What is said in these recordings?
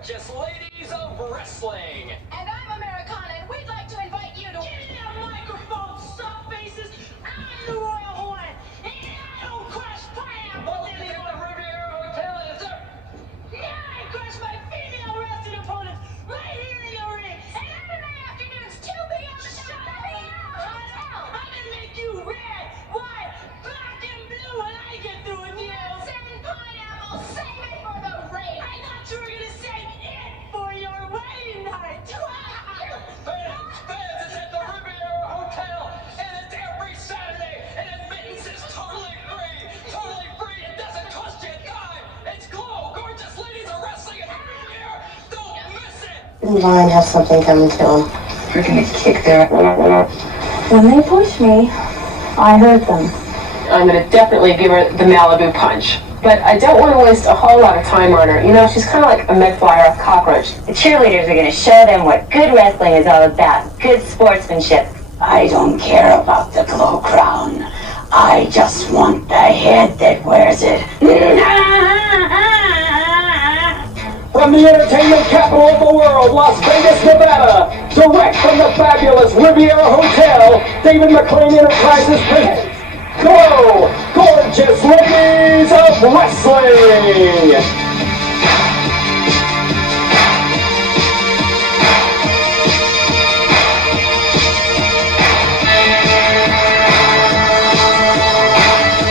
gorgeous ladies of wrestling. And I'm Americana, and we'd like to invite you to... Give me a microphone, soft faces! I'm the Royal Hawaiian, and I don't crush pineapple Well, anymore! at the Riviera Hotel, is there? Yeah, I crush my female wrestling opponents right here in the ring! And MMA afternoons, 2 p.m. Shut up! I'm gonna make you red, white, black, and blue when I get through with you! Send pineapple, save it for the race! I thought you were gonna save it for your wedding night! Fans, it's at the Riviera Hotel, and it's every Saturday, and admittance is totally free! Totally free! It doesn't cost you a dime! It's Glow, gorgeous ladies of wrestling at Riviera! Don't miss it! Vaughn has something coming to him. We're gonna kick their... When they push me, I hurt them. I'm gonna definitely give her the Malibu punch. But I don't want to waste a whole lot of time on her. You know, she's kind of like a McFlyer cockroach. The cheerleaders are going to show them what good wrestling is all about. Good sportsmanship. I don't care about the glow crown. I just want the head that wears it. From the entertainment capital of the world, Las Vegas, Nevada, direct from the fabulous Riviera Hotel, David McLean Enterprises presents Glow, gorgeous ladies of wrestling.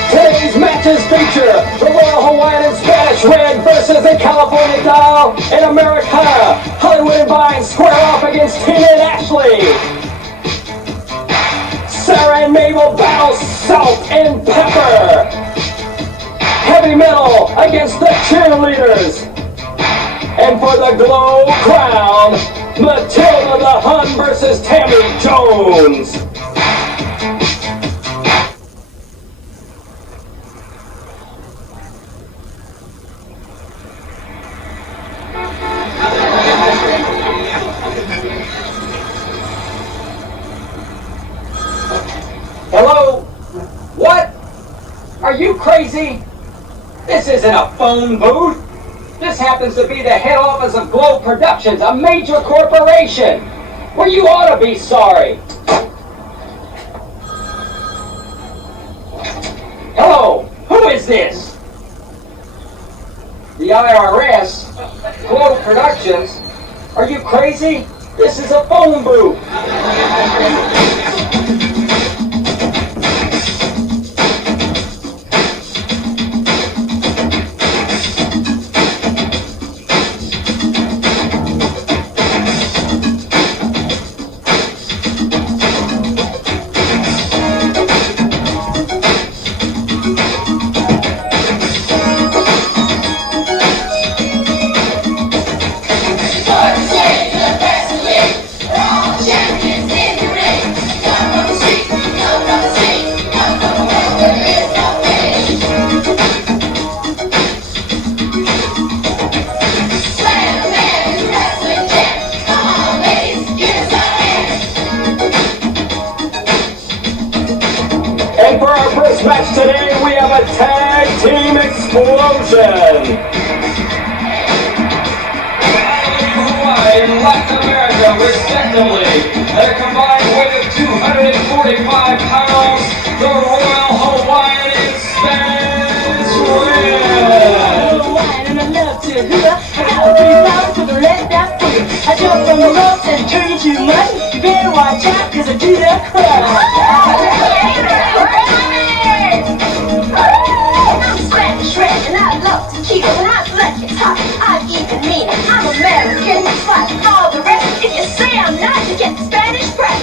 Today's matches feature the Royal Hawaiian in Spanish Red versus the California Doll in Americana. Hollywood and Vine square off against Tina and Ashley. Sarah and Mabel battle Salt and Pepper. Heavy Metal against the cheerleaders. And for the Glow crown, Matilda the Hun versus Tammy Jones. Hello? What? Are you crazy? This isn't a phone booth. This happens to be the head office of Glow Productions, a major corporation. Well, you ought to be sorry. Hello? Who is this? The IRS? Glow Productions? Are you crazy? This is a phone booth. And for our first match today, we have a tag team explosion. Hawaii and Latin America, respectively. Their combined weight of 245 pounds, the Royal Hawaiian in Spanish Red. And I love to hoot. I got a 3 pounds for the let that foot. I jump from the ropes and turn you to mud. You better watch out, cause I do that crap. I'm Spanish Red, and I love tequila. When I select it's hot, I even mean it. I'm American, that's like all the rest. If you say I'm not, you get Spanish press.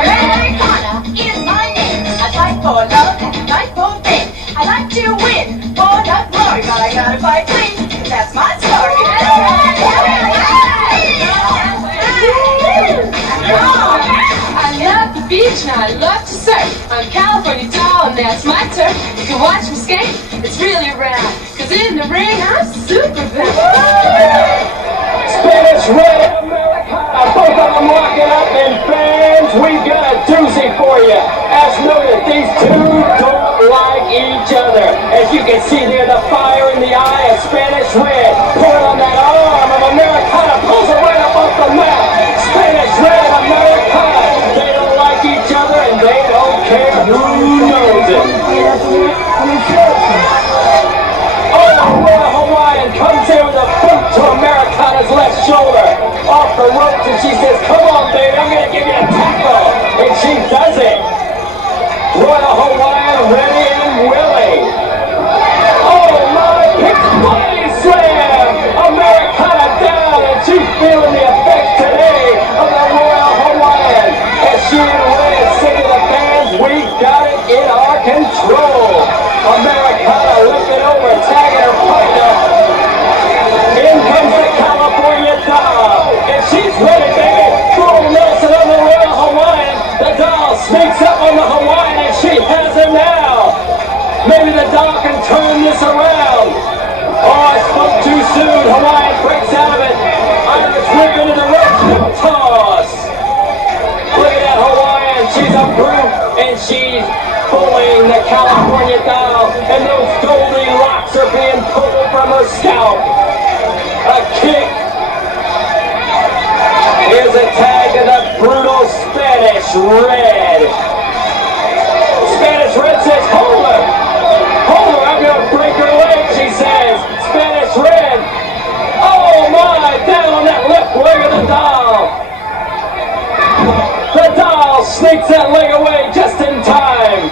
Americana is my name. I fight for love and I fight for fame. I like to win for the glory, but I gotta fight clean, 'cause that's my story. I love the beach and I love to surf. I'm California doll and that's my turf. You can watch me skate, it's really rad. 'Cause in the ring I'm super bad. Spanish Red, Americana, both of them locking up, and fans, we've got a doozy for you. As noted, these two don't you can see there the fire in the eye of Spanish Red. Pulling on that arm of Americana. Pulls her right up off the mat. Spanish Red and Americana. They don't like each other and they don't care who knows it. Oh, Royal Hawaiian comes in with a boot to Americana's left shoulder. Off the ropes and she says, come on, baby, I'm going to give you a tackle. And she does it. Royal Hawaiian ready and willing. Oh my, pick body slam! Americana down and she's feeling the effects today of the Royal Hawaiian. As she and Red say to the fans, we got it in our control. Americana looking over, tagging her partner. In comes the California doll. And she's ready, baby. Boom, Nelson on the Royal Hawaiian. The doll sneaks up on the Hawaiian and she has him now. Maybe the doll can turn this around. Oh, I spoke too soon. Hawaiian breaks out of it. Irish whip into the ropes. Hip toss. Look at that Hawaiian. She's a brute and she's bullying the California doll. And those golden locks are being pulled from her scalp. A kick. Here's a tag of the brutal Spanish Red. Spanish Red says, hold her. Hold her, I'm going to break her leg, she says. Spanish Red. Oh my, down on that left leg of the doll. The doll sneaks that leg away just in time.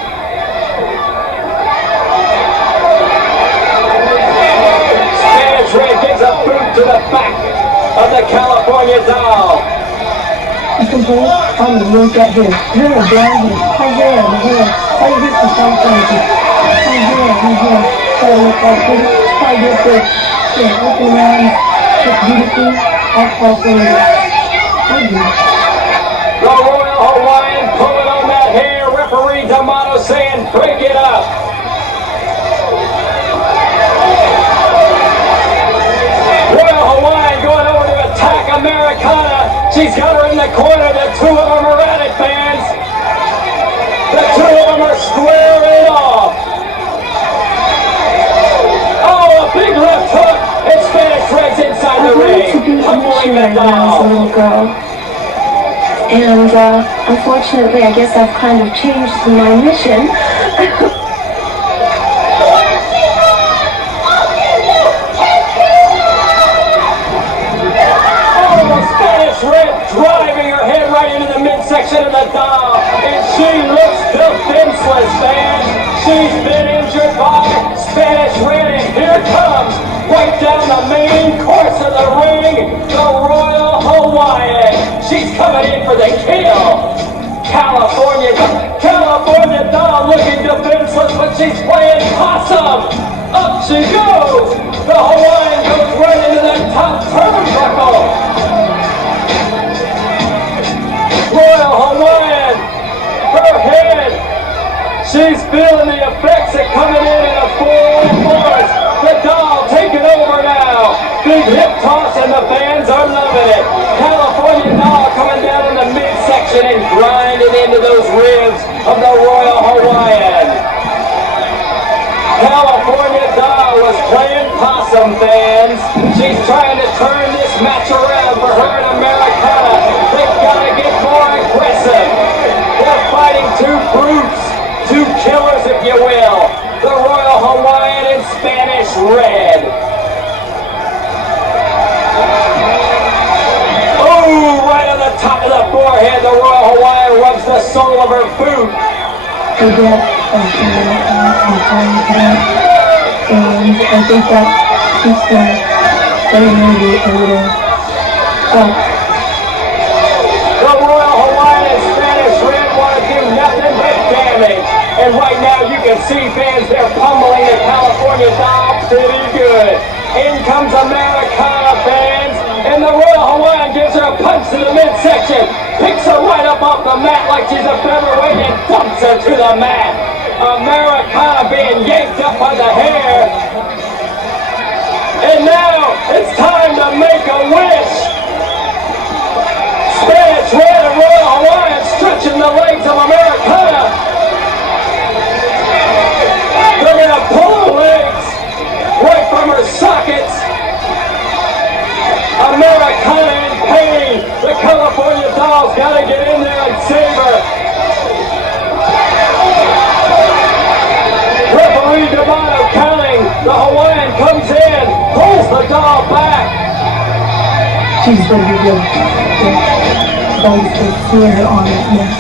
Spanish Red gives a boot to the back of the California doll. You can play on the look at here. Here, down here. Right here, here. Right here for some crazy. Right here. So look like this. Right here for look around. Look beautiful. I'll call for you. I do. The Royal Hawaiian pulling on that hair. Referee D'Amato saying, break it up. Royal Hawaiian going over to attack Americana. She's got her in the corner. The two of them are at it, fans. The two of them are squaring off. Oh, a big left hook. And Spanish Red's inside the ring. To be a missionary when I was a little girl. And unfortunately, I guess I've kind of changed my mission. Red driving her head right into the midsection of the doll, and she looks defenseless, man. She's been injured by Spanish Red, and here comes, right down the main course of the ring, the Royal Hawaiian. She's coming in for the kill. California doll looking defenseless, but she's playing possum. Up she goes. The Hawaiian goes right into that top turnbuckle. Royal Hawaiian, her head, she's feeling the effects of coming in a full force. The doll taking over now. Big hip toss and the fans are loving it. California doll coming down in the midsection and grinding into those ribs of the Royal Hawaiian. California doll was playing possum, fans. She's trying to turn this match around for her and Americana. They've got to get more aggressive. They're fighting two brutes, two killers, if you will. The Royal Hawaiian and Spanish Red. Oh, right on the top of the forehead, the Royal Hawaiian rubs the sole of her boot. And I think that keeps them very maybe a little up. The Royal Hawaiian and Spanish Red want to do nothing but damage. And right now you can see, fans, they're pummeling the California doll pretty good. In comes Americana, fans. And the Royal Hawaiian gives her a punch to the midsection. Picks her right up off the mat like she's a featherweight and dumps her to the mat. Americana being yanked up by the hair. And now it's time to make a wish. Spanish Red and Royal Hawaiian stretching the legs of Americana. They're going to pull away. She's gonna be good. Always good seeing her on that mess.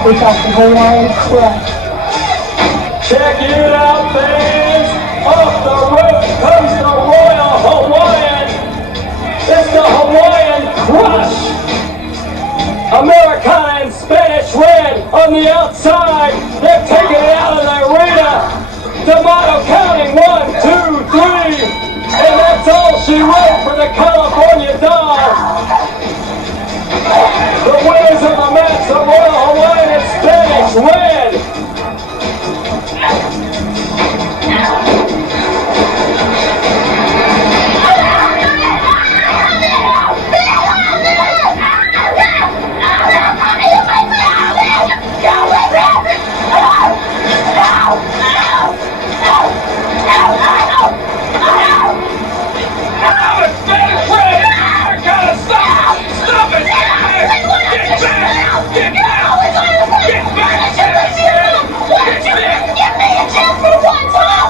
We got the Hawaiian crush. Check it out, fans! Off the roof comes the Royal Hawaiian! It's the Hawaiian Crush! Americana and Spanish red on the outside. They're taking it out of the arena. D'Amato counting 1, 2, 3. And that's all she wrote for the California doll. The winners of the match, the Royal Hawaiian and Spanish red.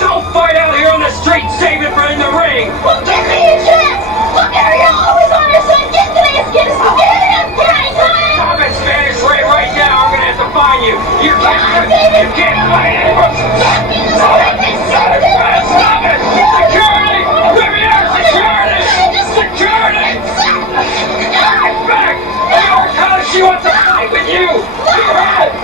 Don't fight out here on the street, save it for in the ring! Well, give me a chance! Look at her, you're always on her side! Get to these kids! Get in and fight, huh? Stop it, Spanish Ray, right now! I'm gonna have to find you! You can't fight it! Stop it! Security! Riviera, security! Security! Get back! Americana, she wants to fight with you!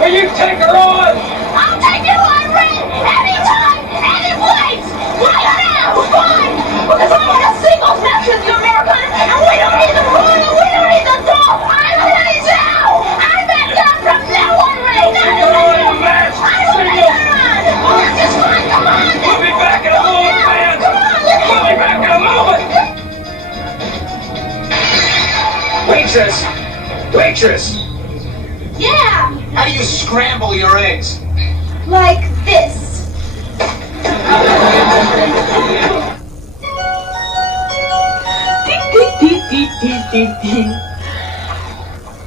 Will you take her on? I'll take you on, Ray! Anytime! Any place! Right now! Fine! Because I want a singles match with you, Americana! And we don't need the Royal! We don't need the doll! I'm ready now! I'm back down from now on, Ray! You're on a match! I'm ready to run! Oh, that's just fine! Come on! We'll be back in a moment, man! Come on! We'll be back in a moment! Waitress! Waitress! Yeah! How do you scramble your eggs? Like this.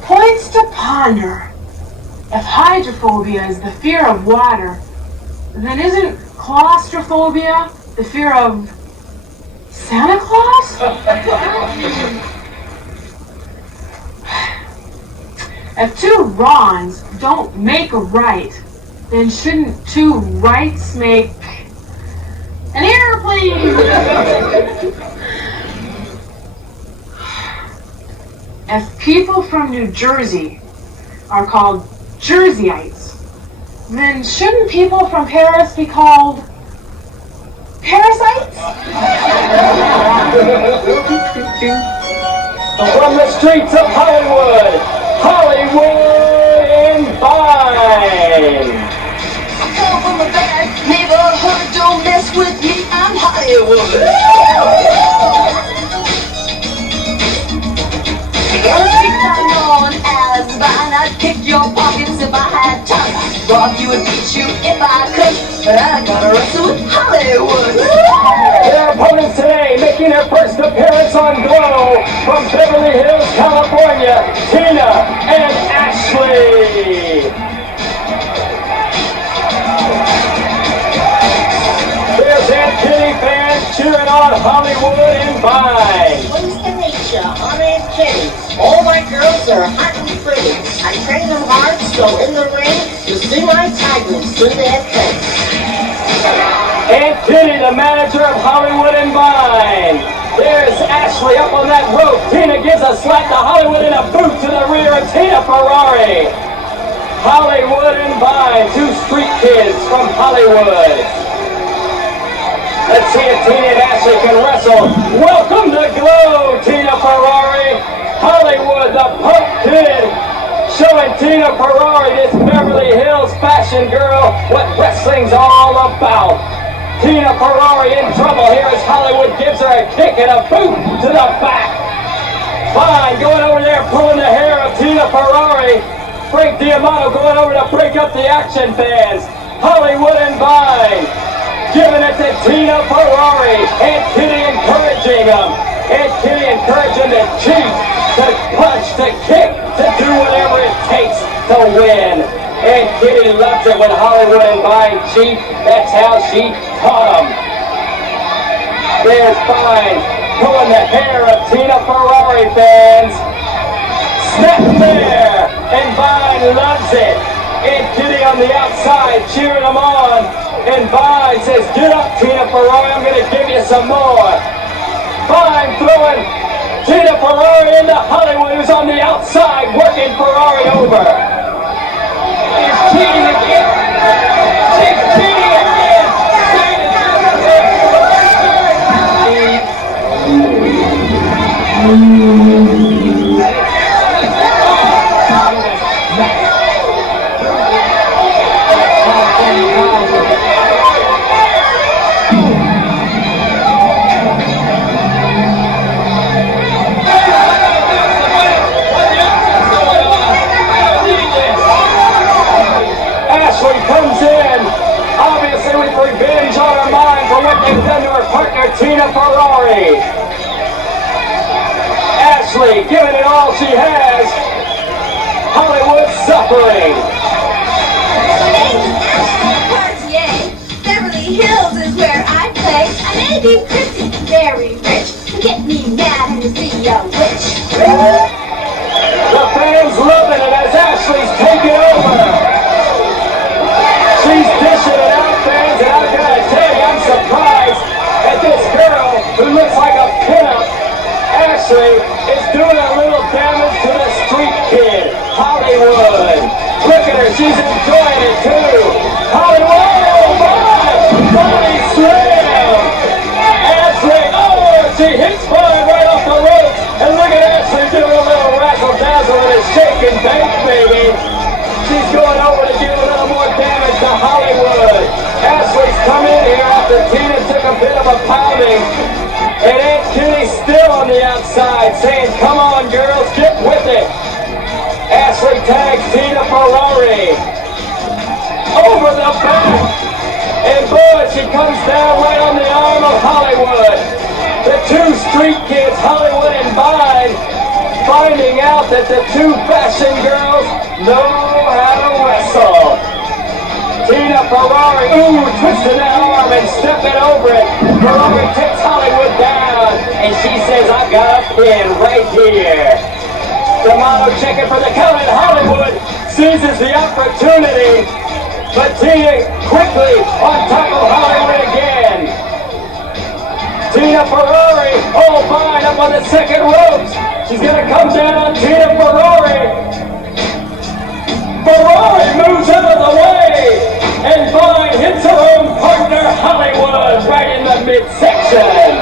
Points to ponder. If hydrophobia is the fear of water, then isn't claustrophobia the fear of Santa Claus? If two wrongs don't make a right, then shouldn't two rights make an airplane? If people from New Jersey are called Jerseyites, then shouldn't people from Paris be called parasites? From the streets of Hollywood, Hollywood in Vine. I come from a bad neighborhood, don't mess with me, I'm Hollywood. I'm known as Vine, I'd kick your pockets if I had time. Rob you and beat you if I could, but I gotta wrestle with Hollywood. Their opponents today making their first appearance on Glow from Beverly Hills, California, Tina and Ashley. There's Aunt Kitty fans cheering on Hollywood and Vine. Pleased to meet you. I'm Aunt Kitty. All my girls are hot and pretty. I train them hard, so in the ring, you see my tigers do their thing. Aunt Kitty, the manager of Hollywood and Vine. There's Ashley up on that rope. Tina gives a slap to Hollywood and a boot to the rear of Tina Ferrari. Hollywood and Vine, two street kids from Hollywood. Let's see if Tina and Ashley can wrestle. Welcome to Glow, Tina Ferrari. Hollywood, the punk kid, showing Tina Ferrari, this Beverly Hills fashion girl, what wrestling's all about. Tina Ferrari in trouble here as Hollywood gives her a kick and a boot to the back. Vine going over there pulling the hair of Tina Ferrari. Frank D'Amato going over to break up the action fans. Hollywood and Vine giving it to Tina Ferrari. Aunt Kitty encouraging them. Aunt Kitty encouraging to cheat, to punch, to kick, to do whatever it takes to win. Aunt Kitty loves it when Hollywood and Vine cheat. That's how she taught them. There's Vine pulling the hair of Tina Ferrari, fans. Snap there, and Vine loves it. And Kitty on the outside cheering them on. And Vine says, get up, Tina Ferrari, I'm going to give you some more. Vine throwing Tina Ferrari into Hollywood, who's on the outside working Ferrari over. She's cheating again. She's cheating again. Ashley comes in, obviously with revenge on her mind for what they've done to her partner, Tina Ferrari. Ashley giving it all she has. Hollywood suffering. My name is Ashley Cartier. Beverly Hills is where I play. I may be pretty, very rich. Get me mad and see a witch. The fans loving it as Ashley's taking over. She's dishing it out, fans, and I've got to tell you, I'm surprised at this girl who looks like a pinup. Ashley is doing a little damage to the street kid, Hollywood. Look at her, she's enjoying it too. Hollywood, body slam. Ashley, she hits Vine right off the ropes. And look at Ashley doing a little razzle dazzle and a shake and bake, baby. She's going over to do a little more damage to Hollywood. Ashley's come in here after Tina took a bit of a pounding. And Aunt Kitty's still on the outside saying, come on girls, get with it. Ashley tags Tina Ferrari over the back. And boy, she comes down right on the arm of Hollywood. The two street kids, Hollywood and Vine, finding out that the two fashion girls know how to wrestle. Tina Ferrari, twisting that arm and stepping over it. Ferrari takes Hollywood down, and she says, I got a pin right here. D'Amato checking for the count, and Hollywood seizes the opportunity. But Tina quickly on top of Hollywood again. Tina Ferrari, Vine up on the second ropes. She's going to come down on Tina Ferrari. Ferrari moves out of the way. And Vine hits her own partner, Hollywood, right in the midsection.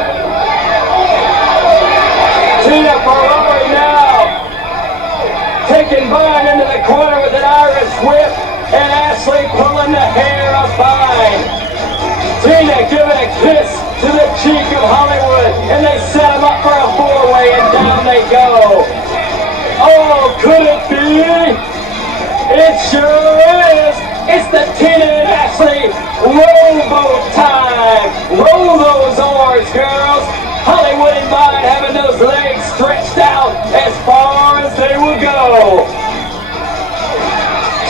Tina Ferrari now taking Vine into the corner with an Irish whip. And Ashley pulling the hair of Vine. Tina giving a kiss to the cheek of Hollywood, and they set him up for a four-way, and down they go. Oh, could it be? It sure is. It's the Tina and Ashley rowboat time. Row those oars, girls. Hollywood and Vine having those legs stretched out as far as they will go.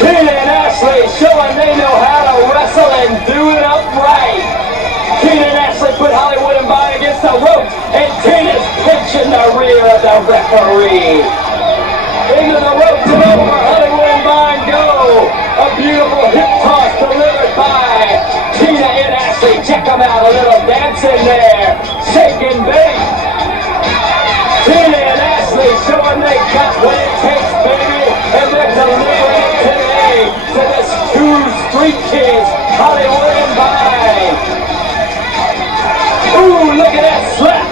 Tina and Ashley showing they know how to wrestle and do it upright. Tina and Ashley put Hollywood and Vine against the ropes, and Tina's pinching the rear of the referee. Into the ropes and over, Hollywood and Vine go. A beautiful hip toss delivered by Tina and Ashley. Check them out, a little dancing there. Shake and bake. Tina and Ashley showing they got what it takes, baby. And they're delivering it today to the two street kids, Hollywood and Vine. Look at that slap.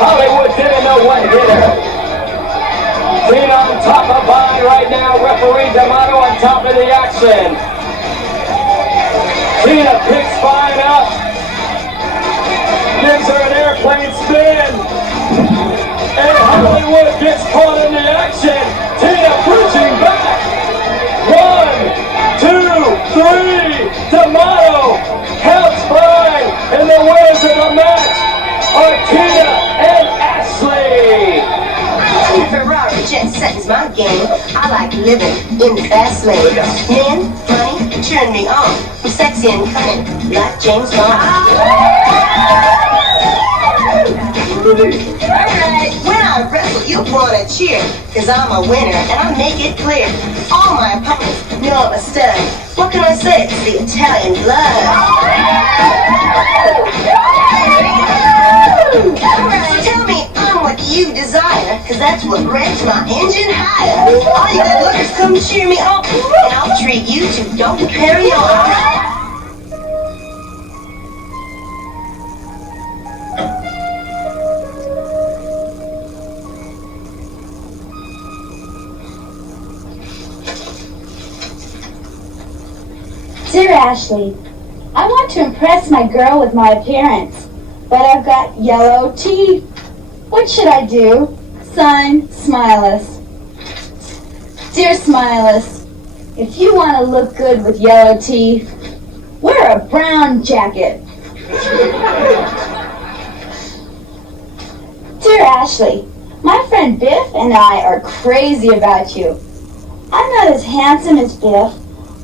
Hollywood didn't know what hit her. Tina on top of Vine right now. Referee D'Amato on top of the action. Tina picks Vine up. Gives her an airplane spin. And Hollywood gets caught in the action. Tina pushing back. 1, 2, 3. D'Amato counts Vine. And the winners of the match are Tina and Ashley. Ferrari jet settings my game. I like living in the fast lane. Men, money, turn me on. I'm sexy and cunning, like James Bond. Alright, when I wrestle, you wanna cheer, cause I'm a winner, and I make it clear. All my opponents know I'm a stud. What can I say? It's the Italian blood. So tell me I'm what you desire, cause that's what breaks my engine higher. All you good lookers come cheer me on, and I'll treat you to don't carry on. Dear Ashley, I want to impress my girl with my appearance, but I've got yellow teeth. What should I do? Signed, Smileless. Dear Smileless, if you want to look good with yellow teeth, wear a brown jacket. Dear Ashley, my friend Biff and I are crazy about you. I'm not as handsome as Biff.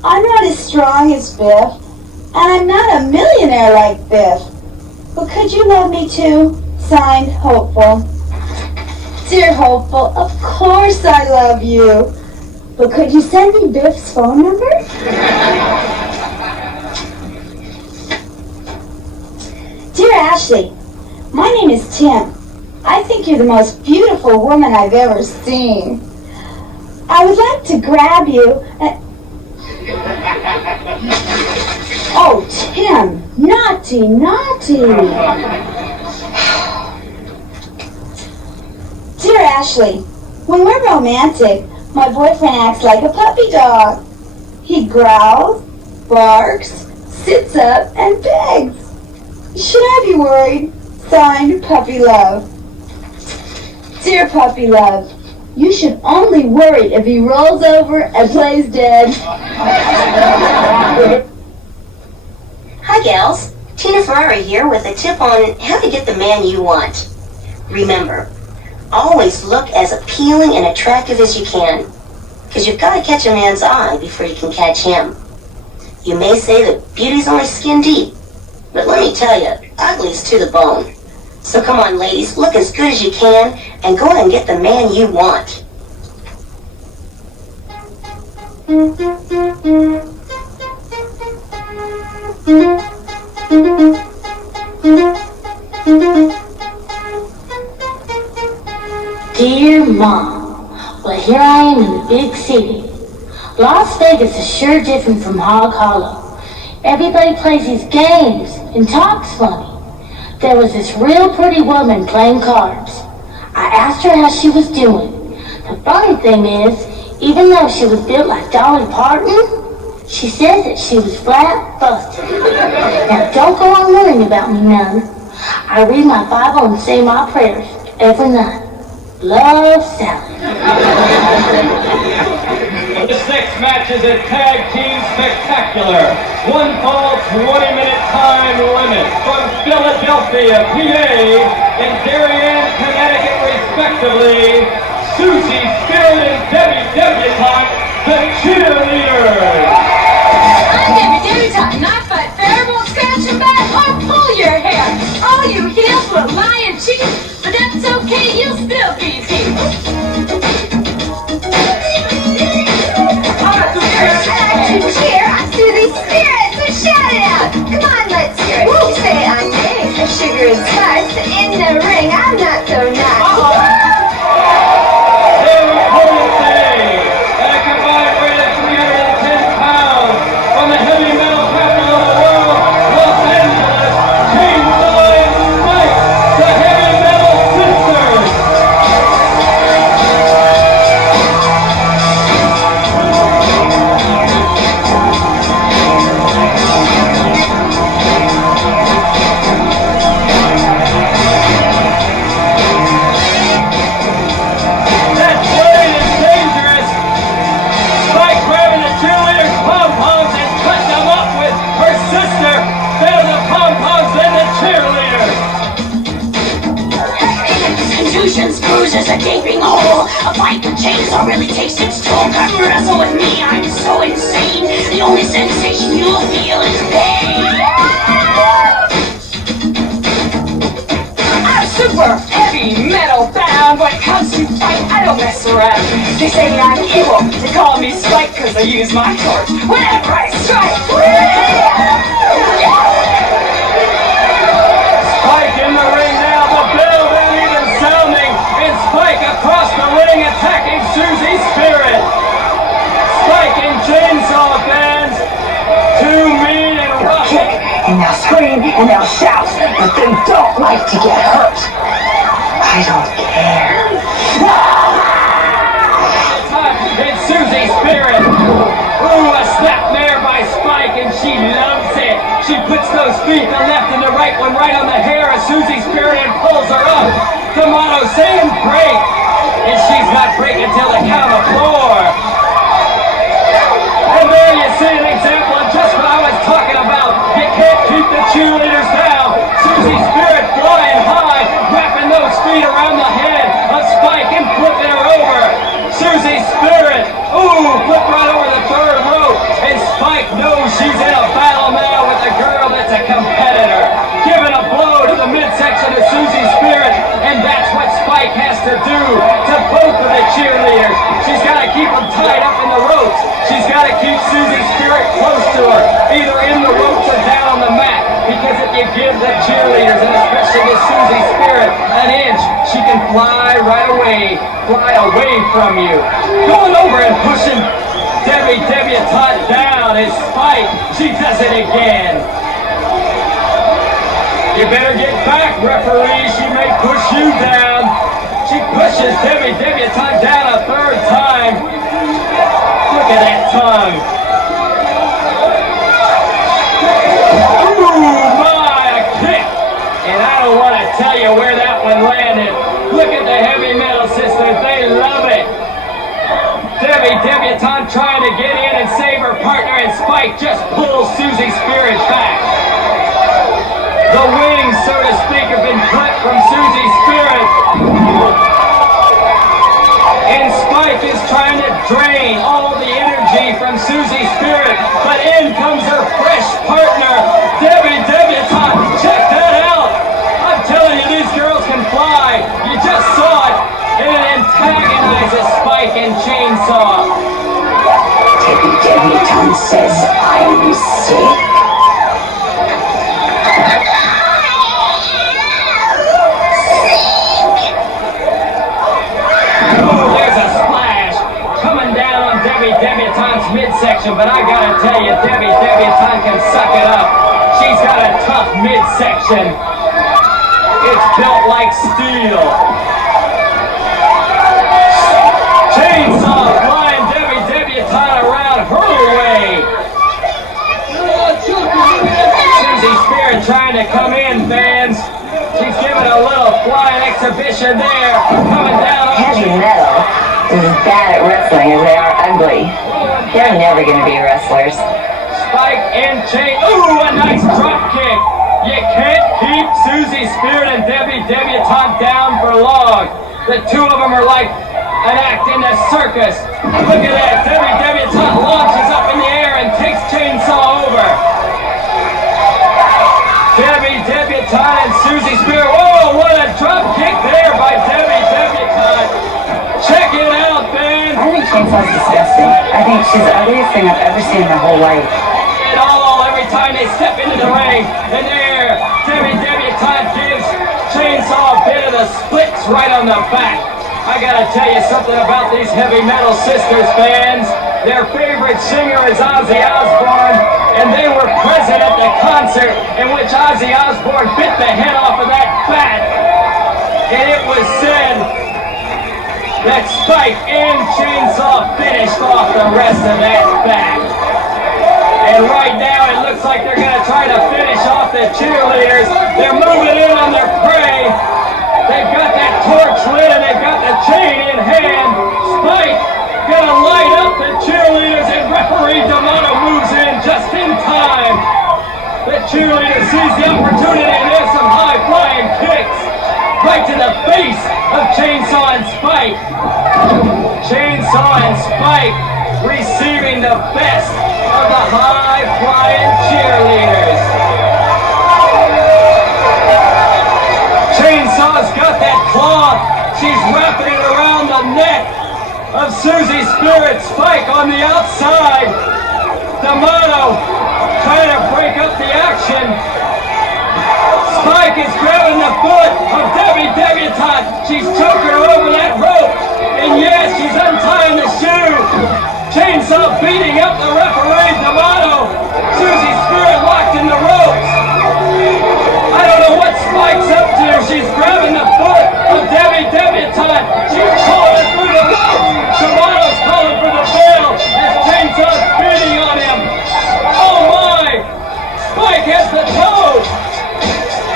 I'm not as strong as Biff, and I'm not a millionaire like Biff. But could you love me too? Signed, Hopeful. Dear Hopeful, of course I love you. But could you send me Biff's phone number? Dear Ashley, my name is Tim. I think you're the most beautiful woman I've ever seen. I would like to grab you and... Oh, Tim, naughty, naughty. Dear Ashley, when we're romantic, my boyfriend acts like a puppy dog. He growls, barks, sits up, and begs. Should I be worried? Signed, Puppy Love. Dear Puppy Love, you should only worry if he rolls over and plays dead. Hi gals, Tina Ferrari here with a tip on how to get the man you want. Remember, always look as appealing and attractive as you can, because you've got to catch a man's eye before you can catch him. You may say that beauty's only skin deep, but let me tell you, ugly's to the bone. So come on ladies, look as good as you can, and go ahead and get the man you want. Dear Mom, well here I am in the big city. Las Vegas is sure different from Hog Hollow. Everybody plays these games and talks funny. There was this real pretty woman playing cards. I asked her how she was doing. The funny thing is, even though she was built like Dolly Parton, she says that she was flat busted. Now don't go on worrying about me none. I read my Bible and say my prayers every night. Love, Sally. The 6 matches at Tag Team Spectacular. One fall 20-minute time limit from Philadelphia, PA, and Darien, Connecticut, respectively. Susie, Spirit, and Debbie Debutante, the cheerleaders. I'm Debbie Debutante, and I fight fair, won't scratch your back or pull your hair. All you heels will lie and cheat, but that's okay, you'll still be here. Cheer, I see these spirits, so shout it out. Come on, let's hear it. You say I'm nice, sugar and spice, but in the ring, I'm not so nice. Their opponent today, at a combined weight of 310 pounds, from the heavy metal capital of the world, Los Angeles, Chainsaw and Spike, the Heavy Metal Sisters. That blade is dangerous. Spike grabbing the cheerleader's pom-poms and cutting them up with her sister. Better the pom-poms than the cheerleader. Confusions, bruises, a gaping hole. A fight with chainsaw really takes its toll. Come wrestle with me, I'm so insane. The only sensation you'll feel is pain. I'm super say I'm evil to call me Spike cause I use my torch whenever I strike. Spike in the ring now, the bell isn't even sounding, and Spike across the ring attacking Susie's Spirit. Spike and Chainsaw fans, too mean and rough. Kick, and they'll scream, and they'll shout, but they don't like to get hurt. I don't care. It's Susie's Spirit. Ooh, a snapmare by Spike, and she loves it. She puts those feet, the left and the right one, right on the hair of Susie's Spirit and pulls her up. Tomato saying break, and she's not breaking till the count of 4. And there you see an example of just what I was talking about. You can't keep the cheerleaders down. Susie's Spirit flying high, wrapping those feet around the head of Spike and flipping her over. Susie's Spirit, ooh, flip right over the third rope. And Spike knows she's in a battle now with a girl that's a competitor. Giving a blow to the midsection of Susie's Spirit, and that's what Spike has to do to both of the cheerleaders. She's got to keep them tied up in the ropes. She's got to keep Susie's Spirit close to her, either in the ropes or down on the mat. Because if you give the cheerleaders, and especially the Susie's Spirit, an inch, she can fly right away, fly away from you. Going over and pushing Debbie Debutante down is Spike. She does it again. You better get back, referee. She may push you down. She pushes Debbie Debutante down a third time. Look at that tongue. Ooh, my, a kick. And I don't want to tell you where that one landed. Look at the heavy metal sisters. They love it. Debbie Debutante trying to get in and save her partner, and Spike just pulls Susie's Spirit back. The wings, so to speak, have been clipped from Susie's Spirit. And Spike is trying to drain all the energy from Susie's Spirit, but in comes her fresh partner, Debbie Debutante. Check that out. I'm telling you, these girls can fly. You just saw it, and it antagonizes Spike and Chainsaw. Debbie Debutante says I'm sick. Debutante's midsection, but I gotta tell you, Debbie Debutante can suck it up. She's got a tough midsection. It's built like steel. Chainsaw flying Debbie Debutante around her way. Susie's Spirit trying to come in, fans. She's giving a little flying exhibition there. Coming down on Heavy metal is as bad at wrestling as they are ugly. They're never gonna be wrestlers. Spike and Chain. Ooh, a nice drop kick. You can't keep Susie's Spirit and Debbie Debutante down for long. The two of them are like an act in the circus. Look at that. Debbie Debutante launches up in the air and takes Chainsaw over. Debbie Debutante and Susie Spirit. Whoa, what a drop kick there by Debbie Debutante. Check it out, man. I think Chainsaw's disgusting. I think she's the ugliest thing I've ever seen in my whole life. It all every time they step into the ring. And there, Debbie Debutante gives Chainsaw a bit of the splits right on the back. I gotta tell you something about these heavy metal sisters, fans. Their favorite singer is Ozzy Osbourne, and they were present at the concert in which Ozzy Osbourne bit the head off of that bat. And it was said that Spike and Chainsaw finished off the rest of that bat. And right now it looks like they're going to try to finish off the cheerleaders. They're moving in on their prey. They've got that torch lit and they've got the chain in hand. Spike going to light up the cheerleaders, and referee D'Amato moves in just in time. The cheerleader sees the opportunity, and there's some high-flying kicks right to the face of Chainsaw and Spike. Chainsaw and Spike receiving the best of the high-flying cheerleaders. Chainsaw's got that cloth. She's wrapping it around the neck. of Susie Spirit. Spike on the outside. D'Amato trying to break up the action. Spike is grabbing the foot of Debbie Debutante. She's choking her over that rope. And yes, she's untying the shoe. Chainsaw beating up the referee, D'Amato. Susie Spirit locked in the ropes. I don't know what Spike's up to. She's grabbing the foot of Debbie Debutante. She's pulling it through the ropes. D'Amato's calling for the bell as Chainsaw's beating on him. Oh my! Spike has the toe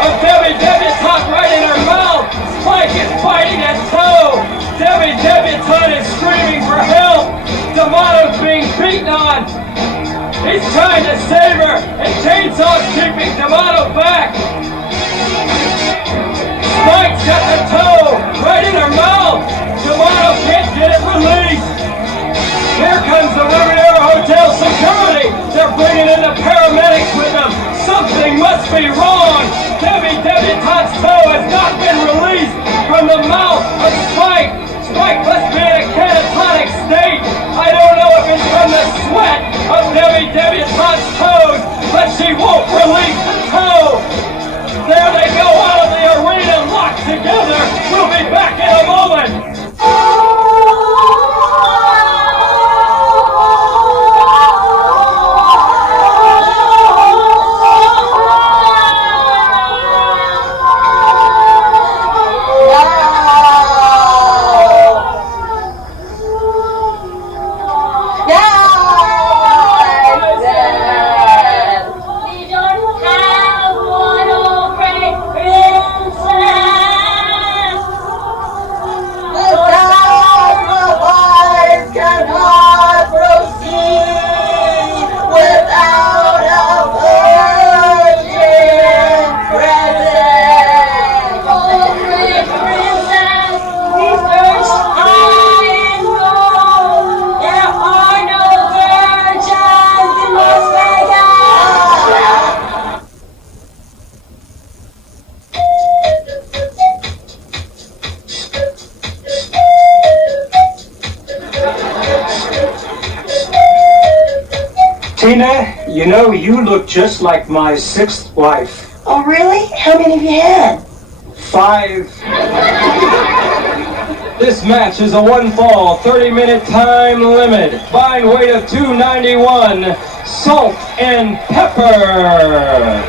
of Debbie Debutante right in her mouth. Spike is biting that toe. Debbie Debutante is screaming for help. D'Amato's being beaten on. He's trying to save her, and Chainsaw's keeping D'Amato back. Spike's got the toe right in her mouth. D'Amato can't get it released. Here comes the Riviera Hotel security. They're bringing in the paramedics with them. Something must be wrong. Debbie Debutante's toe has not been released from the mouth of Spike. Spike must be in a catatonic state. I don't know if it's from the sweat of Debbie Debutante's toes, but she won't release the toe. There they go out of the arena, locked together. We'll be back in a moment. Tina, you know, you look just like my sixth wife. Oh, really? How many have you had? 5. This match is a one-fall, 30-minute time limit. Combined weight of 291. Salt and pepper.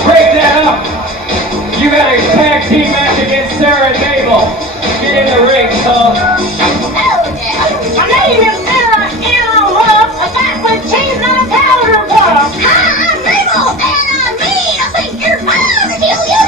Break that up! You got a tag team match against Sarah and Mabel. Get in the ring, Salt. My name is Sarah, and I'm a fat with cheese and a powder puff. Hi, I'm Mabel, and I'm mean. I think you're fine until you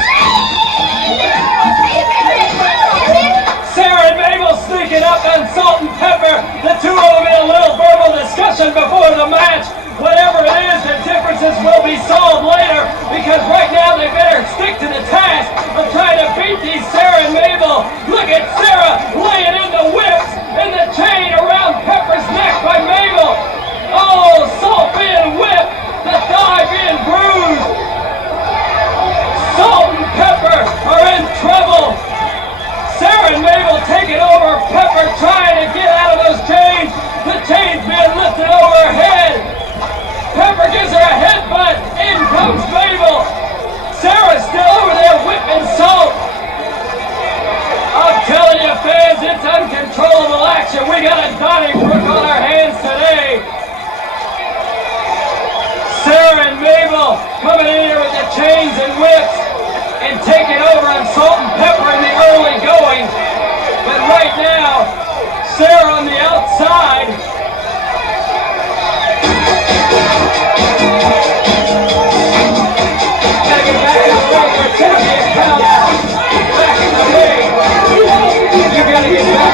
Sarah and Mabel sneaking up on Salt and Pepper. The two of them in a little verbal discussion before the match. Whatever it is, the differences will be solved later, because right now they better stick to the task of trying to beat these Sarah and Mabel. Look at Sarah laying in the whips and the chain around Pepper's neck by Mabel. Oh, Salt being whipped, the thigh being bruised. Salt and Pepper are in trouble. Sarah and Mabel taking over Pepper, trying to get out of those chains. The chains being lifted over her head. Pepper gives her a headbutt. In comes Mabel. Sarah's still over there whipping Salt. I'm telling you, fans, it's uncontrollable action. We got a Donnybrook on our hands today. Sarah and Mabel coming in here with the chains and whips and taking over on Salt and Pepper in the early going. But right now, Sarah on the outside. Gotta get back in the ring. We're champion countdown. Back in the ring. You gotta get back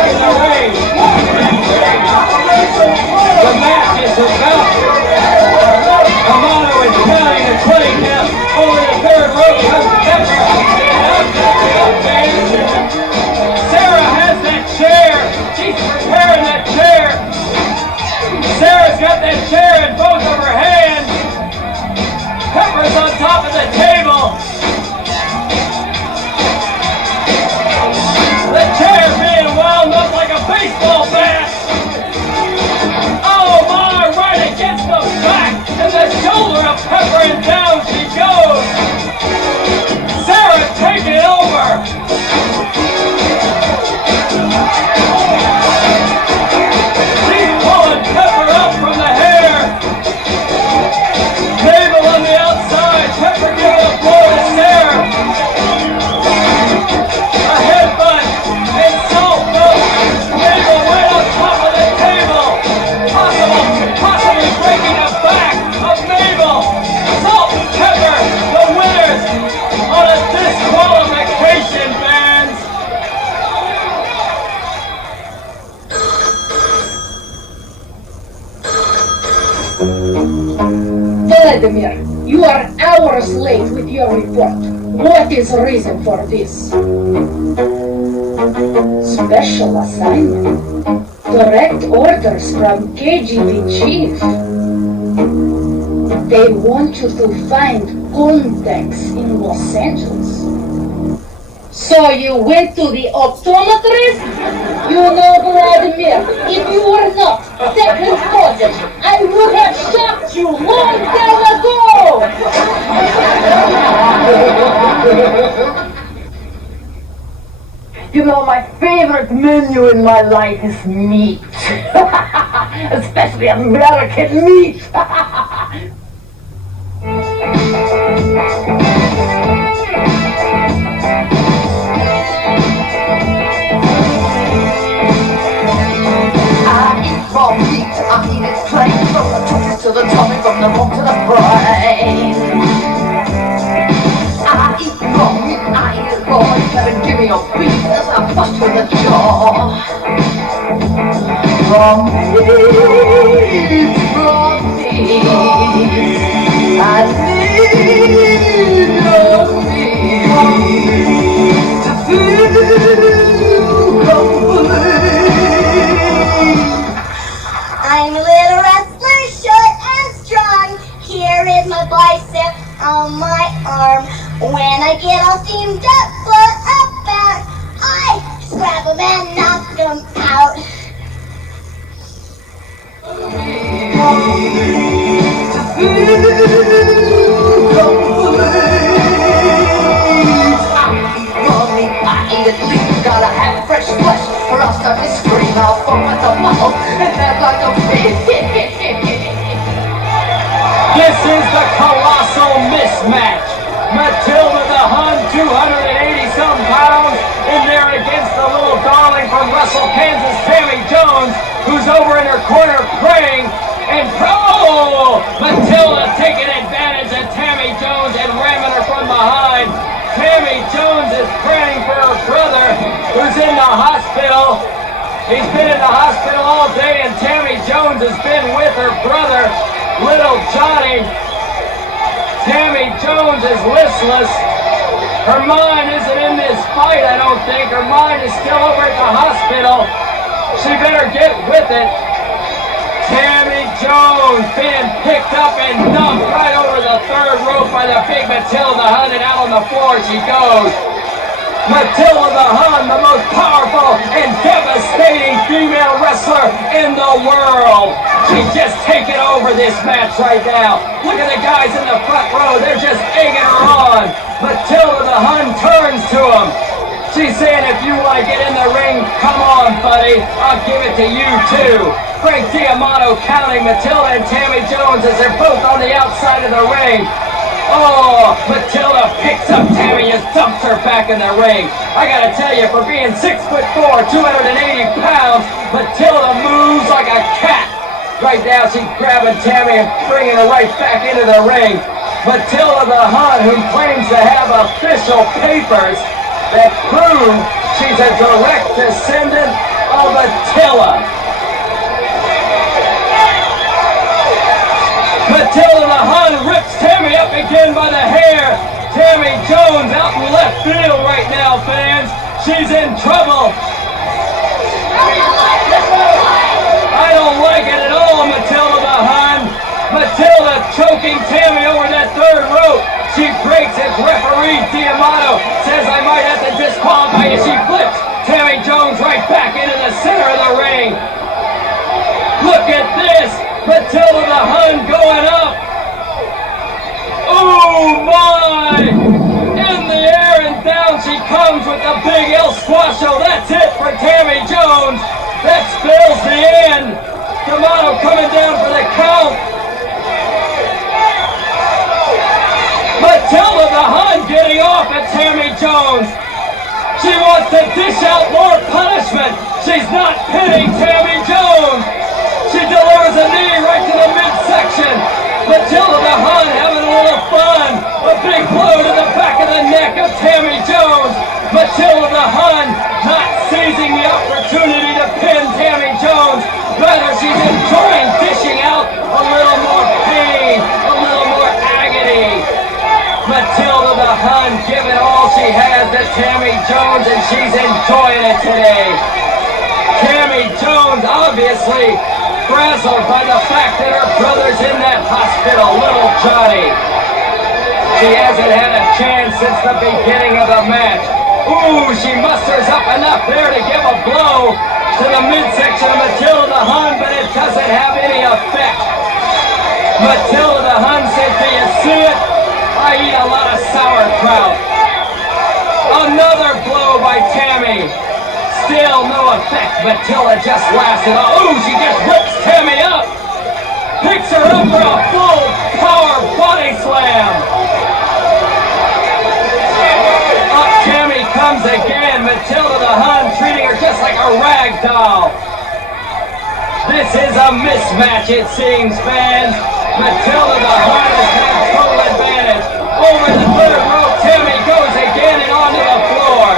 Vladimir, you are hours late with your report. What is the reason for this? Special assignment. Direct orders from KGB chief. They want you to find contacts in Los Angeles. So you went to the optometrist? You know, Vladimir, if you were not second cousin, I would have shot you long time ago! You know, my favorite menu in my life is meat. Especially American meat. Raw meat, I eat it plain. From the touches to the tummy, from the bone to the brain. I eat raw meat, I eat it raw. You better give me your beef as I bust with the jaw. Raw meat, raw meat. I need your meat to feel complete. I'm a little wrestler, short and strong. Here is my bicep on my arm. When I get all steamed up for a bout, I just grab them and knock them out. Gotta have fresh flesh, or I'll start to scream out from at the mouth and act like a fish. This is the colossal mismatch. Matilda the Hun, 280-some pounds, in there against the little darling from Russell, Kansas, Tammy Jones, who's over in her corner praying. And Matilda taking advantage of Tammy Jones and ramming her from behind. Tammy Jones is praying for her brother, who's in the hospital. He's been in the hospital all day, and Tammy Jones has been with her brother, little Johnny. Tammy Jones is listless. Her mind isn't in this fight, I don't think. Her mind is still over at the hospital. She better get with it. Tammy Jones being picked up and dumped right over the third rope by the big Matilda Hun, and out on the floor she goes. Matilda the Hun, the most powerful and devastating female wrestler in the world. She's just taking over this match right now. Look at the guys in the front row, they're just egging her on. Matilda the Hun turns to him. She's saying, if you want to get in the ring, come on, buddy. I'll give it to you, too. Frank D'Amato counting Matilda and Tammy Jones as they're both on the outside of the ring. Oh, Matilda picks up Tammy and dumps her back in the ring. I gotta tell you, for being 6'4", 280 pounds, Matilda moves like a cat. Right now, she's grabbing Tammy and bringing her right back into the ring. Matilda the Hun, who claims to have official papers that prove she's a direct descendant of Attila. Matilda the Hun rips Tammy up again by the hair. Tammy Jones out in left field right now, fans. She's in trouble. I don't like it at all, Matilda the Hun. Matilda choking Tammy over that third rope. She breaks it. Referee D'Amato says I might have to disqualify you. She flips Tammy Jones right back into the center of the ring. Look at this. Matilda the Hun going up. Oh my! In the air and down she comes with the big El Squasho. That's it for Tammy Jones. That spells the end. D'Amato coming down for the count. Matilda the Hun getting off at Tammy Jones. She wants to dish out more punishment. She's not pitting Tammy Jones. She delivers a knee right to the midsection. Matilda the Hun having a little fun. A big blow to the back of the neck of Tammy Jones. Matilda the Hun not seizing the opportunity to pin Tammy Jones. Rather, she's enjoying dishing out a little more pain, a little more has the Tammy Jones, and she's enjoying it today. Tammy Jones, obviously frazzled by the fact that her brother's in that hospital, little Johnny. She hasn't had a chance since the beginning of the match. Ooh, she musters up enough there to give a blow to the midsection of Matilda the Hun, but it doesn't have any effect. Matilda the Hun said, "Do you see it? I eat a lot of sauerkraut." Another blow by Tammy. Still no effect. Matilda just laughs it off. Ooh, she just whips Tammy up. Picks her up for a full power body slam. Up Tammy comes again. Matilda the Hun treating her just like a rag doll. This is a mismatch, it seems, fans. Matilda the Hun has got total advantage. Over the third row, Tammy goes again and onto the floor.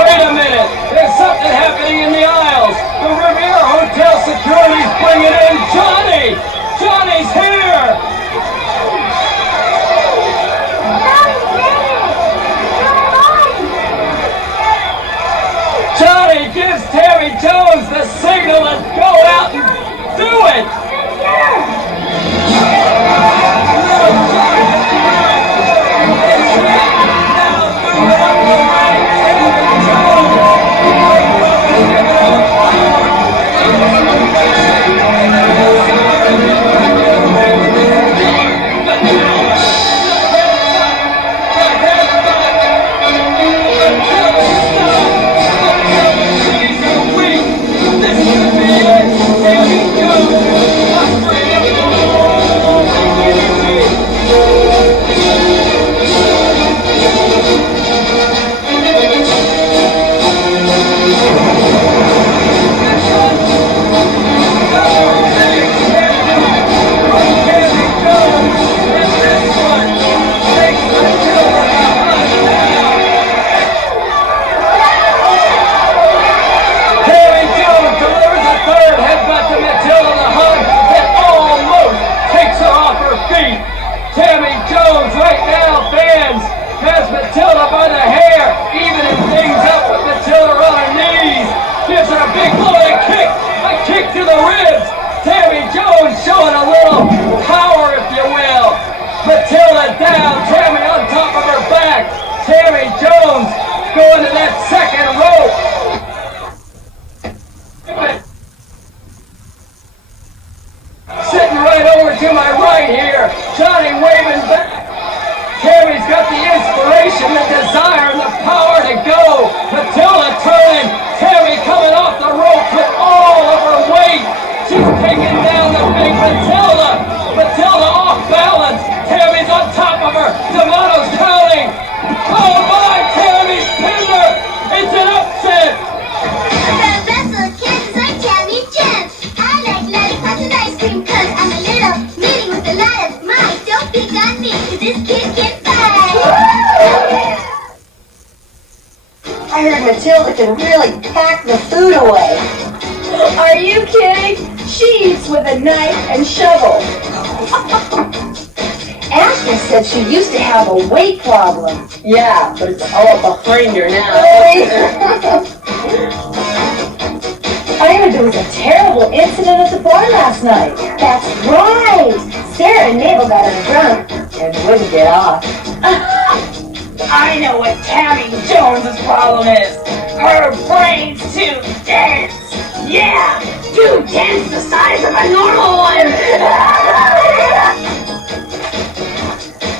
Wait a minute, there's something happening in the aisles. The Riviera Hotel security's bringing in Johnny. Johnny's here. Johnny gives Tammy Jones the signal to go out and do it. Tammy Jones right now, fans, has Matilda by the hair, evening things up with Matilda on her knees. Gives her a big blow and a kick to the ribs. Tammy Jones showing a little power, if you will. Matilda down, Tammy on top of her back. Tammy Jones going to that second rope. Sitting right over to my right here, Johnny waving back. Tammy's got the inspiration, the desire, and the power to go. Matilda turning, Tammy coming off the rope with all of her weight. She's taking down the big Matilda. Matilda off balance. Tammy's on top of her. D'Amato's counting. Oh my, Tammy's pinned her. It's an upset. I heard Matilda can really pack the food away. Are you kidding? She eats with a knife and shovel. Ashley said she used to have a weight problem. Yeah, but it's all behind her now. I heard there was a terrible incident at the bar last night. That's right. Sarah and Mabel got her drunk and wouldn't get off. I know what Tammy Jones's problem is. Her brain's too dense. Yeah, too dense, the size of a normal one.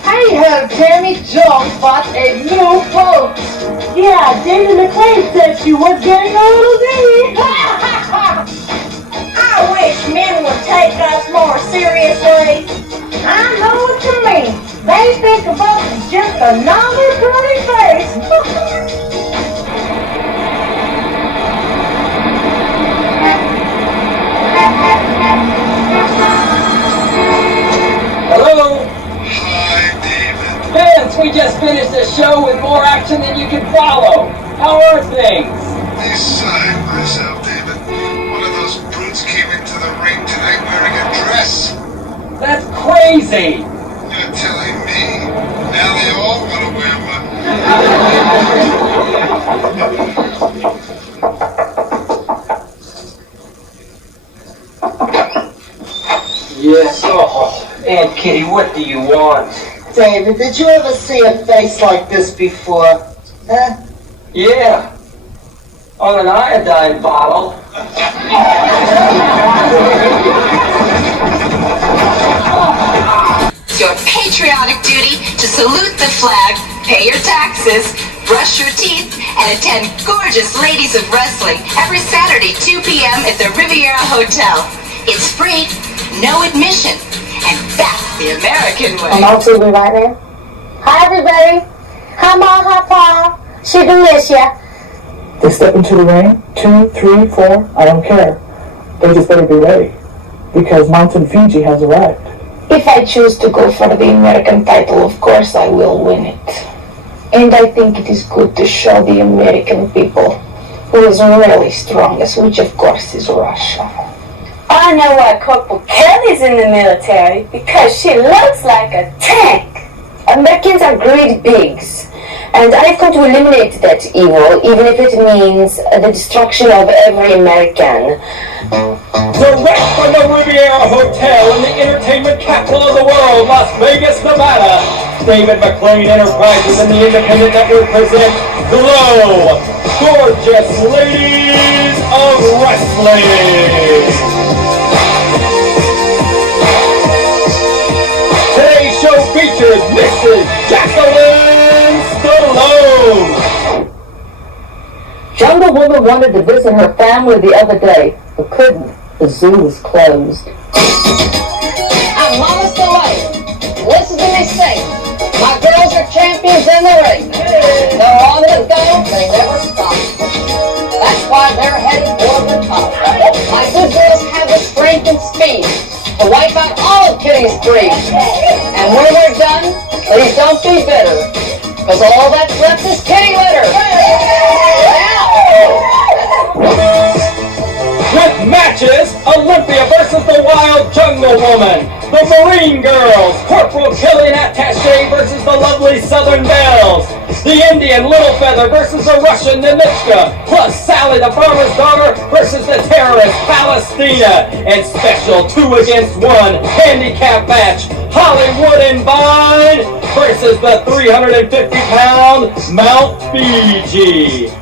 I heard Tammy Jones bought a new boat. Yeah, David McLean said she was getting a little dizzy. I wish men would take us more seriously. I know what you mean. They think of us as just another pretty face. Hello? Hi, David. Vince, we just finished a show with more action than you can follow. How are things? Beside myself, David. One of those brutes came into the ring tonight wearing a dress. That's crazy. You're telling me. Now they all want to wear one. Yes, oh, Aunt Kitty, what do you want? David, did you ever see a face like this before? Huh? Yeah, on an iodine bottle. It's your patriotic duty to salute the flag, pay your taxes, brush your teeth, and attend gorgeous Ladies of Wrestling every Saturday, 2 p.m. at the Riviera Hotel. It's free, no admission, and that's the American way. And I'll be right there. Hi, everybody. Hi, Ma. Hi, Pa. She do miss ya. They step into the ring, 2, 3, 4, I don't care. They just better be ready, because Mountain Fiji has arrived. If I choose to go for the American title, of course I will win it. And I think it is good to show the American people who is really strongest, which of course is Russia. I know why Corporal Kelly's in the military, because she looks like a tank. Americans are greedy pigs, and I've come to eliminate that evil, even if it means the destruction of every American. Direct from the Riviera Hotel in the entertainment capital of the world, Las Vegas, Nevada, David McLean Enterprises and the Independent Network present Glow, Gorgeous Ladies of Wrestling. Today's show features Mrs. Jacqueline Stallone. Jungle Woman wanted to visit her family the other day, but couldn't. The zoo was closed. I'm Mama Stallone. Listen to me sing. My girls are champions in the ring. They're on the go, they never stop. That's why they're headed for the top. My good girls have the strength and speed to wipe out all of Kitty's breed. And when we're done, please don't be bitter, because all that's left is kitty litter. With matches, Olympia versus the Wild Jungle Woman, the Marine Girls, Corporal Kelly and Attaché versus the lovely Southern Belles, the Indian Little Feather versus the Russian Nimichka, plus Sally the Farmer's Daughter versus the terrorist Palestina, and special 2 against 1 handicap match, Hollywood and Vine versus the 350-pound Mount Fiji.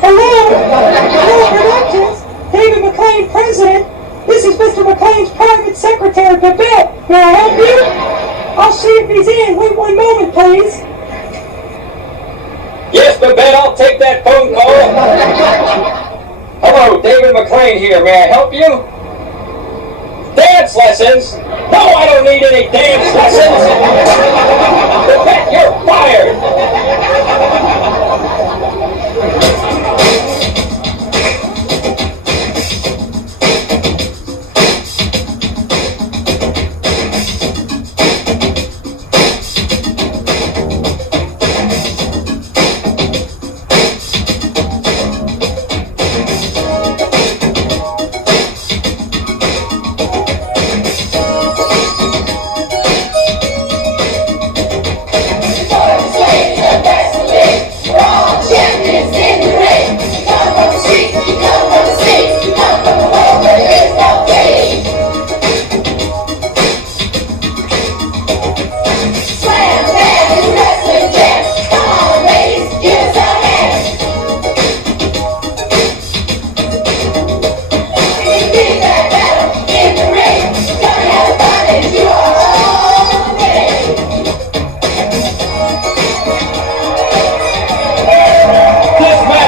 Hello, Productions. David McLean, President. This is Mr. McLean's private secretary, Babette. May I help you? I'll see if he's in. Wait one moment, please. Yes, Babette, I'll take that phone call. Hello, David McLean here. May I help you? Dance lessons? No, I don't need any dance lessons. Babette, you're fired.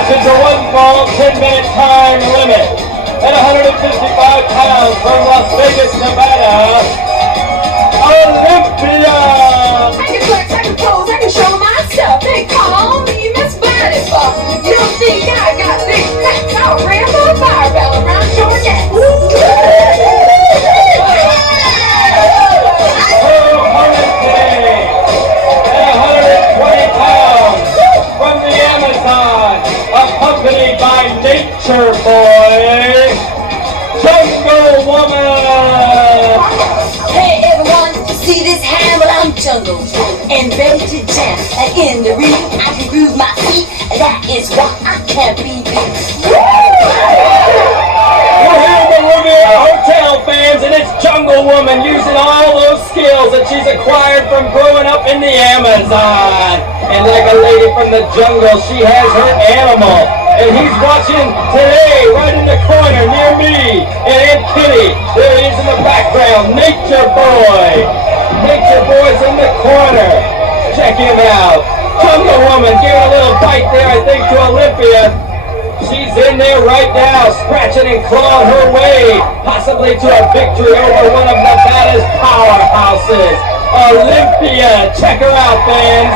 It's a 1-fall, 10-minute time limit. At 155 pounds from Las Vegas, Nevada, Olympia! I can flex, I can pose, I can show myself. They call me Miss Beautiful. You don't think I got big fat out Rambo barbell around your neck. Her opponent today, at 120 pounds, from the jungle and ready to dance. And in the ring, I can groove my feet, and that is why I can't be beat. We're here at the Riviera Hotel, fans, and it's Jungle Woman using all those skills that she's acquired from growing up in the Amazon. And like a lady from the jungle, she has her animal. And he's watching today, right in the corner near me. And Aunt Kitty, there he is in the background, Nature Boy. Nature Boy's in the corner. Check him out. Jungle Woman gave a little bite there, I think, to Olympia. She's in there right now, scratching and clawing her way, possibly to a victory over one of Nevada's powerhouses. Olympia, check her out, fans.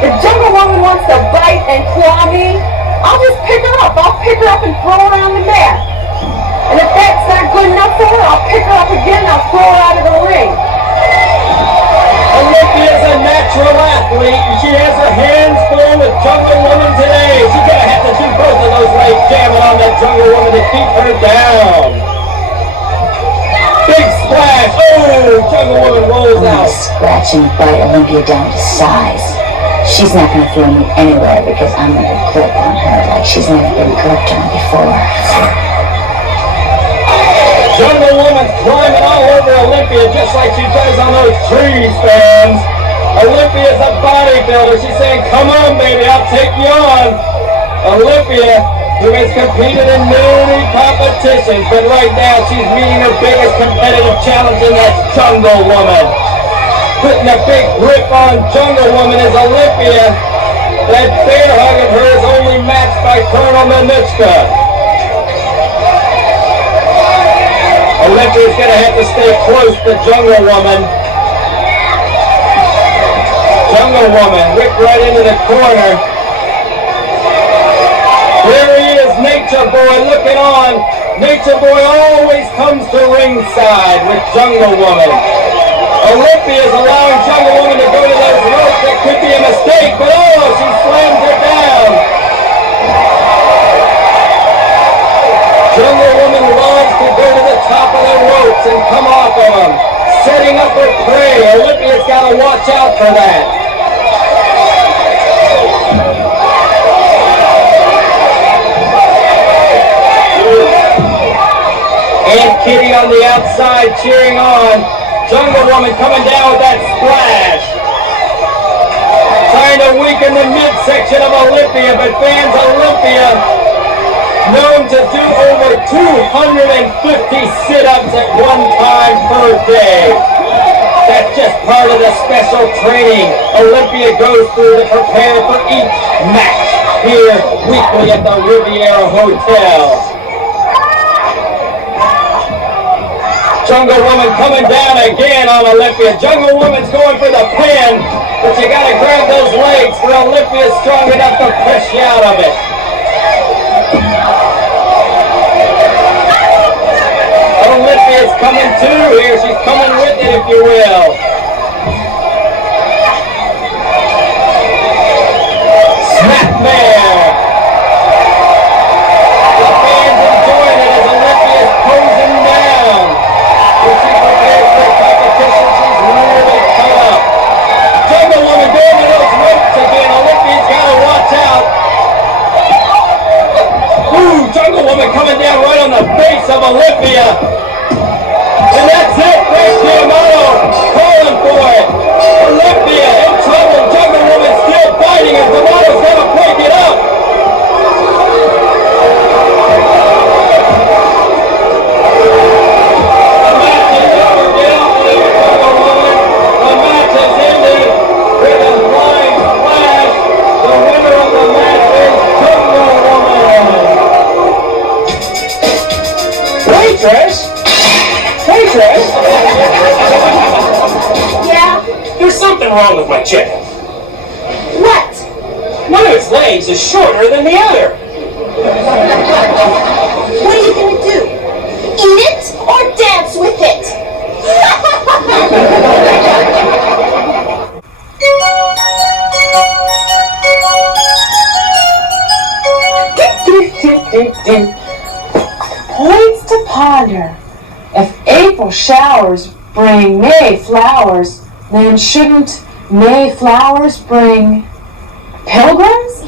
If Jungle Woman wants to bite and claw me, I'll just pick her up. I'll pick her up and throw her on the mat. And if that's not good enough for her, I'll pick her up again and I'll throw her out of the ring. Olympia's a natural athlete, and she has her hands full with Jungle Woman today. She's going to have to do both of those legs jamming on that Jungle Woman to keep her down. Big splash. Oh, Jungle Woman rolls out. Scratch and bite Olympia down to size. She's not going to throw me anywhere because I'm going to clip on her like she's never been clipped on before. Jungle Woman's climbing all over Olympia just like she does on those trees, fans. Olympia's a bodybuilder. She's saying, come on, baby, I'll take you on. Olympia, who has competed in many competitions, but right now she's meeting her biggest competitive challenge, and that's Jungle Woman. Putting a big grip on Jungle Woman is Olympia. That bear hug of her is only matched by Colonel Manuchka. Olympia's going to have to stay close to Jungle Woman. Jungle Woman whipped right into the corner. There he is, Nature Boy looking on. Nature Boy always comes to ringside with Jungle Woman. Olympia is allowing Jungle Woman to go to those ropes. That could be a mistake, but oh, she slams her down. Jungle Woman loves to go to the top of the ropes and come off of them, setting up her prey. Olympia's got to watch out for that. Aunt Kitty on the outside cheering on. Jungle Woman coming down with that splash. Trying to weaken the midsection of Olympia, but fans, Olympia known to do over 250 sit-ups at one time per day. That's just part of the special training Olympia goes through to prepare for each match here weekly at the Riviera Hotel. Jungle Woman coming down again on Olympia. Jungle Woman's going for the pin, but you gotta grab those legs for Olympia's strong enough to push you out of it. Olympia's coming too here. She's coming with it, if you will. Snapmare. The fans enjoying it as Olympia's posing down. When she prepares for competition, she's really cut up. Jungle Woman going to those ropes again. Olympia's got to watch out. Ooh, Jungle Woman coming down right on the face of Olympia. And that's it, Frank Giamotto calling for it. Olympia in trouble. Jungle Woman still fighting as Giamotto's going to break it up. The match is over. Get off of there, Jungle Woman. The match is ended with a flying splash. The winner of the match is Jungle Woman. Waitress? Waitress? Yeah? There's something wrong with my chicken. What? One of its legs is shorter than the other. What are you gonna do? Eat it or dance with it? Points to ponder. If April showers bring May flowers, then shouldn't May flowers bring pilgrims?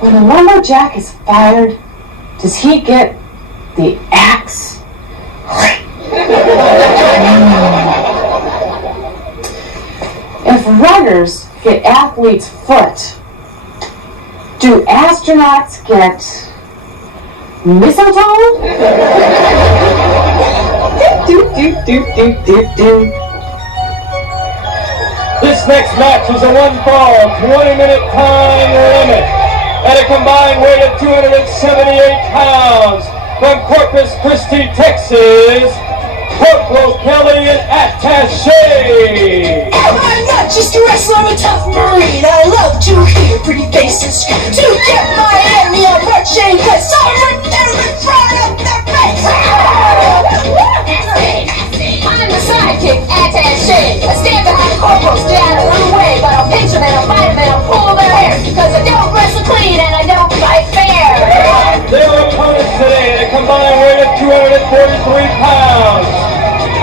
When a lumberjack is fired, does he get the axe? If runners get athlete's foot, do astronauts get mistletoe? This next match is a one-fall, 20-minute time limit. At a combined weight of 278 pounds, from Corpus Christi, Texas, Corporal Kelly and Attaché. I'm not just a wrestler, I'm a tough Marine. I love to hear pretty faces scream. To get my enemy on marching, cause I'm right there in front of their face. I'm the sidekick, Attaché. I stand behind corporals, stay out of her way. But I'll pinch them and I'll fight them and I'll pull their hair. Cause I don't wrestle clean and I don't fight fair. Their opponents today at a combined weight of 243 pounds.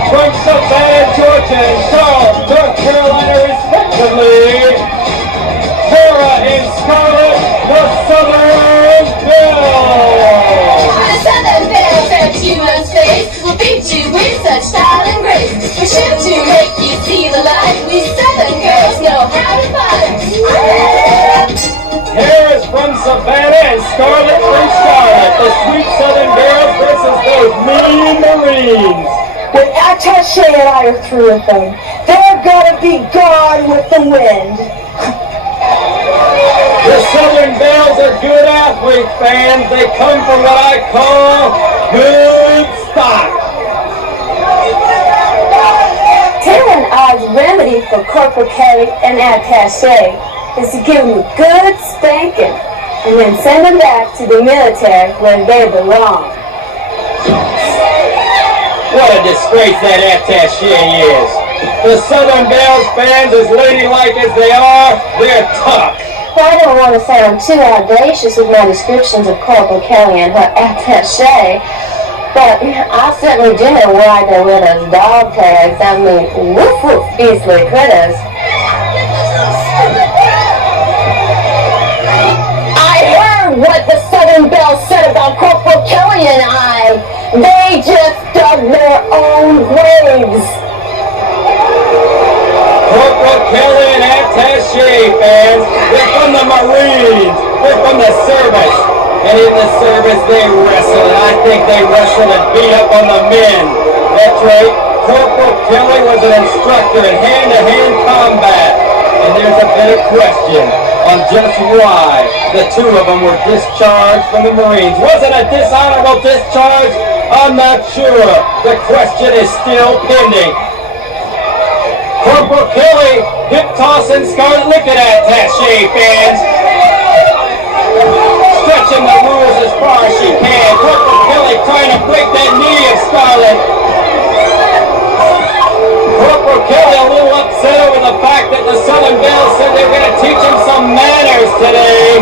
From Savannah, Georgia and Charlotte, North Carolina respectively, Tara and Scarlett, the Southern Belle. The Southern Belle said to us face will beat you with such style and grace. We're sure to make you see the light. We Southern girls know how to fight. Here is from Savannah and Scarlett from Charlotte, the sweet Southern girls versus those mean Marines. When Attaché and I are through with them, they're gonna be gone with the wind. The Southern Belles are good athlete fans. They come from what I call good stock. Tara and I's remedy for Corporal Kelly and Attaché is to give them a good spanking and then send them back to the military where they belong. What a disgrace that Attaché is. The Southern Belles fans, as ladylike as they are, they're tough. Well, I don't want to sound too audacious with my descriptions of Corporal Kelly and her attaché, but I certainly do know why they're with us dog tags. I mean, woof woof beastly critters. I heard what the Southern Belle said about Corporal Kelly and I. They just dug their own graves. Corporal Kelly and Attaché fans, they're from the Marines. They're from the service. And in the service, they wrestle. And I think they wrestle and beat up on the men. That's right. Corporal Kelly was an instructor in hand-to-hand combat. And there's a bit of question on just why the two of them were discharged from the Marines. Was it a dishonorable discharge? I'm not sure. The question is still pending. Corporal Kelly, hip tossing Scarlett. Look at Attaché fans. Stretching the rules as far as she can. Corporal Kelly trying to break that knee of Scarlett. Corporal Kelly a little upset over the fact that the Southern Belle said they were going to teach him some manners today.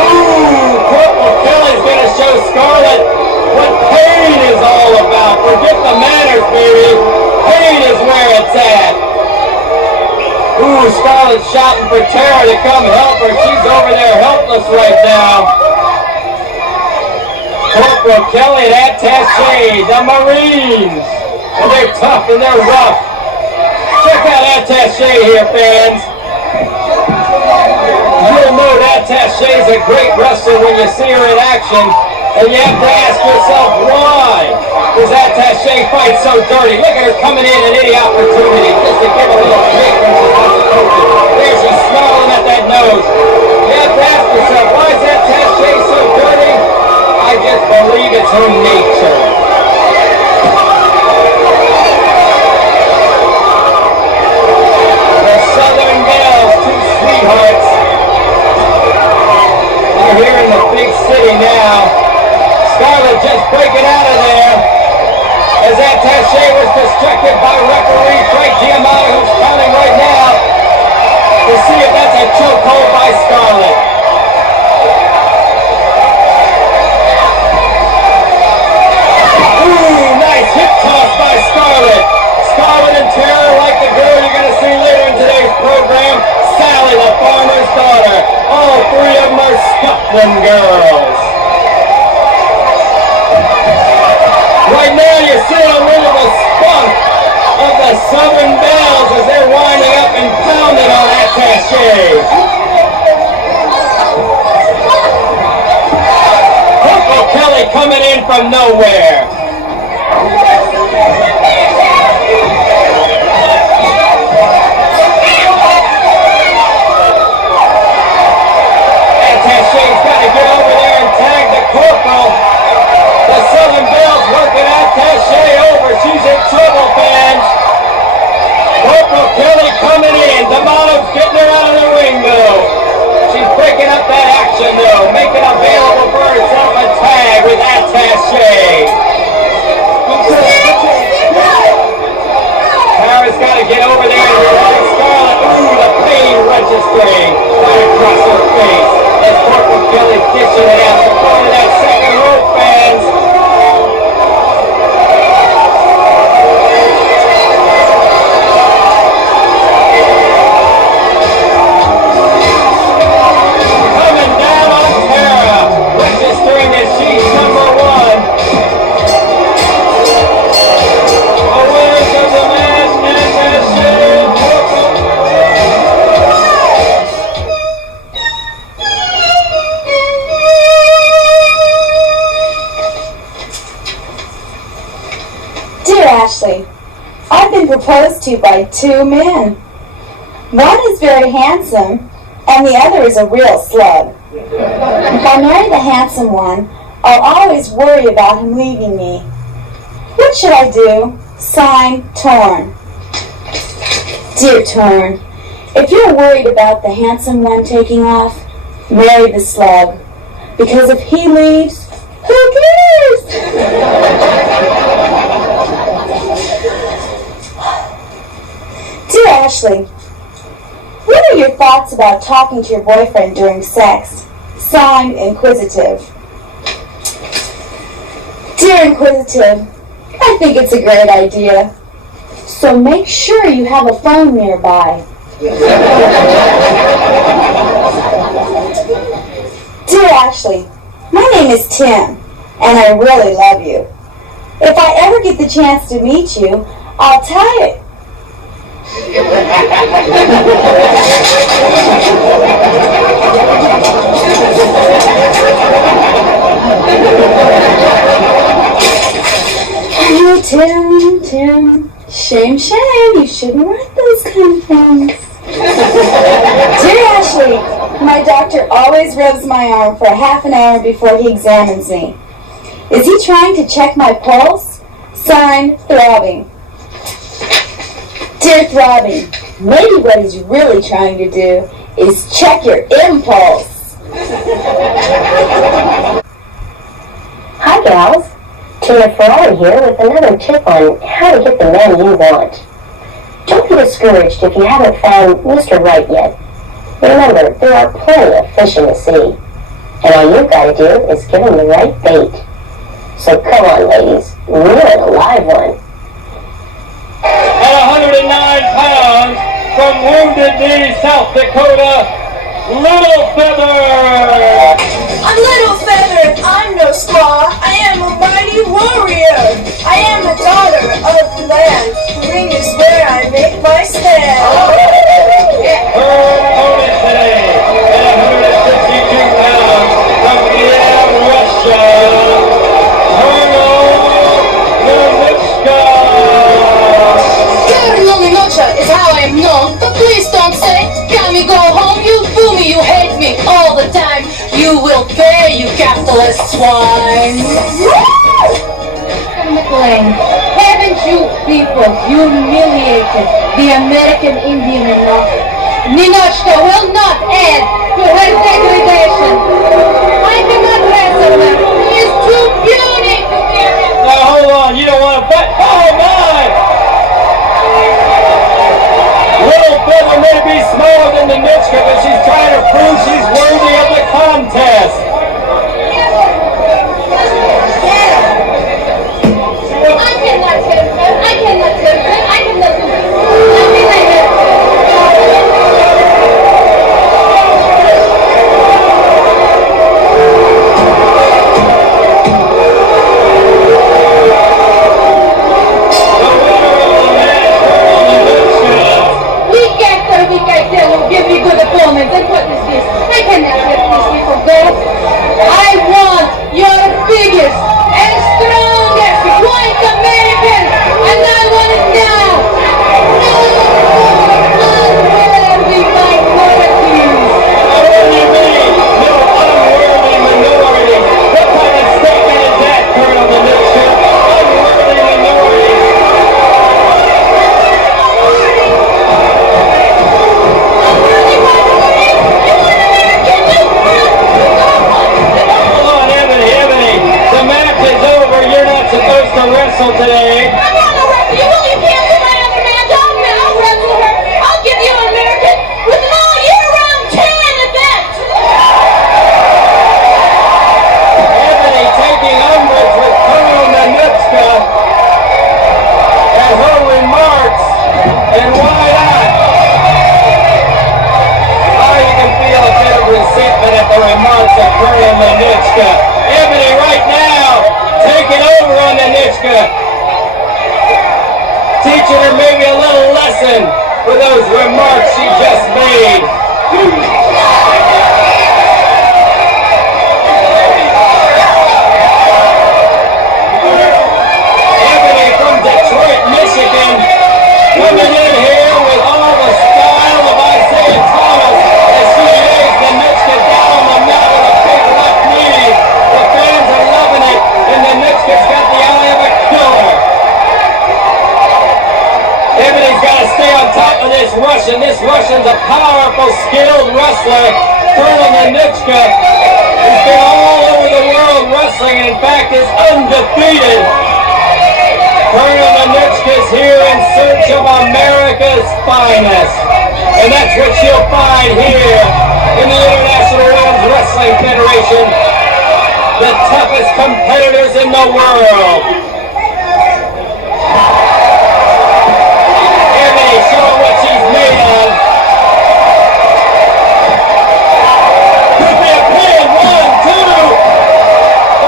Ooh, Corporal Kelly's going to show Scarlett what pain is all about. Forget the manners, baby. Pain is where it's at. Ooh, Scarlett's shouting for Tara to come help her. She's over there helpless right now. Corporal Kelly and Attaché, the Marines. And they're tough and they're rough. Check out Attaché here, fans. You'll know that Attaché is a great wrestler when you see her in action. And you have to ask yourself, why does Attaché fight so dirty? Look at her coming in at any opportunity just to give a little kick when she's not supposed to. There she's snarling at that nose. You have to ask yourself, why is Attaché so dirty? I just believe it's her nature. The Southern Belles, two sweethearts, are here in the big city now. Scarlett just breaking out of there as Attaché was distracted by referee Frank Giamatti, who's counting right now to see if that's a chokehold by Scarlett. Southern Bells as they're winding up and pounding on Attaché. Corporal Kelly coming in from nowhere. Attaché's got to get over there and tag the corporal. The Southern Bells working Attaché over. She's in trouble, fans. Corporal Kelly coming in. D'Amato's getting her out of the ring, though. She's breaking up that action, though, making available for herself a tag with Attaché. Tara's got to get over there and tag Scarlett. Ooh, the pain registering right across her face. As Corporal Kelly dishing it out the point of that second rope, fans. Coming down on Tara, registering that she's number one. The winners of the match, Attaché, Dear Ashley, I've been proposed to by 2 men. One is very handsome, and the other is a real slug. If I marry the handsome one, I'll always worry about him leaving me. What should I do? Signed, Torn. Dear Torn, if you're worried about the handsome one taking off, marry the slug. Because if he leaves, who cares? Dear Ashley, what are your thoughts about talking to your boyfriend during sex? Signed, Inquisitive. Dear Inquisitive, I think it's a great idea. So make sure you have a phone nearby. Dear Ashley, my name is Tim, and I really love you. If I ever get the chance to meet you, I'll tell you. Oh, Tim, shame, you shouldn't write those kind of things. Dear Ashley, my doctor always rubs my arm for half an hour before he examines me. Is he trying to check my pulse? Signed, Throbbing. Dear Throbbing, maybe what he's really trying to do is check your impulse. Hi, gals. Tina Ferrari here with another tip on how to get the man you want. Don't be discouraged if you haven't found Mr. Right yet. Remember, there are plenty of fish in the sea, and all you've got to do is give him the right bait. So come on, ladies, reel a live one. At 109 pounds, from Wounded Knee, South Dakota, Little Feather! I'm Little Feather, I'm no squaw, I am a mighty warrior. I am the daughter of the land, the ring is where I make my stand. Her opponent today, at 152 pounds, from Kiev, Russia, is how I am known, but please don't say, can we go home? You fool me, you hate me all the time. You will pay, you capitalist swine. Mr. McLean, haven't you people humiliated the American Indian enough? Ninochka will not add to her degradation. I cannot wrestle her. She is too puny to be a wrestler. Now hold on, you don't want to bet. Oh my! Little Feather may be smaller than the Nitschka, but she's trying to prove she's worthy of the contest. I cannot help her. I cannot help her. I cannot do it. How can I help her? The winner of the match, wrestle today. I'm not gonna wrestle you. Will you cancel my other match? I'll wrestle her. I'll give you an American with an all-year-round tan event. Ebony taking umbrage with Colonel Nanutska and her remarks. And why not? Oh, you can feel a bit of resentment at the remarks of Colonel Nanutska. Ebony right now taking over on Nanutska. Teaching her maybe a little lesson for those remarks she just made. Ebony from Detroit, Michigan, coming in here with all the style of Isaiah Thomas as she lays Nanutska down the mat with a big left knee. The fans are loving it, and Nanutska's got the eye of a killer. Ebony's got to stay on top of this Russian. This Russian's a powerful, skilled wrestler. Colonel Nanutska has been all over the world wrestling, and in fact is undefeated. Colonel Nanutska's here in search of America's finest. And that's what you'll find here in the International Women's Wrestling Federation. The toughest competitors in the world. Ebony showing what she's made of. Could be a pin. 1, 2.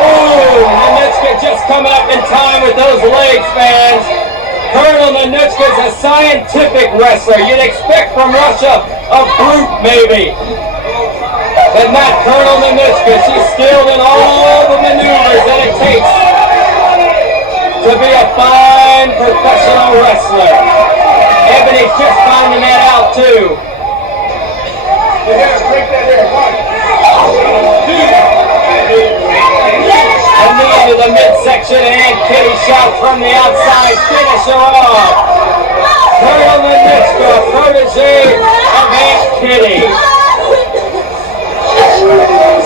Ooh, Nanutska just coming up in time with those legs, fans. Colonel Nanutska's a scientific wrestler. You'd expect from Russia a brute, maybe. But not Colonel Nanutska. She's skilled in all the maneuvers that it takes to be a fine professional wrestler. Ebony's just finding that out, too. A knee into the midsection, and Aunt Kitty shouts from the outside, finish her off. Colonel Nanutska, protege of Aunt Kitty.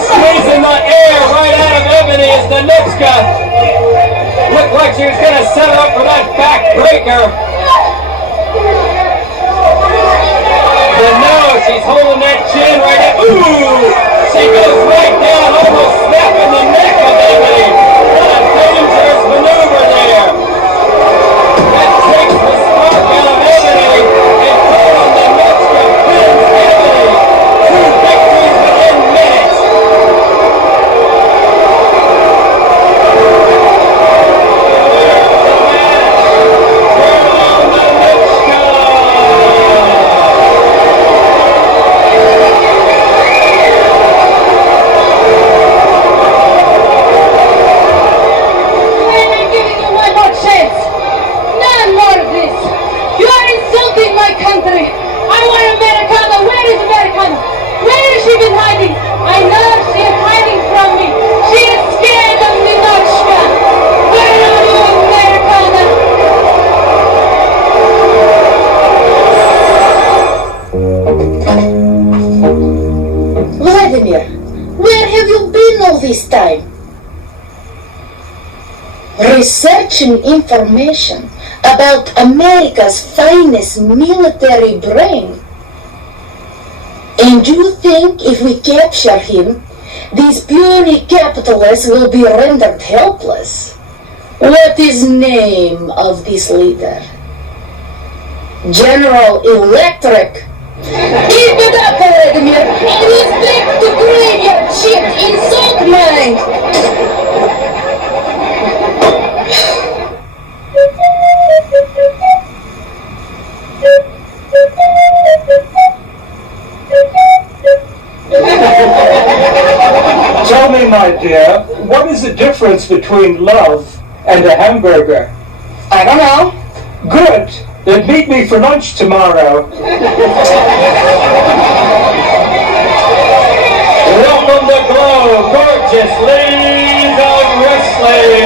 Squeezing the air right out of Ebony as Nanutska looked like she was going to set her up for that back breaker. But no, she's holding that chin right at, ooh! She goes right down, almost snapping the neck of Ebony. What a dangerous maneuver there. That takes the spark out of Ebony, and Colonel Nanutska pins Ebony. 2 victories within minutes. This time, researching information about America's finest military brain. And you think if we capture him, these puny capitalists will be rendered helpless? What is name of this leader? General Electric. Keep it up, Vladimir! Respect the graveyard shift in salt mine! Tell me, my dear, what is the difference between love and a hamburger? I don't know. Good. Then meet me for lunch tomorrow. Welcome to Glow, gorgeous ladies of wrestling.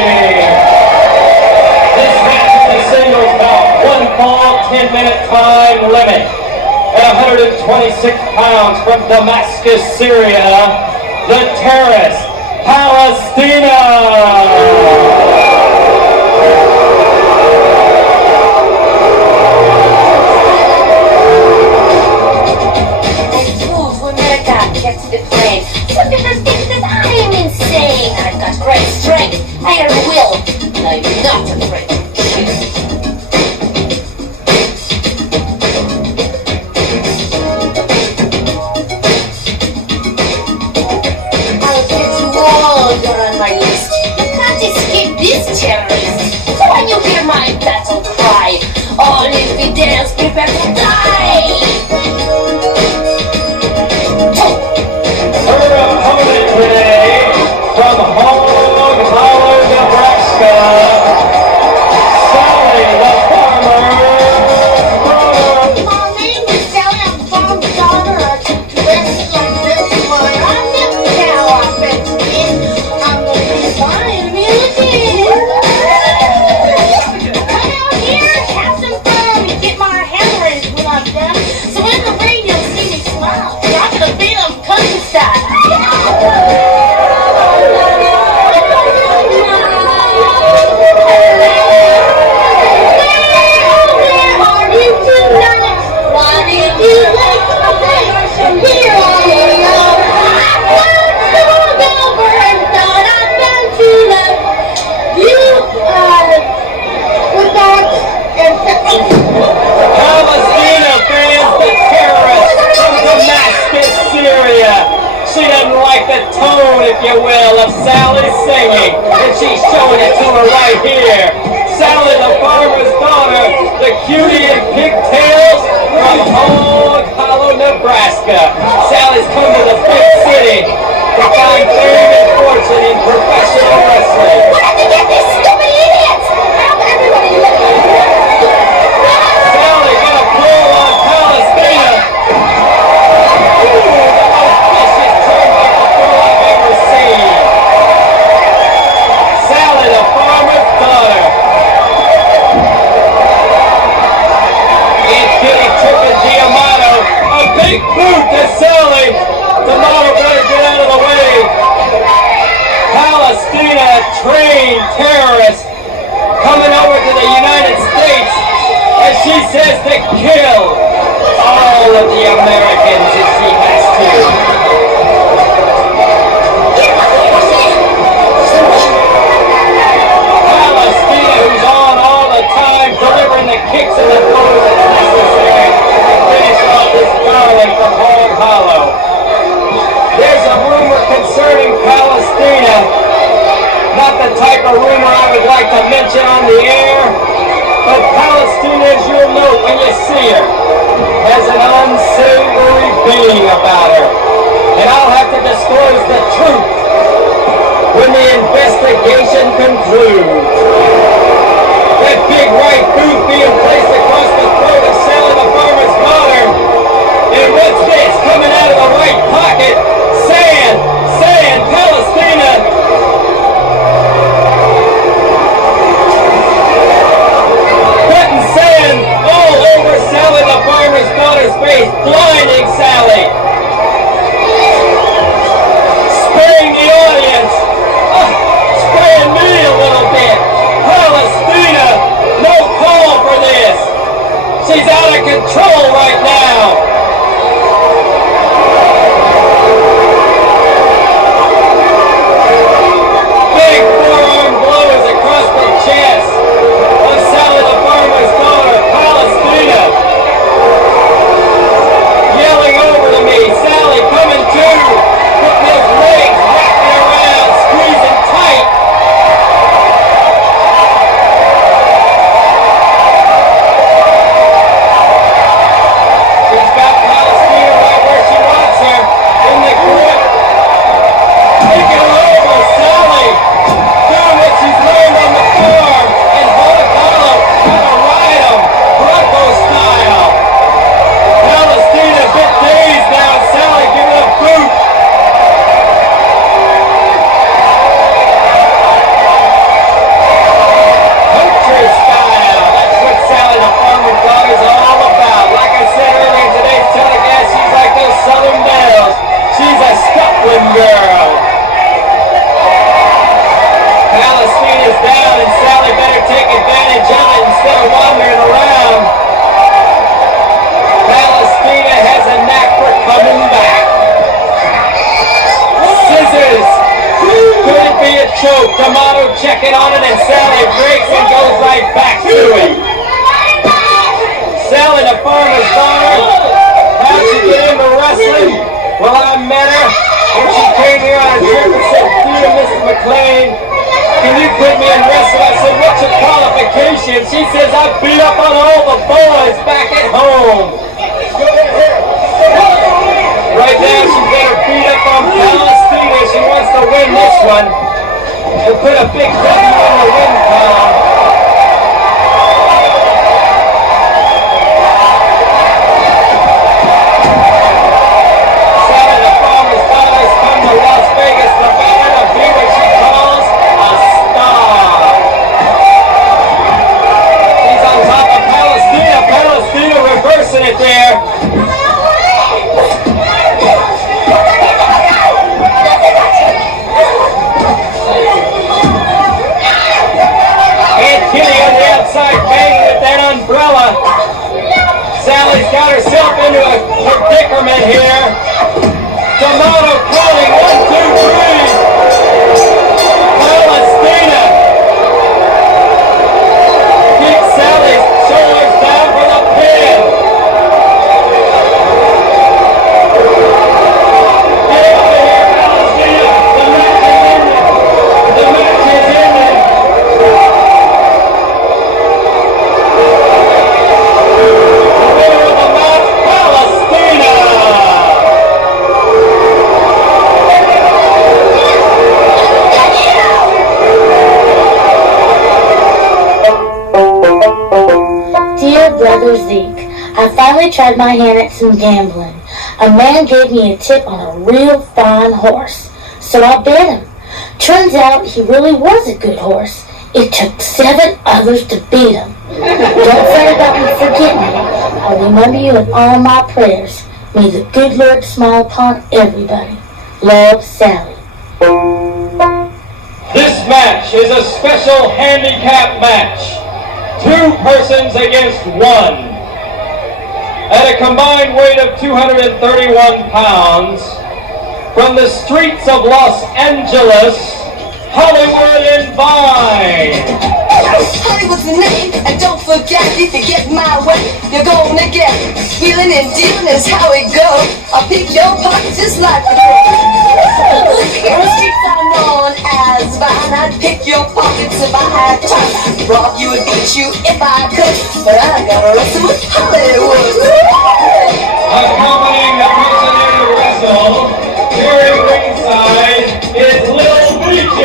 This match is a singles bout, 1 fall, 10-minute time limit. At 126 pounds from Damascus, Syria, the terrorist, Palestina. not afraid to kiss. I'll get you all, you're on my list. You can't escape this terrorist. So when you hear my battle cry, all infidels prepare to die. Her opponent today, from HAWAIIAN, Nebraska, Sally the farmer's daughter. My name is Sally, I'm the farmer's daughter. I took to rest like this boy. I'm the cow I fed to kids. I'm gonna be buying me a kid. Come out here, have some fun, and get my hammerings when I'm done. So in the rain you'll see me smile. I'm gonna beat them country style. Palestina fans, the terrorist from Damascus, Syria. She doesn't like the tone, if you will, of Sally's singing, and she's showing it to her right here. Sally the farmer's daughter, the cutie in pigtails from HAWAIIAN, Nebraska. Sally's come to the big city to find fame and fortune in professional wrestling. We have to get these stupid idiots! Help everybody look at Sally gonna pull on Palestina. Ooh, the most vicious turnbuckle I've ever seen. Sally the farmer's daughter. And Kitty Trippin Diamato, a big boot to Sally. D'Amato better get out of the way. Palestina, a trained terrorist, coming over to the United States, as she says, to kill all of the Americans if she has to. Palestina, who's on all the time, delivering the kicks and the blows that's necessary to finish off this darling from Hog Hollow. There's a rumor concerning Palestina, not the type of rumor I would like to mention on the air, but Palestina, as you'll note when you see her, has an unsavory being about her. And I'll have to disclose the truth when the investigation concludes. That big white boot being placed across the throat of Sally the farmer's daughter. And what's this coming out of the right pocket? Sand! Sand! Palestina! Putting sand all over Sally the farmer's daughter's face, blinding Sally. Spraying the audience. Spraying me a little bit. Palestina, no call for this. She's out of control right now. Big forearm blows across the chest of Sally the farmer's daughter, Palestina. Yelling over to me, Sally coming to, putting his legs wrapping around, squeezing tight. She's second on it, and Sally breaks and goes right back to it. Sally, the farmer's daughter, how'd she get into wrestling? Well, I met her, and she came here on a trip and said, "Dear Mrs. McLean, can you put me in wrestling?" I said, "What's your qualification?" She says, "I beat up on all the boys back at home." Right now, she's got her beat up on Palestina. She wants to win this one. She'll put a big W in the win column. Sally, the farmer's daughter, has come to Las Vegas, Nevada to be what she calls a star. She's on top of Palestina. Palestina reversing it there. Banging with that umbrella. Sally's got herself into a predicament here. Tomato calling 1, 2, 3. Palestina keeps Sally's shoulders down for the pin. Get out of here, Palestina. The match is ended. The match is ended. Dear Brother Zeke, I finally tried my hand at some gambling. A man gave me a tip on a real fine horse, so I bet him. Turns out he really was a good horse. It took 7 others to beat him. Don't fret about me forgetting you. I'll remember you in all my prayers. May the good Lord smile upon everybody. Love, Sally. This match is a special handicap match. 2 persons against 1. At a combined weight of 231 pounds, from the streets of Los Angeles, Hollywood and Vine. Hollywood's the name, and don't forget, if you get my way, you're gonna get wheeling and dealing is how it goes. I'll pick your pocket just like the road. The streets are known as Vine. I'd pick your pockets if I had time. Rob you and beat you if I could, but I gotta wrestle with Hollywood. Accompanying the person in the wrestle, here at ringside is Lil BG.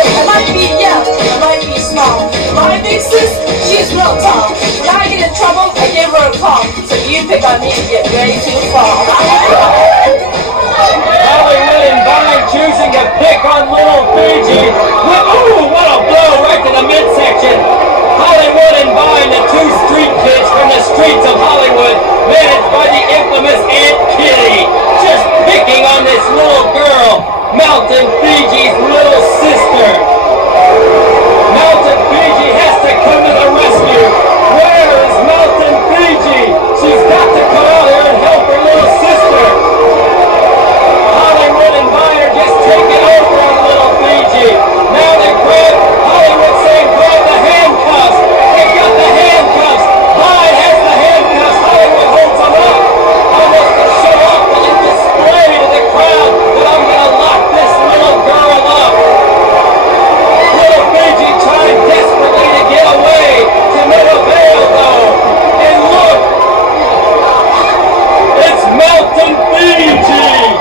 I might be young, I might be small. My big sis, she's real tall. When I get in trouble, I give her a call. So you pick on me to get ready to fall. Hollywood and Vine choosing to pick on Little Fiji. Ooh, what a blow right to the midsection. Hollywood and Vine, the 2 street kids from the streets of Hollywood, managed by the infamous Aunt Kitty, just picking on this little girl, Mountain Fiji's little sister. Mountain Fiji has to come to the rescue. Where is Mountain Fiji? She's got to come out here and help her little sister. Hollywood and Vine are just taking over on Little Fiji. Now they grab, Hollywood saying grab the handcuffs. They got the handcuffs. Vine has the handcuffs. Hollywood holds them up. Almost to show off and display to the crowd that I'm going to lock this little girl up. Little Fiji trying desperately to get away. To no avail though. And look, it's Mountain Fiji.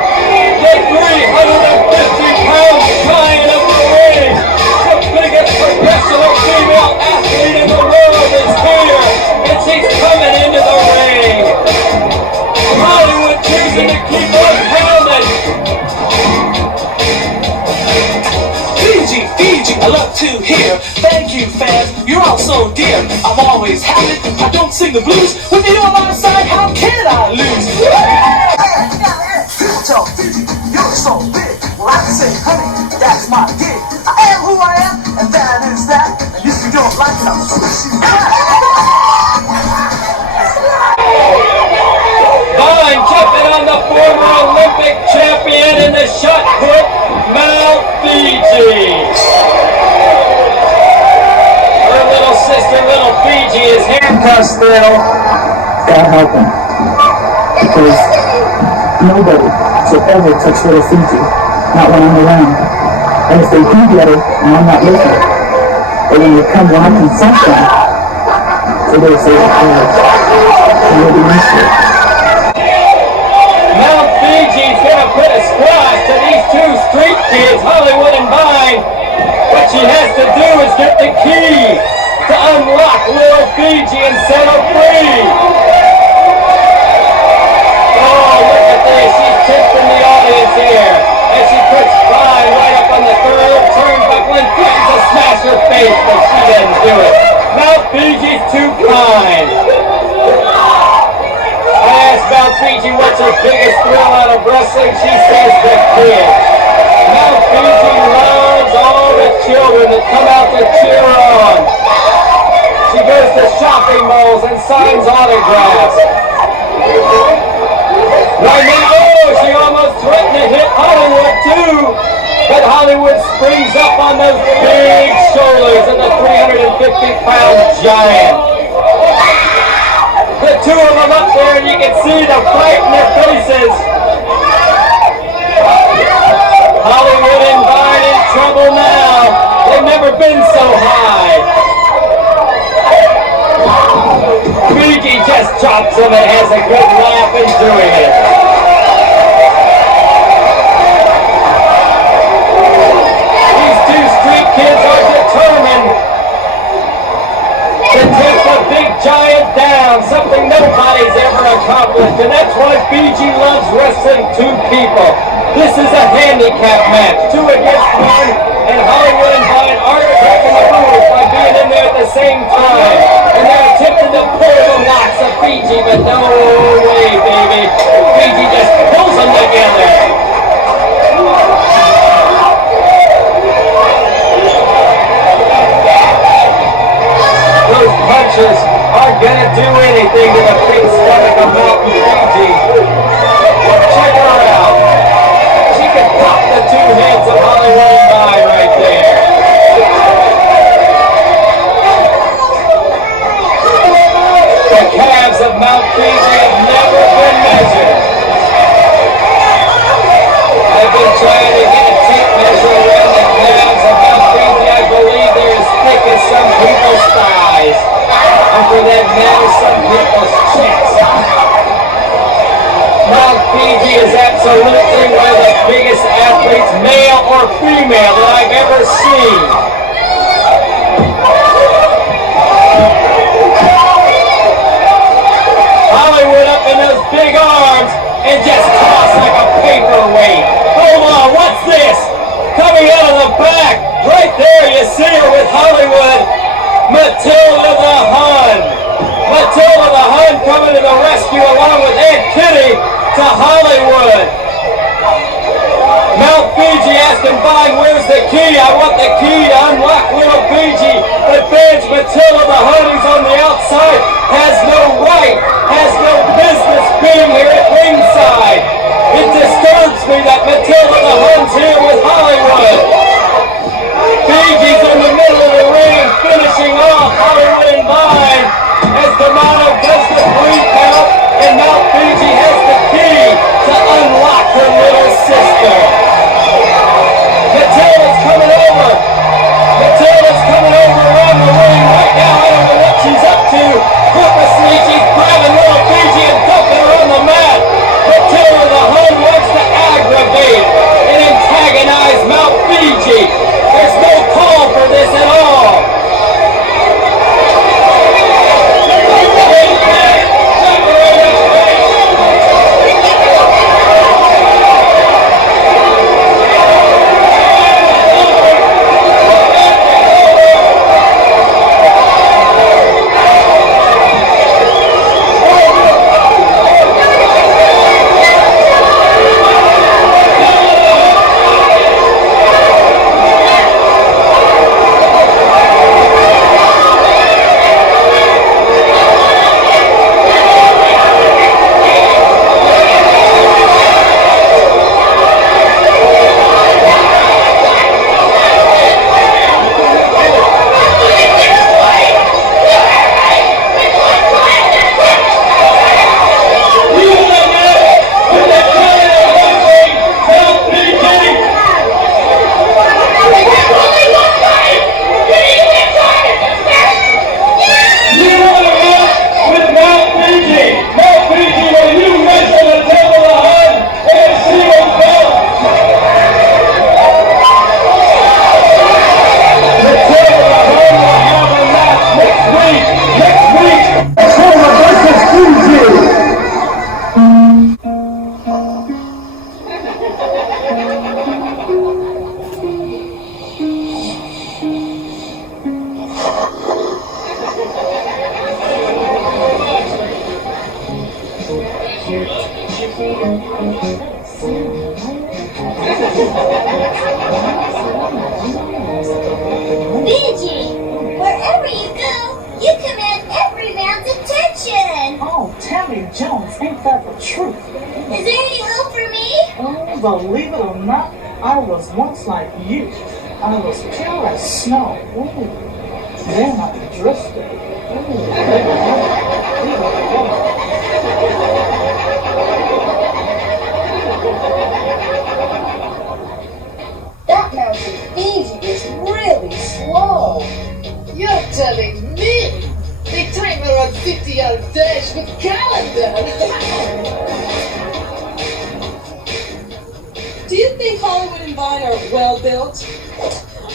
The 350-pound giant of the ring, the biggest professional female athlete in the world is here, and she's coming into the ring. Hollywood choosing to keep on pounding. Fiji, I love to hear. Thank you, fans, you're all so dear. I'm always happy, I don't sing the blues. With you on my side, how can I lose? So, Fiji, you're so big. Well, I can say, honey, that's my gig. I am who I am, and that is that. And if you don't like it, I'm just gonna shoot back. Vine jumping on the former Olympic champion in the shot put, Mount Fiji. Costello. God help him. Because nobody should ever touch little Fiji. Not when I'm around. And if they do get it, and I'm not looking, or when they come wanting something, so they'll say it first. And they'll be used to it. Mount Fiji's gonna put a squash to these two street kids, Hollywood and Vine. What she has to do is get the key to unlock little Fiji and set her free. Oh, look at this. She's tempting the audience here as she puts Vine right up on the third turnbuckle and threatens to smash her face, but she doesn't do it. Mount Fiji's too kind. I asked Mount Fiji what's her biggest thrill out of wrestling. She says the kids. Mount Fiji loves all the children that come out to cheer her on. She goes to shopping malls and signs autographs. Right now, she almost threatened to hit Hollywood too. But Hollywood springs up on those big shoulders of the 350-pound giant. The two of them up there, and you can see the fright in their faces. Hollywood and Vine in trouble now. They've never been so high. Fiji just chops them and has a good laugh in doing it. These two street kids are determined to take the big giant down, something nobody's ever accomplished, and that's why Fiji loves wrestling two people. This is a handicap match, 2 against 1, and Hollywood and Vine aren't breaking the rules by being in there at the same time. And they're attempting to pull the locks of Fiji, but no way, baby. Fiji just pulls them together. Those punches aren't gonna do anything to the big stomach of Mountain Fiji. Check her out. She can pop the two heads of Hollywood and Vine right there. The calves of Mount Fiji have never been measured. I've been trying to get a tape measure around the calves of Mount Fiji. I believe they're as thick as some people's thighs. And for that matter, some people's checks. Mount Fiji is absolutely one of the biggest athletes, male or female, that I've ever seen. Hollywood up in those big arms and just tossed like a paperweight. Hold on, what's this? Coming out of the back, right there you see her with Hollywood, Matilda the Hun. Matilda the Hun coming to the rescue along with Aunt Kitty to Hollywood. Mount Fiji asking Vine, where's the key? I want the key to unlock little Fiji. But Ben's Matilda the Hun, who's on the outside, has no right, has no business being here at ringside. It disturbs me that Matilda the Hun's here with Hollywood. Fiji's in the middle of the ring, finishing off Hollywood and Vine as D'Amato does the 3 count, and Mount Fiji has the key to unlock her little sister. Matilda's coming over. Matilda's coming over around the ring right now. I don't know what she's up to. Purposely, she's grabbing little Fiji and dumping her on the mat. Matilda the Hun wants to aggravate and antagonize Mount Fiji. Next week, Oklahoma versus Fiji. Fiji, wherever you go, you command every man's attention. Oh, Tammy Jones, ain't that the truth? Is there any hope for me? Oh, believe it or not, I was once like you. I was pure as snow. Ooh. Then I drifted. That mountain Fiji is really slow. You're telling me? They time around 50-yard dash with calendar. Do you think Hollywood and Vine are well built?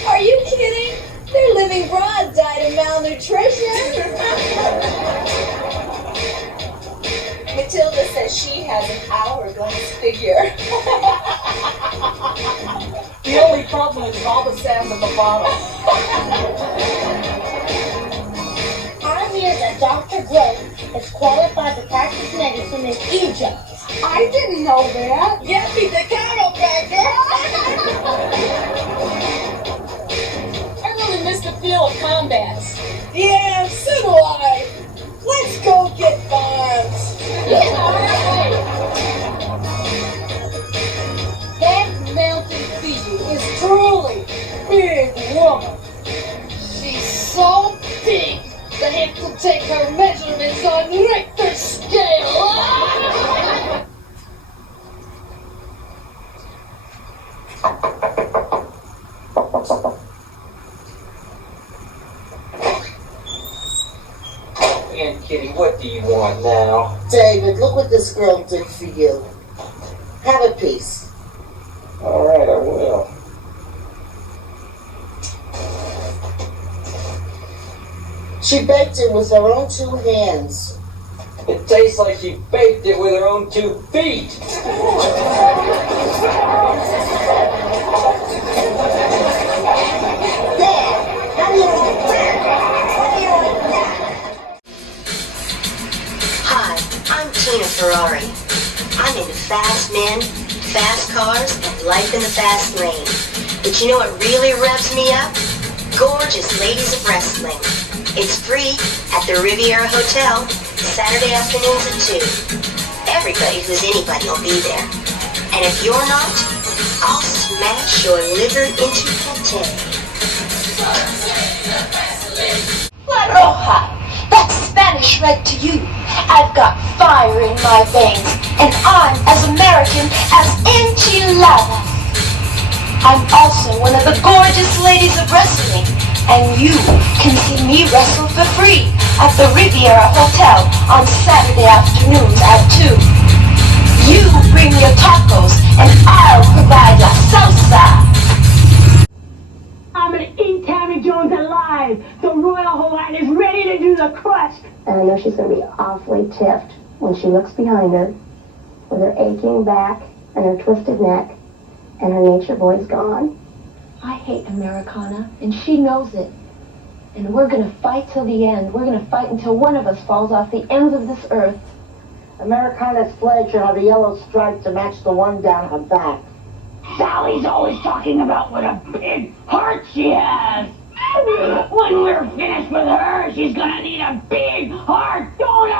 Are you kidding? Their living broad died of malnutrition. Matilda says she has an hourglass figure. The only problem is all the sand at the bottom. I hear that Dr. Grove is qualified to practice medicine in Egypt. I didn't know that. Yeah, he's a chiropractor. I really miss the feel of combats. Yeah, so do I. Let's go get bombs. That mountain Fiji is truly big woman. She's so big, they have to take her measurements on Richter scale. Aunt Kitty, what do you want now? David, look what this girl did for you. Have a piece. All right, I will. She baked it with her own 2 hands. It tastes like she baked it with her own 2 feet. Hi, I'm Tina Ferrari. I'm into fast men, fast cars, and life in the fast lane. But you know what really revs me up? Gorgeous ladies of wrestling. It's free at the Riviera Hotel, Saturday afternoons at 2. Everybody who's anybody will be there. And if you're not, I'll smash your liver into pate. La Roja, that's Spanish right to you. I've got fire in my veins, and I'm as American as enchiladas. I'm also one of the gorgeous ladies of wrestling, and you can see me wrestle for free at the Riviera Hotel on Saturday afternoons at 2. You bring your tacos, and I'll provide la salsa. I'm gonna eat Tammy Jones alive. The Royal Hawaiian is ready to do the crush. And I know she's going to be awfully tiffed when she looks behind her with her aching back and her twisted neck and her nature boy's gone. I hate Americana, and she knows it. And we're going to fight till the end. We're going to fight until one of us falls off the ends of this earth. Americana's flag should have a yellow stripe to match the one down her back. Sally's always talking about what a big heart she has. When we're finished with her, she's gonna need a big heart donor.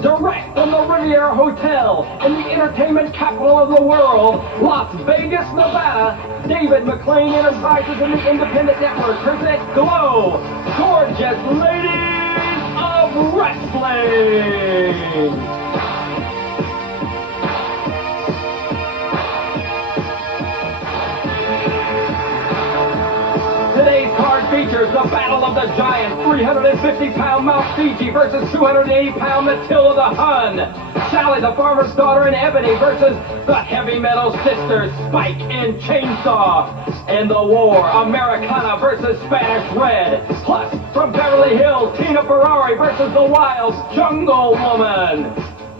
Direct from the Riviera Hotel in the entertainment capital of the world, Las Vegas, Nevada, David McLean Enterprises and the Independent Network present Glow, Gorgeous Ladies of Wrestling. Today's card features the Battle of the Giants, 350-pound Mount Fiji versus 280-pound Matilda the Hun. Sally the farmer's daughter and Ebony versus the heavy metal sisters Spike and Chainsaw. In the war, Americana versus Spanish Red. Plus, from Beverly Hills, Tina Ferrari versus the Wild Jungle Woman.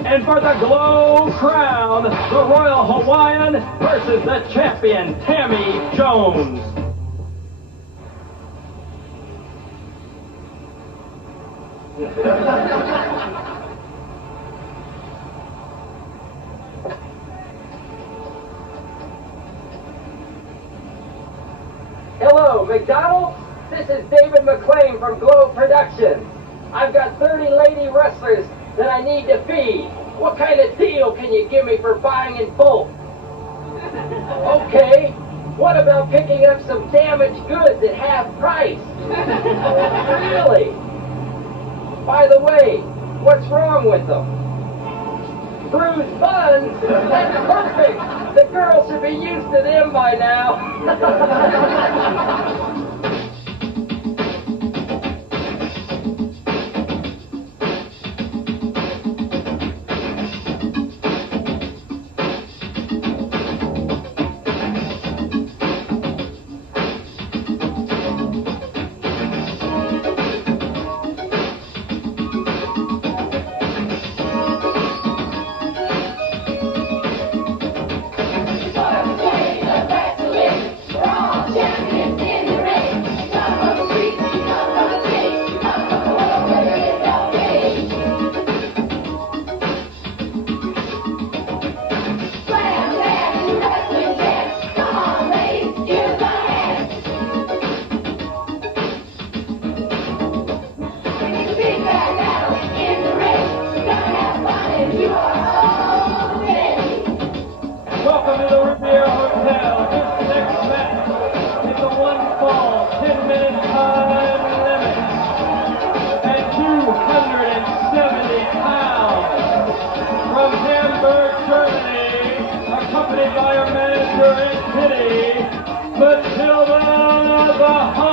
And for the Glow Crown, the Royal Hawaiian versus the champion, Tammy Jones. Hello, McDonald's? This is David McClain from Glow Productions. I've got 30 lady wrestlers that I need to feed. What kind of deal can you give me for buying in bulk? Okay, what about picking up some damaged goods at half price? Really? By the way, what's wrong with them? Bruised buns? That's perfect! The girls should be used to them by now. Welcome to the Riviera Hotel. This next match is a one-fall, 10-minute time limit at 270 pounds. From Hamburg, Germany, accompanied by our manager and Kitty, Matilda the Hun.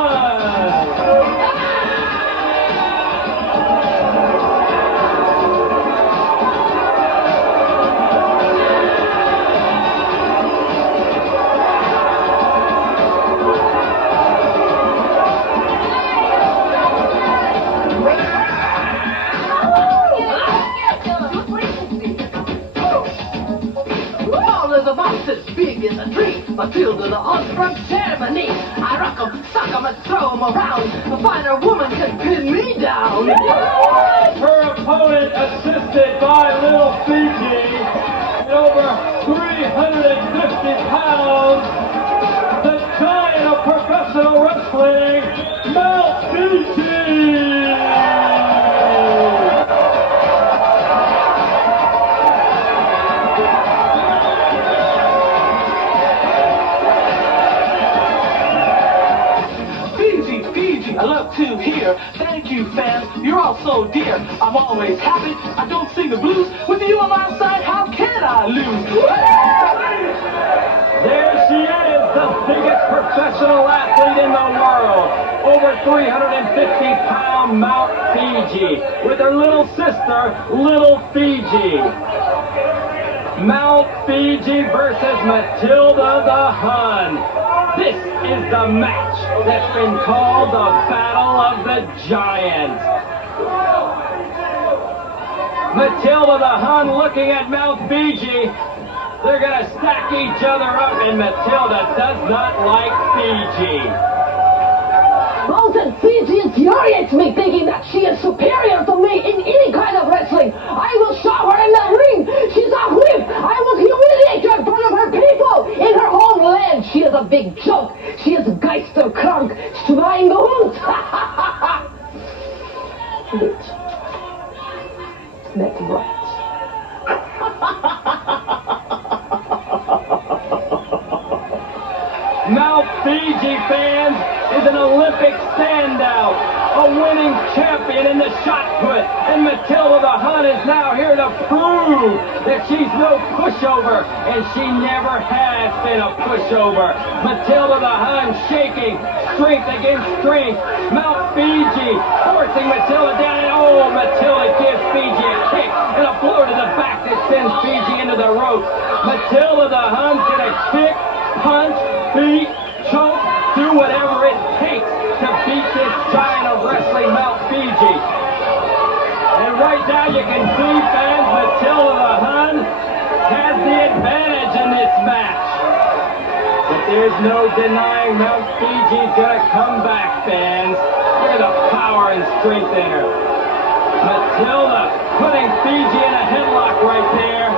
As big as a tree, Matilda the Hun from Germany. I rock 'em, sock 'em, and throw 'em around. A finer woman can pin me down. Her opponent, assisted by Little Fiji, at over 350 pounds, the giant of professional wrestling, Mount Fiji. I love to hear. Thank you, fans. You're all so dear. I'm always happy. I don't sing the blues. With you on my side, how can I lose? There she is, the biggest professional athlete in the world. Over 350-pound Mount Fiji. With her little sister, Little Fiji. Mount Fiji versus Matilda the Hun. This is the match that's been called the Battle of the Giants. Matilda the Hun looking at Mount Fiji. They're going to stack each other up, and Matilda does not like Fiji. Mountain Fiji infuriates me, thinking that she is superior to me in any kind of wrestling. I will shove her in the ring. She's a whip. I will humiliate her in front of her people. In her homeland, she is a big joke. She is Geisterkrank, Schweinehund. Bitch. That's right. Mount Fiji, fans, is an Olympic standout, a winning champion in the shot put, and Matilda the Hun is now here to prove that she's no pushover, and she never has been a pushover. Matilda the Hun shaking, strength against strength. Mount Fiji forcing Matilda down, and oh, Matilda gives Fiji a kick and a blow to the back that sends Fiji into the ropes. Matilda the Hun's gonna kick, punch, beat, choke, do whatever it takes to beat this giant of wrestling, Mount Fiji. And right now you can see, fans, Matilda the Hun has the advantage in this match. But there's no denying Mount Fiji's gonna come back, fans. Look at the power and strength in her. Matilda putting Fiji in a headlock right there.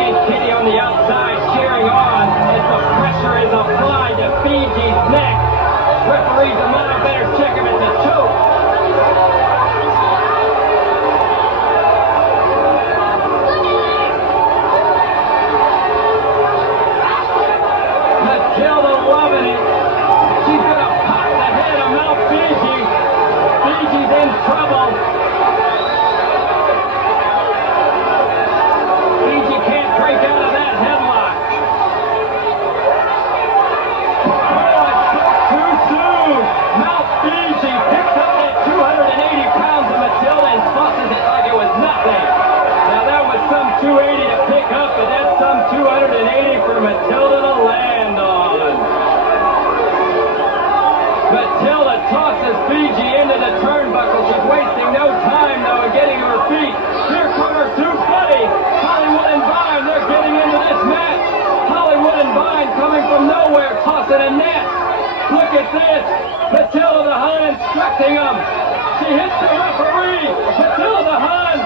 And Kitty on the outside cheering on as the pressure is applied to Fiji's neck. Referee D'Amato better check him at the choke. Matilda loving it. She's gonna pop the head of Mount Fiji. Fiji's in trouble. Fiji can't break out of that headlock. Oh, it's too soon. Mount Fiji picks up that 280 pounds of Matilda and tosses it like it was nothing. Now that was some 280 to pick up, but that's some 280 for Matilda to land on. Matilda tosses Fiji into the turnbuckle. She's wasting no time, though, in getting to her feet. Here come her two buddies, Hollywood and Vine. They're getting into this match. Hollywood and Vine coming from nowhere, tossing a net. Look at this. Matilda the Hun instructing them. She hits the referee. Matilda the Hun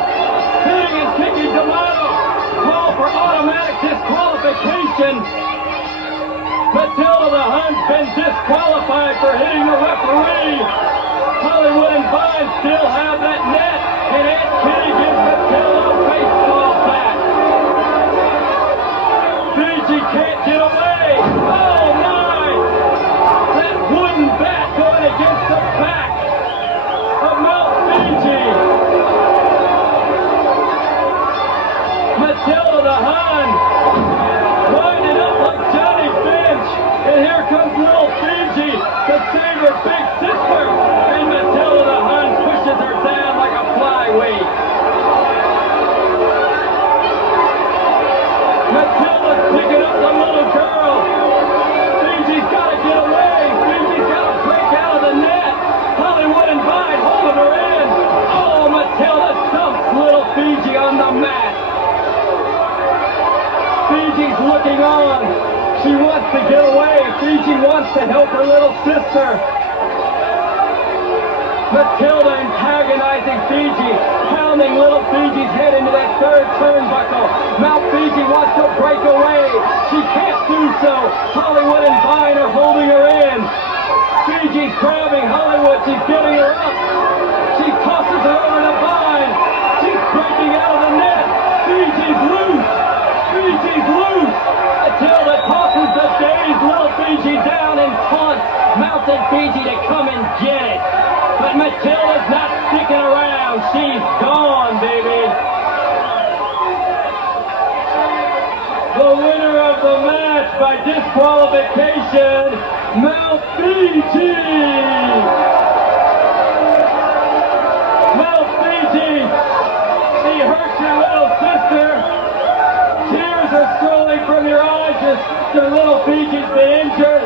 hitting and kicking D'Amato. Call for automatic disqualification. Matilda the Hun's been disqualified for hitting the referee. Hollywood and Vine still have that net, and Aunt Kitty gives Matilda a baseball bat. Fiji can't get away. Oh my! That wooden bat going against the back of Mount Fiji. Matilda the Hun winding up like Johnny Finch, and here comes little Fiji to save her big sister, and Matilda the Hun pushes her down like a flyweight. Matilda's picking up the little girl. Fiji's got to get away. Fiji's got to break out of the net. Hollywood and Vine holding her in. Oh, Matilda dumps little Fiji on the mat. Fiji's looking on. She wants to get away. Fiji wants to help her little sister. Matilda antagonizing Fiji, pounding little Fiji's head into that third turnbuckle. Mount Fiji wants to break away. She can't do so. Hollywood and Vine are holding her in. Fiji's grabbing Hollywood. She's getting her up. She tosses her over to Vine. She's breaking out of the net. Fiji's loose. Fiji's loose. Matilda tosses the dazed little Fiji down and taunts Mounted Fiji to come and get it. But Matilda's not sticking around. She's gone, baby. The winner of the match by disqualification, Mount Fiji. Mount Fiji, she hurt your little sister. Tears are strolling from your eyes as your little Fiji's been injured.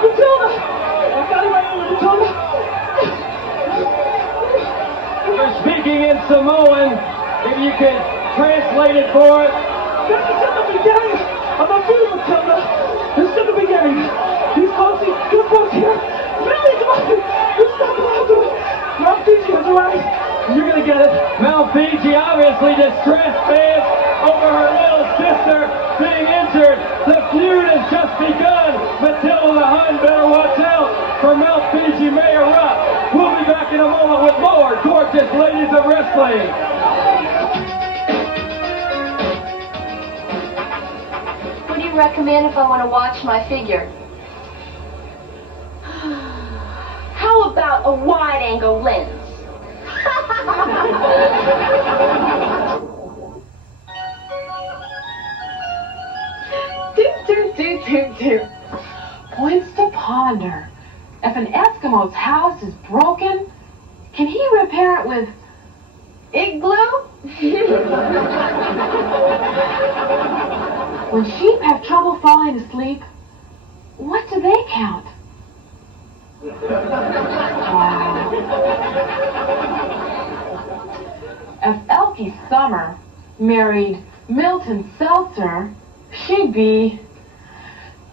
Matilda! I got away with Matilda! You're speaking in Samoan. If you could translate it for us. This is in the beginning of the movie, Matilda. This is in the beginning. These folks here. Really, this stuff about to it. Mount Fiji has arrived. You're gonna get it. Mount Fiji obviously distressed, fans, over her little sister being injured. The feud has just begun. Matilda the Hun better watch out, for Mount Fiji may erupt. We'll be back in a moment with more gorgeous ladies of wrestling. What do you recommend if I want to watch my figure? How about a wide-angle lens? Points to ponder. If an Eskimo's house is broken, can he repair it with igloo? When sheep have trouble falling asleep, what do they count? Wow. If Elkie Summer married Milton Seltzer, she'd be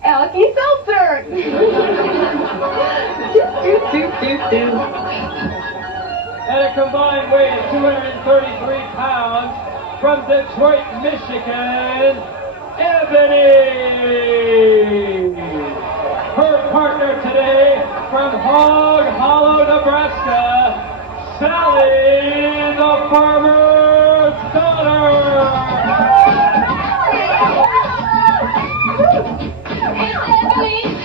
Elkie Seltzer. At a combined weight of 233 pounds, from Detroit, Michigan, Ebony. Her partner today, from Hog Hollow, Nebraska, Sally, the farmer's daughter.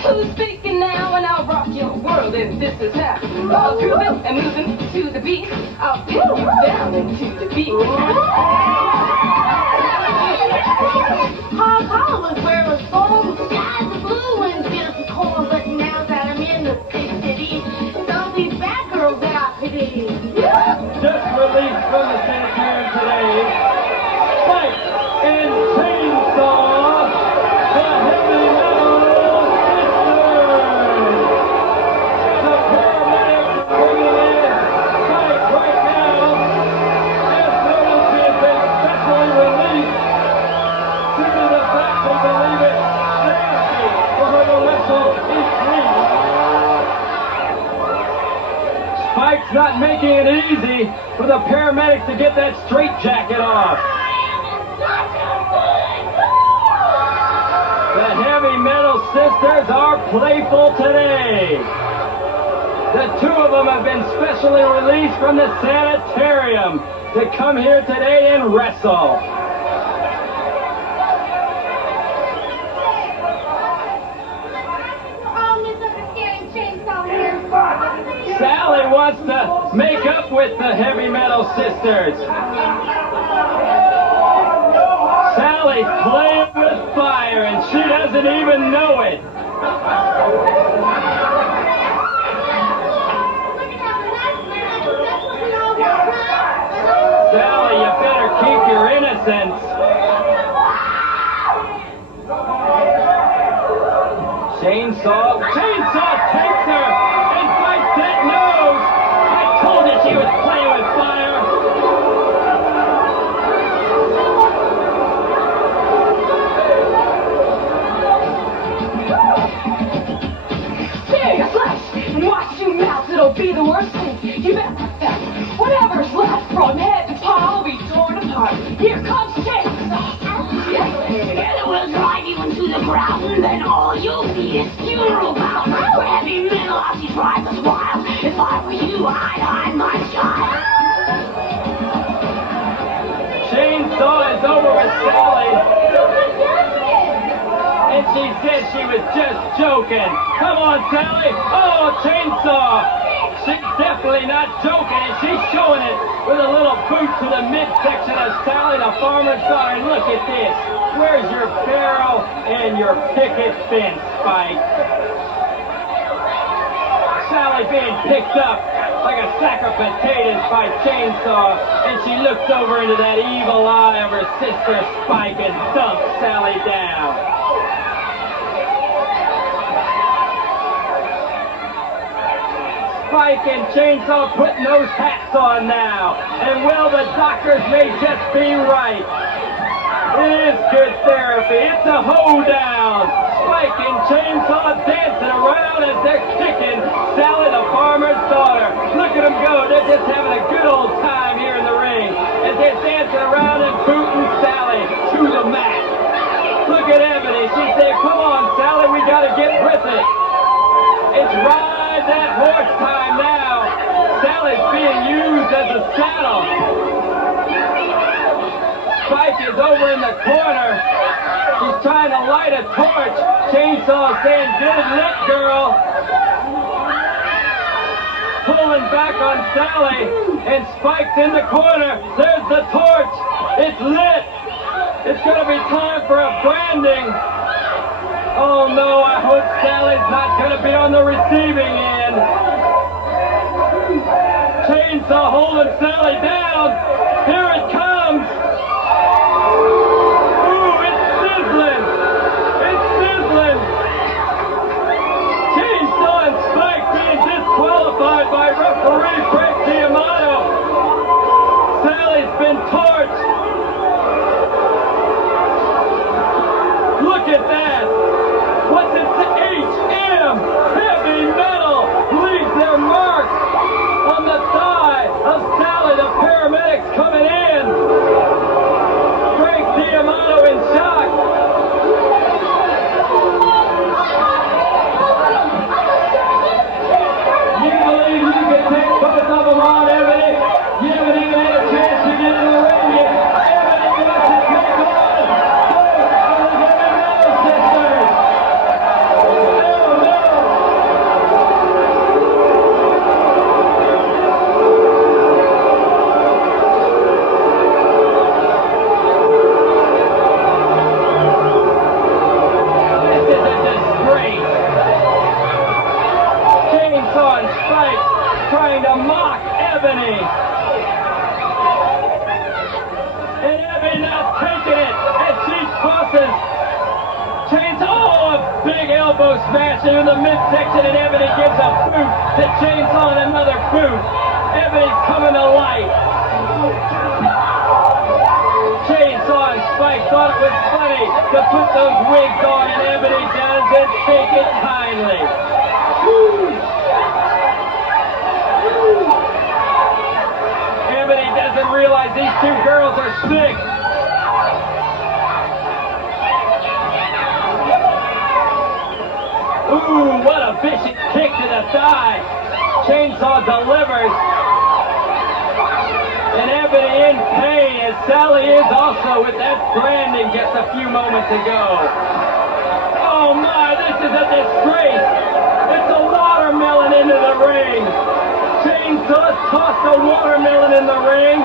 Who's speaking now, and I'll rock your world, and this is how. All grooving and moving to the beat, I'll pin you down into the beat. Hog Hollow is where the storm skies are blue and just the corn, but now that I'm in the big city, don't be bad girls that I pity. Just released from the sanitarium today, Spike and Chainsaw, the heavy metal sisters. The paramedics are bringing in Spike right now, as noticed he has been specially released due to the fact they believe it therapy for her to wrestle is free. Spike's not making it easy for the paramedics to get that straitjacket off. The heavy metal sisters are playful today. The two of them have been specially released from the sanitarium to come here today and wrestle. Sally wants to make up with the heavy metal sisters. Sally's playing with fire and she doesn't even know it. Sally, you better keep your innocence. Chainsaw takes her and bites that nose. I told you she was playing with fire. Take a slice and watch you melt. It'll be the worst thing you've ever felt. Whatever's left from head to paw will be torn apart. Here comes Chainsaw. Yes, and it will drive you into the ground. And then all you'll see is funeral bound. Heavy metal as he drives us wild. If I were you, I'd hide my child. Chainsaw is over with Sally. And she said she was just joking. Come on, Sally. Oh, Chainsaw. She's definitely not joking, and she's showing it with a little boot to the midsection of Sally, the farmer's daughter. And look at this. Where's your barrel and your picket fence, Spike? Sally being picked up like a sack of potatoes by Chainsaw, and she looks over into that evil eye of her sister Spike and dumps Sally down. Spike and Chainsaw putting those hats on now, and well, the doctors may just be right. It is good therapy. It's a hoedown. Spike and Chainsaw dancing around as they're kicking Sally, the farmer's daughter. Look at them go. They're just having a good old time here in the ring as they're dancing around and booting Sally to the mat. Look at Ebony. She said, come on, Sally, we got to get with it. It's ride that horse time now. Sally's being used as a saddle. Spike is over in the corner. She's trying to light a torch. Chainsaw saying, get it lit, girl. Pulling back on Sally, and Spike's in the corner. There's the torch. It's lit. It's going to be time for a branding. Oh no, I hope Sally's not going to be on the receiving end. Chainsaw holding Sally down. Here it comes. Ooh, it's sizzling. It's sizzling. Chainsaw and Spike being disqualified by referee Frank D'Amato. Sally's been torched. Look at that. What's it to HM? Heavy metal leaves their mark on the thigh of Sally. The paramedics coming in. Frank D'Amato in shock. You believe you can take both of them on, Ebony? You haven't even had a chance to get in the ring yet. Ebony wants to take on both of the Heavy Metal sisters. Oh no! This is a disgrace. Chainsaw and Spike trying to mock Ebony. And Ebony not taking it as she tosses Chainsaw. Oh, a big elbow smash into the midsection, and Ebony gives a boot to Chainsaw and another boot. Ebony's coming to life. Chainsaw and Spike thought it was funny to put those wigs on, and Ebony doesn't take it kindly. Ebony doesn't realize these two girls are sick. Ooh, what a vicious kick to the thigh. Chainsaw delivers. And Ebony in pain, as Sally is also with that branding just a few moments ago. Oh my, this is a disgrace. It's a watermelon into the ring. Chainsaw tossed a watermelon in the ring.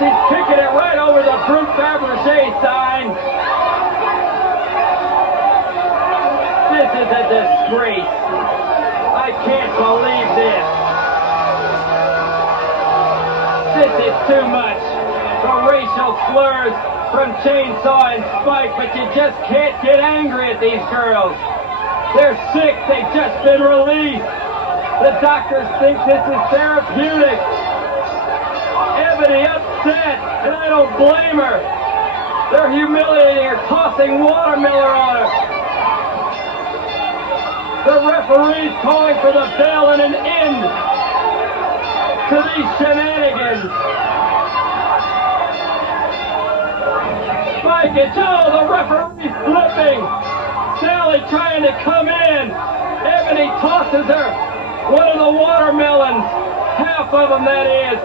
She's kicking it right over the Brute Fabergé sign. This is a disgrace. I can't believe this. This is too much. The racial slurs from Chainsaw and Spike, but you just can't get angry at these girls. They're sick. They've just been released. The doctors think this is therapeutic. Ebony upset, and I don't blame her. They're humiliating her, tossing watermelon on her. The referee's calling for the bell and an end to these shenanigans. Spike it, oh, the referee's flipping. Sally trying to come in. Ebony tosses her one of the watermelons. Half of them, that is.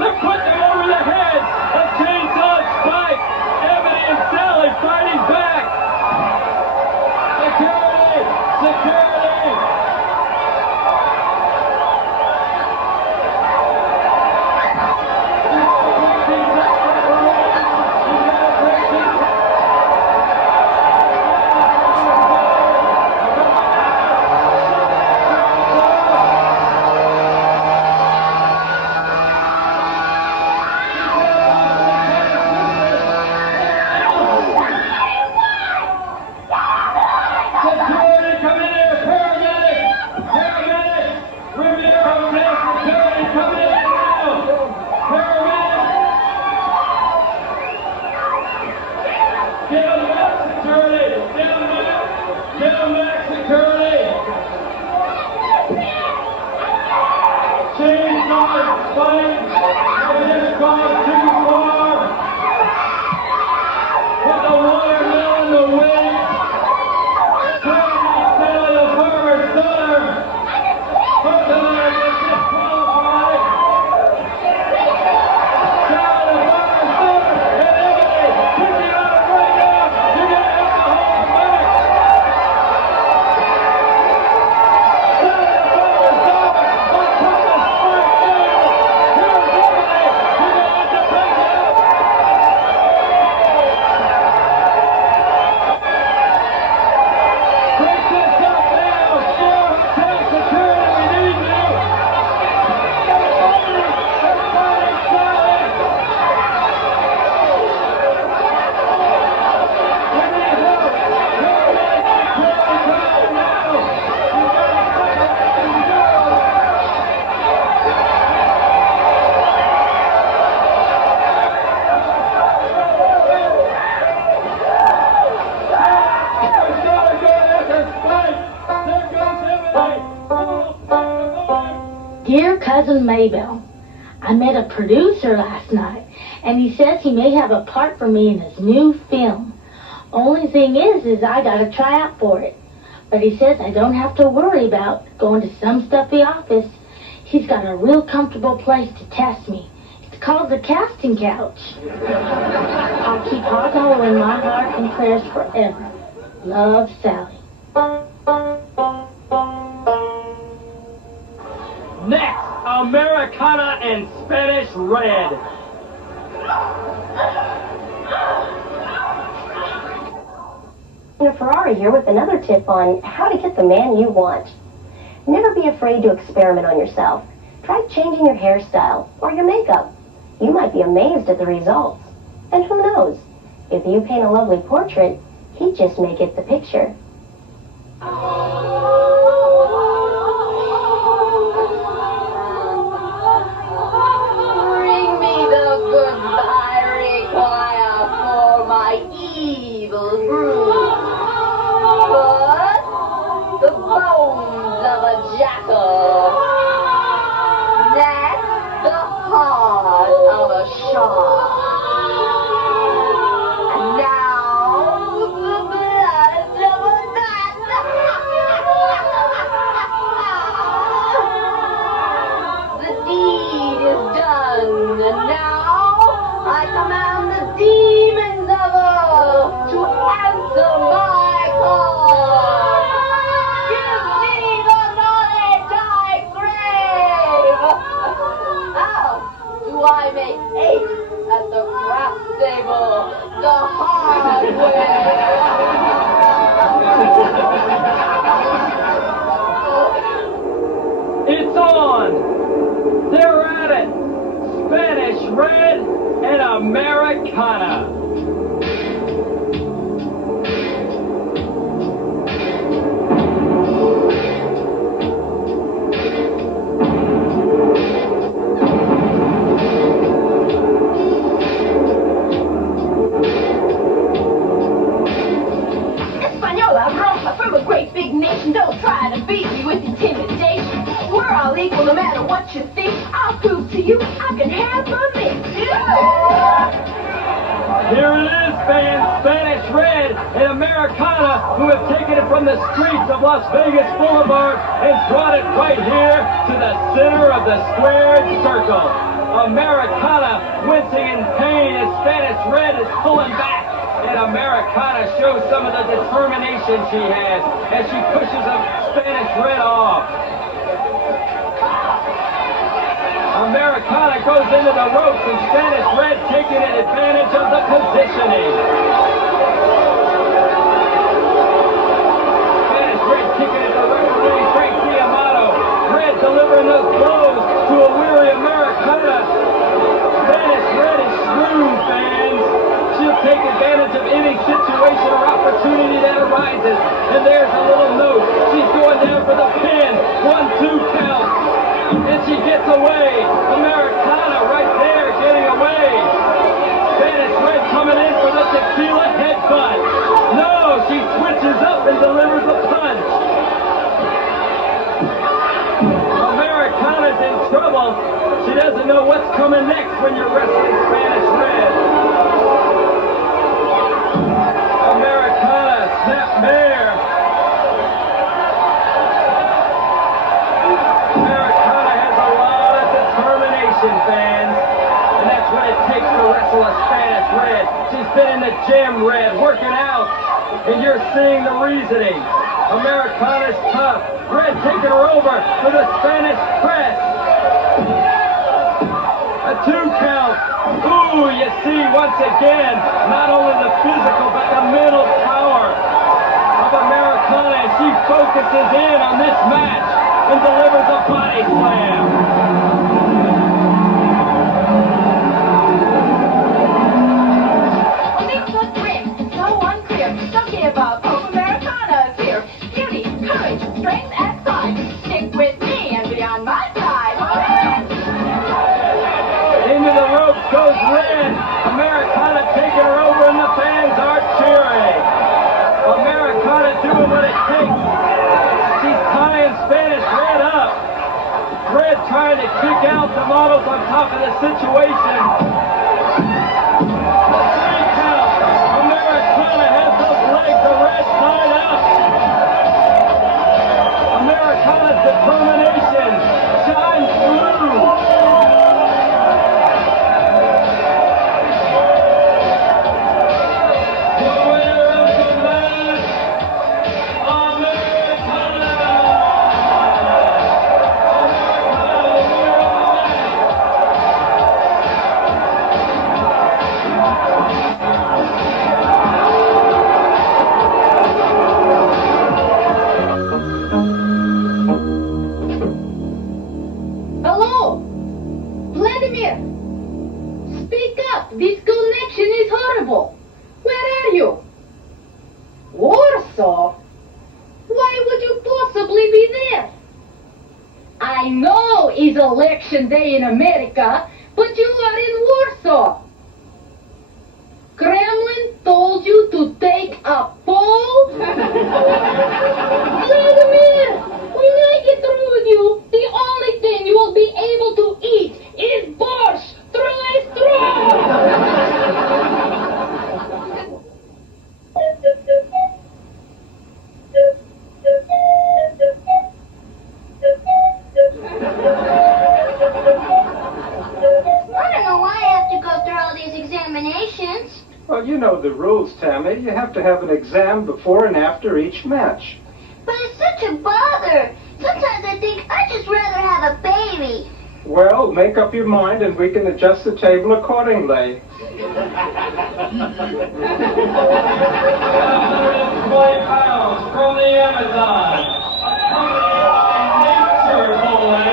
They're putting them over the heads of Chainsaw and Spike. Ebony and Sally fighting back. Security! Security! cousin Maybelle. I met a producer last night, and he says he may have a part for me in his new film. Only thing is I gotta try out for it. But he says I don't have to worry about going to some stuffy office. He's got a real comfortable place to test me. It's called the casting couch. I'll keep Hog Hollow in my heart and prayers forever. Love, Sally. Next, Americana and Spanish Red. Ferrari here with another tip on how to get the man you want. Never be afraid to experiment on yourself. Try changing your hairstyle or your makeup. You might be amazed at the results. And who knows? If you paint a lovely portrait, he just may get the picture. Bring me the goodbye require for my evil brood. But the bones of a jackal. Next, the heart of a shark. And now, the blood of a bat. The deed is done, and now I command the demons of earth to answer my call. Give me the naughty die grave. How do I make 8 at the craft table the hard way? It's on! They're at it! Spanish Red and Americana. Española, Roja, from a great big nation. Don't try to beat me with intimidation. We're all equal no matter what you think. I'll prove to you I can have my mix. Here it is, fans. Spanish Red and Americana, who have taken it from the streets of Las Vegas Boulevard and brought it right here to the center of the squared circle. Americana wincing in pain as Spanish Red is pulling back. And Americana shows some of the determination she has as she pushes a Spanish Red off. Americana goes into the ropes and Spanish Red taking advantage of the positioning. Spanish Red kicking at the referee, Frank D'Amato. Red delivering those blows to a weary Americana. Spanish Red is shrewd, fans. She'll take advantage of any situation or opportunity that arises. And there's a little note. She's going down for the pin. 1-2 count. And she gets away. Americana right there getting away. Spanish Red coming in for the tequila headbutt. No, she switches up and delivers a punch. Americana's in trouble. She doesn't know what's coming next when you're wrestling Spanish Red. Americana, snapmare. Americana has a lot of determination, fans. And that's what it takes to wrestle a Spanish Red. She's been in the gym, Red, working out. And you're seeing the reasoning. Americana's tough. Red taking her over for the Spanish press. A 2 count. Ooh, you see once again, not only the physical, but the mental power of Americana as she focuses in on this match and delivers a body slam. Things look grim and so unclear. Don't give up. Hope Americana is here. Beauty, courage, strength, and pride. Stick with me and be on my side. Into the ropes goes Red. Americana taking her over and the fans are cheering. Americana doing what it takes. She's tying Spanish Red up. Red trying to kick out the models on top of the situation. The 3 count. Americana has those legs the right side up. Americana's determination shines through. Hello? Vladimir? Speak up. This connection is horrible. Where are you? Warsaw? Why would you possibly be there? I know it's election day in America, but you are in Warsaw. Kremlin told you to take a poll? Vladimir, when I get through with you, the only thing you will be able to eat is borscht through a straw! I don't know why I have to go through all these examinations. Well, you know the rules, Tammy. You have to have an exam before and after each match. But it's such a bother. Sometimes I think I'd just rather have a baby. Well, make up your mind and we can adjust the table accordingly. 120 pounds from the Amazon. Nature boy.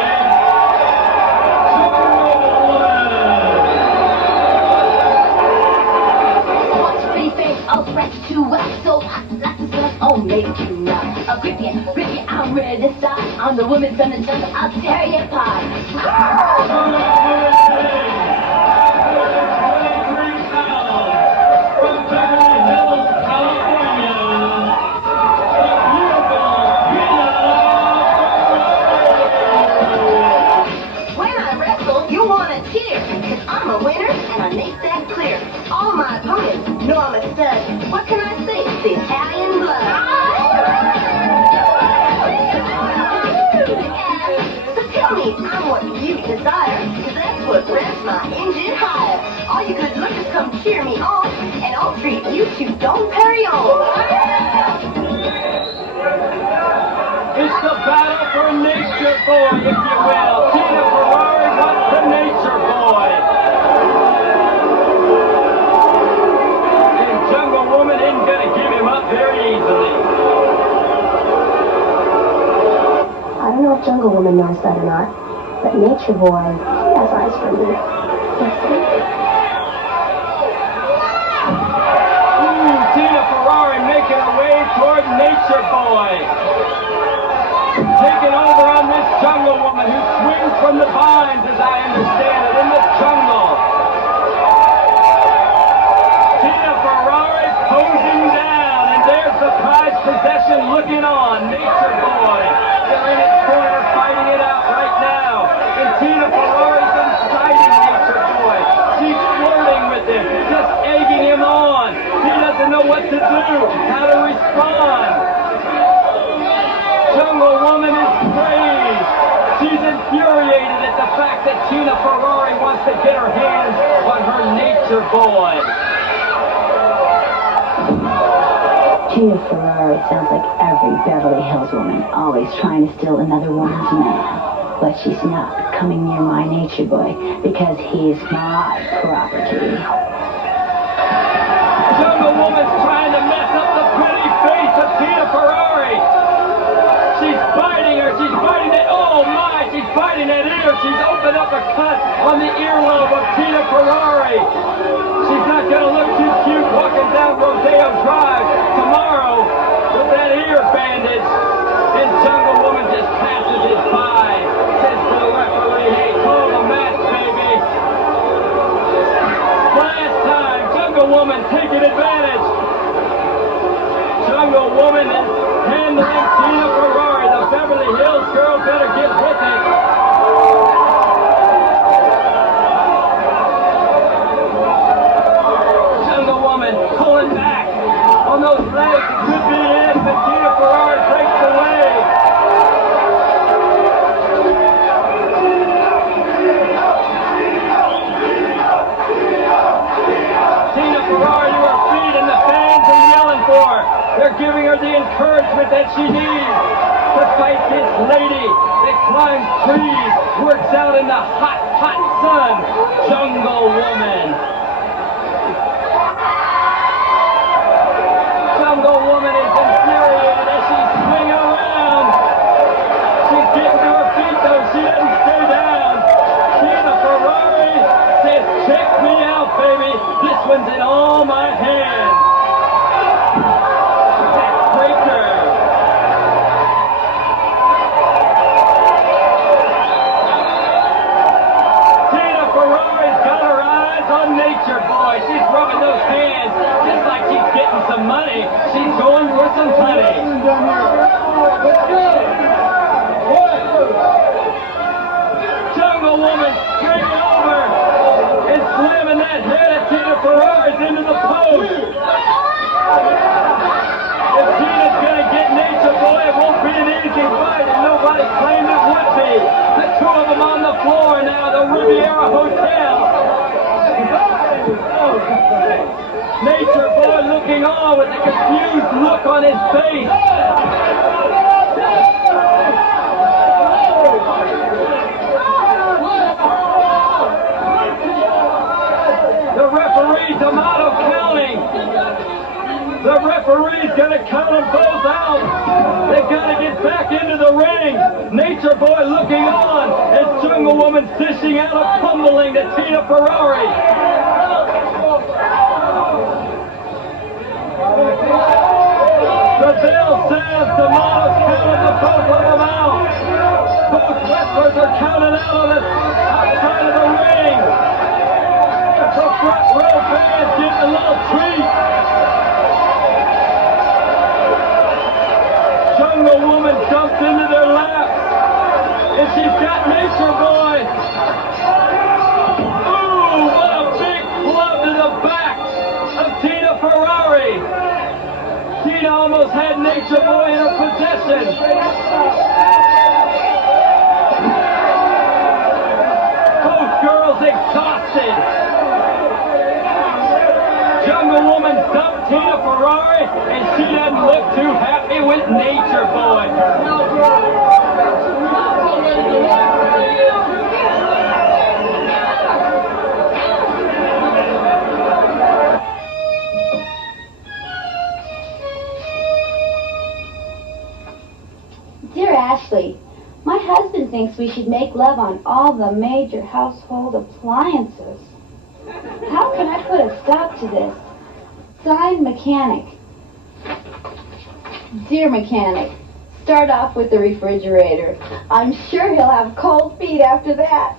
What's pretty face? I'll scratch too well. So hot, like the sun. Oh, maybe too much. I'll grip you, I'm ready to start. I'm the woman from the jungle. I'll tear you apart. When I wrestle, you want to cheer, 'cause I'm a winner and I make that clear. All my opponents know I'm a stud. What can I say? It's the Italian blood. So tell me, I'm what you desire, 'cause that's what revs my engine higher. All you good lookers come cheer me on, and I'll treat you to Don't Carry On. It's the battle for Nature Boy, if you will. Tina Ferrari wants the Nature Boy. And Jungle Woman isn't going to give him up very easily. I don't know if Jungle Woman knows that or not, but Nature Boy has eyes for me. Tina Ferrari making her way toward Nature Boy. Taking over on this Jungle Woman who swings from the vines, as I understand it, in the jungle. Tina Ferrari posing down, and there's the prized possession looking on. Nature Boy. They're in his corner fighting it out right now. And Tina Ferrari's inciting Nature Boy. She's flirting with him, just egging him on. He doesn't know what to do, how to respond. Jungle Woman is crazed. She's infuriated at the fact that Tina Ferrari wants to get her hands on her Nature Boy. Tina Ferrari sounds like every Beverly Hills woman, always trying to steal another woman's man. But she's not coming near my Nature Boy because he's my property. Jungle Woman's trying to mess up the pretty face of Tina Ferrari. She's biting her. She's biting that. Oh my! She's biting that ear. She's opened up a cut on the earlobe of Tina Ferrari. She's not going to look too cute walking down Rodeo Drive tomorrow with that ear bandage. And Jungle Woman just passes it by. Says to the referee, "Hey, call the match, baby." Last time, Jungle Woman taking advantage. Jungle Woman is handling Tina Ferrari. The Beverly Hills girl better get with it. those legs, it could be it, but Tina Ferrari breaks away. Tina Ferrari to her feet, and the fans are yelling for her. They're giving her the encouragement that she needs to fight this lady that climbs trees, works out in the hot, hot sun. Jungle Woman. Jungle Woman is infuriated as she's swinging around. She's getting to her feet though. She doesn't stay down. Tina Ferrari says, check me out, baby. This one's in all my hands. Backbreaker. Tina Ferrari's got her eyes on Nature Boy. She's rubbing those hands just like she's getting some money. She's going for some honey. Jungle Woman springing over and slamming that head of Tina Ferrari's into the post. If Tina's gonna get Nature Boy, it won't be an easy fight, and nobody claimed it would be. The two of them on the floor now, the Riviera Hotel. Nature Boy looking on with a confused look on his face. The referee, D'Amato, counting. The referee's gonna count them both out. They gotta get back into the ring. Nature Boy looking on as Jungle Woman dishing out a pummeling to Tina Ferrari. The bell sounds. D'Amato's counting the both of them out. Both wrestlers are counted out on the outside of the ring. The front row fans getting a little treat. Jungle Woman jumps into their laps, and she's got Nature Boy. Ooh, what a big club to the back of Tina Ferrari. Tina almost had Nature Boy in her possession. Both girls exhausted. Jungle Woman dumped Tina Ferrari, and she doesn't look too happy with Nature Boy. Dear Ashley, my husband thinks we should make love on all the major household appliances. How can I put a stop to this? Signed, Mechanic. Dear Mechanic, start off with the refrigerator. I'm sure he'll have cold feet after that.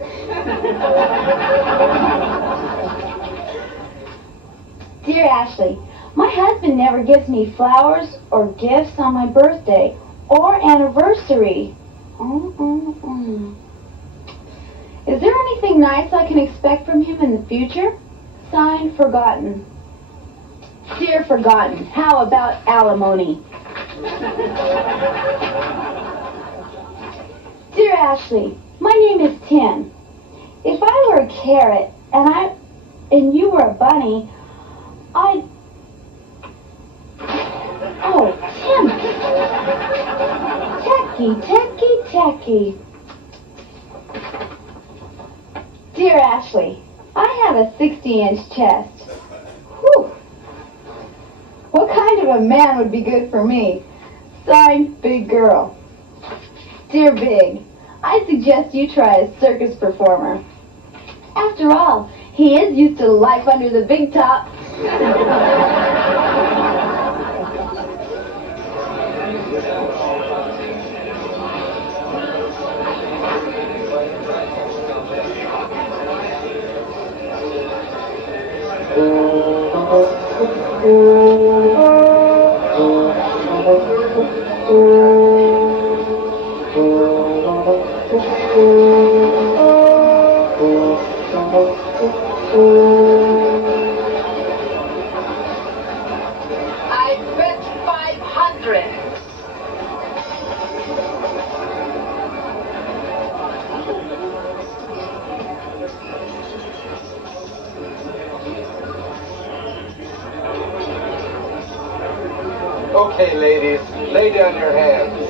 Dear Ashley, my husband never gives me flowers or gifts on my birthday or anniversary. Is there anything nice I can expect from him in the future? Signed, Forgotten. Dear Forgotten, how about alimony? Dear Ashley, my name is Tim. If I were a carrot and you were a bunny, I'd... Oh, Tim. Tacky. Dear Ashley, I have a 60-inch chest. Whew. What kind of a man would be good for me? Signed, Big Girl. Dear Big, I suggest you try a circus performer. After all, he is used to life under the big top. dress. Okay, ladies, lay down your hands.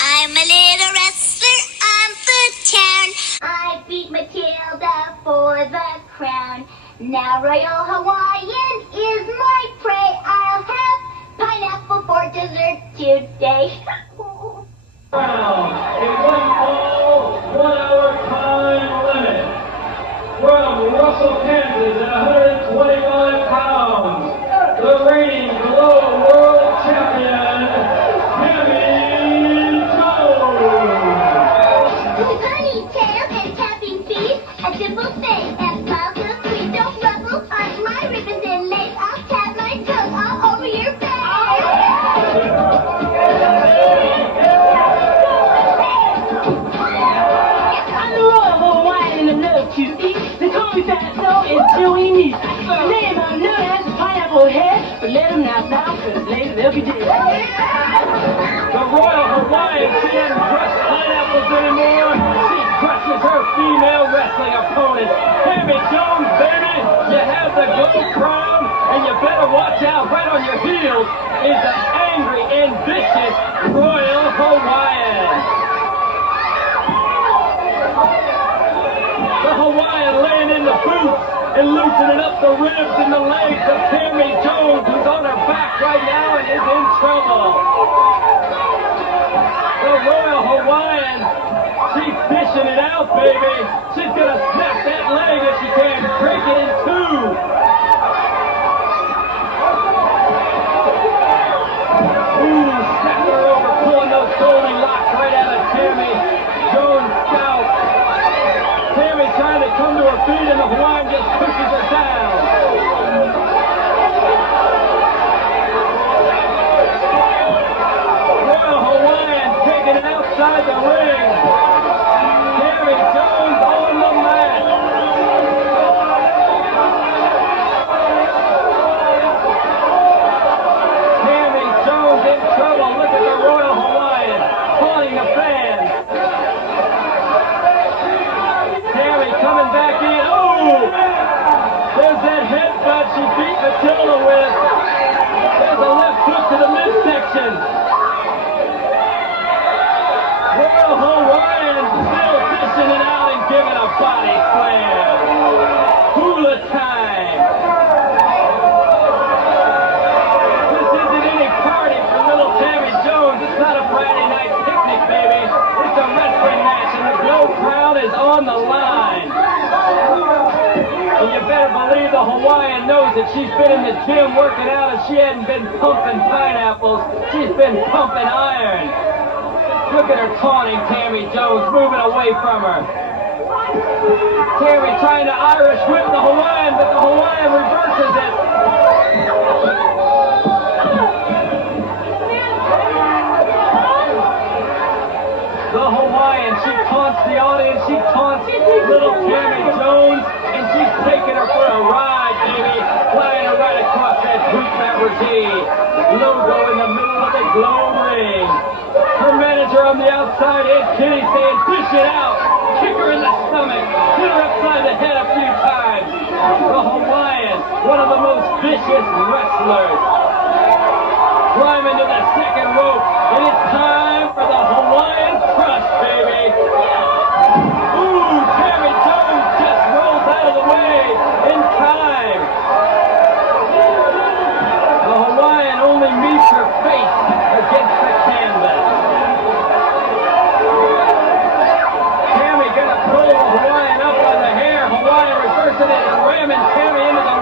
I'm a little wrestler on the town. I beat Matilda for the crown. Now Royal Hawaiian is my prey. I'll have pineapple for dessert today. In 1 fall, 1 hour time limit. From Russell, Kansas at 125 pounds, the reigning Glow World Champion, TAMMY Jones. Bunny tail and tapping feet, a dimple face and smiles so sweet. Don't ruffle on my ribbons and lace. I'll tap my toes all over your face. I'm the Royal Hawaiian and I love to eat. They call me Fatso and chewy meat. The name I'm known as is Pineapple Head, but let them now, cause later they'll be dead. The Royal Hawaiian, she doesn't crush pineapples anymore. She crushes her female wrestling opponent. TAMMY Jones, baby, you have the gold crown, and you better watch out. Right on your heels is the angry and vicious Royal Hawaiian. The Hawaiian laying in the boots and loosening up the ribs and the legs of TAMMY Jones, who's on her back right now and is in trouble. The Royal Hawaiian, she's fishing it out, baby. She's gonna snap that leg if she can, break it in two. Ooh, snap her over, pulling those golden locks right out of TAMMY Jones' scalp. TAMMY trying to come to her feet, and the Hawaiian just pushes her down. Royal Hawaiian taking it outside the ring. TAMMY Jones on the mat. TAMMY Jones in trouble. Look at the Royal Hawaiian calling the fans. TAMMY coming back in. Oh! There's that headbutt she beat Matilda with. There's a left hook to the midsection. Royal Hawaiian still fishing it out and giving a body slam. Hula time. This isn't any party for little TAMMY Jones. It's not a Friday night picnic, baby. It's a wrestling match, and the Glow crown is on the line. And you better believe the Hawaiian knows that she's been in the gym working out, and she hadn't been pumping pineapples. She's been pumping iron. Look at her taunting TAMMY Jones, moving away from her. TAMMY trying to Irish whip the Hawaiian, but the Hawaiian reverses it. The Hawaiian, she taunts the audience, she taunts little TAMMY Jones, and she's taking her for a ride, baby. Flying her right across that Greek Fabergé logo in the middle of the Glow ring. Her manager on the outside, Ed Kinney, saying, dish it out. Kick her in the stomach. Hit her upside the head a few times. The Hawaiian, one of the most vicious wrestlers. Climbing to the second rope, and it's time for the Hawaiian crush, baby. Ooh, TAMMY Jones just rolls out of the way in time. The Hawaiian only meets her face against the canvas. TAMMY gonna pull the Hawaiian up on the hair. Hawaiian reversing it and ramming TAMMY into the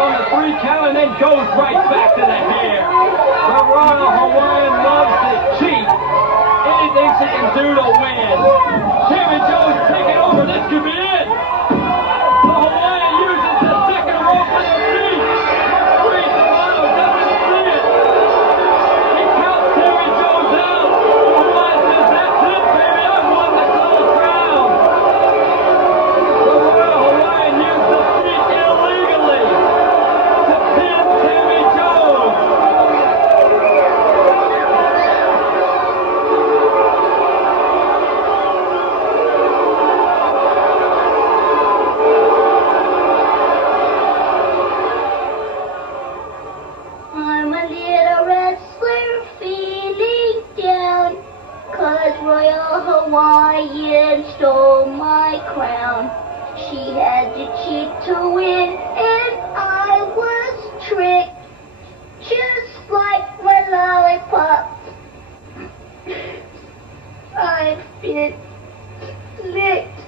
on the 3 count and then goes right back to the hair. The Royal Hawaiian loves to cheat. Anything she can do to win. Tammy Jo's taking over. This could be it. The Hawaiian uses the second rope for the feet. Free Toronto doesn't see it. He counts Tammy Jo's out. The Hawaiian says, that's it, baby. I won the gold crown. The Royal Hawaiian used the feet illegally to pin Tammy Jo. I'm a little wrestler feeling down, 'cause Royal Hawaiian stole my crown. She had to cheat to win, and I was tricked, just like my lollipop. I've been licked.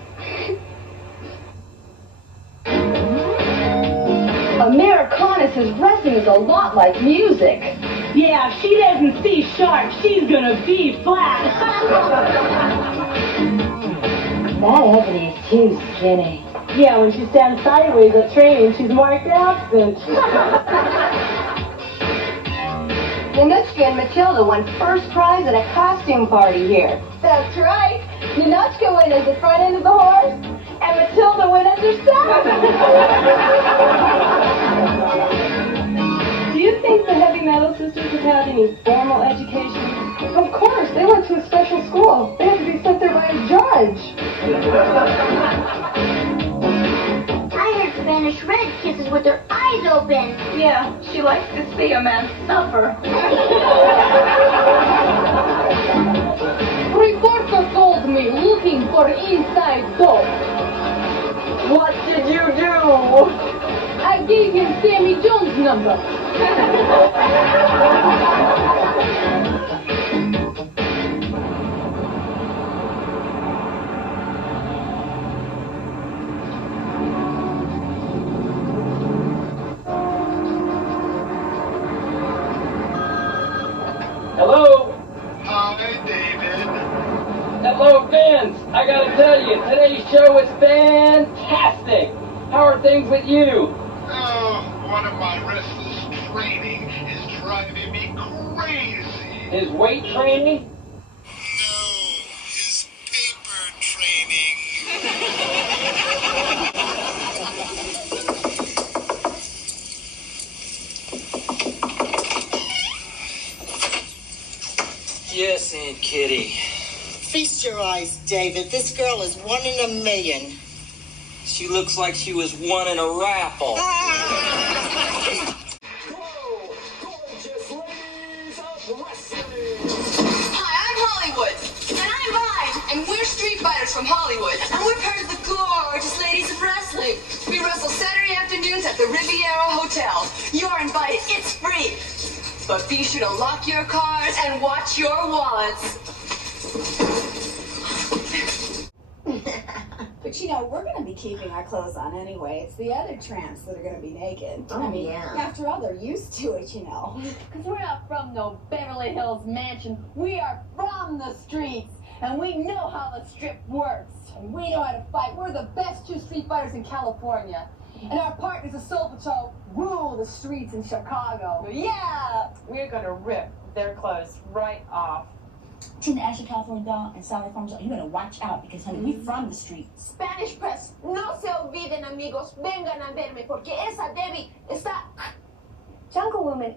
Americanus' wrestling is a lot like music. Yeah, if she doesn't see sharp, she's gonna be flat. That Ebony is too skinny. Yeah, when she stands sideways at training, she's marked absent. Ninochka and Matilda won first prize at a costume party here. That's right. Ninochka went as the front end of the horse, and Matilda went as her saddle. Do you think the heavy metal sisters have had any formal education? Of course, they went to a special school. They had to be sent there by a judge. I heard Spanish Red kisses with her eyes open. Yeah, she likes to see a man suffer. Reporter told me looking for inside dope. What did you do? I gave him Sammy Jones' number. Hello? Hi, David. Hello, Vince. I gotta tell you, today's show is fantastic. How are things with you? Oh, one of my wrestlers' training is driving me crazy. His weight training? No, his paper training. Yes, Aunt Kitty. Feast your eyes, David. This girl is 1 in a million. She looks like she was won in a raffle. Hi, I'm Hollywood. And I'm Vine. And we're street fighters from Hollywood. And we're part of the gorgeous ladies of wrestling. We wrestle Saturday afternoons at the Riviera Hotel. You're invited. It's free. But be sure to lock your cars and watch your wallets. But you know, we're going to be keeping our clothes on anyway. It's the other tramps that are going to be naked. Oh, I mean, yeah. after all, they're used to it, you know. Because we're not from no Beverly Hills mansion. We are from the streets. And we know how the strip works. And we know how to fight. We're the best 2 street fighters in California. And our partners, the Soul Patrol, rule the streets in Chicago. Yeah! We're gonna rip their clothes right off. Tina Ashley, California doll, and Sally Farms. You better watch out because, honey, we from the street. Spanish press, no se olviden, amigos. Vengan a verme porque esa Debbie está. Jungle Woman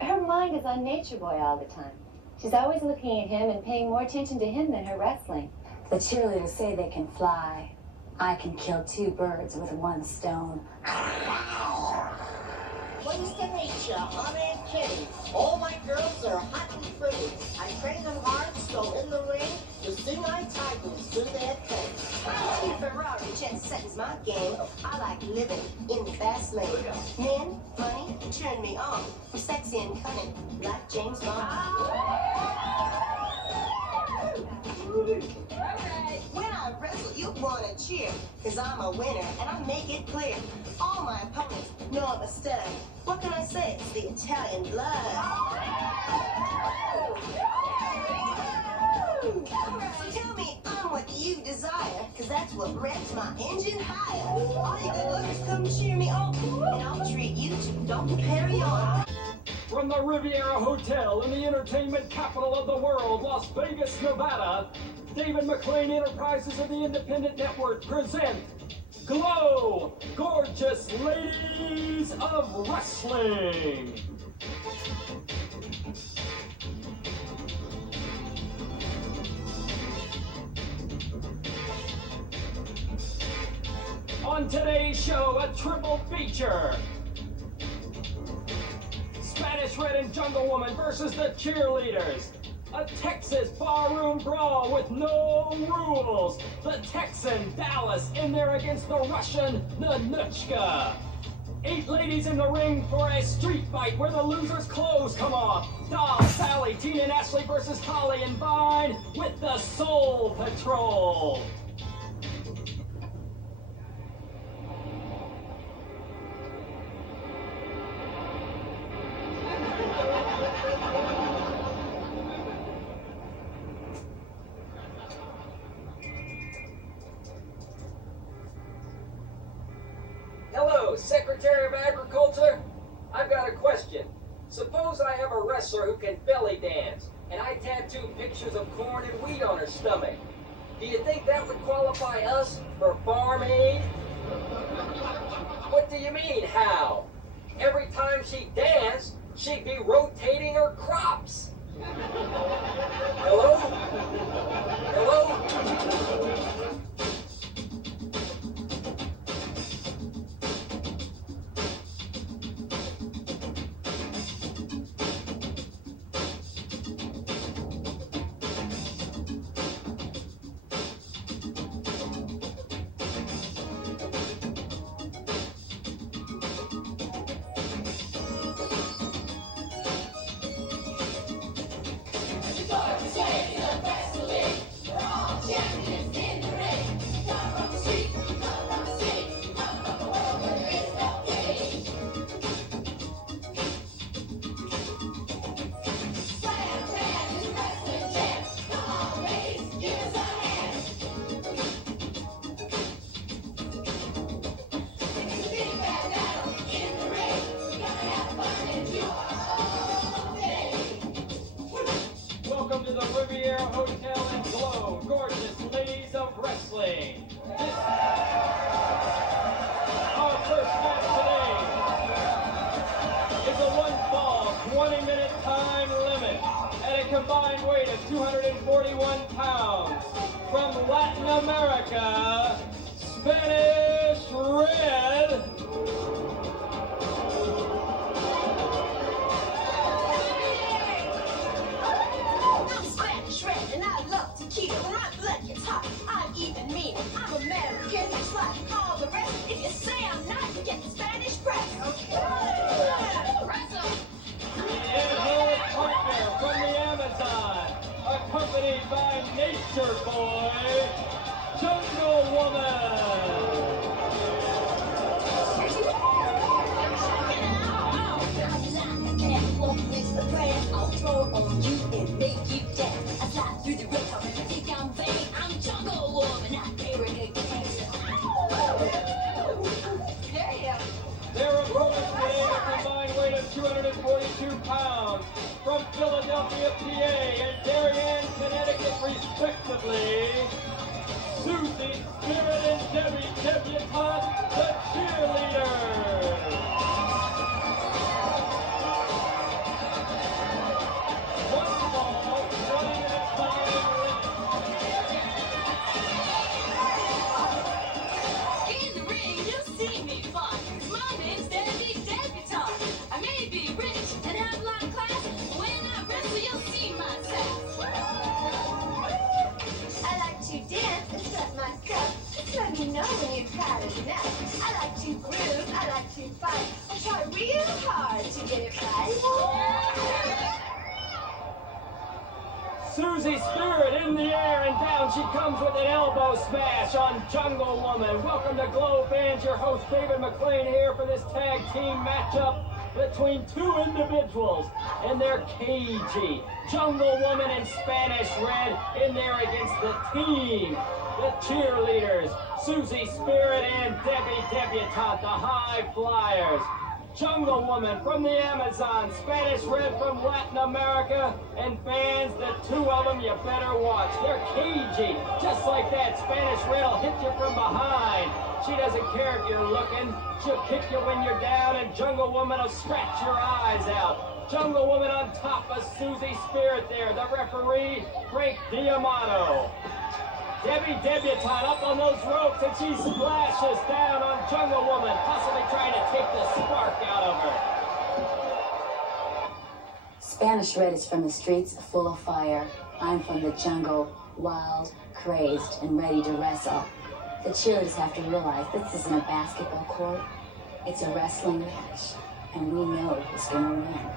her mind is on Nature Boy all the time. She's always looking at him and paying more attention to him than her wrestling. The cheerleaders say they can fly. I can kill 2 birds with 1 stone. Pleased to meet you. I'm Aunt Kitty. All my girls are hot and pretty. I train them hard, so in the ring, you see my titles do their thing. I'm Ferrari, jet settings my game. I like living in the fast lane. Men, money, turn me on. I'm sexy and cunning, like James Bond. When I wrestle, you wanna cheer, cause I'm a winner, and I make it clear. All my opponents know I'm a star. done. What can I say? It's the Italian blood. So tell me what you desire, cause that's what wrecks my engine higher. All you good lookers come cheer me on, and I'll treat you to Don't Carry On. From the Riviera Hotel in the entertainment capital of the world, Las Vegas, Nevada, David McLean Enterprises and the Independent Network present Glow, Gorgeous Ladies of Wrestling. On today's show, a triple feature. Spanish Red and Jungle Woman versus the Cheerleaders. A Texas barroom brawl with no rules. The Texan Dallas in there against the Russian Nanuchka. 8 ladies in the ring for a street fight where the losers' clothes come off. Doll, Sally, Tina and Ashley versus Holly and Vine with the Soul Patrol. Hello, Secretary of Agriculture. I've got a question. Suppose I have a wrestler who can belly dance, and I tattoo pictures of corn and wheat on her stomach. Do you think that would qualify us for farm aid? What do you mean, how? Every time she danced, she'd be rotating her crops. Hello? Hello? Welcome to the Riviera Hotel and Glow, Gorgeous Ladies of Wrestling. Our first match today is a 1-fall, 20-minute time limit at a combined weight of 241 pounds. From Latin America, Spanish Red. And I love tequila. When my blood gets hot, I'm even meaner. I'm American, just like all the rest. If you say I'm not, you get the Spanish press. Okay. And her partner from the Amazon, accompanied by Nature Boy, Jungle Woman. I'll throw it on you and make you dance. I slide through the red carpet, you think I'm vain. I'm Jungle Woman, not American gangster. Yeah. Their opponents today, a combined weight of 242 pounds, from Philadelphia, PA, and Darien, Connecticut, respectively, Susie, Spirit, and Debbie Debutante, the Cheerleaders. In the ring, you see me fun. My name's Debbie Debutante. I may be rich and have a lot of class. When I wrestle, you'll see my sass. I like to dance and strut my stuff. Just let me know when you've had enough. I like to groove, I like to fight. I try real hard to get it right. Susie Spirit in the air, and down she comes with an elbow smash on Jungle Woman. Welcome to Glow fans, your host David McLean here for this tag team matchup between two individuals, and they're cagey. Jungle Woman in Spanish Red in there against the team, the cheerleaders, Susie Spirit and Debbie Debutante, the High Flyers. Jungle Woman from the Amazon, Spanish Red from Latin America, and fans, the two of them you better watch. They're cagey, just like that. Spanish Red will hit you from behind. She doesn't care if you're looking. She'll kick you when you're down, and Jungle Woman will scratch your eyes out. Jungle Woman on top of Susie Spirit there. The referee, Frank D'Amato. Debbie Debutante up on those ropes, and she splashes down on Jungle Woman, possibly trying to take the spark out of her. Spanish Red is from the streets full of fire. I'm from the jungle, wild, crazed, and ready to wrestle. The cheerleaders have to realize this isn't a basketball court. It's a wrestling match, and we know who's gonna win.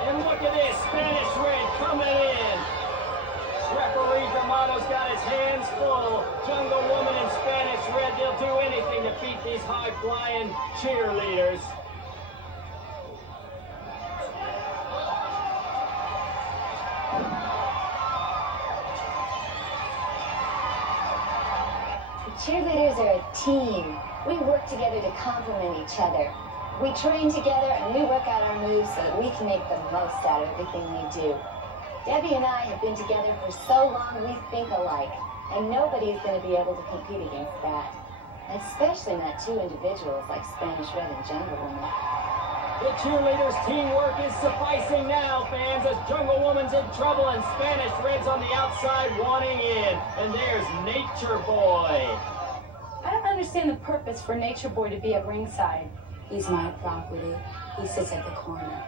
And look at this, Spanish Red coming in. Referee D'Amato's got his hands full. Jungle Woman and Spanish Red, they'll do anything to beat these high-flying cheerleaders. The cheerleaders are a team. We work together to complement each other. We train together and we work out our moves so that we can make the most out of everything we do. Debbie and I have been together for so long we think alike, and nobody's going to be able to compete against that. Especially not two individuals like Spanish Red and Jungle Woman. The cheerleaders' teamwork is sufficing now, fans, as Jungle Woman's in trouble and Spanish Red's on the outside wanting in. And there's Nature Boy. I don't understand the purpose for Nature Boy to be at ringside. He's my property. He sits at the corner.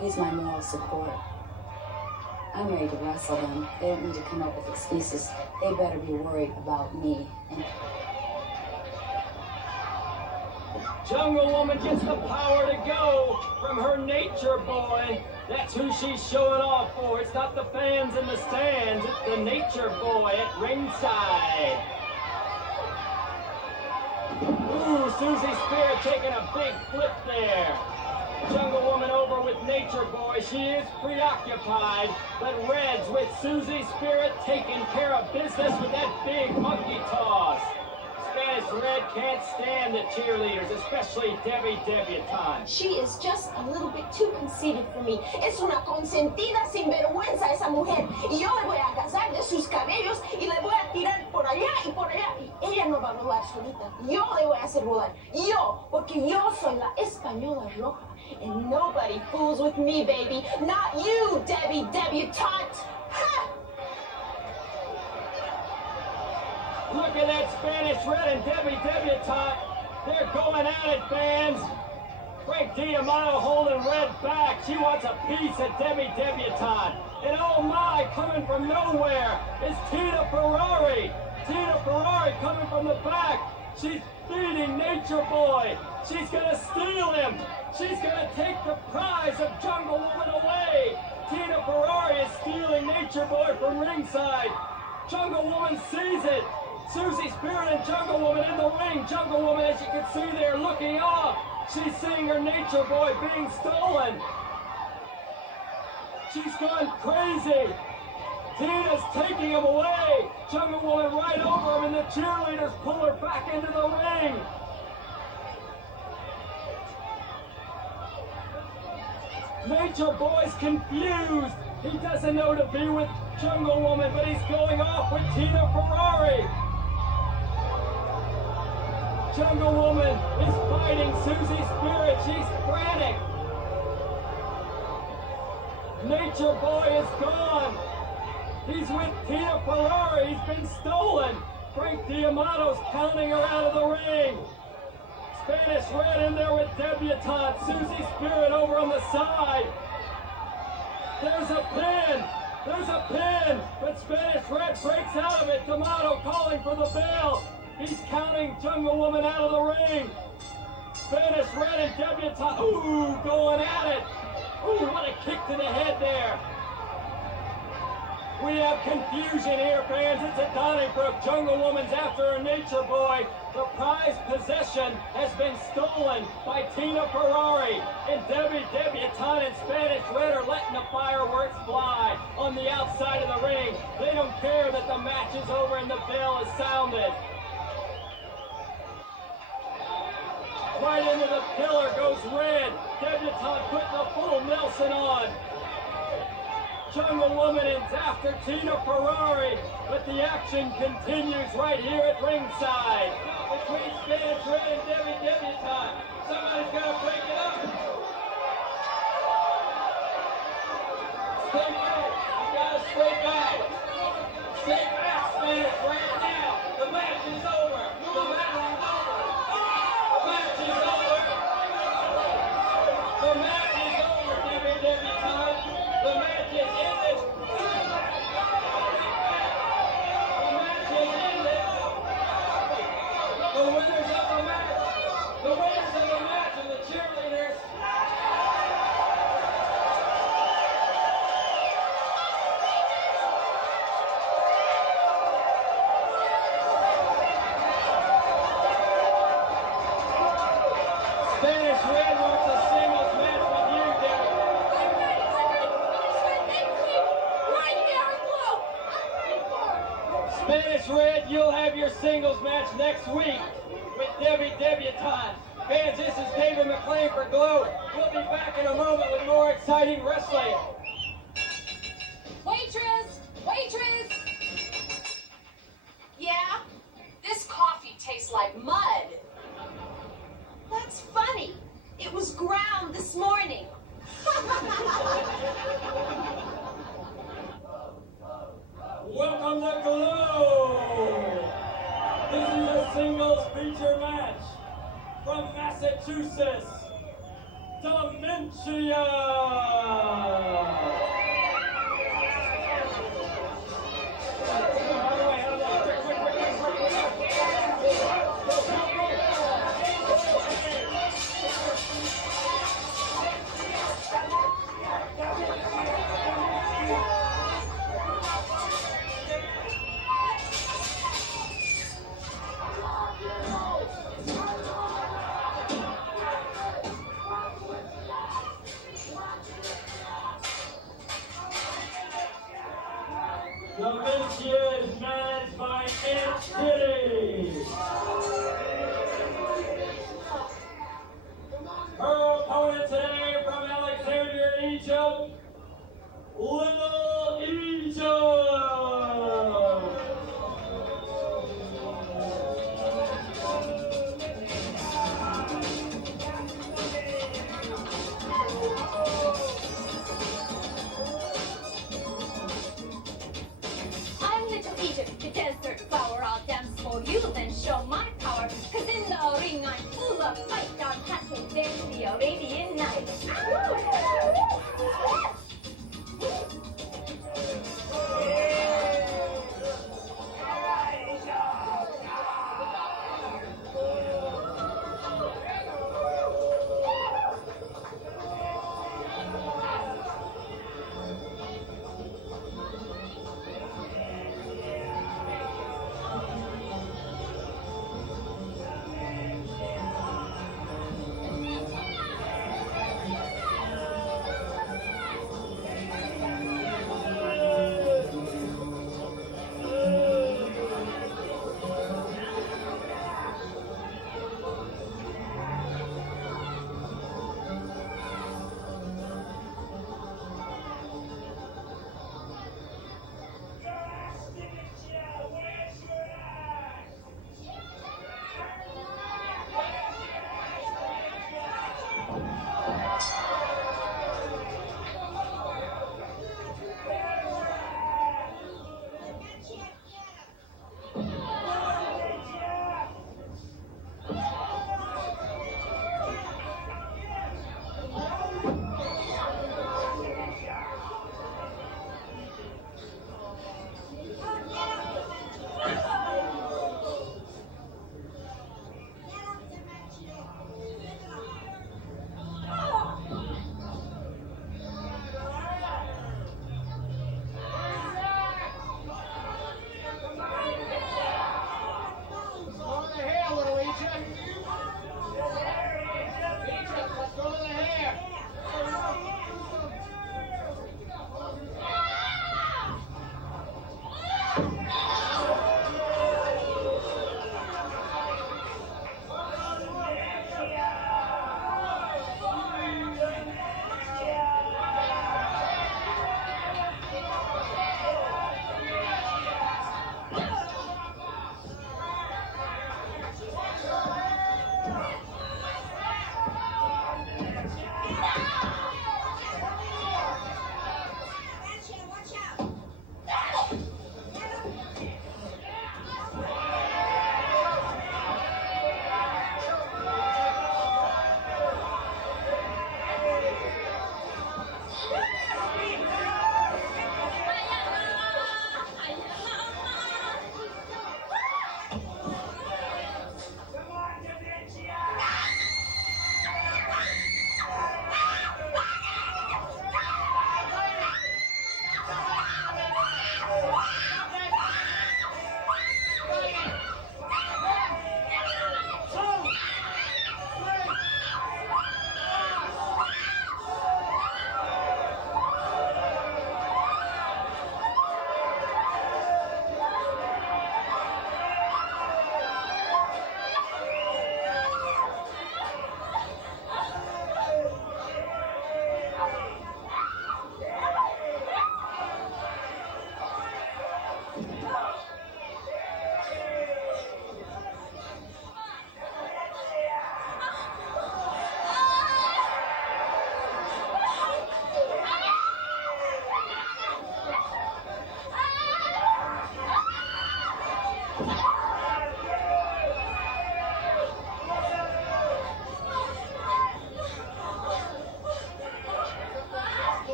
He's my moral support. I'm ready to wrestle them. They don't need to come up with excuses. They better be worried about me. And Jungle Woman gets the power to go from her Nature Boy. That's who she's showing off for. It's not the fans in the stands. It's the Nature Boy at ringside. Ooh, Susie Spirit taking a big flip there. Jungle Woman over with Nature Boy. She is preoccupied, but Red's with Susie Spirit taking care of business with that big monkey toss. Spanish Red can't stand the cheerleaders, especially Debbie Debutante. She is just a little bit too conceited for me. Es una consentida sinvergüenza esa mujer. Y yo le voy a agarrar de sus cabellos y le voy a tirar por allá y por allá. Y ella no va a rodar solita. Yo le voy a hacer rodar. Yo, porque yo soy la española roja. And nobody fools with me, baby. Not you, Debbie Debutante. Ha! Look at that Spanish Red and Debbie Debutante. They're going at it, fans. Frank D'Amato holding Red back. She wants a piece of Debbie Debutante. And oh my, coming from nowhere is Tina Ferrari. Tina Ferrari coming from the back. She's beating Nature Boy. She's gonna steal him. She's gonna take the prize of Jungle Woman away. Tina Ferrari is stealing Nature Boy from ringside. Jungle Woman sees it. Susie Spirit and Jungle Woman in the ring. Jungle Woman, as you can see there, looking off. She's seeing her Nature Boy being stolen. She's gone crazy. Tina's taking him away. Jungle Woman right over him, and the cheerleaders pull her back into the ring. Nature Boy's confused. He doesn't know to be with Jungle Woman, but he's going off with Tina Ferrari. Jungle Woman is fighting Susie Spirit. She's frantic. Nature Boy is gone. He's with Tina Ferrari. He's been stolen. Frank D'Amato's counting her out of the ring. Spanish Red in there with Debutante. Susie Spirit over on the side. There's a pin. There's a pin. But Spanish Red breaks out of it. D'Amato calling for the bell. He's counting Jungle Woman out of the ring. Spanish Red and Debutante. Ooh, going at it. Ooh, what a kick to the head there. We have confusion here, fans. It's at Donnybrook. Jungle Woman's after her nature boy. The prized possession has been stolen by Tina Ferrari. And Debutante and Spanish Red are letting the fireworks fly on the outside of the ring. They don't care that the match is over and the bell is sounded. Right into the pillar goes Red. Debutante putting the full Nelson on. Jungle Woman is after Tina Ferrari, but the action continues right here at ringside. Between Spanish Red and Debutante. Somebody's got to break it up. Stay back. You got to stay back. Stay back, Spanish Red. Now, the match is over. The match is over. The match is over. The match is over, Debutante. The match is ended. The match is ended. The winners of the match are the cheerleaders. Spanish Red wants a singles match with you, Derek. Spanish Red, you'll have your singles match next week with Debutante. Fans, this is David McLean for Glow. We'll be back in a moment with more exciting wrestling. Waitress! Waitress! Yeah? This coffee tastes like mud. That's funny. It was ground this morning. Welcome to Glow! This is a singles feature match from Massachusetts, Dementia! Dementia is managed by Ant City. Her opponent today from Alexandria, Egypt, Little Egypt. I'm Little Egypt, the desert flower. I'll dance for you, then show my power. Cause in the ring I'm full of fight. I'm happy dance the Arabian night.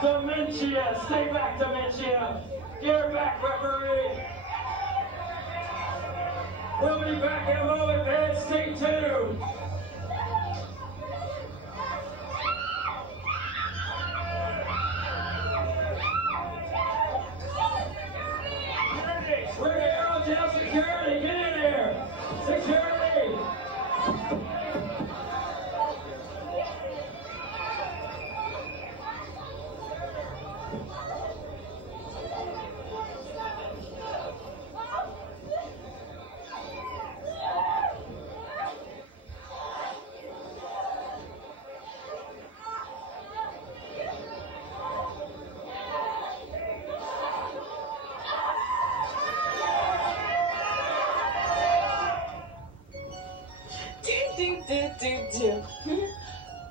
Dementia! Stay back, Dementia! Get her back, referee! We'll be back in a moment, man. Stay tuned! We're the Aerotel security! Get in there! Security!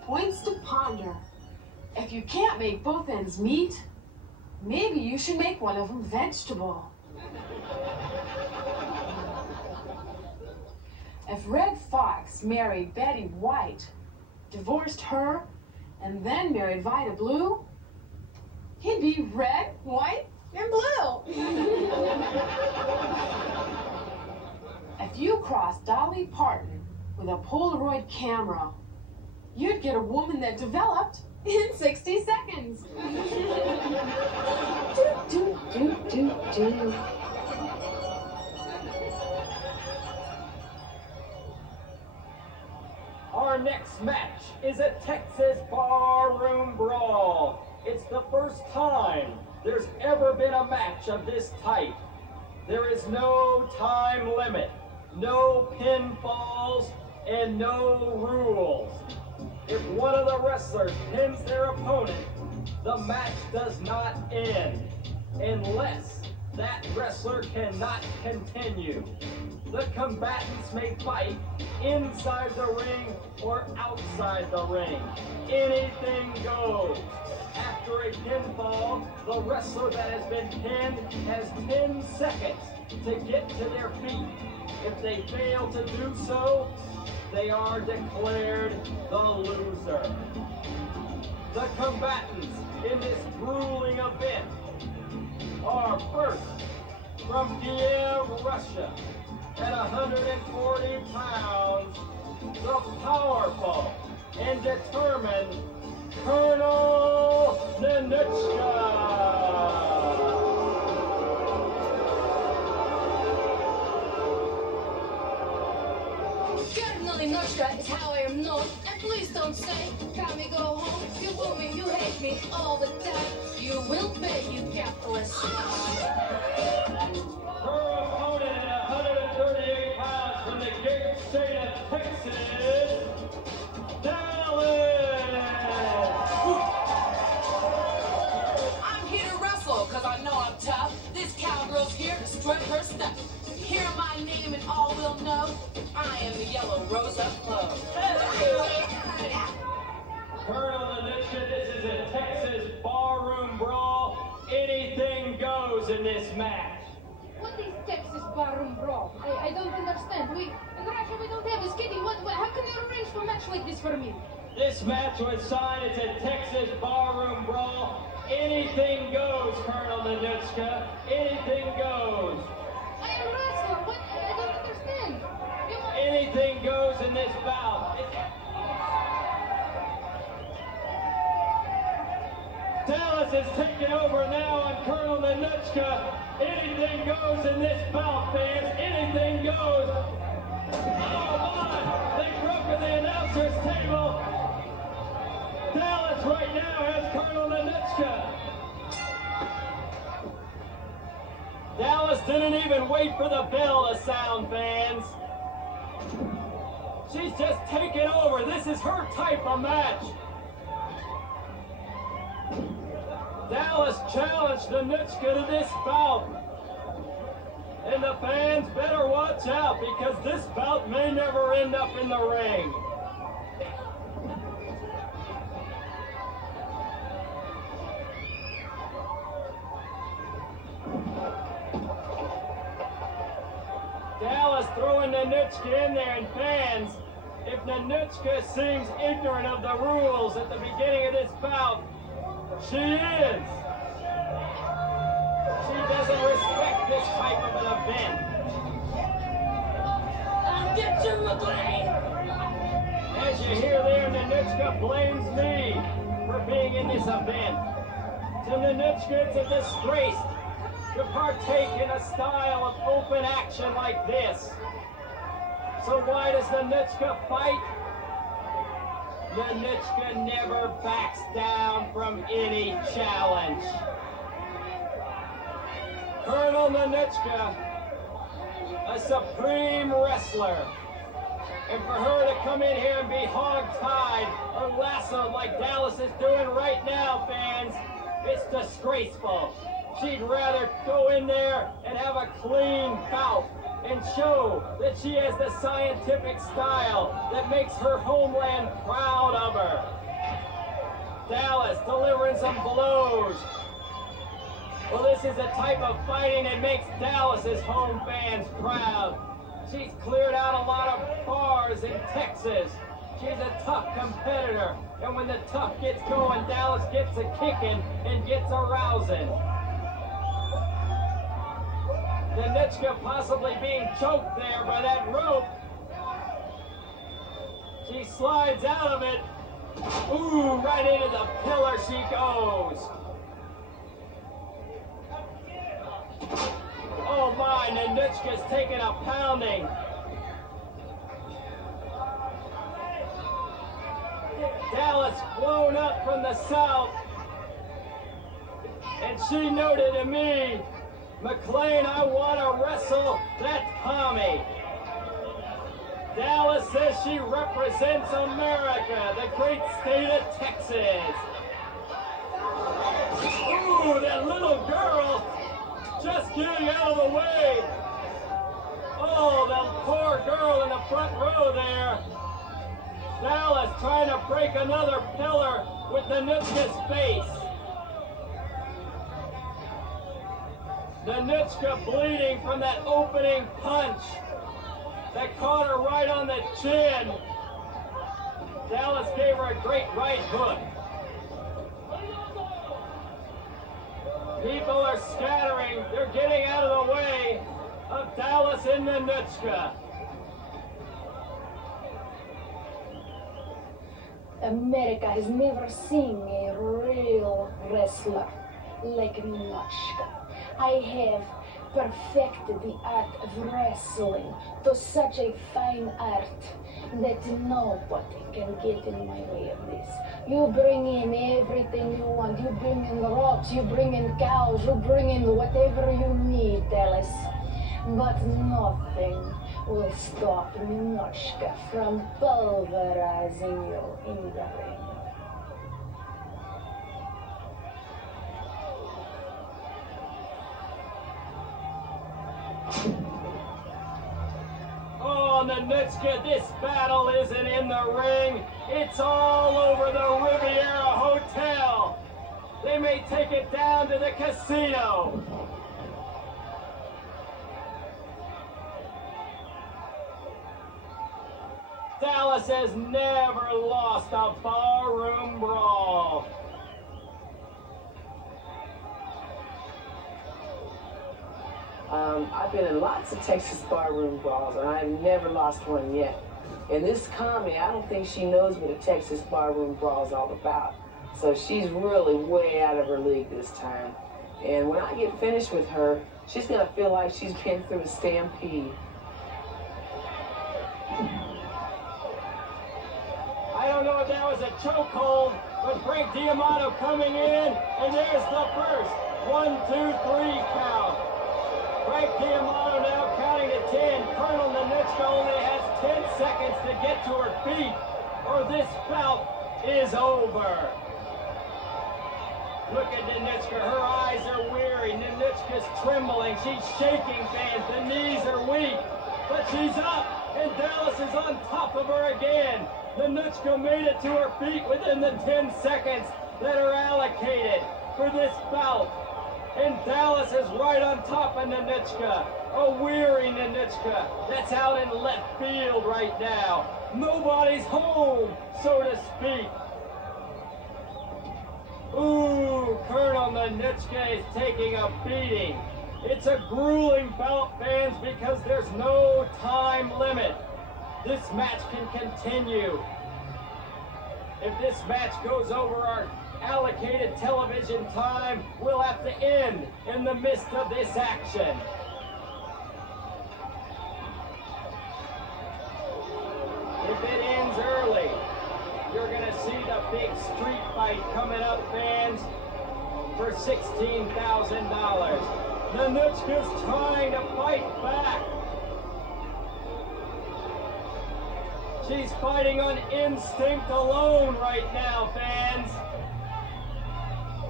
Points to ponder. If you can't make both ends meet, maybe you should make one of them vegetable. If Red Fox married Betty White, divorced her, and then married Vida Blue, he'd be red, white, and blue. If you crossed Dolly Parton with a Polaroid camera, you'd get a woman that developed in 60 seconds. Our next match is a Texas barroom brawl. It's the first time there's ever been a match of this type. There is no time limit, no pinfalls, and no rules. If one of the wrestlers pins their opponent, the match does not end unless that wrestler cannot continue. The combatants may fight inside the ring or outside the ring. Anything goes. After a pinfall, the wrestler that has been pinned has 10 seconds to get to their feet. If they fail to do so, they are declared the loser. The combatants in this grueling event are first from Kiev, Russia, at 140 pounds, the powerful and determined Colonel Nanuchka. Nanuchka is how I am known. And please don't say, "Tommy, go home." You woo me, you hate me all the time. You will pay, you capitalist. Her opponent at 138 pounds from the great state of Texas, Dallas. I'm here to wrestle because I know I'm tough. This cowgirl's here to strut her stuff. Hear my name and all will know I am the yellow rose of clove. Colonel Nanuchka, this is a Texas barroom brawl. Anything goes in this match. What is Texas barroom brawl? I don't understand. In Russia we don't have a skating. How can you arrange for a match like this for me? This match was signed. It's a Texas barroom brawl. Anything goes, Colonel Nanuchka. Anything goes. I am a wrestler. What? I don't understand. Anything goes in this bout. Dallas is taking over now on Colonel Nanuchka. Anything goes in this bout, fans. Anything goes. Oh, my! They've broken the announcer's table. Dallas right now has Colonel Nanuchka. Dallas didn't even wait for the bell to sound, fans. She's just taking over. This is her type of match. Dallas challenged Danuchka to this bout. And the fans better watch out because this bout may never end up in the ring. Dallas throwing Danuchka in there, and fans, if Danuchka seems ignorant of the rules at the beginning of this bout, she is. She doesn't respect this type of an event. I'll get you, McLean! As you hear there, Danuchka blames me for being in this event. To Danuchka, it's a disgrace to partake in a style of open action like this. So why does Danuchka fight? Danuchka never backs down from any challenge. Colonel Danuchka, a supreme wrestler. And for her to come in here and be hog-tied or lassoed like Dallas is doing right now, fans, it's disgraceful. She'd rather go in there and have a clean bout and show that she has the scientific style that makes her homeland proud of her. Dallas delivering some blows. Well, this is the type of fighting that makes Dallas's home fans proud. She's cleared out a lot of bars in Texas. She's a tough competitor. And when the tough gets going, Dallas gets a kicking and gets a rousing. Danuchka possibly being choked there by that rope. She slides out of it. Ooh, right into the pillar she goes. Oh my, Danuchka's taking a pounding. Dallas blown up from the south. And she noted to me, McLean, I want to wrestle that Tommy. Dallas says she represents America, the great state of Texas. Ooh, that little girl just getting out of the way. Oh, that poor girl in the front row there. Dallas trying to break another pillar with Danuchka's face. Danuchka bleeding from that opening punch that caught her right on the chin. Dallas gave her a great right hook. People are scattering. They're getting out of the way of Dallas and Danuchka. America has never seen a real wrestler like Danuchka. I have perfected the art of wrestling to such a fine art that nobody can get in my way of this. You bring in everything you want. You bring in the ropes, you bring in cows, you bring in whatever you need, Dallas. But nothing will stop Danuchka from pulverizing you in the ring. Oh, Danuchka, this battle isn't in the ring. It's all over the Riviera Hotel. They may take it down to the casino. Dallas has never lost a barroom brawl. I've been in lots of Texas barroom brawls, and I've never lost one yet. And this Tommy, I don't think she knows what a Texas barroom brawl is all about. So she's really way out of her league this time. And when I get finished with her, she's going to feel like she's been through a stampede. I don't know if that was a chokehold, but Frank D'Amato coming in, and there's the first 1, 2, 3 count. Frank D'Amato now counting to 10. Colonel Danuchka only has 10 seconds to get to her feet, or this bout is over. Look at Nanichka. Her eyes are weary. Nanichka's trembling. She's shaking, fans. The knees are weak. But she's up, and Dallas is on top of her again. Nanichka made it to her feet within the 10 seconds that are allocated for this bout. And Dallas is right on top of Nanichka. A weary Nanichka that's out in left field right now. Nobody's home, so to speak. Ooh, Colonel Nanichka is taking a beating. It's a grueling bout, fans, because there's no time limit. This match can continue. If this match goes over our allocated television time, we'll have to end in the midst of this action. If it ends early, you're gonna see the big street fight coming up, fans, for $16,000. Nanichka's trying to fight back. She's fighting on instinct alone right now, fans.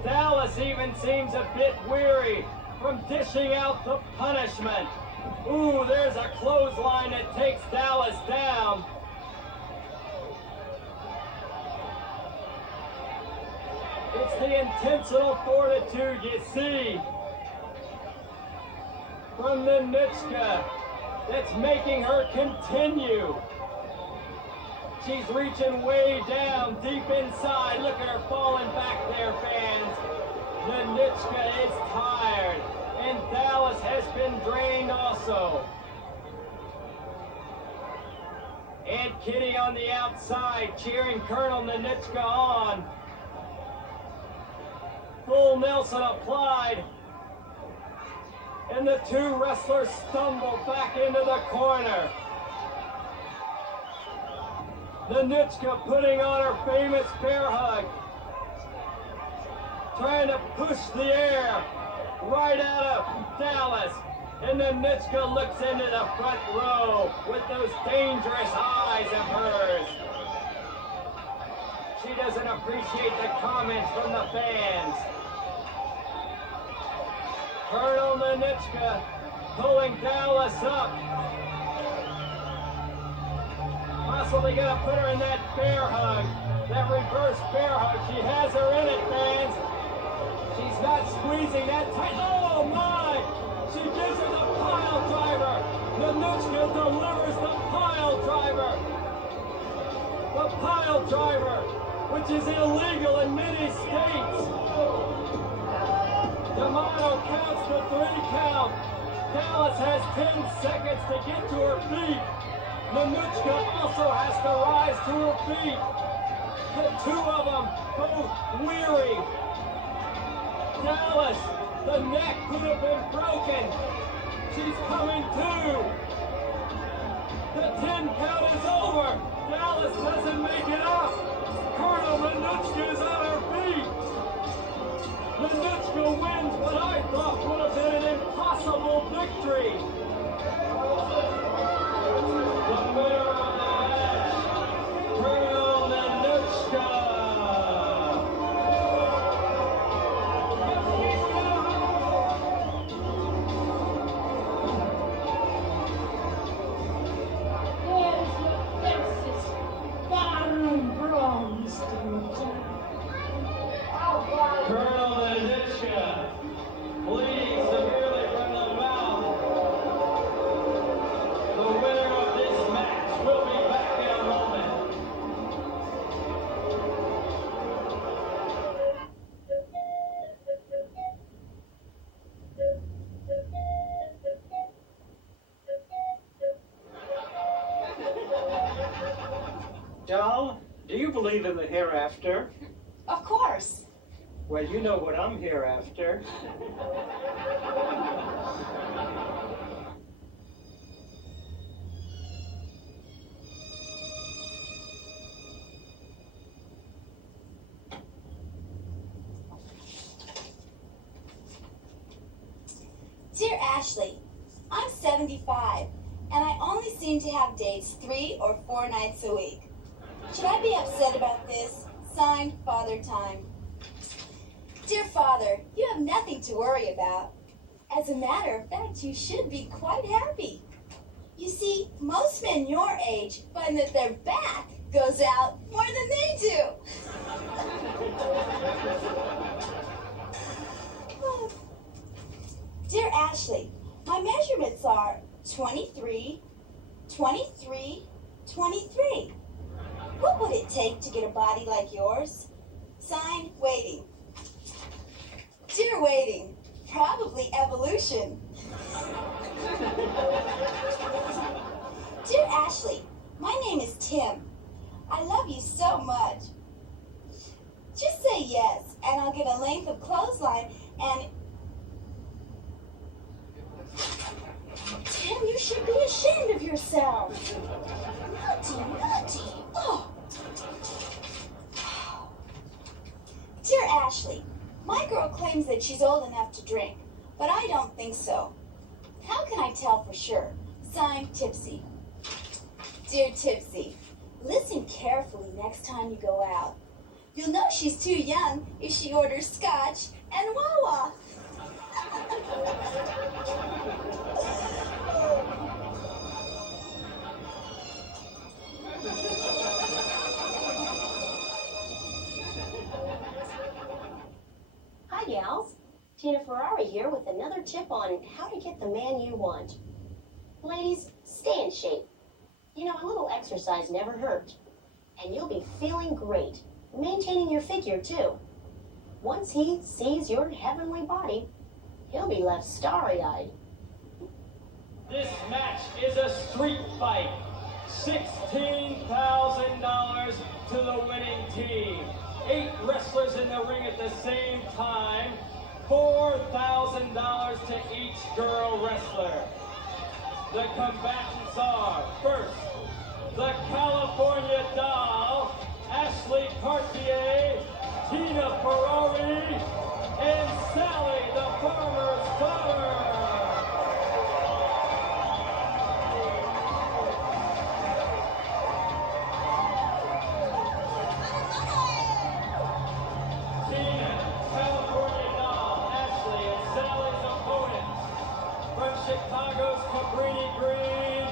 Dallas even seems a bit weary from dishing out the punishment. Ooh, there's a clothesline that takes Dallas down. It's the intentional fortitude you see from Nanichka that's making her continue. She's reaching way down, deep inside. Look at her falling back there, fans. Nanichka is tired, and Dallas has been drained also. Aunt Kitty on the outside, cheering Colonel Nanichka on. Full Nelson applied, and the two wrestlers stumble back into the corner. Nanichka putting on her famous bear hug, trying to push the air right out of Dallas. And Nanichka looks into the front row with those dangerous eyes of hers. She doesn't appreciate the comments from the fans. Colonel Nanichka pulling Dallas up. Possibly gonna put her in that bear hug, that reverse bear hug. She has her in it, fans. She's not squeezing that tight. Oh my! She gives her the pile driver. Nanichka delivers the pile driver. The pile driver, which is illegal in many states. D'Amato counts the 3 count. Dallas has 10 seconds to get to her feet. Nanichka also has to rise to her feet. The two of them both weary. Dallas, the neck could have been broken. She's coming to. The 10 count is over. Dallas doesn't make it up. Colonel Nanichka is on her feet. Nanichka wins what I thought would have been an impossible victory. The winner of the match, Colonel Nanichka. There's your Texas barroom brawl, Mr. Lieutenant. Colonel Nanichka, bleeding severely from the mouth. The winner of this match will be back in a moment. Doll, do you believe in the hereafter? Of course. Well, you know what I'm here after. Dear Ashley, I'm 75, and I only seem to have dates 3 or 4 nights a week. Should I be upset about this? Signed, Father Time. Dear Father, you have nothing to worry about. As a matter of fact, you should be quite happy. You see, most men your age find that their back goes out more than they do. Dear Ashley, my measurements are 23, 23, 23. What would it take to get a body like yours? Sign, Waiting. Dear Waiting, probably evolution. Dear Ashley, my name is Tim. I love you so much. Just say yes, and I'll get a length of clothesline and... Tim, you should be ashamed of yourself. Naughty, naughty. Oh. Dear Ashley, my girl claims that she's old enough to drink, but I don't think so. How can I tell for sure? Signed, Tipsy. Dear Tipsy, listen carefully next time you go out. You'll know she's too young if she orders scotch and Wawa. Hi, gals. Tina Ferrari here with another tip on how to get the man you want. Ladies, stay in shape. You know, a little exercise never hurt. And you'll be feeling great, maintaining your figure too. Once he sees your heavenly body, he'll be left starry-eyed. This match is a street fight. $16,000 to the winning team. 8 wrestlers in the ring at the same time. $4,000 to each girl wrestler. The combatants are, first, the California Doll, Ashley Cartier, Tina Ferrari, and Sally, the farmer's daughter. Tina, California Doll, Ashley, and Sally's opponents. From Chicago's Cabrini Green,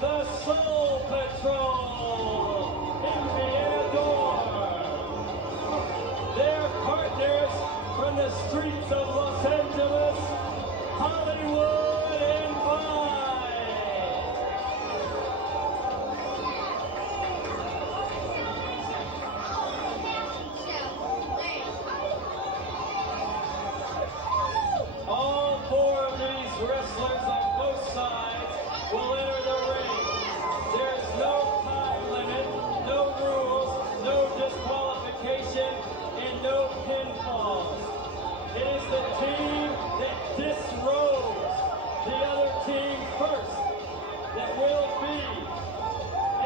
the Soul Patrol, Indiana Door. Their partners from the streets of Los Angeles, Hollywood, and Vine. All 4 of these wrestlers on both sides will enter the ring. There is no time limit, no rules, no disqualification, and no pinfalls. It is the team that disrobes the other team first that will be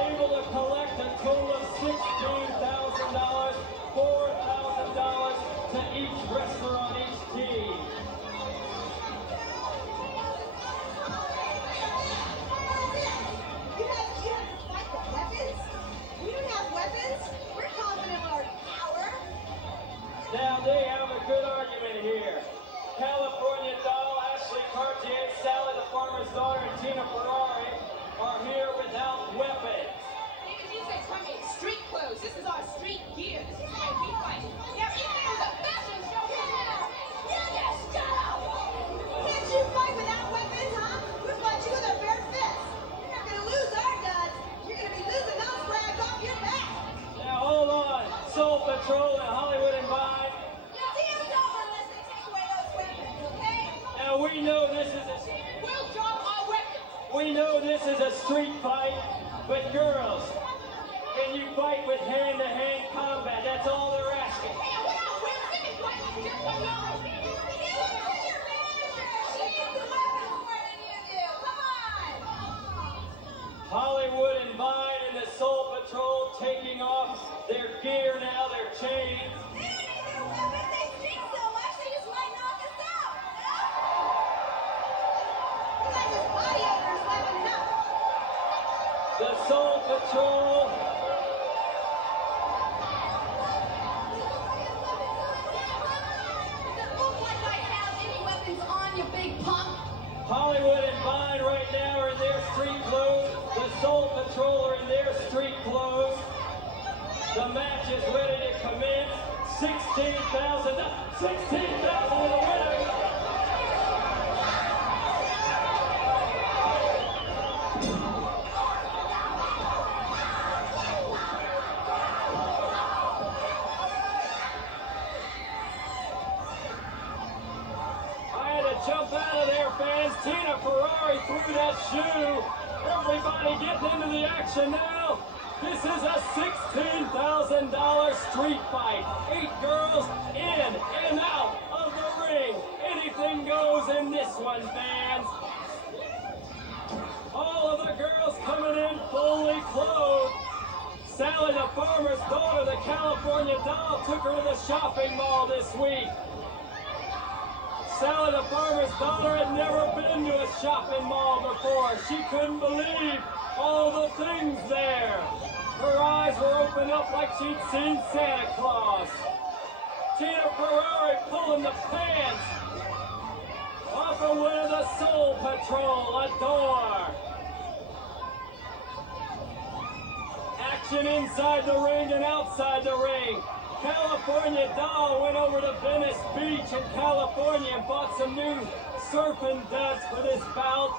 able to collect a total of $16,000, $4,000 to each wrestler on each team. Now they have a good argument here. California Doll, Ashley Cartier, Sally the farmer's daughter, and Tina Ferrari are here without weapons. Street clothes. This is our street gear. This is the way we fight. Everything is a fashion show. Yes, shut up! Can't you fight without weapons, huh? We'll fight you with our bare fists. You're not gonna lose our guns. You're gonna be losing those rags off your back. Now hold on. Soul Patrol and Hollywood and Vine. Deal's over unless they take away those weapons, okay? Now we know this is We'll drop our weapons. we know this is a street fight, but girls, can you fight with hand-to-hand combat? That's all they're asking. Hey, we're not wincing. It's like just what y'all do. You look at your manager. She needs the weapons more than you do. Come on. Hollywood and Vine and the Soul Patrol taking off their gear now, their chains. They don't need their weapons. They stink so much they just might knock us out. You like this body odor is weapon enough. The Soul Patrol Patrol are in their street clothes. The match is ready to commence. 16,000 in the winner. Jump out of there, fans. Tina Ferrari threw that shoe. Everybody getting into the action now. This is a $16,000 street fight. 8 girls in and out of the ring. Anything goes in this one, fans. All of the girls coming in fully clothed. Sally, the farmer's daughter, the California doll, took her to the shopping mall this week. Sally, the farmer's daughter, had never been to a shopping mall before. She couldn't believe all the things there. Her eyes were opened up like she'd seen Santa Claus. Tina Ferrari pulling the pants off of one of the Soul Patrol, a door. Action inside the ring and outside the ring. California doll went over to Venice Beach in California and bought some new surfing duds for this bout.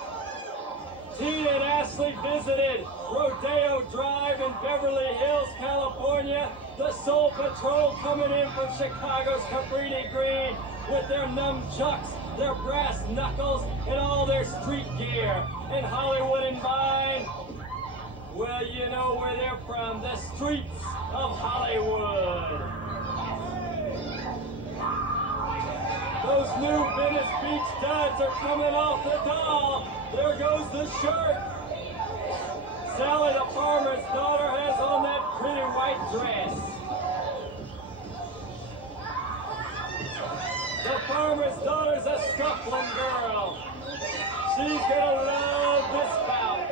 Tina and Ashley visited Rodeo Drive in Beverly Hills, California. The Soul Patrol coming in from Chicago's Cabrini Green with their nunchucks, their brass knuckles, and all their street gear. In Hollywood and Vine, well, you know where they're from, the streets of Hollywood. Those new Venice Beach duds are coming off the doll. There goes the shirt. Sally, the farmer's daughter, has on that pretty white dress. The farmer's daughter's a scuffling girl. She's gonna love this bout.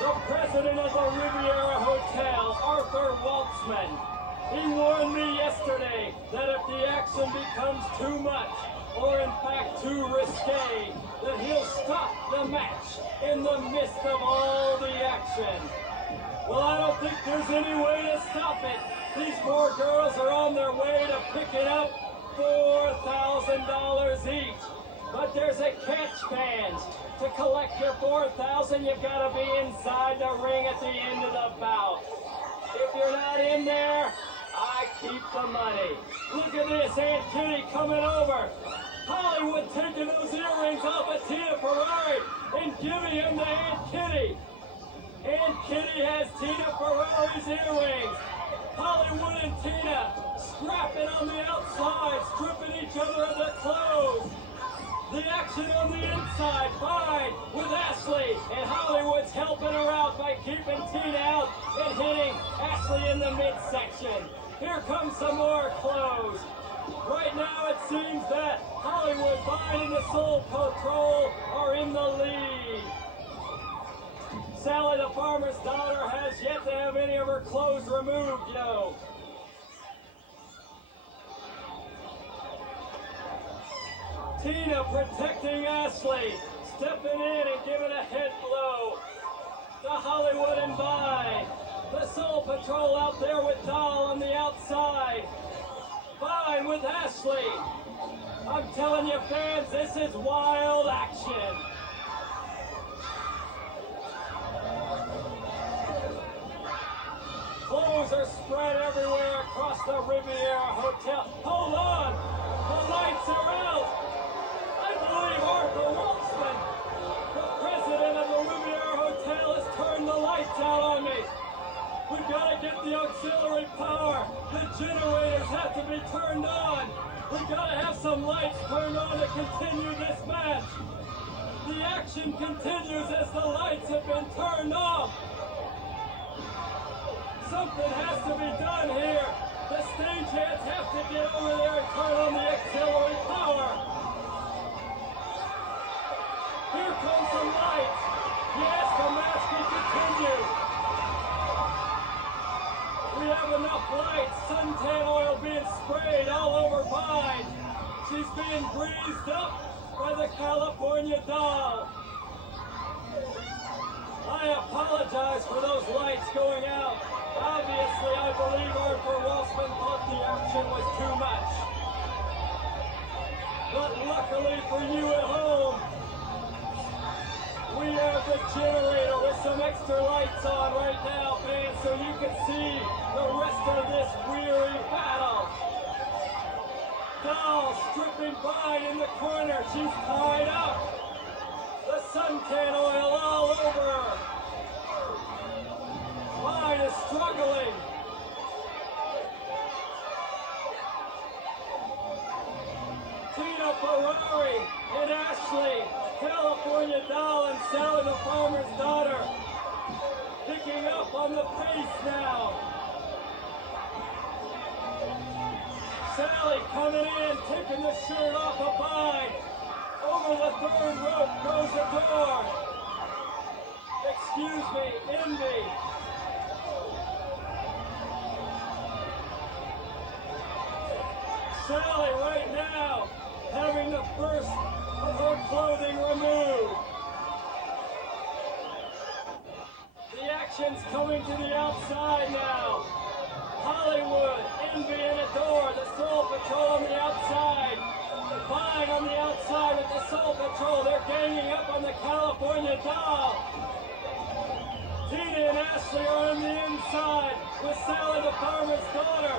The president of the Riviera Hotel, Arthur Waltzman, he warned me yesterday that if the action becomes too much, or in fact too risque, that he'll stop the match in the midst of all the action. Well, I don't think there's any way to stop it. These 4 girls are on their way to picking up $4,000 each. But there's a catch, fans. To collect your $4,000, you've got to be inside the ring at the end of the bout. If you're not in there, I keep the money. Look at this, Aunt Kitty coming over. Hollywood taking those earrings off of Tina Ferrari and giving them to Aunt Kitty. Aunt Kitty has Tina Ferrari's earrings. Hollywood and Tina scrapping on the outside, stripping each other of their clothes. The action on the inside, fine, with Ashley, and Hollywood's helping her out by keeping Tina out and hitting Ashley in the midsection. Here comes some more clothes. Right now it seems that Hollywood, Vine, and the Soul Patrol are in the lead. Sally, the farmer's daughter, has yet to have any of her clothes removed, you know. Tina protecting Ashley, stepping in and giving a head blow to Hollywood and Vine. The Soul Patrol out there with Doll on the outside. Vine with Ashley. I'm telling you, fans, this is wild action. Clothes are spread everywhere across the Riviera Hotel. Hold on! The lights are out! I believe Arthur Waltzman, the president of the Riviera Hotel, has turned the lights out on me. We've got to get the auxiliary power. The generators have to be turned on. We've got to have some lights turned on to continue this match. The action continues as the lights have been turned off. Something has to be done here. The stagehands have to get over there and turn on the auxiliary power. Here comes some lights. Yes, the match can continue. We have enough lights. Suntan oil being sprayed all over Vine. She's being greased up by the California doll. I apologize for those lights going out. Obviously, I believe Arthur Walshman thought the action was too much. But luckily for you at home, we have the generator with some extra lights on right now, fans, so you can see the rest of this weary battle. Doll stripping Vine in the corner. She's tied up. The suntan oil all over her. Vine is struggling. Tina Ferrari and Ashley, California Doll and Sally the Farmer's Daughter, picking up on the pace now. Sally coming in, taking the shirt off of Vine. Over the third rope goes the door. Excuse me, Envy. Sally right now having the first of her clothing removed. The action's coming to the outside now. Hollywood, Envy and Adore, the Soul Patrol on the outside. Vine on the outside with the Soul Patrol. They're ganging up on the California Doll. Tina and Ashley are on the inside with Sally the Farmer's Daughter.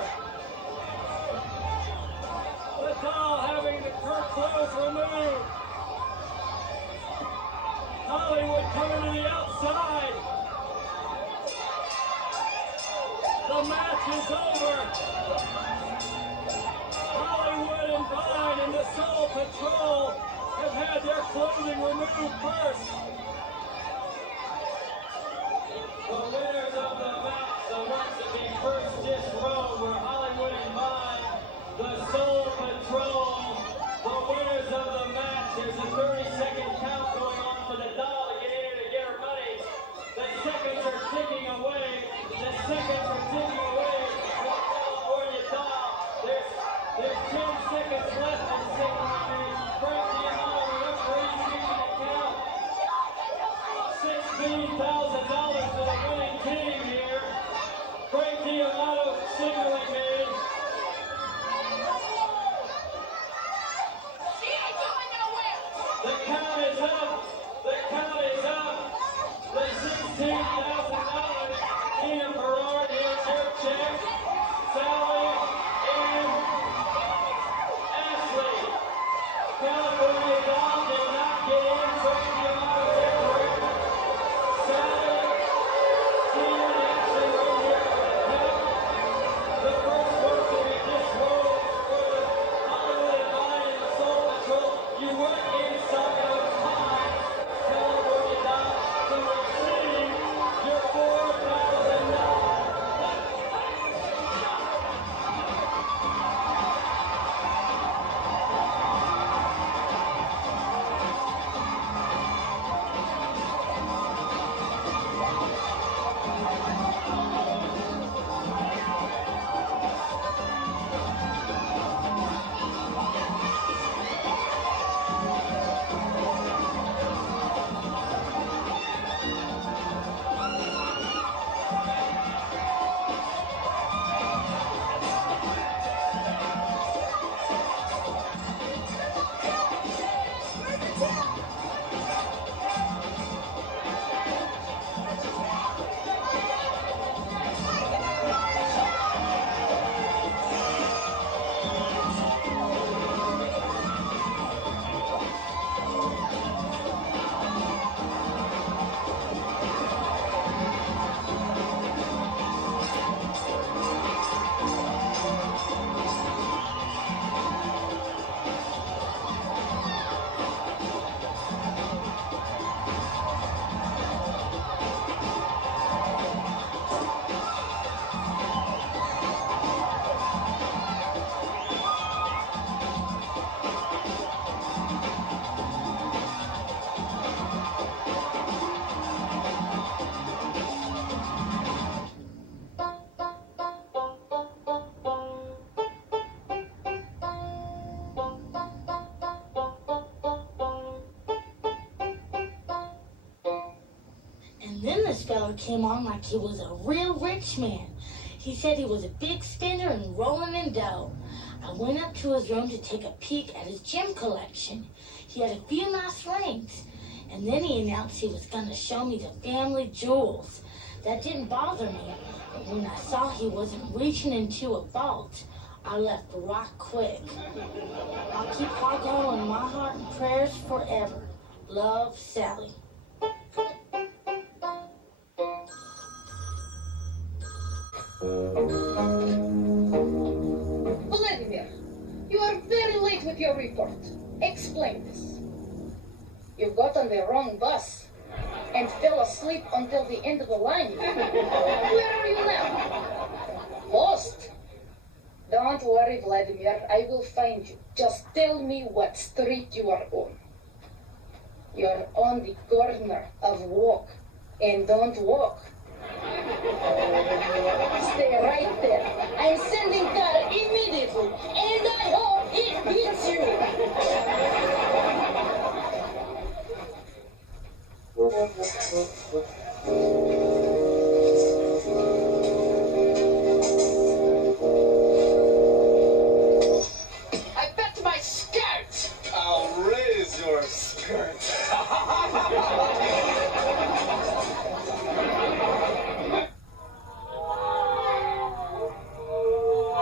The Doll having her clothes removed. Hollywood coming to the outside. The match is over. Hollywood and Vine and the Soul Patrol have had their clothing removed first. The winners of the match, the ones that be first disrobed, were Hollywood and Vine, the Soul Patrol. The winners of the match, there's a 30-second count going on for the Doll to get in here to get her money. The seconds are ticking away. The seconds are ticking away for the California Doll. There's 10 seconds left in single remaining. Frank Diamond, the referee, speaking to count. then this fella came on like he was a real rich man. He said he was a big spender and rolling in dough. I went up to his room to take a peek at his gem collection. He had a few nice rings. And then he announced he was going to show me the family jewels. That didn't bother me. But when I saw he wasn't reaching into a vault, I left right quick. I'll keep Hawaiian in my heart and prayers forever. Love, Sally. Vladimir, you are very late with your report. Explain this. You got on the wrong bus and fell asleep until the end of the line. Where are you now? Lost. Don't worry, Vladimir. I will find you. Just tell me what street you are on. You're on the corner of Walk and Don't Walk. Stay right there. I'm sending car immediately, and I hope it hits you. I bet my skirt. I'll raise your skirt.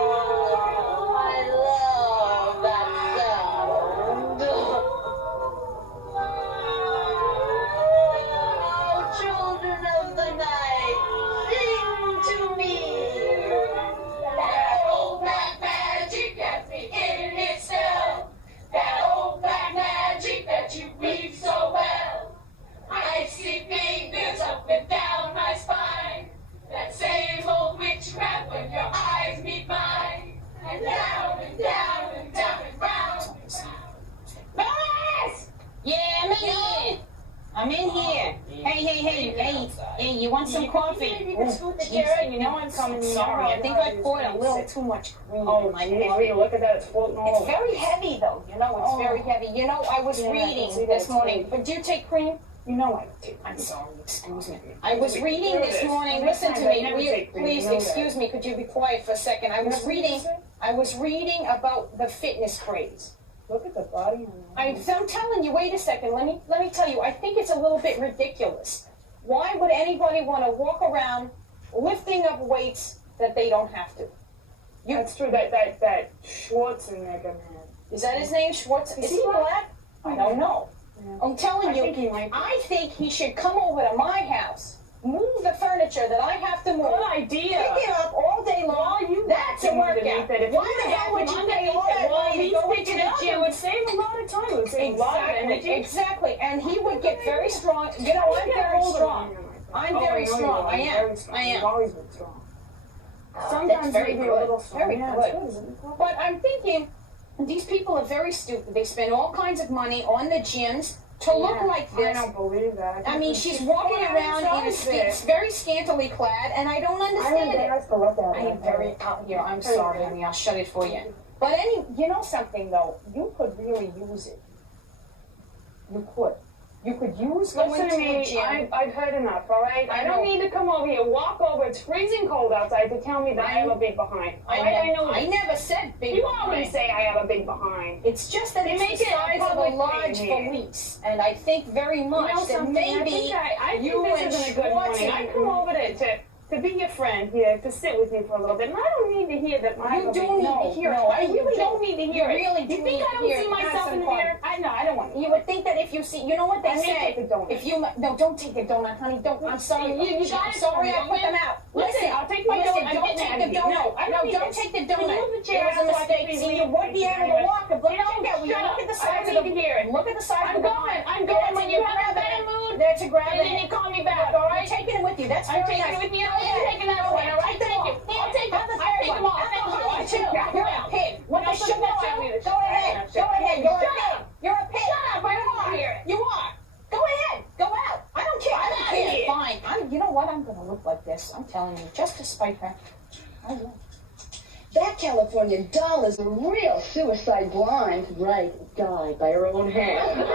I love that sound. Oh, children of the night, sing to me. That old black magic that me in itself. That old black magic that you read so well. I see fingers up and down my spine. That same old witchcraft when your eyes meet mine. And down and down and down and round. Boris! Yeah, I'm in here. I'm in here. Hey, you want some coffee? You know I'm coming. Sorry, I think I poured a little too much cream. Oh, my God. Look at that, it's floating all It's over. very heavy, though. You know, it's very heavy. You know, I was reading this morning. But do you take cream? You know I do. I'm sorry. Excuse me. I was reading this morning. Listen to me. Please, excuse me. Could you be quiet for a second? I was reading about the fitness craze. Look at the body. I'm telling you, wait a second. Let me tell you, I think it's a little bit ridiculous. Why would anybody want to walk around lifting up weights that they don't have to? That's true. That Schwarzenegger man. Is that his name, Schwartz? Is he black? I don't know. I'm telling you, I think he should come over to my house, move the furniture that I have to move. Good idea. Pick it up all day long. That's a workout. Why the hell would you pay all that money to go into the gym? It would save a lot of time. It would save a lot of energy. Exactly. And he would get very strong. You know, I'm very strong. I'm very strong. I am. You've always been strong. Sometimes very maybe a little very good. But I'm thinking, these people are very stupid. They spend all kinds of money on the gyms to look like this. I don't believe that. I mean, she's walking around in very scantily clad, and I don't understand it. I am very out here. I'm sorry, honey. I'll shut it for you. But you know something though? You could really use it. You could. You could use going Listen to to me, the gym. I've heard enough, all right? I don't need to come over here, walk over, it's freezing cold outside to tell me that I have a big behind. I never said big You behind. always say I have a big behind. It's just that They it's make the it a size of a public large thing here. valise. And I think very much that something? maybe I think you this and isn't a good morning. I come over to be your friend here, to sit with you for a little bit, and I don't need to hear that I have a big... do need to hear it. I really don't need to hear it. You really do You think I don't need to see hear it. myself in the That's mirror? I don't want to. You would think that if you see, you know what they I may say. take the donut. If you no, don't take the donut, honey. Don't. I'm sorry. You I'm got it. sorry. I put them out. Listen, I'll take my listen, donut. don't take the donut. No, don't take the donut. Move the chair It was a so I can mistake. be See, leaving. you would be able to walk. Look at the size of the here. Look at the size of the behind. I'm going. When you have a better mood, That's a grab. and then you call me back, all right? You're taking it with you. That's I'm very taking nice. it with me. I'm taking that one, all right? Thank you. I'll take them. I'll take them all. Thank you. You're a pig. What the shut up? Go ahead. Go ahead. You're a pig. You're a pig. Shut up. I don't want to hear it. You are. Go ahead. Go out. I don't care. I don't care. Fine. You know what? I'm going to look like this. I'm telling you. Just to spite her. I will. That Californian doll is a real suicide blind. Right, died by her own hand.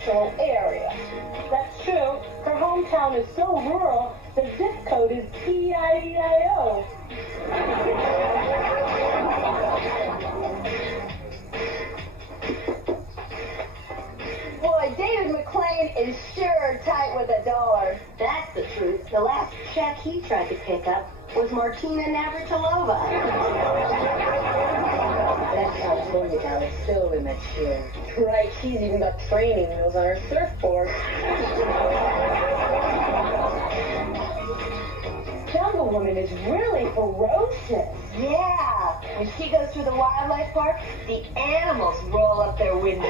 metro area. That's true. Her hometown is so rural, the zip code is TIEIO. Boy, David McLean is sure tight with a dollar. That's the truth. The last check he tried to pick up was Martina Navratilova. That California gal is so immature. Right, she's even got training wheels on her surfboard. Jungle Woman is really ferocious. Yeah. When she goes through the wildlife park, the animals roll up their windows.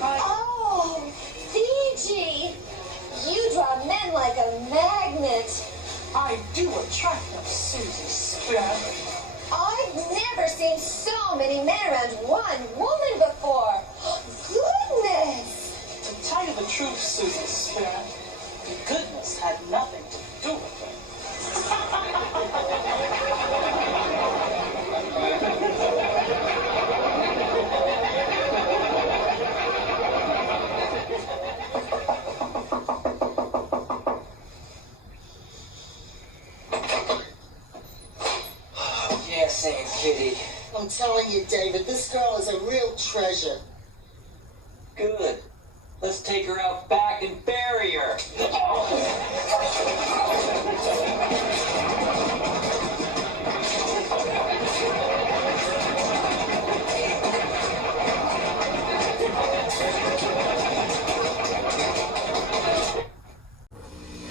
Oh, Fiji! You draw men like a magnet. I do attract them, Susie Spirit. I've never seen so many men around one woman before. Goodness! To tell you the truth, Susie Spirit, the goodness had nothing to do with it. Yes, Aunt Kitty. I'm telling you, David, this girl is a real treasure. Good. Let's take her out back and bury her.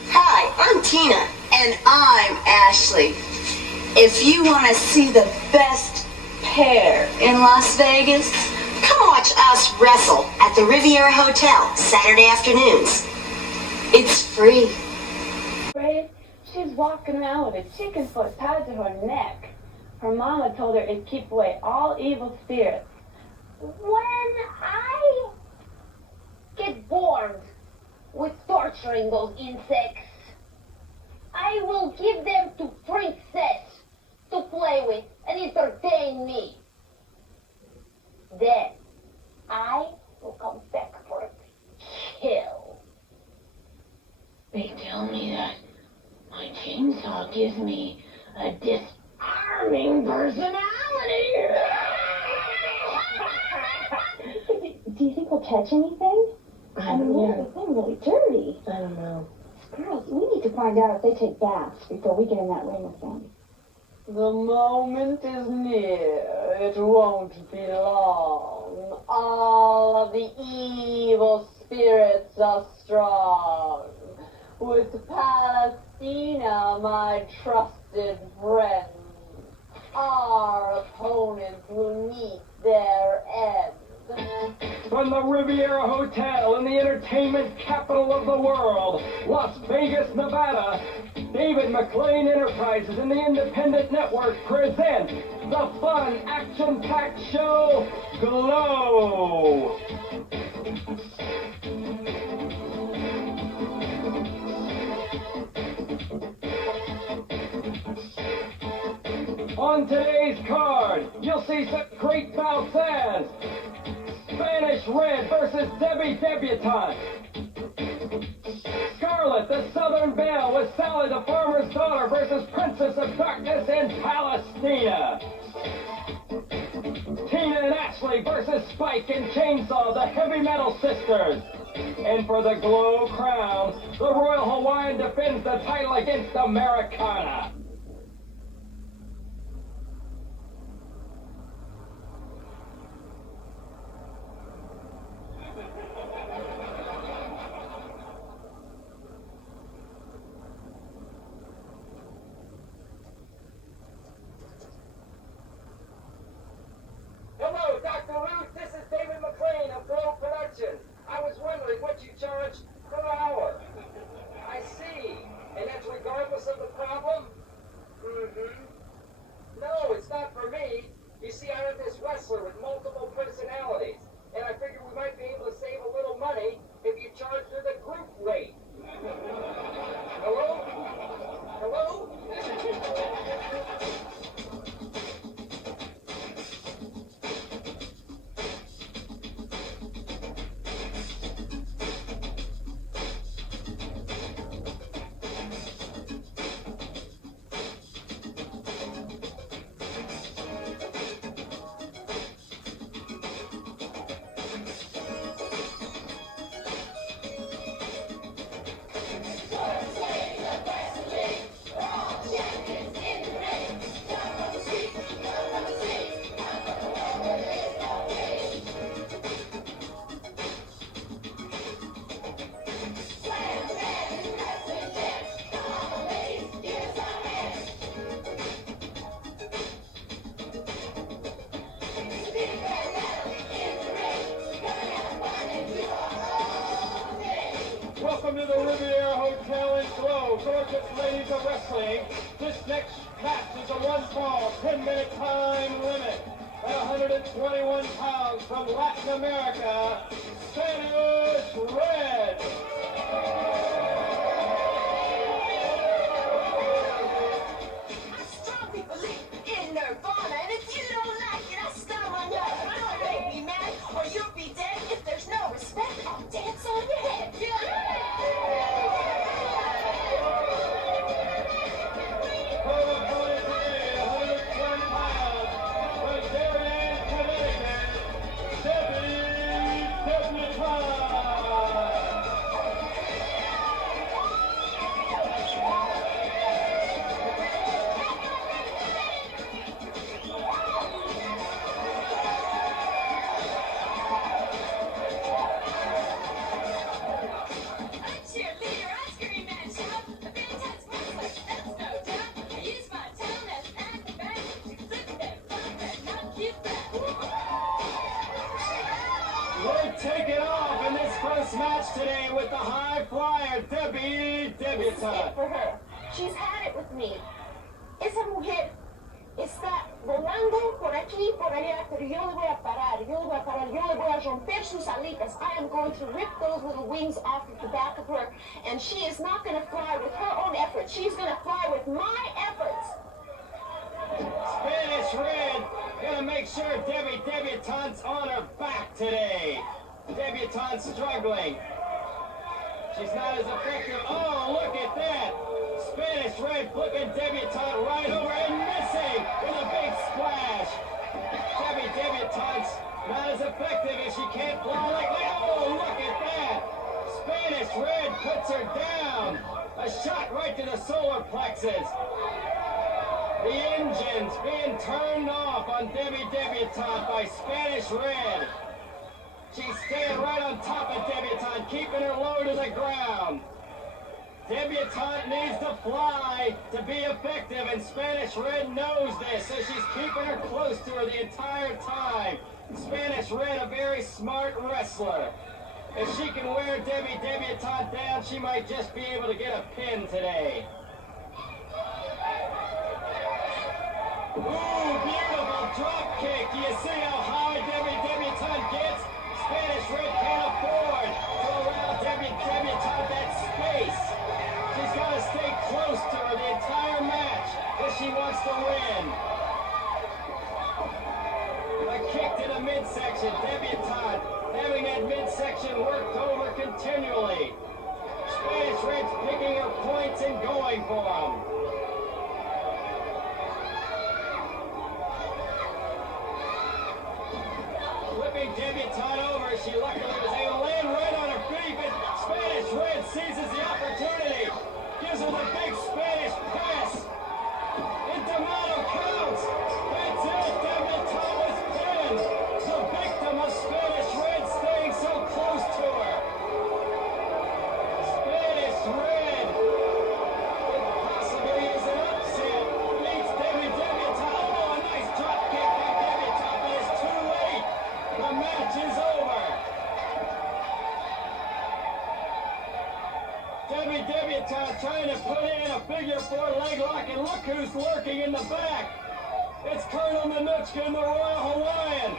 Hi, I'm Tina. And I'm Ashley. If you want to see the best pair in Las Vegas, come watch us wrestle at the Riviera Hotel Saturday afternoons. It's free. She's walking around with a chicken foot tied to her neck. Her mama told her it'd keep away all evil spirits. When I get bored with torturing those insects, I will give them to Princess to play with and entertain me. Then I will come back for a kill. They tell me that my chainsaw gives me a disarming personality. Do you think we'll catch anything? I don't know. They're really dirty. I don't know. Girls, we need to find out if they take baths before we get in that ring with them. The moment is near. It won't be long. All of the evil spirits are strong. With Palestina, my trusted friend, our opponents will meet their end. From the Riviera Hotel in the entertainment capital of the world, Las Vegas, Nevada, David McLean Enterprises and the Independent Network present the fun, action-packed show, Glow. On today's card, you'll see some great bouts as Spanish Red versus Debbie Debutante. Scarlet, the Southern Belle, with Sally, the farmer's daughter, versus Princess of Darkness in Palestina. Tina and Ashley versus Spike and Chainsaw, the Heavy Metal Sisters. And for the Glow Crown, the Royal Hawaiian defends the title against Americana. charge per hour. I see. And that's regardless of the problem? Mm-hmm. No, it's not for me. You see, I'm this wrestler with multiple personalities. And I figured we might be able to save a little money if you charge her the group rate. Hello? Hello? Welcome to the Riviera Hotel in Glow, gorgeous ladies of wrestling. This next match is a one-fall, 10-minute time limit. At 121 pounds from Latin America, Spanish Red. I strongly believe in Nirvana, and if you don't like it, I stomp on you. Don't make me mad, or you'll be dead. If there's no respect, I'll dance on your head. Take it off in this first match today with the high flyer, Debbie Debutante. For her. She's had it with me. Esa mujer está volando por aquí, por allá, pero yo le voy a parar, yo le voy a romper sus alitas. I am going to rip those little wings off of the back of her, and she is not going to fly with her own efforts. She's going to fly with my efforts. Spanish Red gonna make sure Debbie Debutante's on her back today. Debutante's struggling. She's not as effective. Oh, look at that. Spanish Red flipping Debutante right over and missing with a big splash. Debbie Debutante's not as effective as she can't fly like that. Oh, look at that. Spanish Red puts her down. A shot right to the solar plexus. The engine's being turned off on Debbie Debutante by Spanish Red. She's staying right on top of Debutante, keeping her low to the ground. Debutante needs to fly to be effective, and Spanish Red knows this, so she's keeping her close to her the entire time. Spanish Red, a very smart wrestler. If she can wear Debbie Debutante down, she might just be able to get a pin today. Ooh, beautiful drop kick. Do you see how high Debbie Debutante gets? Spanish Red can't afford to allow Debbie Debutante that space. She's got to stay close to her the entire match if she wants to win. A kick to the midsection. Debutante having that midsection worked over continually. Spanish Red's picking her points and going for them. Flipping Debutante over, she luckily was able to land right on her feet, but Spanish Red seizes the opportunity, gives her the big Spanish press. Intimado counts. That's it, Debutante was pinned. The victim of Spanish Red staying so close to her. Spanish Red, it possibly is an upset, leads Debbie Debutante. Oh, a nice drop kick by Debutante, but it's too late. The match is over. Debbie Debutante trying to put in a figure 4 leg lock, and look who's lurking in the back. It's Colonel Minutska and the Royal Hawaiian.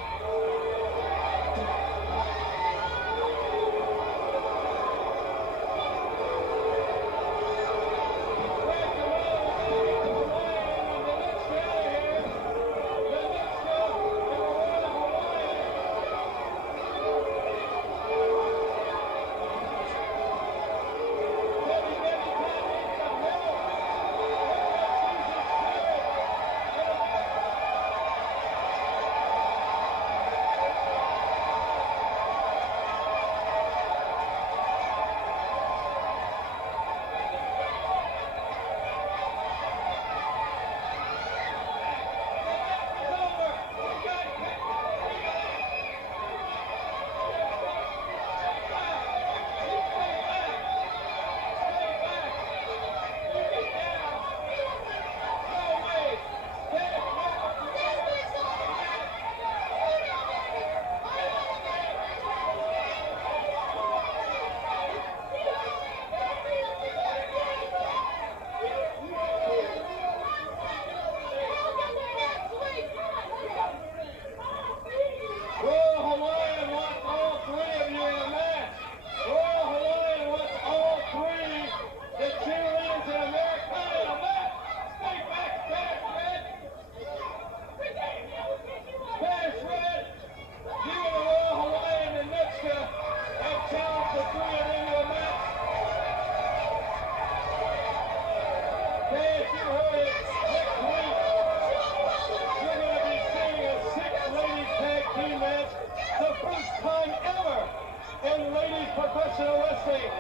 Professional wrestling,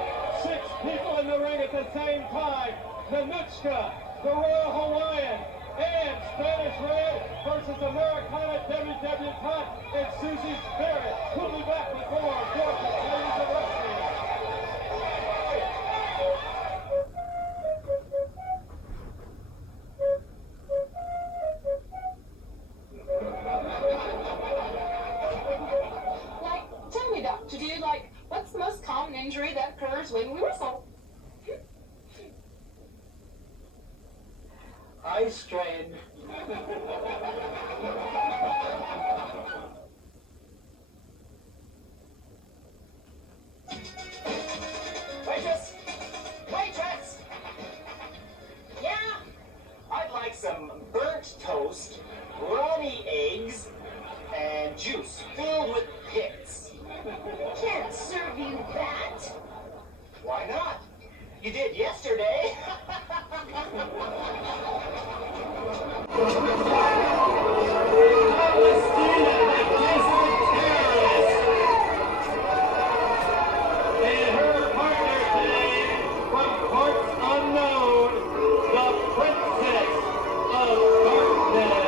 6 people in the ring at the same time. Minutska, the Royal Hawaiian, and Spanish Red versus Americana Debbie Debutante and Susie Spirit. We'll be back with more gorgeous ladies of wrestling. Tell me, Dr. Dude, what's the most common injury that occurs when we wrestle? Eye strain. Waitress! Waitress! Yeah? I'd like some burnt toast, runny eggs, and juice filled with pits. Can't serve you that. Why not? You did yesterday. And her partner today, from parts unknown, the Princess of Darkness.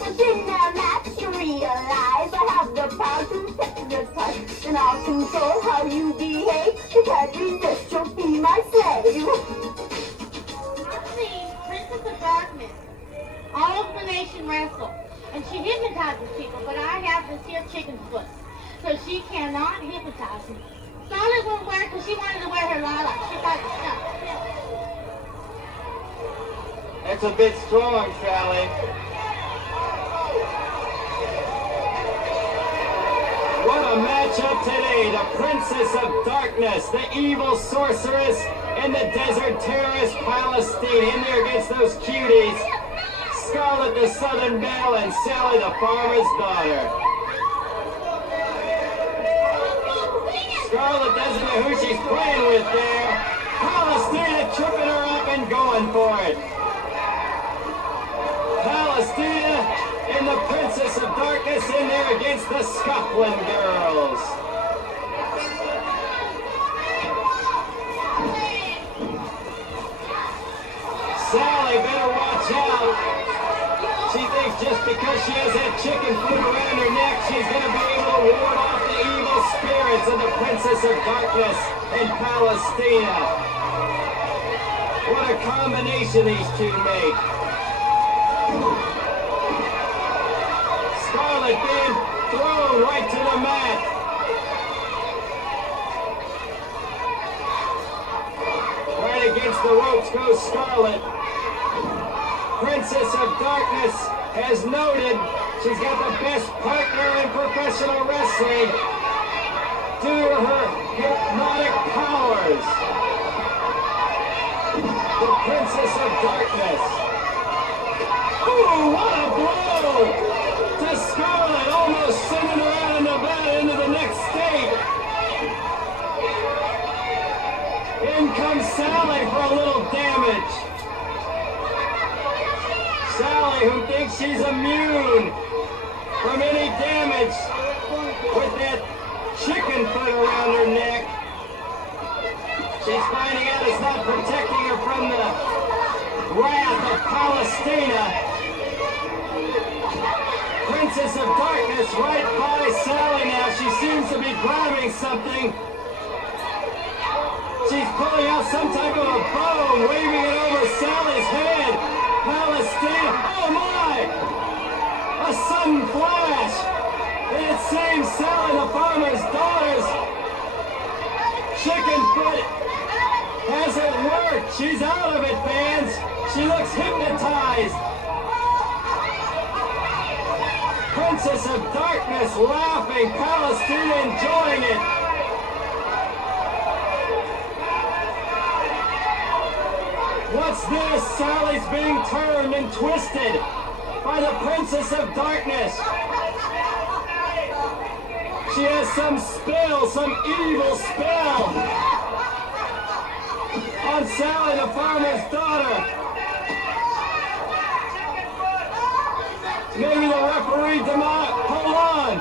Within their match to realize I have the power to set the touch, and I'll control how you behave. You can't resist, you'll be my slave. I've seen Princess of Darkness all over the nation wrestle, and she hypnotizes people, but I have this here chicken foot, so she cannot hypnotize me. Scarlett won't wear it because she wanted to wear her lilac. She thought it stunk. That's a bit strong, Sally. What a matchup today. The Princess of Darkness, the evil sorceress, and the desert terrorist Palestine in there against those cuties. Scarlett the Southern Belle and Sally the farmer's daughter. Scarlett doesn't know who she's playing with there. Palestina tripping her up and going for it. Palestina and the Princess of Darkness in there against the Scufflin Girls. Sally better watch out. She thinks just because she has that chicken foot around her neck, she's going to be able to ward off the evil spirits of the Princess of Darkness and Palestina. What a combination these two make. Scarlet. Princess of Darkness has noted she's got the best partner in professional wrestling due to her hypnotic powers. The Princess of Darkness. Ooh, what a blow to Scarlet, almost sending her out of Nevada into the next state. In comes Sally for a little damage. Sally, who thinks she's immune from any damage with that chicken foot around her neck. She's finding out it's not protecting her from the wrath of Palestina. Princess of Darkness right by Sally now. She seems to be grabbing something. She's pulling out some type of a bow, waving it over Sally's head. Palestina, oh my! A sudden flash! And it seems Sally, the farmer's daughter's chicken foot hasn't worked. She's out of it, fans. She looks hypnotized. Princess of Darkness laughing, Palestina enjoying it. What's this? Sally's being turned and twisted by the Princess of Darkness. She has some spell, some evil spell on Sally, the farmer's daughter. Maybe the referee hold on.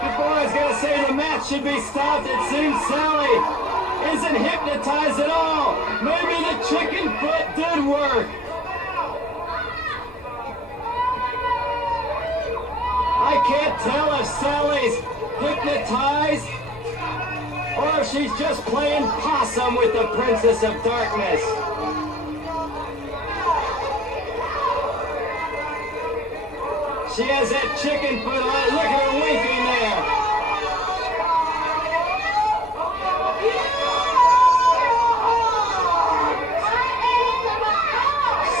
Before I was going to say the match should be stopped, it seems Sally isn't hypnotized at all. Maybe the chicken foot did work. I can't tell if Sally's hypnotized or if she's just playing possum with the Princess of Darkness. She has that chicken foot on. Look at her winking there.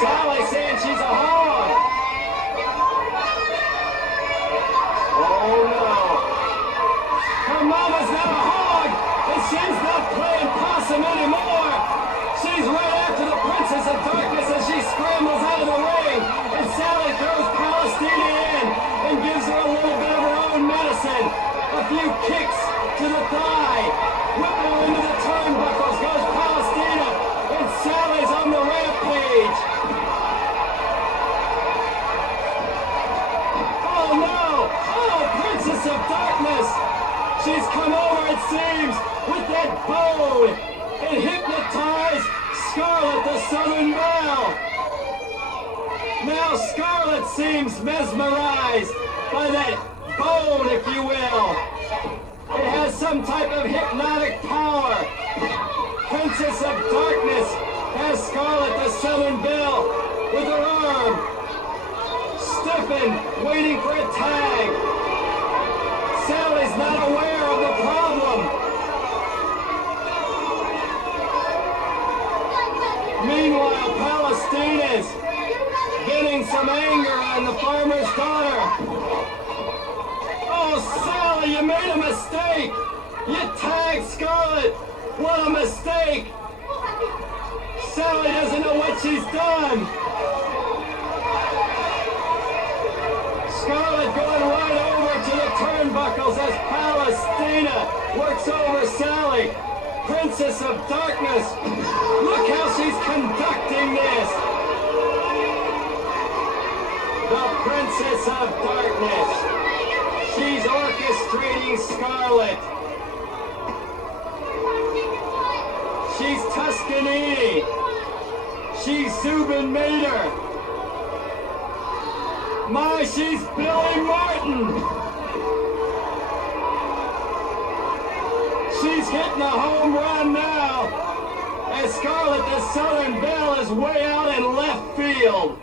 Sally saying she's a hog. Oh no. Her mama's not a hog, and she's not playing possum anymore. She's right after the Princess of Darkness as she scrambles out of the ring, and Sally throws Palestina in and gives her a little bit of her own medicine. A few kicks to the thigh, whipping her into the turnbuckles goes Palestina, and Sally's on the rampage. Oh no! Oh, Princess of Darkness! She's come over, it seems, with that bone and hypnotized Scarlet, the Southern Belle. Now Scarlet seems mesmerized by that bone, if you will. It has some type of hypnotic power. Princess of Darkness has Scarlet, the Southern Belle, with her arm stiffened, waiting for a tag. Sally's not aware of the problem. Meanwhile, Palestina's getting some anger on the farmer's daughter. Oh, Sally, you made a mistake. You tagged Scarlet. What a mistake. Sally doesn't know what she's done. Scarlet going right over to the turnbuckles as Palestina works over Sally. Princess of Darkness. Look how she's conducting this. The Princess of Darkness. She's orchestrating Scarlet. She's Tuscanini. She's Zubin Mater. My, she's Billy Martin. She's hitting a home run now as Scarlet, the Southern Belle, is way out in left field.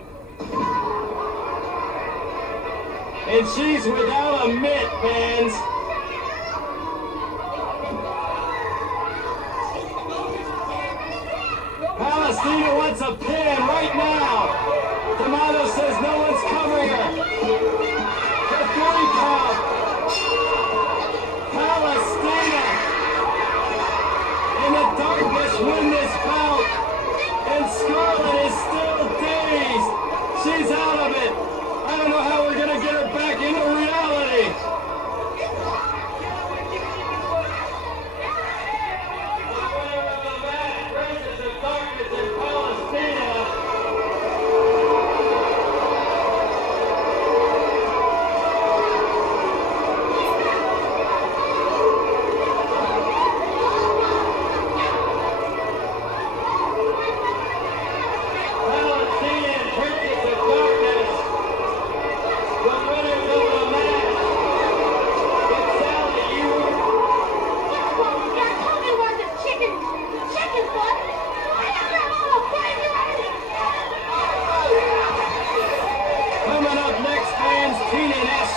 And she's without a mitt, fans. Palestina wants a a pin right now. D'Amato says no one's covering her. The 3 count. Palestina in the darkness win this bout. And Scarlett is still dazed. She's out of it. I don't know how we're going to get her back into reality.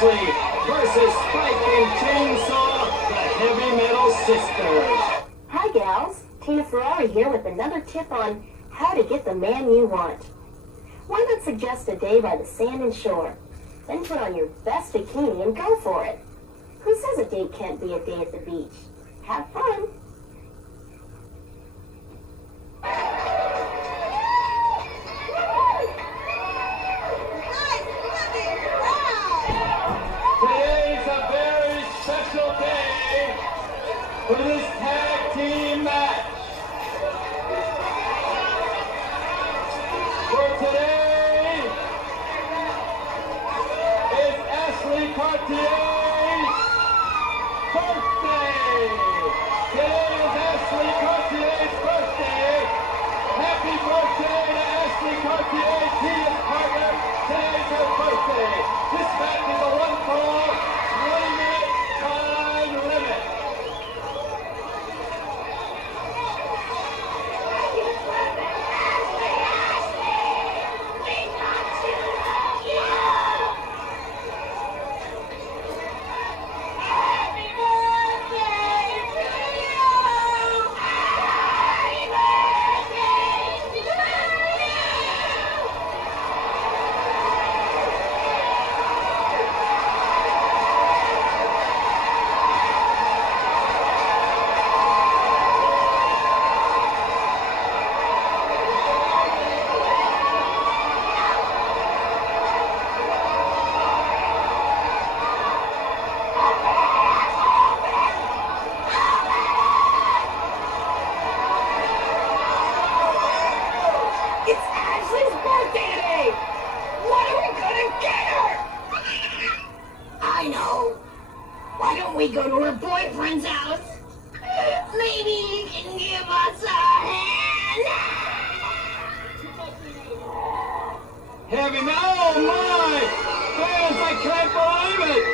Versus Spike and Chainsaw, the Heavy Metal Sisters. Hi gals, Tina Ferrari here with another tip on how to get the man you want. Why not suggest a day by the sand and shore? Then put on your best bikini and go for it. Who says a date can't be a day at the beach? Have fun! Today's a very special day for this tag team match. For today is Ashley Cartier's birthday. Today is Ashley Cartier's birthday. Happy birthday to Ashley Cartier, Tina's partner. Today's her birthday. This match is a one-fall, 20-minute time limit. We go to her boyfriend's house. Maybe he can give us a hand. Heavy metal, oh my! Fans, I can't believe it!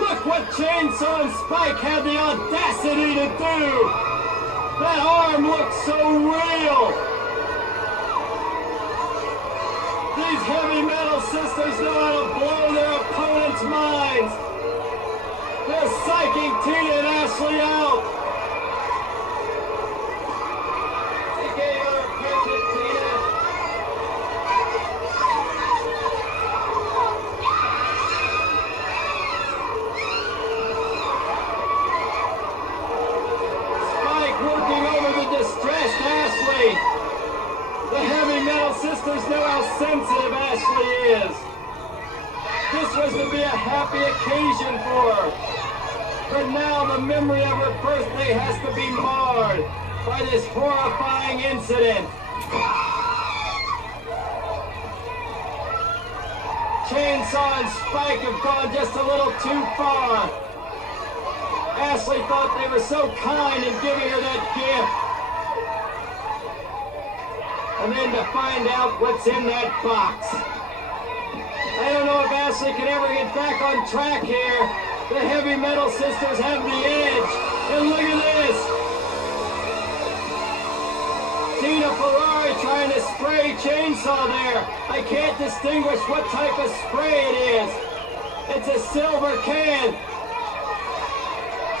Look what Chainsaw and Spike had the audacity to do! That arm looks so real! These heavy metal sisters know how to blow their opponents' minds! They're psyching Tina and Ashley out! They gave her a present, Tina! Spike working over the distressed Ashley! The heavy metal sisters know how sensitive Ashley is! This was to be a happy occasion for her! But now the memory of her birthday has to be marred by this horrifying incident. Chainsaw and Spike have gone just a little too far. Ashley thought they were so kind in giving her that gift. And then to find out what's in that box. I don't know if Ashley can ever get back on track here. The heavy metal sisters have the edge. And look at this. Tina Ferrari trying to spray Chainsaw there. I can't distinguish what type of spray it is. It's a silver can.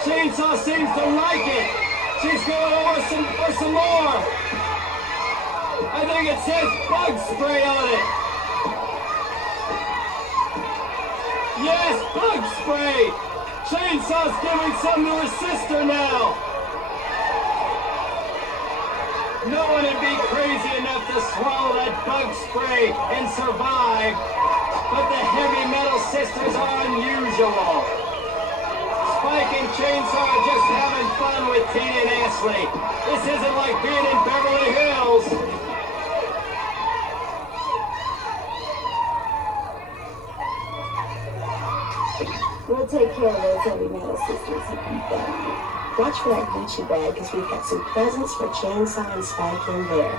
Chainsaw seems to like it. She's going over for some more. I think it says bug spray on it. Yes, bug spray. Chainsaw's giving some to her sister now. No one would be crazy enough to swallow that bug spray and survive, but the heavy metal sisters are unusual. Spike and Chainsaw are just having fun with Tina and Ashley. This isn't like being in Beverly Hills. We'll take care of those heavy metal sisters. Watch for that Gucci bag, because we've got some presents for Chainsaw and Spike in there.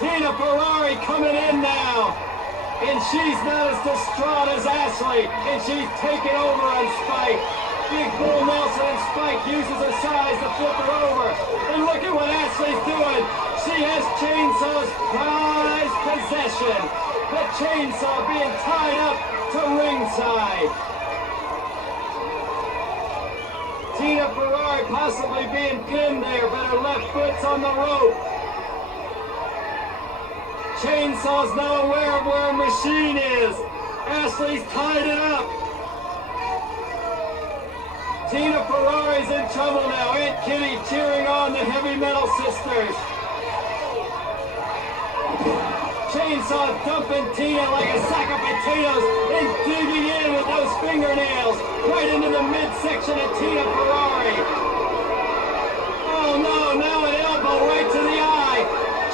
Tina Ferrari coming in now. And she's not as distraught as Ashley. And she's taking over on Spike. Big Bull Nelson and Spike uses her size to flip her over. And look at what Ashley's doing. She has Chainsaw's prized possession. The chainsaw being tied up to ringside. Tina Ferrari possibly being pinned there, but her left foot's on the rope. Chainsaw's now aware of where her machine is. Ashley's tied it up. Tina Ferrari's in trouble now. Aunt Kitty cheering on the heavy metal sisters. Chainsaw dumping Tina like a sack of potatoes and digging in with those fingernails right into the midsection of Tina Ferrari. Oh no, now an elbow right to the eye.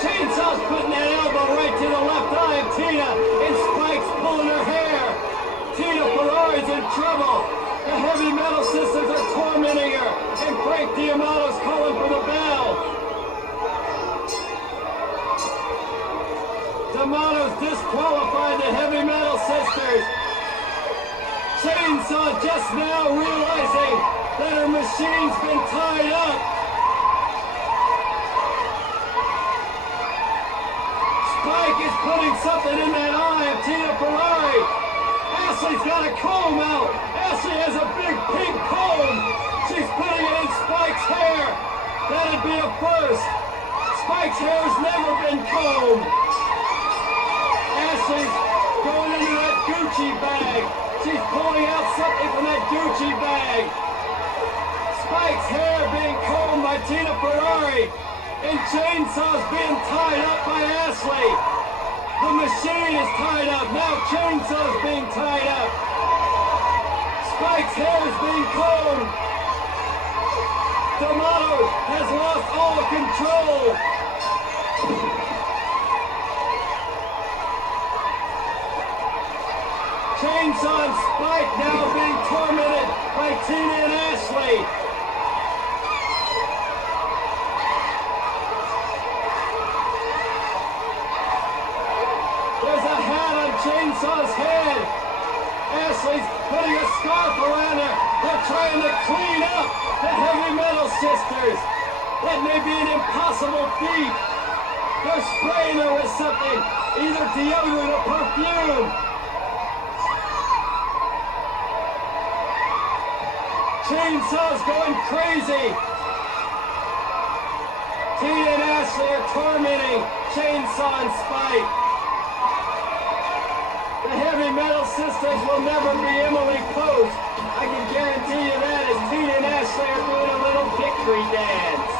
Chainsaw's putting that elbow right to the left eye of Tina, and Spike's pulling her hair. Tina Ferrari's in trouble. The heavy metal sisters are tormenting her, and Frank D'Amato's calling for the bell. D'Amato's disqualified the heavy metal sisters. Chainsaw just now realizing that her machine's been tied up. Spike is putting something in that eye of Tina Ferrari. Ashley's got a comb out. Ashley has a big pink comb. She's putting it in Spike's hair. That'd be a first. Spike's hair's never been combed. Ashley's going into that Gucci bag. She's pulling out something from that Gucci bag. Spike's hair being combed by Tina Ferrari. And Chainsaw's being tied up by Ashley. The machine is tied up. Now Chainsaw's being tied up. Spike's hair is being combed. D'Amato has lost all control. Chainsaw and Spike now being tormented by Tina and Ashley. There's a hat on Chainsaw's head. Ashley's putting a scarf around her. They're trying to clean up the heavy metal sisters. That may be an impossible feat. They're spraying her with something, either deodorant or perfume. Chainsaw's going crazy. Tina and Ashley are tormenting Chainsaw and Spike. The heavy metal sisters will never be Emily Post. I can guarantee you that, as Tina and Ashley are doing a little victory dance.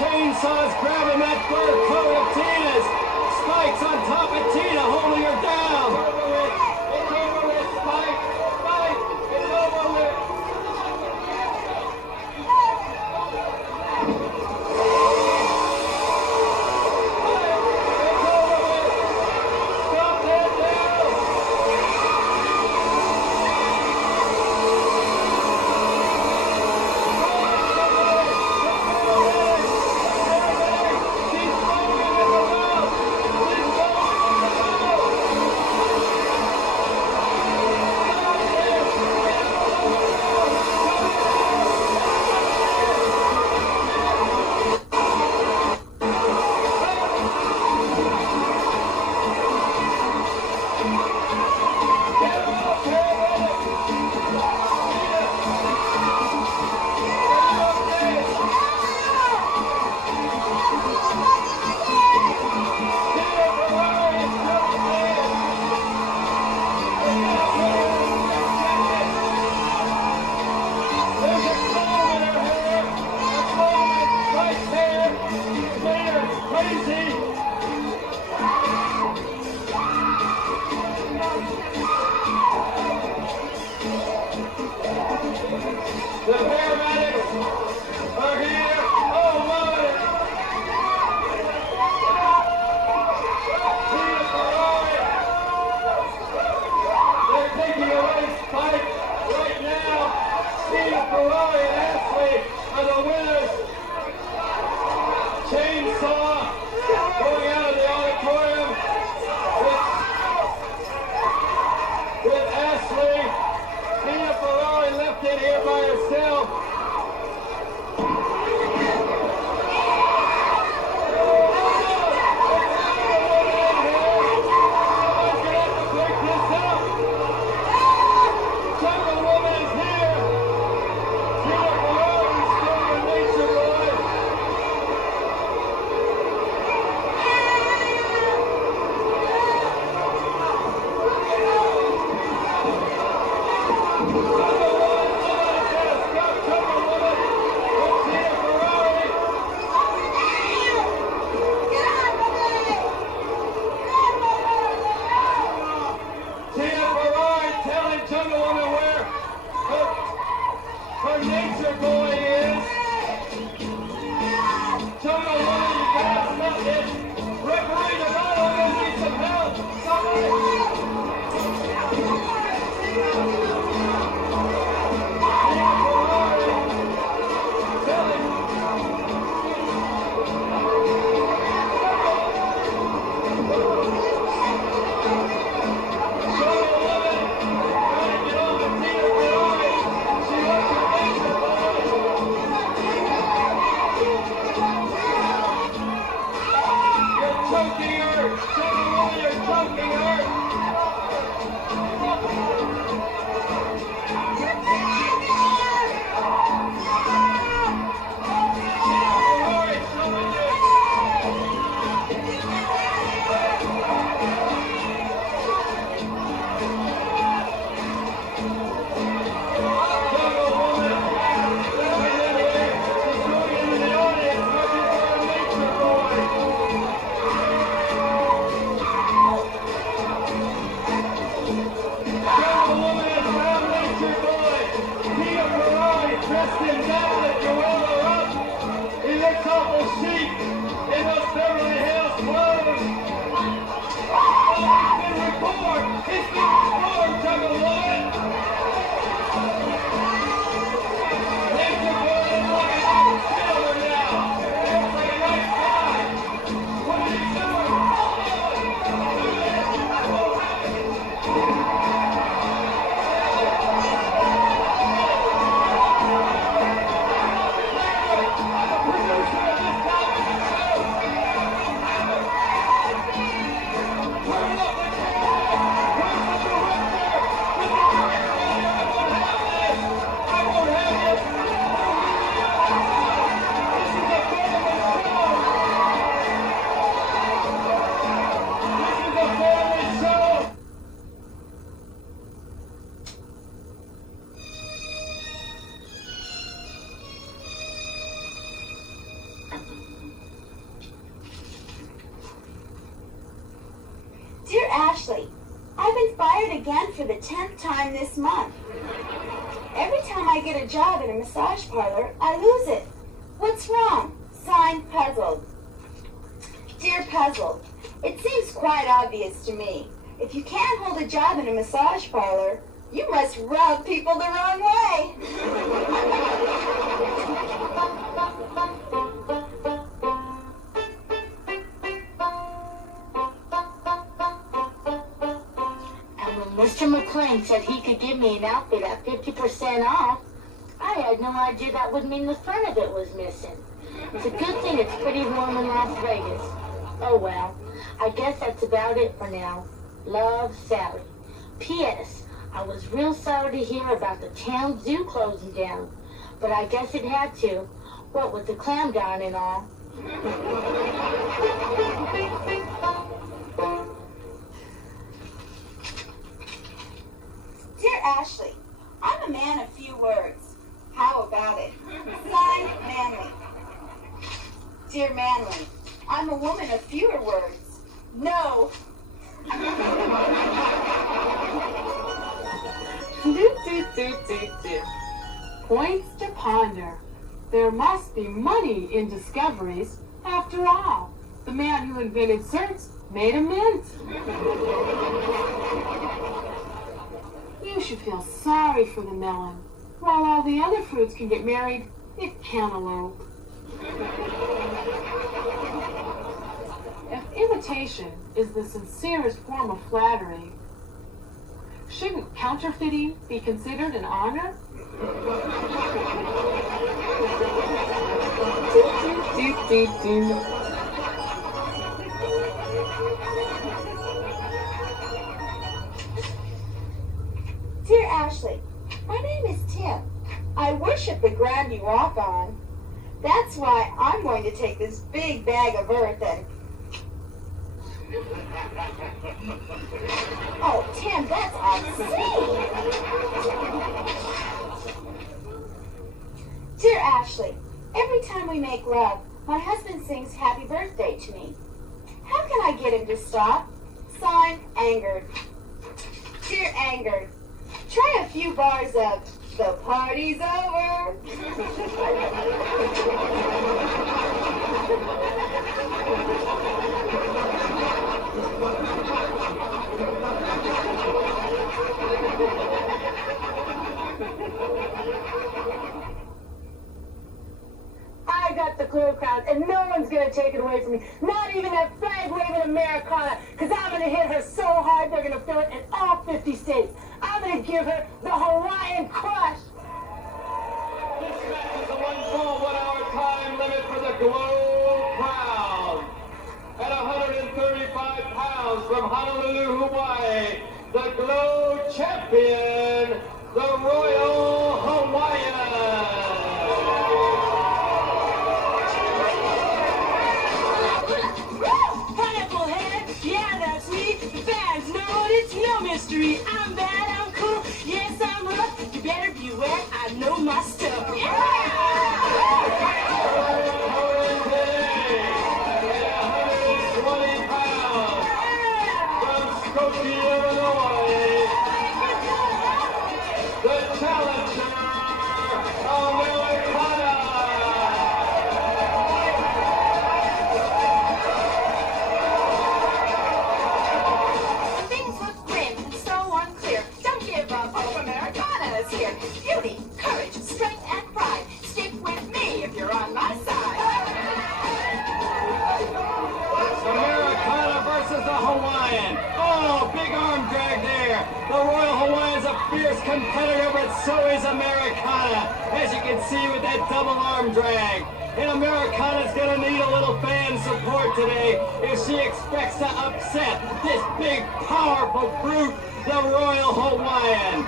Chainsaw's grabbing that fur coat of Tina's. Spike's on top of Tina, holding her down. It's over with, Spike. Spike, it's over with. Stop that now. chainsaw going out of the auditorium with Ashley. Tia Ferrari left in here by herself. Dear Ashley, I've been fired again for the 10th time this month. Every time I get a job in a massage parlor, I lose it. What's wrong? Signed, Puzzled. Dear Puzzled, it seems quite obvious to me. If you can't hold a job in a massage parlor, you must rub people the wrong way. Mr. McLean said he could give me an outfit at 50% off. I had no idea that would mean the front of it was missing. It's a good thing it's pretty warm in Las Vegas. Oh well, I guess that's about it for now. Love, Sally. P.S. I was real sorry to hear about the town zoo closing down, but I guess it had to. What with the clown gone and all. Dear Ashley, I'm a man of few words. How about it? Signed, Manly. Dear Manly, I'm a woman of fewer words. No. Points to ponder. There must be money in discoveries. After all, the man who invented certs made a mint. You should feel sorry for the melon. While all the other fruits can get married, it cantaloupe. is the sincerest form of flattery. Shouldn't counterfeiting be considered an honor? Dear Ashley, my name is Tim. I worship the ground you walk on. That's why I'm going to take this big bag of earth and... Oh, Tim, that's obscene! Dear Ashley, every time we make love, my husband sings happy birthday to me. How can I get him to stop? Signed, Angered. Dear Angered, try a few bars of The Party's Over. I got the Clue Crown, and no one's gonna take it away from me. Not even that flag-waving Americana, because I'm gonna hit her so hard they're gonna feel it in all 50 states. I'm gonna give her the Hawaiian crush. This match is a 1-1-hour time limit for the Glow Crown. At 135 pounds from Honolulu, Hawaii, the Glow Champion, the Royal Hawaiian. Pineapple head, yeah, that's me. The fans know it, it's no mystery. I'm bad, I'm cool, yes, I'm rough. You better beware, I know my stuff. Illinois, the challenger, Americana. Things look grim and so unclear. Don't give up, hope Americana is here. Beauty, courage, strength, and pride. Stick with me if you're on my side. Americana versus the Hawaiian. Oh, big arm drag there. The Royal Hawaiian's a fierce competitor, but so is Americana, as you can see with that double arm drag. And Americana's gonna need a little fan support today if she expects to upset this big, powerful brute, the Royal Hawaiian.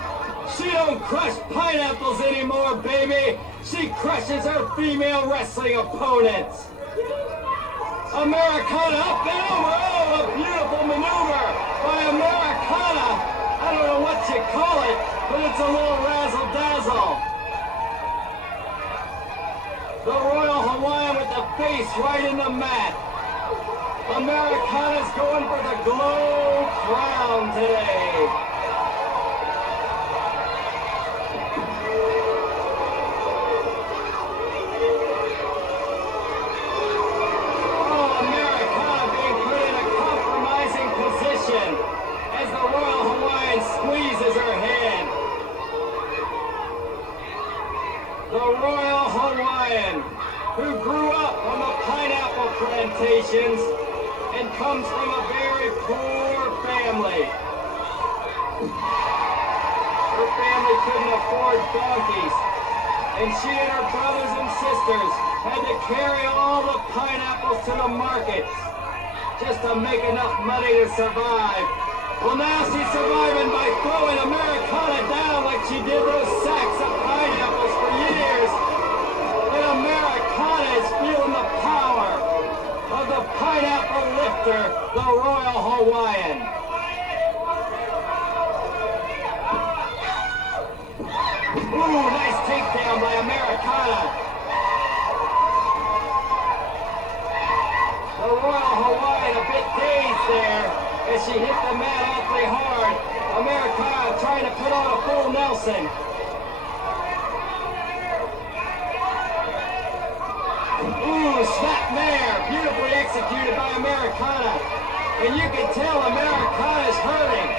She don't crush pineapples anymore, baby. She crushes her female wrestling opponents. Americana up and over. Oh, a beautiful maneuver by Americana. I don't know what you call it, but it's a little razzle-dazzle. The Royal Hawaiian with the face right in the mat. Americana's going for the Glow Crown today. As the Royal Hawaiian squeezes her head. The Royal Hawaiian, who grew up on the pineapple plantations and comes from a very poor family. Her family couldn't afford donkeys, and she and her brothers and sisters had to carry all the pineapples to the market just to make enough money to survive. Well, now she's surviving by throwing Americana down like she did those sacks of pineapples for years. And Americana is feeling the power of the pineapple lifter, the Royal Hawaiian. Ooh, nice takedown by Americana. The Royal Hawaiian a bit dazed there as she hit the mat awfully hard. Americana trying to put on a full Nelson. Ooh, snap mare, beautifully executed by Americana. And you can tell Americana's hurting.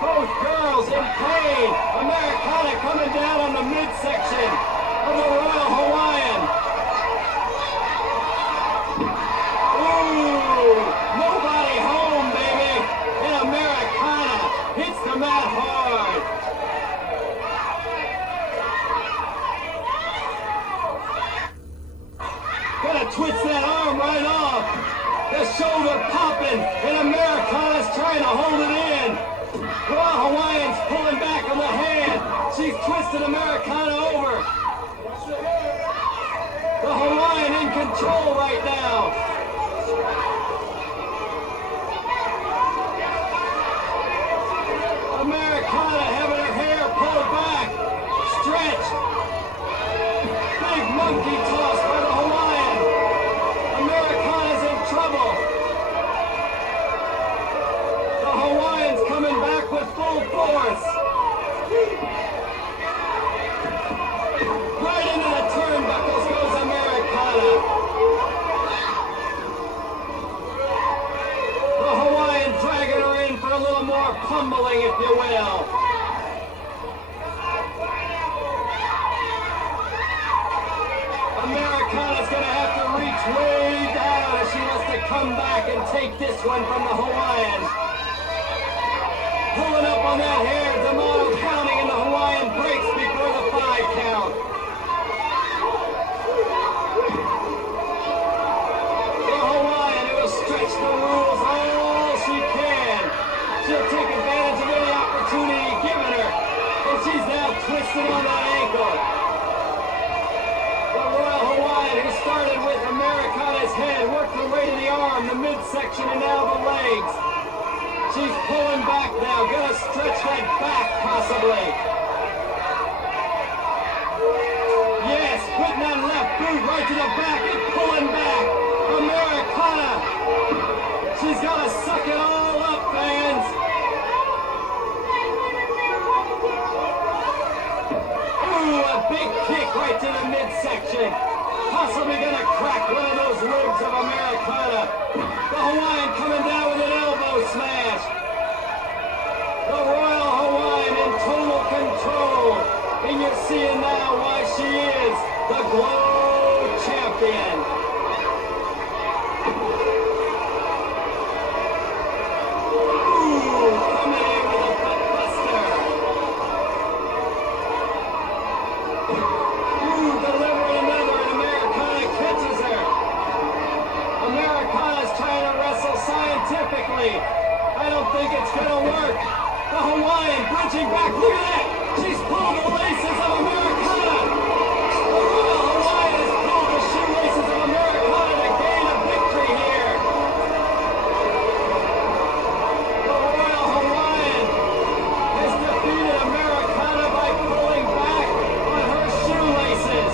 Both girls in pain. Americana coming down on the midsection of the Royal Hawaiian. Americana twists that arm right off. The shoulder popping, and Americana's trying to hold it in. Royal Hawaiian's pulling back on the hand. She's twisting Americana over. The Hawaiian in control right now. Americana having her hair pulled back, stretched. Big monkey toss by the Hawaiian. Americana's in trouble. The Hawaiian's coming back with full force. Right into the turnbuckles goes Americana. The Hawaiian dragging her in for a little more pummeling, if you will. Americana's gonna have to reach way down if she wants to come back and take this one from the Hawaiian. Pulling up on that hair, D'Amato counting, and the Hawaiian breaks before the 5 count. The Hawaiian who has stretched the rules all she can. She'll take advantage of any opportunity given her, and she's now twisted on that ankle. The Royal Hawaiian, who started with Americana's head, worked her way to the arm, the midsection, and now the legs. She's pulling back now, gonna stretch that back possibly. Yes, putting that left boot right to the back and pulling back. Americana, she's gotta suck it all up, fans. Ooh, a big kick right to the midsection. Possibly gonna crack one of those ribs of Americana. The Hawaiian coming down with an elbow smash. The Royal Hawaiian in total control. And you're seeing now why she is the Glow Champion. Ooh, coming in with a butt buster. Ooh, delivering another, and Americana catches her. Americana's trying to wrestle scientifically. I don't think it's gonna work. The Hawaiian bridging back. Look at that. She's pulled the laces of Americana. The Royal Hawaiian has pulled the shoelaces of Americana to gain a victory here. The Royal Hawaiian has defeated Americana by pulling back on her shoelaces.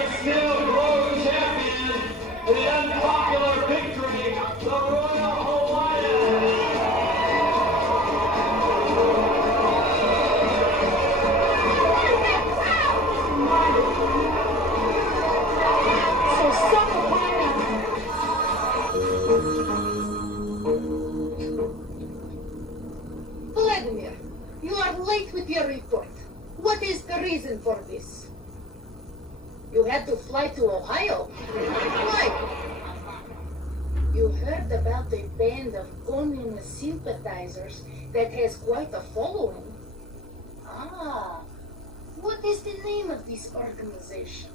It's still the Glow Champion. Vladimir, you are late with your report. What is the reason for this? You had to fly to Ohio. Why? You heard about a band of communist sympathizers that has quite a following. Ah, what is the name of this organization?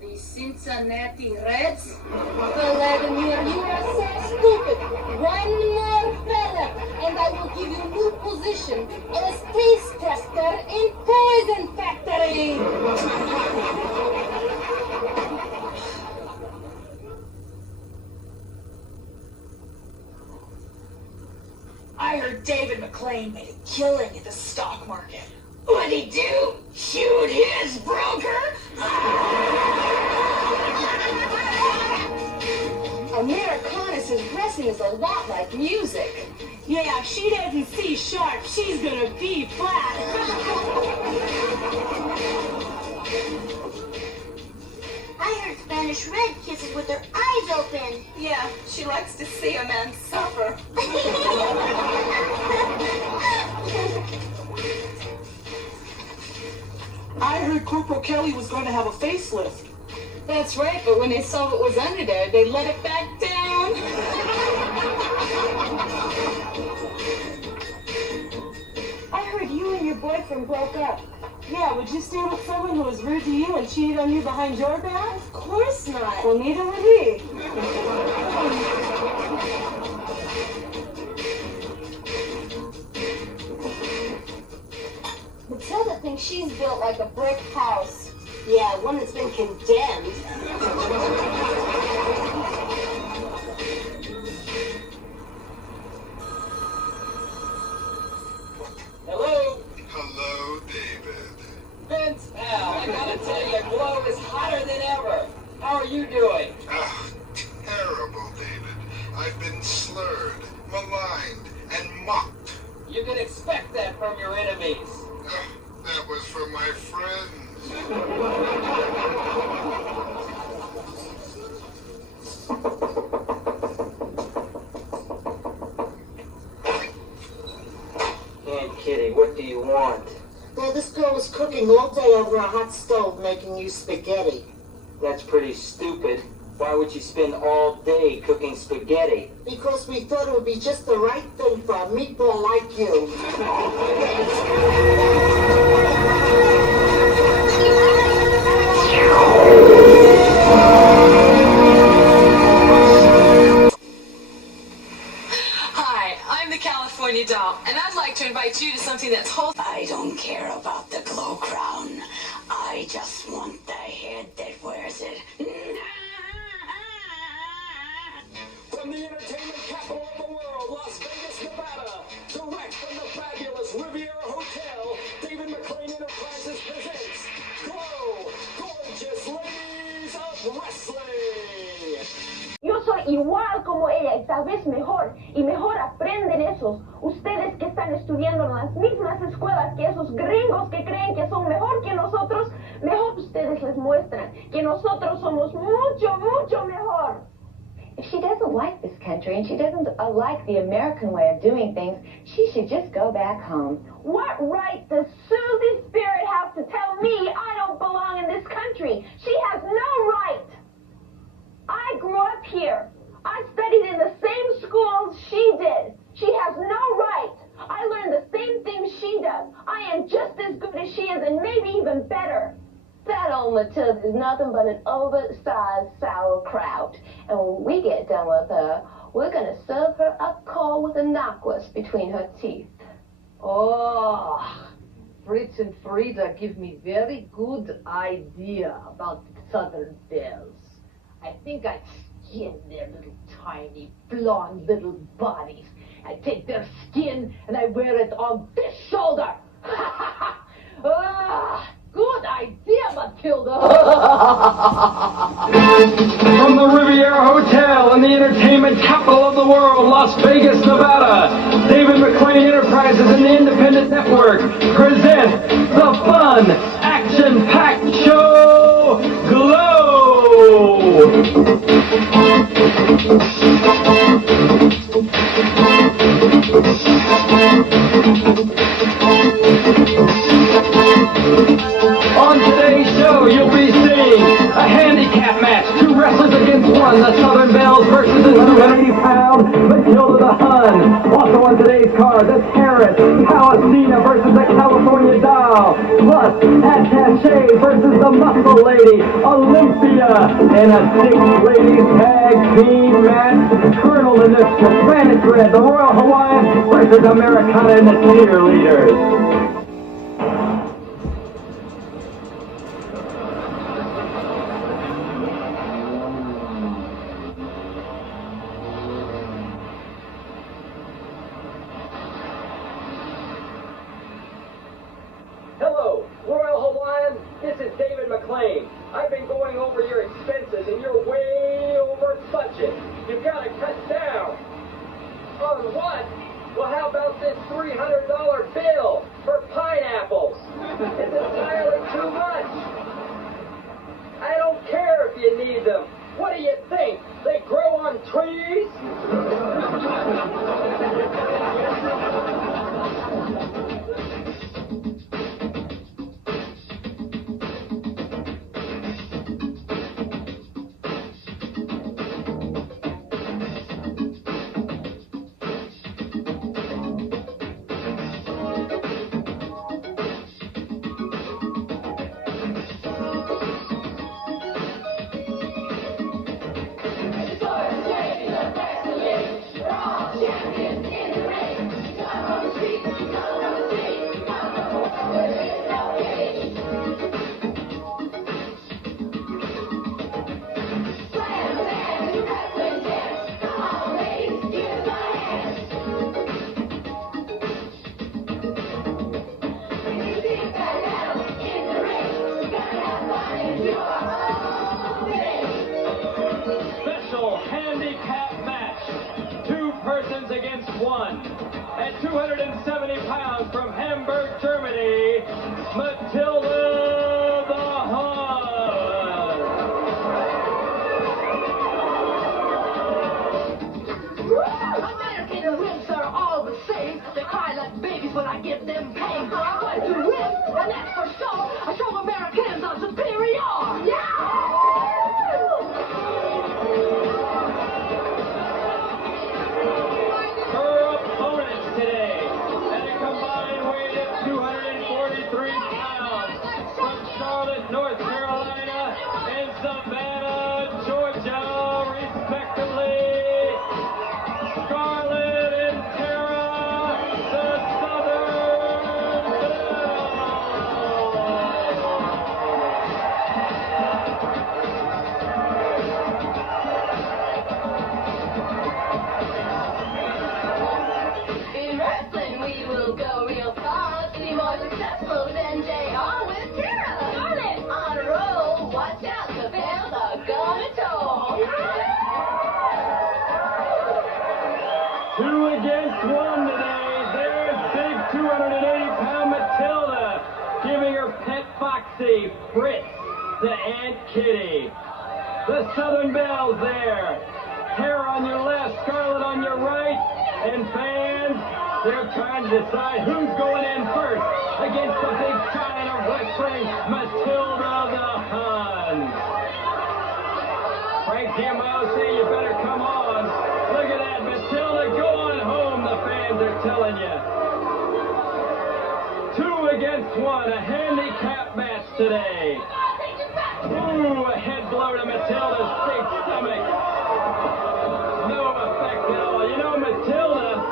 The Cincinnati Reds? Vladimir, you are so stupid. One more fella, and I will give you new position as taste tester in Poison Factory. I heard David McLean made a killing in the stock market. What'd he do? Shoot his broker? Americana says wrestling is a lot like music. Yeah, if she doesn't see sharp, she's gonna be flat. I heard Spanish Red kisses with her eyes open. Yeah, she likes to see a man suffer. I heard Corporal Kelly was going to have a facelift. That's right, but when they saw what was under there, they let it back down. I heard you and your boyfriend broke up. Yeah, would you stay with someone who was rude to you and cheated on you behind your back? Of course not. Well, neither would he. Matilda thinks she's built like a brick house. Yeah, one that's been condemned. Hello? Hello, David. Vince, pal, I gotta tell you, Glow is hotter than ever. How are you doing? Ah, terrible, David. I've been slurred, maligned, and mocked. You can expect that from your enemies. That was from my friends. Aunt Kitty, what do you want? Well, this girl was cooking all day over a hot stove making you spaghetti. That's pretty stupid. Why would you spend all day cooking spaghetti? Because we thought it would be just the right thing for a meatball like you. Hi, I'm the California doll, and I'd like to invite you to something that's wholesome. I don't care about the glow crown. I just want the head that wears it. From the entertainment capital of the world, Las Vegas, Nevada, direct from the fabulous Riviera Hotel, David McLean Enterprises presents Glow, Gorgeous Ladies of Wrestling. Yo soy igual como ella y tal vez mejor, y mejor aprenden esos. Ustedes que están estudiando en las mismas escuelas que esos gringos que creen que son mejor que nosotros, mejor ustedes les muestran que nosotros somos mucho, mucho mejor. If she doesn't like this country and she doesn't like the American way of doing things, she should just go back home. What right does Susie Spirit have to tell me I don't belong in this country? She has no right. I grew up here. I studied in the same schools she did. She has no right. I learned the same things she does. I am just as good as she is and maybe even better. That old Matilda is nothing but an oversized sauerkraut. And when we get done with her, we're going to serve her up cold with a knockwurst between her teeth. Oh, Fritz and Frida give me very good idea about the Southern Belles. I think I'd skin their little tiny blonde little bodies. I take their skin and I wear it on this shoulder. Good idea, Matilda. From the Riviera Hotel in the entertainment capital of the world, Las Vegas, Nevada, David McLean Enterprises and the Independent Network present the fun, action-packed show, Glow! On today's show, you'll be seeing a handicap match, two wrestlers against one, the Southern Belles versus the 280-pound Matilda the Hun. Also on today's card, the Terrace, Palestina versus the California Doll, plus Attaché versus the Muscle Lady, Olympia, and a six-ladies tag team match, Colonel and the Spanish Red, the Royal Hawaiian versus Americana and the Cheerleaders. $300 bill for pineapples. It's entirely too much. I don't care if you need them. What do you think? They grow on trees? Special handicap match. 2 persons against 1. At 270 pounds from Hamburg, Germany, Matilda the Hun. American ribs are all the same. They cry like babies when I give them pain. I want to rib, and that's for sure. I show Americans I'm superior. Yeah! Her opponents today, at a combined weight of 243 pounds, from Charlotte, North Carolina, and Savannah, Georgia, respectively, Scarlett and Tara, the Southern In wrestling, we will go real far. To be more successful than they are with Tara. Scarlett on a roll. Watch out, the bells are gonna toll. 2 against 1 today. There's big 280-pound Matilda giving her pet Foxy, Fritz, to Aunt Kitty. The Southern Bells there. Tara on your left, Scarlett on your right. And fans, they're trying to decide who's going in first against the big giant of wrestling, Matilda the Hun. Frank Giamotto say you better come on. Look at that, Matilda, go on home, the fans are telling you. 2 against 1, a handicap match today. Ooh, a head blow to Matilda's big stomach. No effect at all. You know, Matilda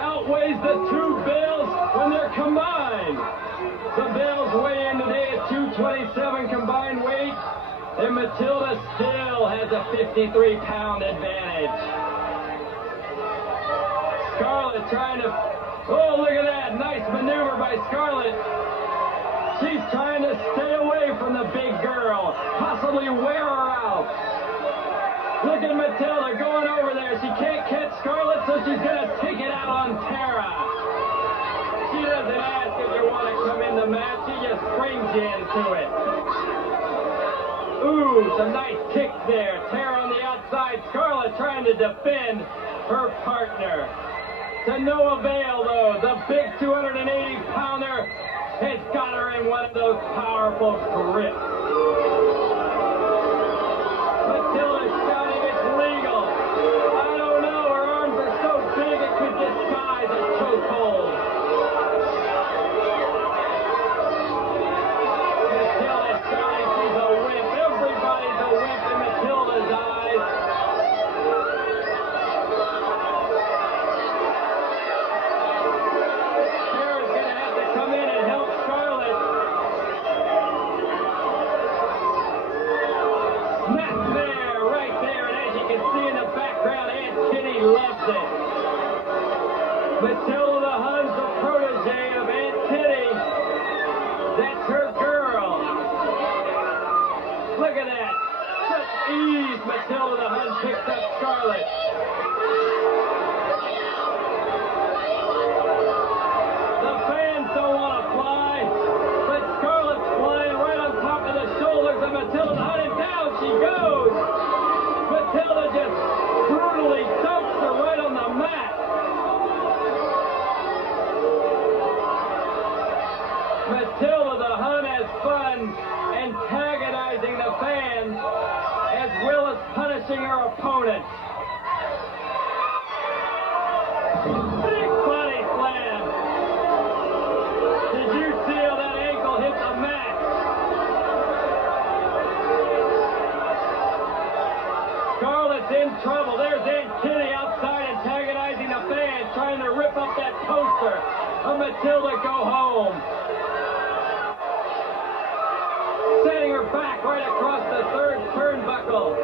outweighs the 2 Bills when they're combined. The Bills weigh in today at 227 combined weight, and Matilda still has a 53-pound advantage. Scarlett trying to... Oh, look at that. Nice maneuver by Scarlett. She's trying to stay away from the big girl, possibly wear her out. Look at Matilda going over there. She can't catch Scarlett, so she's going to take it out on Tara. She doesn't ask if you want to come in the match. She just brings you into it. Ooh, some nice kicks there. Tara on the outside. Scarlett trying to defend her partner. To no avail, though. The big 280-pounder has got her in one of those powerful grips. Matilda's shouting it's legal. I don't know. Her arms are so big it could disguise a chokehold. Matilda's shouting she's a wimp. Everybody's a wimp in Matilda's eyes. Tara's going to have to come in and help Scarlett. Snap there, right there, and as you can see in the background, Aunt Kitty loves it. Matilda the Hun's the protege of Aunt Kitty. That's her girl. Look at that. Such ease Matilda the Hun picks up Scarlett. crushing her opponent. Big body slam. Did you see how that ankle hit the mat? Scarlett's in trouble. There's Aunt Kitty outside antagonizing the fans, trying to rip up that poster of Matilda Go Home. Setting her back right across the third turnbuckle.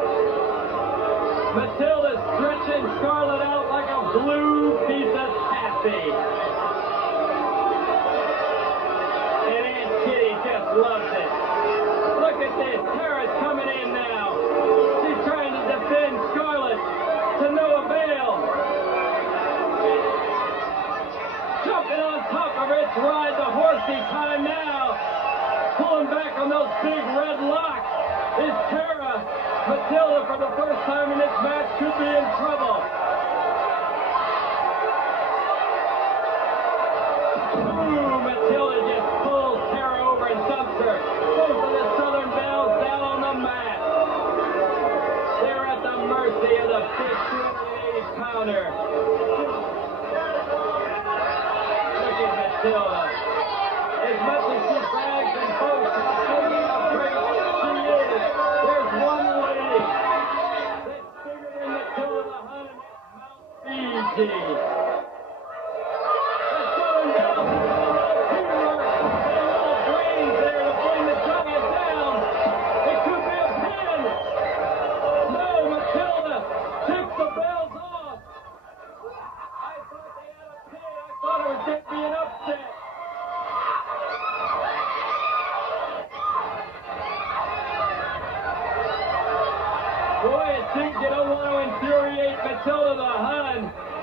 Matilda's stretching Scarlett out like a blue piece of taffy. And Aunt Kitty just loves it. Look at this. Tara's coming in now. She's trying to defend Scarlett to no avail. Jumping on top of her. It's ride the horsey time now. Pulling back on those big red locks is Tara. Matilda, for the first time in this match, could be in trouble. Ooh, Matilda just pulls Tara over and dumps her. Both of the Southern Bells down on the mat. They're at the mercy of the big 280-pounder. Look at Matilda. As much as she brags and boasts how great she is, there's one lady that's bigger than Matilda the Hun, and that's Mount Fiji. The Southern Bells have no teamwork and no brains there to bring the giant down. It could be a pin. No, Matilda takes the bells off. I thought they had a pin. I thought it was going to be an upset. Boy, it seems you don't want to infuriate Matilda the Hun.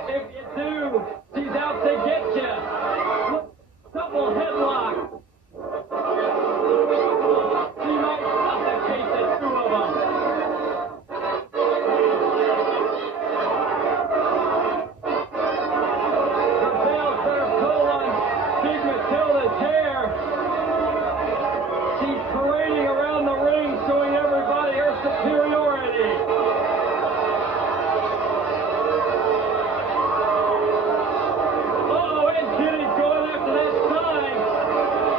If you do, she's out to get you. Double headlock. She might suffocate the two of them. The bells that are pulled on Big Matilda's hair. She's parading around the ring, showing everybody her superiority. Oh, and Kitty's going after that sign.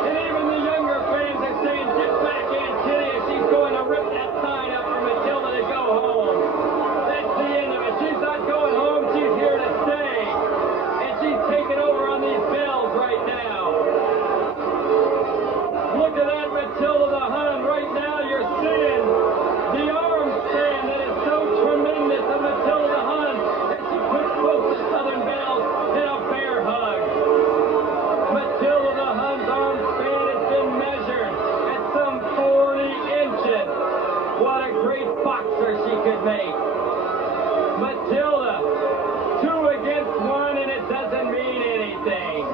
And even the younger fans are saying, get back, Aunt Kitty, and she's going to rip that sign up for Matilda to go home. That's the end of it. She's not going home. She's here to stay. And she's taking over on these bells right now. Look at that, Matilda the Hun. Right now you're seeing the arm stand that is so tremendous of Matilda the Hun that she puts both the Southern Bells in a bear hug. Matilda the Hun's arm span has been measured at some 40 inches. What a great boxer she could make. Matilda, 2 against 1, and it doesn't mean anything.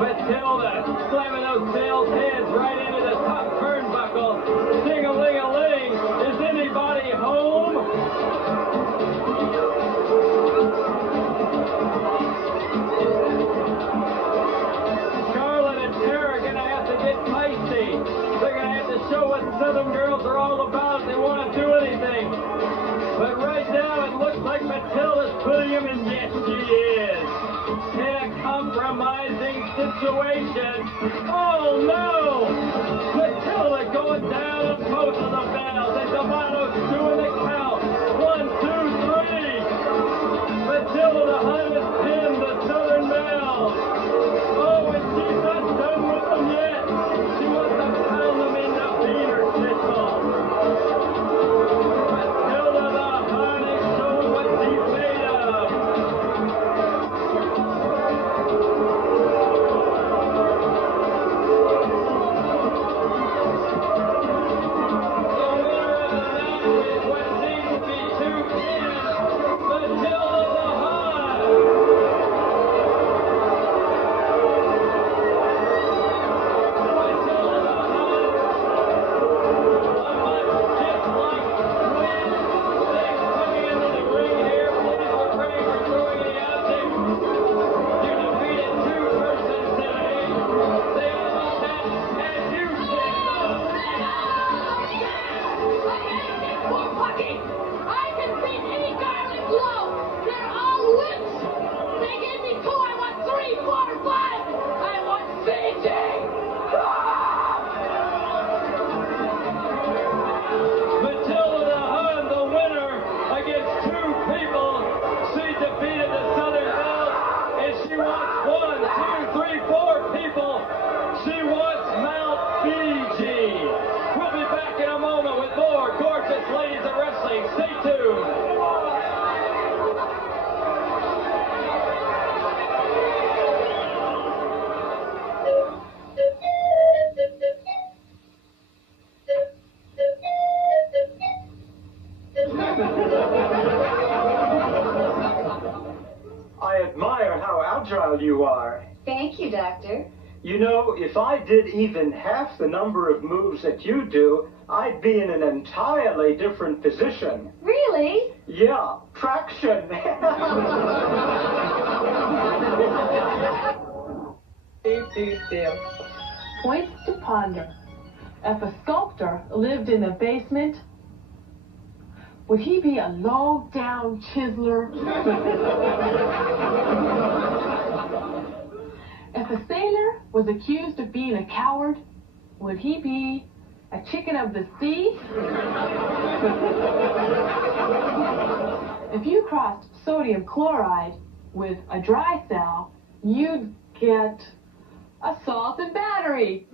Matilda slamming those bells' heads right into the top turnbuckle. Ding-a-ling-a-ling. Is anybody home? Scarlett and Tara are going to have to get feisty. They're going to have to show what Southern girls are all about if they want to do anything. But right now it looks like Matilda's putting him in. Yes, she is. In a compromising situation. Oh no! Matilda going down on both of the bells, and Devato's doing the count. 1, 2, 3. Matilda the Hun has pinned the Southern Bells. Oh, and she's not done with them yet. She wants to pound them into beater schnitzel. Matilda the Hun is showing what she's made of. The winner of the match is what seems to be I admire how agile you are. Thank you, Doctor. You know, if I did even half the number of moves that you do, I'd be in an entirely different position. Really? Yeah, traction. Points to ponder. If a sculptor lived in the basement, would he be a low-down chiseler? If a sailor was accused of being a coward, would he be a chicken of the sea? If you crossed sodium chloride with a dry cell, you'd get a salt and battery.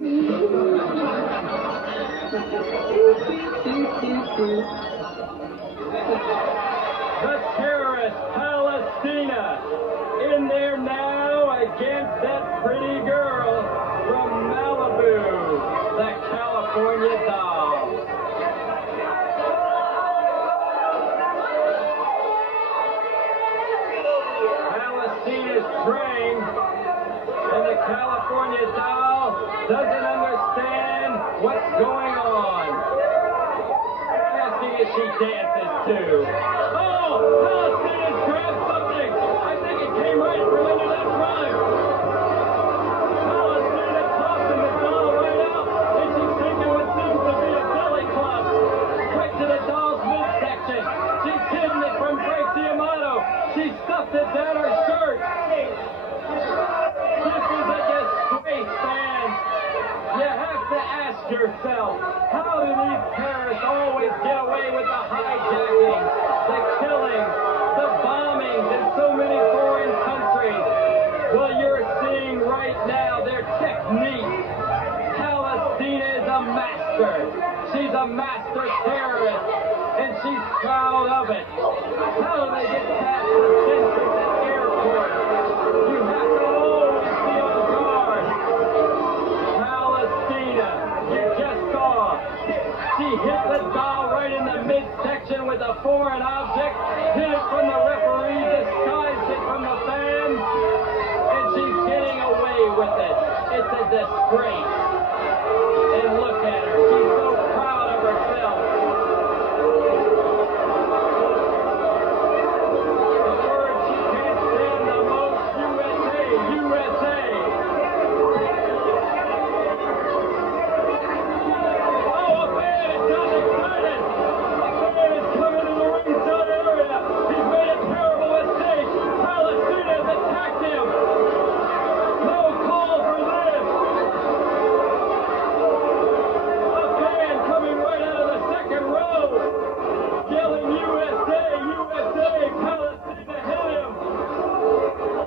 The terrorist Palestina in there now against that pretty girl from Malibu, the California doll. Palestina's praying, and the California doll doesn't understand what's going on. Asking if she dances too. Oh, Palestina's grabbed something. I think it came right from under that rug. Palestina tossing the doll right out, and she's taking what seems to be a billy club right to the doll's midsection. She's hidden it from Gracie Amato. She stuffed it down her shirt. This is a disgrace, man. You have to ask yourself, how do these terrorists always get away with the hijacking, the killings, the bombings in so many foreign countries? Well, you're seeing right now their technique. Palestina is a master. She's a master terrorist, and she's proud of it. How do they get past the sentries at airports? You have to always be on guard. Palestina, you just saw. She hit the doll right in the midsection with a foreign object, hid it from the referee, disguised it from the fans, and she's getting away with it. It's a disgrace. And look at her. She's so proud of herself. The word she can't stand the most, USA, USA. Oh, a fan has gotten excited. A fan is coming to the ringside area. He's made a terrible mistake. Palestina has attacked him. No call for this. A fan coming right out of the second row, yelling USA, USA, Palestina hit him.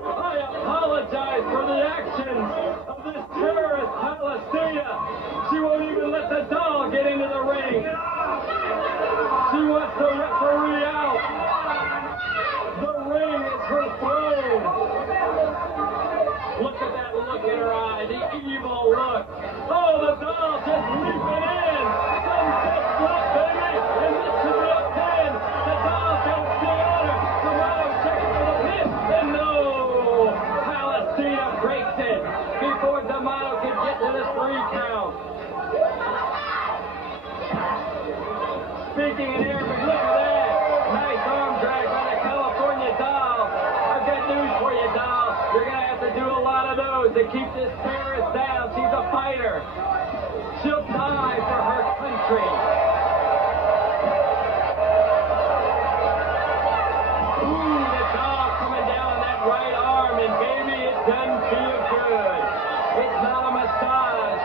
I apologize for the actions of this terrorist Palestina. She won't even let the doll get into the ring. She wants the referee out. The ring is her throne. Look at that look in her eye, the evil look. Oh, the doll just leaping in. Sunset flip, baby, and this should be a pin. The doll don't stay on her. Toronto checks for the pin, and no. Palestina breaks it before D'Amato can get to the 3 count. Speaking in Arabic, look at that. Nice arm drag by the California doll. I've got news for you, doll. You're going to have to do a lot of those to keep this terrorist down. She's a fighter. She'll die for her country. Ooh, the doll coming down on that right arm, and baby, it doesn't feel good. It's not a massage.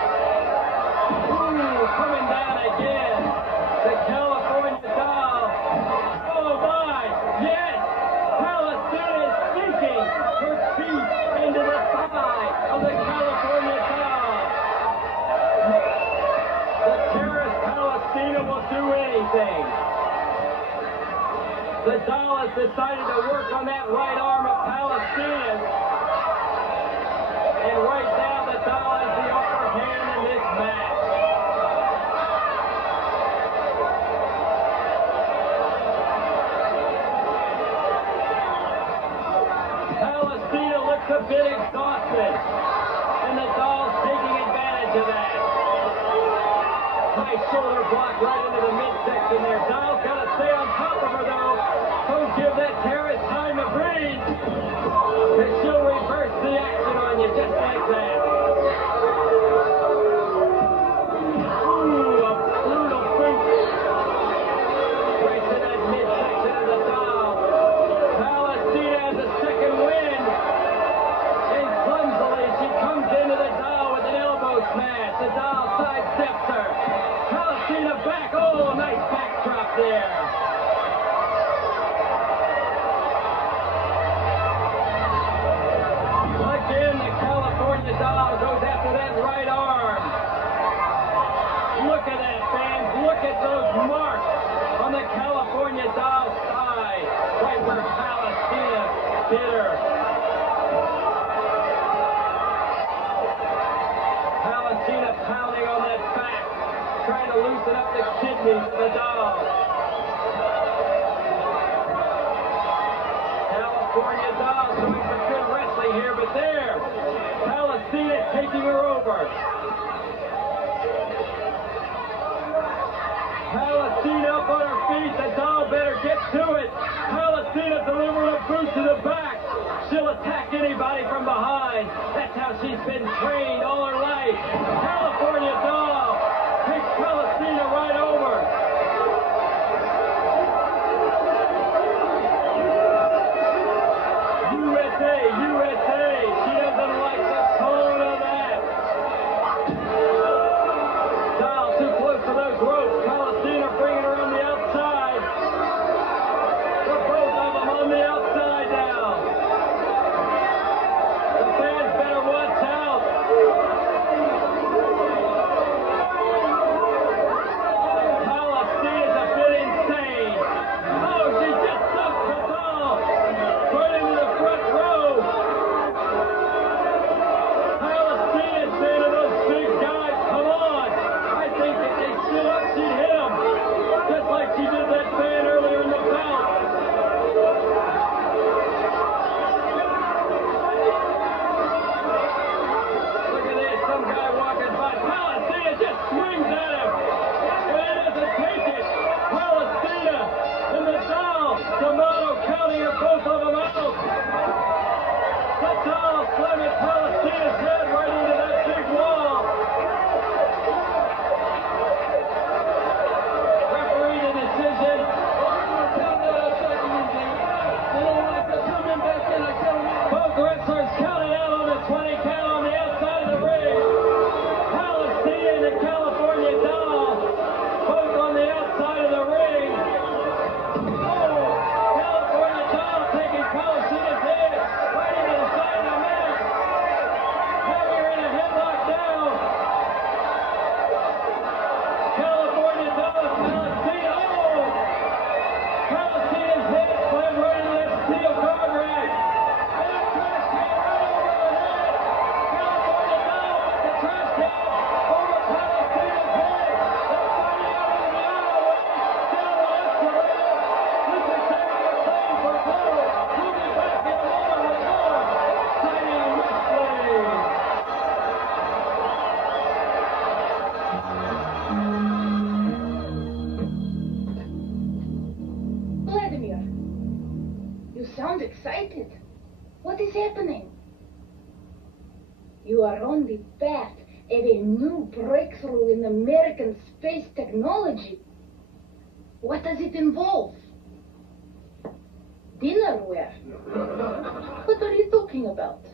Ooh, coming down again. The California doll. Oh my, yes! Palestina is sinking her teeth into the thigh of the California doll. The terrorist Palestina will do anything. The doll has decided to work on that right arm of Palestina. And right now the doll has the upper hand in this match. just a bit exhausted. And the doll's taking advantage of that. Nice shoulder block right into the midsection there. Doll's got to stay on top of her, though. Don't give that terrorist time to breathe. Because she'll reverse the action on you just like that. Ooh, a brutal boot. Right to that midsection of the doll. Palestina has a second win. And clumsily, she comes into the doll with an elbow smash. The doll sidesteps her. Palestina back. Oh, nice backdrop there. Again, the California doll goes after that right arm. Look at that, fans. Look at those marks on the California doll's thigh. Right where Palestina hit her. Palestina pounding on that back, trying to loosen up the kidneys of the doll. California doll showing some good wrestling here, but there, Palestina taking her over. Palestina up on her feet, the doll better get to it. Palestina delivering a boot to the back. She'll attack anybody from behind. That's how she's been trained all her life. California doll takes Palestina right over. USA, USA. She doesn't like the tone of that. Doll too close to those ropes. Palestina bringing her on the outside. The both of them on the outside now. The fans better watch out. Palestina's a bit insane. Oh, she just dumped the doll right into the front row. Palestina's saying to those big guys, come on. I think if they stood up, she'd hit them. Just like she did that fan earlier in the bout. Look at this, some guy walking by. Palestina just swings at him. And he doesn't take it. Palestina and the doll. D'Amato counting her, both of them out. The doll slamming Palestina's head right into that big wall. Referee the decision. Both wrestlers counted out on the 20 count on the outside of the ring. Palestina and the California doll, both on the outside of the ring. Oh, California doll taking Palestina's head right into the side of the mat. Having her in a headlock down. California doll, Palestina. Oh! Palestina's head slammed right into that steel guardrail. And a trash can right over her head. California doll with the trash can over Palestina's head. They're fighting out in the alleyway. Down the escalator. This is Sammy McLean for Glow. We'll be back in a moment with more exciting wrestling. Vladimir, you sound excited. What is happening? You are on the path of a new breakthrough in American space technology. What does it involve? Dinnerware? What are you talking about?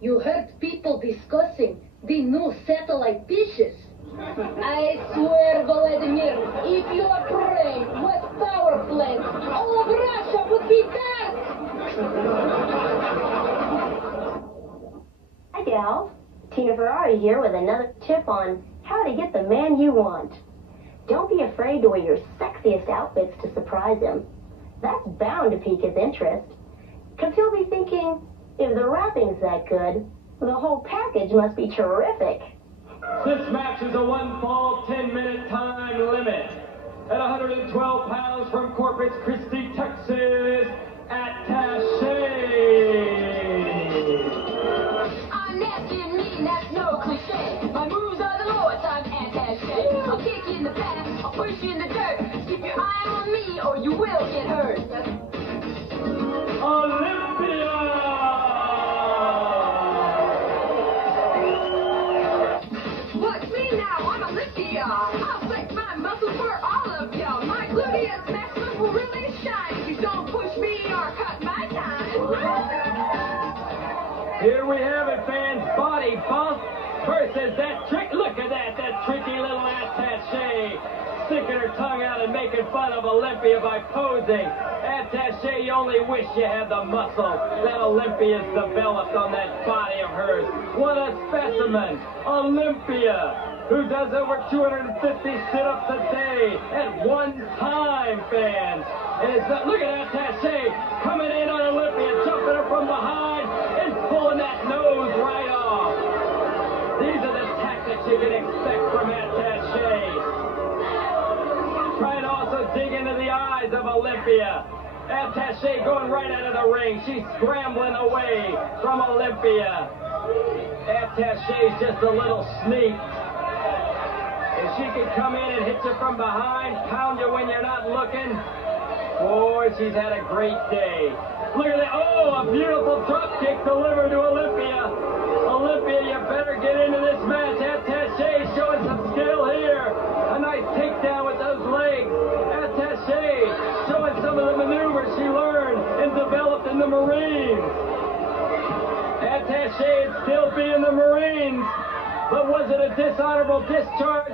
You heard people discussing the new satellite dishes. I swear, Vladimir, if your brain was power plant, all of Russia would be dead! Hi, gals. Tina Ferrari here with another tip on how to get the man you want. Don't be afraid to wear your sexiest outfits to surprise him. That's bound to pique his interest. Because he'll be thinking, if the wrapping's that good, the whole package must be terrific. This match is a one-fall, 10-minute time limit. At 112 pounds from Corpus Christi, Texas, Attaché. you will get hurt. Olympia! Watch me now, I'm Olympia. I'll flex my muscles for all of y'all. My gluteus maximus will really shine if you don't push me or cut my time. Here we have it, fans. Body bump versus that trick. Look at that tricky little attaché. Sticking her tongue out and making fun of Olympia by posing. Attaché, you only wish you had the muscle that Olympia's developed on that body of hers. What a specimen. Olympia, who does over 250 sit-ups a day at one time, fans. Look at attaché coming in on Olympia, jumping her from behind and pulling that nose right off. These are the tactics you can expect from attaché. Trying to also dig into the eyes of Olympia. Attaché going right out of the ring. She's scrambling away from Olympia. Attaché's just a little sneak. If she can come in and hit you from behind, pound you when you're not looking, boy, she's had a great day. Look at that. Oh, a beautiful drop kick delivered to Olympia. Olympia, you better get into this match. Attaché showing some skill here. A nice takedown with those legs. Attaché showing some of the maneuvers she learned and developed in the Marines. Attaché would still be in the Marines, but was it a dishonorable discharge?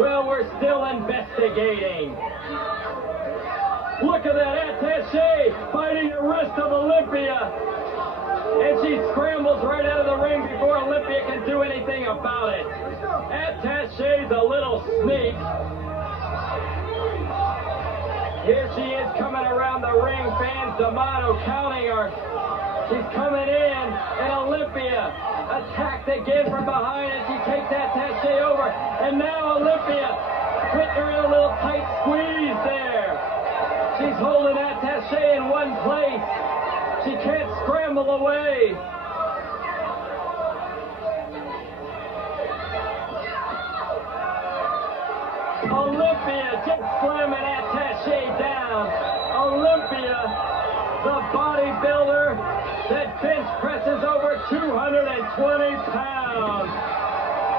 Well, we're still investigating. Look at that, attaché biting the wrist of Olympia. And she scrambles right out of the ring before Olympia can do anything about it. Attaché's a little sneak. Here she is coming around the ring, fans. D'Amato counting her. She's coming in, and Olympia attacked again from behind, and she takes attaché over. And now Olympia put her in a little tight squeeze there. She's holding attaché in one place. She can't scramble away. Olympia just slamming attaché down. Olympia, the bodybuilder that bench presses over 220 pounds.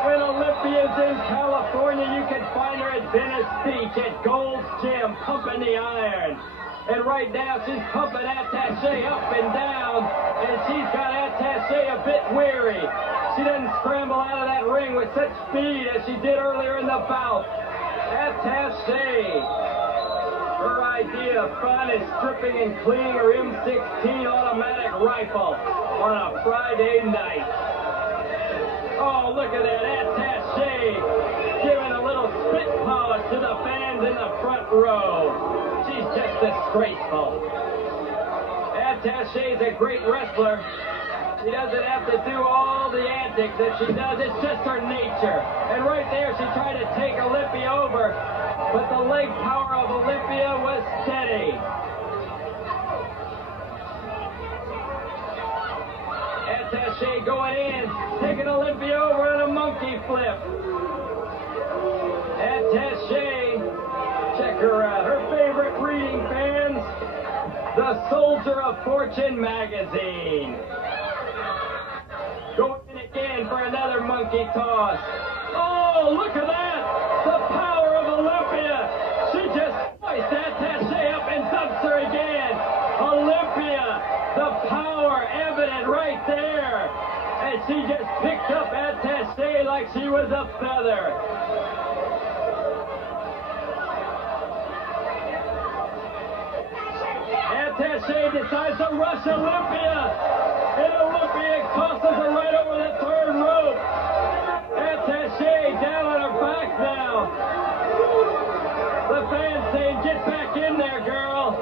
When Olympia's in California, you can find her at Venice Beach at Gold's Gym, pumping the iron. And right now, she's pumping attaché up and down, and she's got attaché a bit weary. She doesn't scramble out of that ring with such speed as she did earlier in the bout. Attaché. Her idea of fun is stripping and cleaning her M16 automatic rifle on a Friday night. Oh, look at that, attaché giving a little spit polish to the fans in the front row. She's just disgraceful. Attaché's a great wrestler. She doesn't have to do all the antics that she does. It's just her nature. And right there, she tried to take Olympia over, but the leg power of Olympia was steady. Attaché going in, taking Olympia over on a monkey flip. Attaché, check her out. Her favorite reading, fans, The Soldier of Fortune magazine. Going in again for another monkey toss. Oh, look at that! The power of Olympia! She just sliced attaché up and dumps her again. Olympia, the power evident right there. And she just picked up attaché like she was a feather. Attaché decides to rush Olympia. And Olympia tosses her right over the third rope. Attaché down on her back now. The fans saying, get back in there, girl.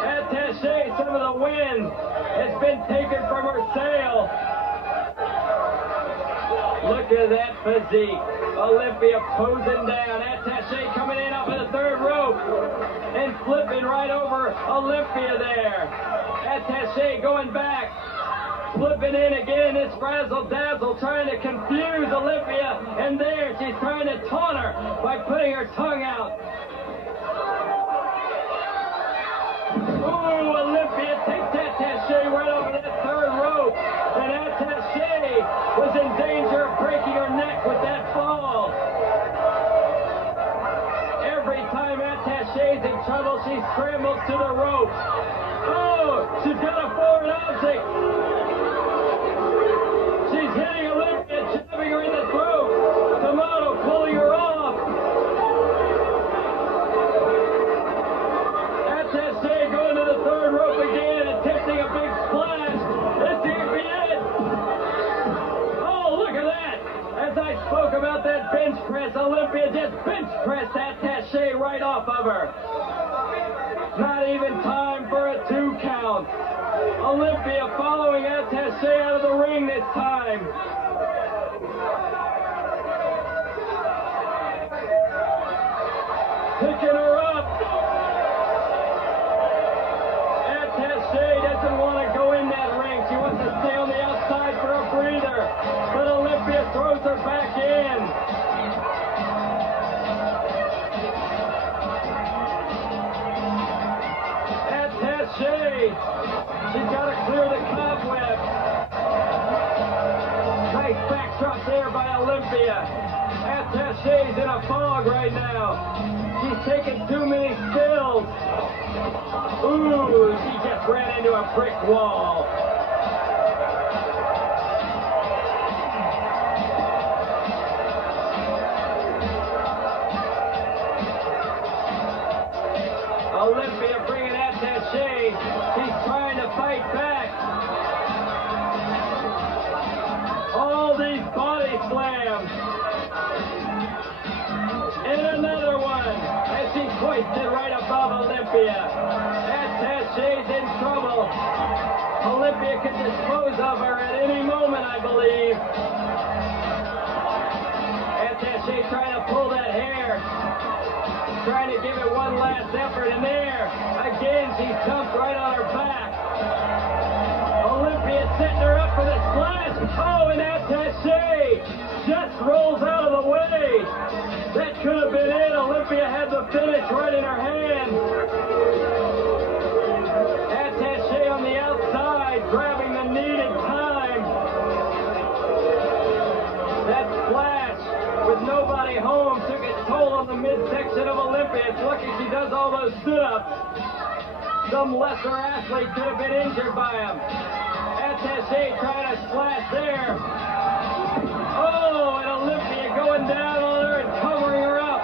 Attaché, some of the wind has been taken from her sail. Look at that physique. Olympia posing down. Attaché coming in off of the third rope and flipping right over Olympia there. Attaché going back, flipping in again. It's razzle-dazzle trying to confuse Olympia, and there she's trying to taunt her by putting her tongue out. scrambles to the rope. Oh, she's got a forward object. She's hitting Olympia, jabbing her in the throat. Tomato pulling her off. Attaché going to the third rope again, attempting a big splash. This could be it. Oh, look at that. As I spoke about that bench press, Olympia just bench pressed Attaché right off of her. Not even time for a 2 count. Olympia following Attaché out of the ring this time. Picking her up. Attaché doesn't want to go in that ring. She wants to stay on the outside for a breather. But Olympia throws her back in. Attaché. She's got to clear the cobweb. Nice backdrop there by Olympia. Attaché's in a fog right now. She's taking too many stills. Ooh, she just ran into a brick wall. Olympia bringing Attaché. She's trying to fight back. All these body slams. And another one. And she's hoisted right above Olympia. Attaché's in trouble. Olympia could dispose of her at any moment, I believe. Attaché trying to pull that hair. Trying to give it one last effort, and there, again, she's dumped right on her back. Olympia setting her up for the splash. Oh, and Attaché just rolls out of the way. That could have been it. Olympia had the finish right in her hand. Attaché on the outside, grabbing the needed time. That splash with nobody home took its toll on the midsection of Olympia. It's lucky she does all those sit-ups. Some lesser athlete could have been injured by him. Attaché trying to splash there. Oh, and Olympia going down on her and covering her up.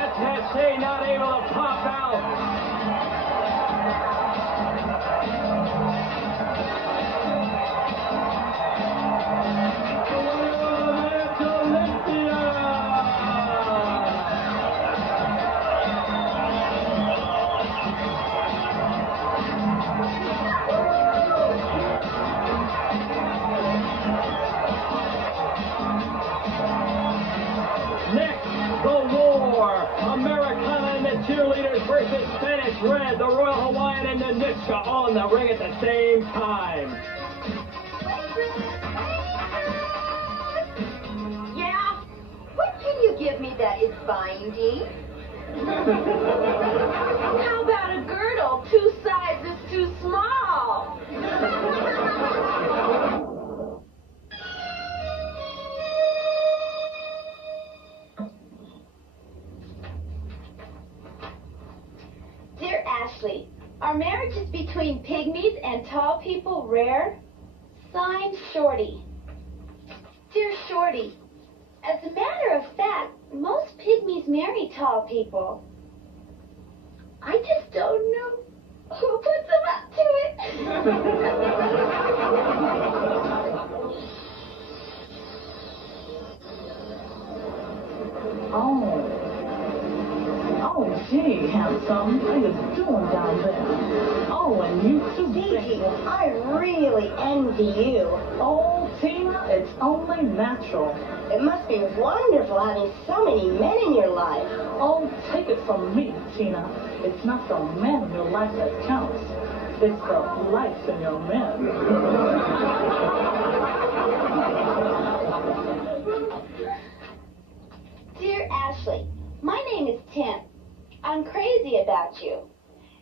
Attaché not able to pop out. Cheerleaders versus Spanish Red, the Royal Hawaiian and the Nitska on the ring at the same time. Yeah? When can you give me that is binding? How about a girdle 2 sizes too small? Dear Ashley, are marriages between pygmies and tall people rare? Signed, Shorty. Dear Shorty, as a matter of fact, most pygmies marry tall people. I just don't know who puts them up to it. Oh, gee, handsome, how you doing down there? Oh, and you too, Gigi, I really envy you. Oh, Tina, it's only natural. It must be wonderful having so many men in your life. Oh, take it from me, Tina. It's not the men in your life that counts. It's the life in your men. Dear Ashley, my name is Tim. I'm crazy about you.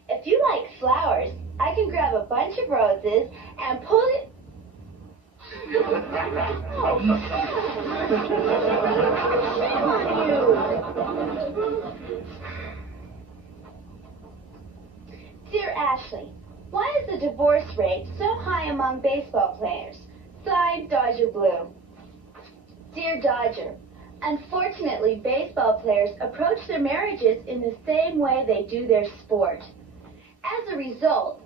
If you like flowers, I can grab a bunch of roses and pull it... Oh, shame on you. Ashley, why is the divorce rate so high among baseball players? Signed, Dodger Blue. Dear Dodger, unfortunately, baseball players approach their marriages in the same way they do their sport. As a result,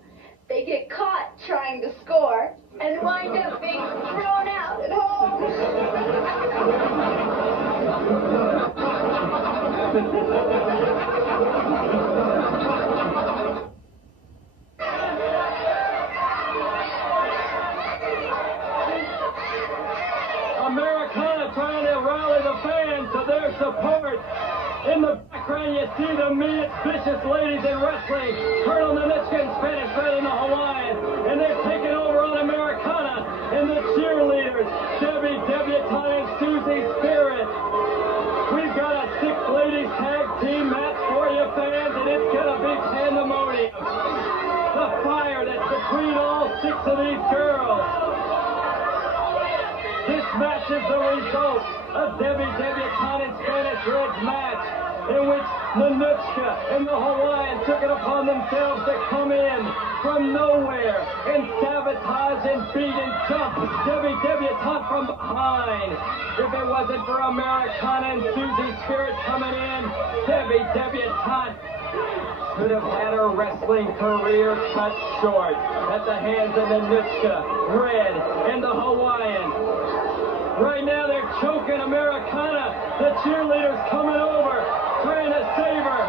they get caught trying to score and wind up being thrown out at home. Americana trying to rally the fans to their support. In the background, you see the meanest, vicious ladies in wrestling. Colonel Nanichka and Spanish Red in the Hawaiian. And they're taking over on Americana. And the cheerleaders, Debbie Debutante and Susie Spirit. We've got a 6-ladies tag team match for you fans, and it's gonna be pandemonium. The fire that's between all 6 of these girls. This match is the result of Debbie Debutante and Spanish Red's match, in which Nanuchka and the Hawaiian took it upon themselves to come in from nowhere and sabotage and beat and jump Debbie Debutante from behind. If it wasn't for Americana and Susie Spirit coming in, Debbie Debutante could have had her wrestling career cut short at the hands of Nanuchka, Red, and the Hawaiian. Right now they're choking Americana. The cheerleaders coming over, trying to save her.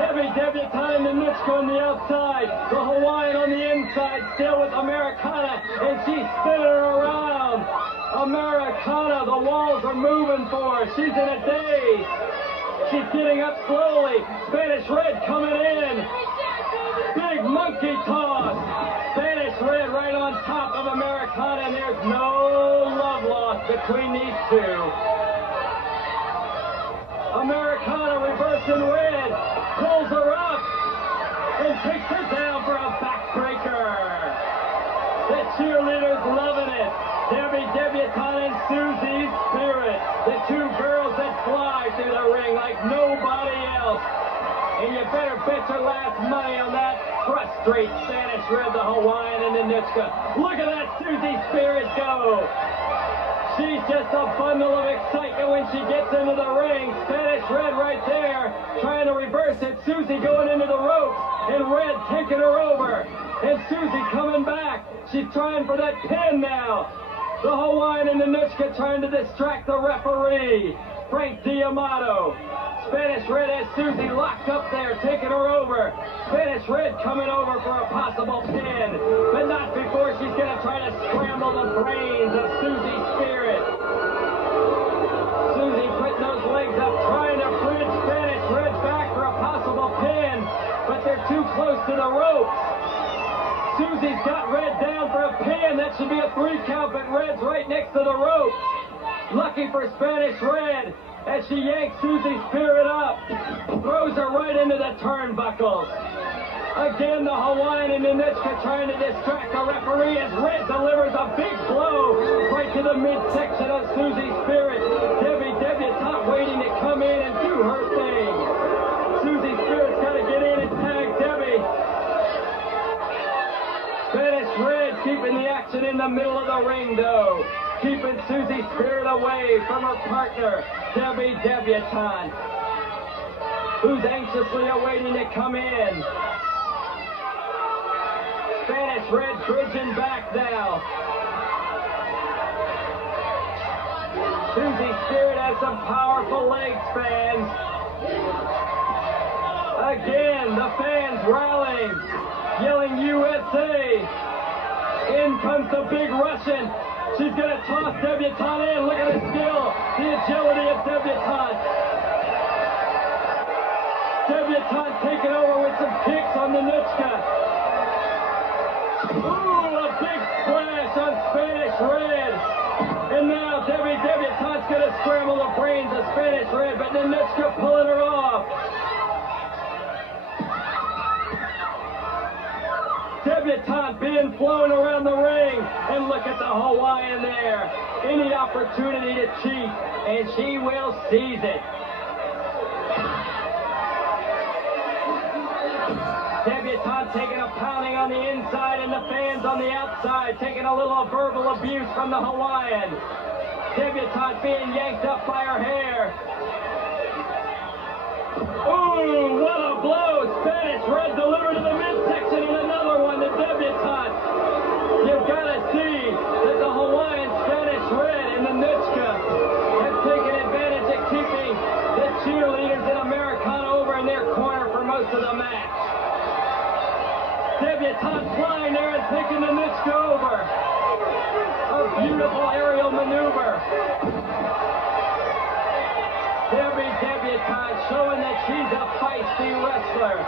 Debbie Debutante and Nanuchka on the outside. The Hawaiian on the inside, still with Americana, and she's spinning her around. Americana, the walls are moving for her. She's in a daze. She's getting up slowly. Spanish Red coming in. Big monkey toss. Spanish Red right on top of Americana, and there's no love lost between these two. Americana reversing Red, pulls her up, and takes her down for a backbreaker. The cheerleaders loving it. Debbie Debutante and Susie Spirit, the 2 girls that fly through the ring like nobody else. And you better bet your last money on that. Frustrate Spanish Red, the Hawaiian, and Nanuchka. Look at that Susie Spirit go. She's just a bundle of excitement when she gets into the ring. Spanish Red right there, trying to reverse it. Susie going into the ropes, and Red taking her over. And Susie coming back. She's trying for that pin now. The Hawaiian and Nanuchka trying to distract the referee, Frank D'Amato. Spanish Red has Susie locked up there, taking her over. Spanish Red coming over for a possible pin, but not before she's going to try to scramble the brains of Susie Spirit. Susie putting those legs up, trying to bridge Spanish Red back for a possible pin, but they're too close to the ropes. Susie's got Red down for a pin. That should be a 3 count, but Red's right next to the rope. Lucky for Spanish Red, as she yanks Susie Spirit up, throws her right into the turnbuckles. Again, the Hawaiian and Nanuchka trying to distract the referee as Red delivers a big blow right to the midsection of Susie Spirit. Debbie Debutante waiting to come in and do her thing. Susie Spirit's got to get in and tag Debbie. Spanish Red keeping the action in the middle of the ring, though. Keeping Susie Spirit away from her partner, Debbie Debutante, who's anxiously awaiting to come in. Spanish Red bridging back now. Susie Spirit has some powerful legs, fans. Again, the fans rallying, yelling USA. In comes the big Russian. She's going to toss Debutante in. Look at the skill, the agility of Debutante. Debutante taking over with some kicks on Nanuchka. Ooh, a big splash on Spanish Red. And now Debbie Debutante's going to scramble the brains of Spanish Red, but Nanuchka pulling her off. Debutante being flown around the ring, and look at the Hawaiian there. Any opportunity to cheat, and she will seize it. Debutante taking a pounding on the inside and the fans on the outside, taking a little verbal abuse from the Hawaiian. Debutante being yanked up by her hair. Ooh, what a blow! Spanish Red delivered to the midsection and another one to Debutante. You've got to see that the Hawaiian Spanish Red and the Nitschka have taken advantage of keeping the cheerleaders in Americana over in their corner for most of the match. Debutante flying there and taking the Nitschka over. A beautiful aerial maneuver. Debutante showing that she's a feisty wrestler.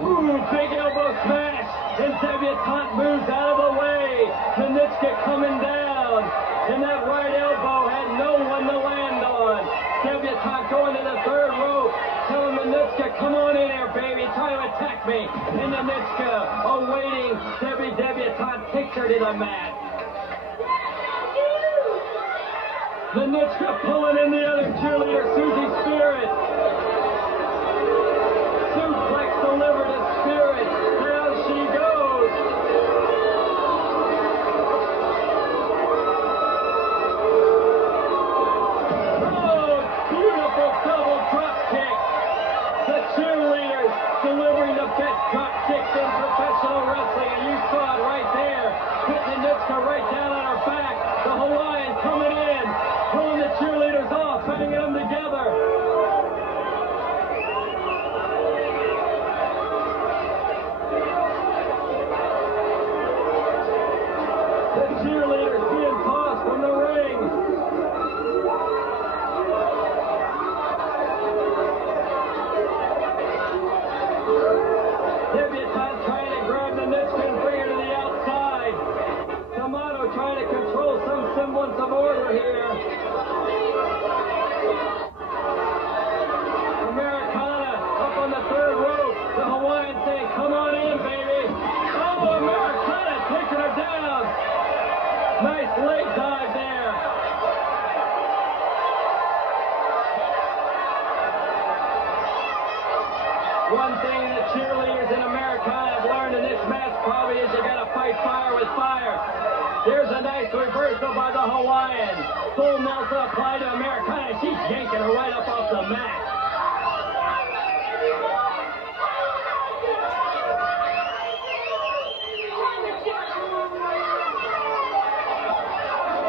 Ooh, big elbow smash, and Debutante moves out of the way. Nitschka coming down, and that right elbow had no one to land on. Debutante going to the third rope, telling Nitschka, come on in here, baby, try to attack me. And Nitschka, awaiting Debutante, takes her to the mat. Nitschka pulling in the other cheerleader, Susie Spirit. Suplex delivered to Spirit. Down she goes. Oh, beautiful double drop kick. The cheerleaders delivering the best drop kicks in professional wrestling, and you saw it right there. Hitting Nitschka right down on her back. The Hawaiian coming in, pulling the cheerleaders off, banging them together. Cheerleaders being tossed from the ring. Debutante trying to grab the Nitschka and bring her to the outside. Tomato trying to control some semblance of order here. Americana up on the third rope. The Hawaiian saying, come on in, baby. Oh, Americana taking her down. Nice leg dive there. One thing that cheerleaders in Americana have learned in this match probably is you gotta fight fire with fire. There's a nice reversal by the Hawaiian. Full Nelson applied to Americana. She's yanking her right up off the mat.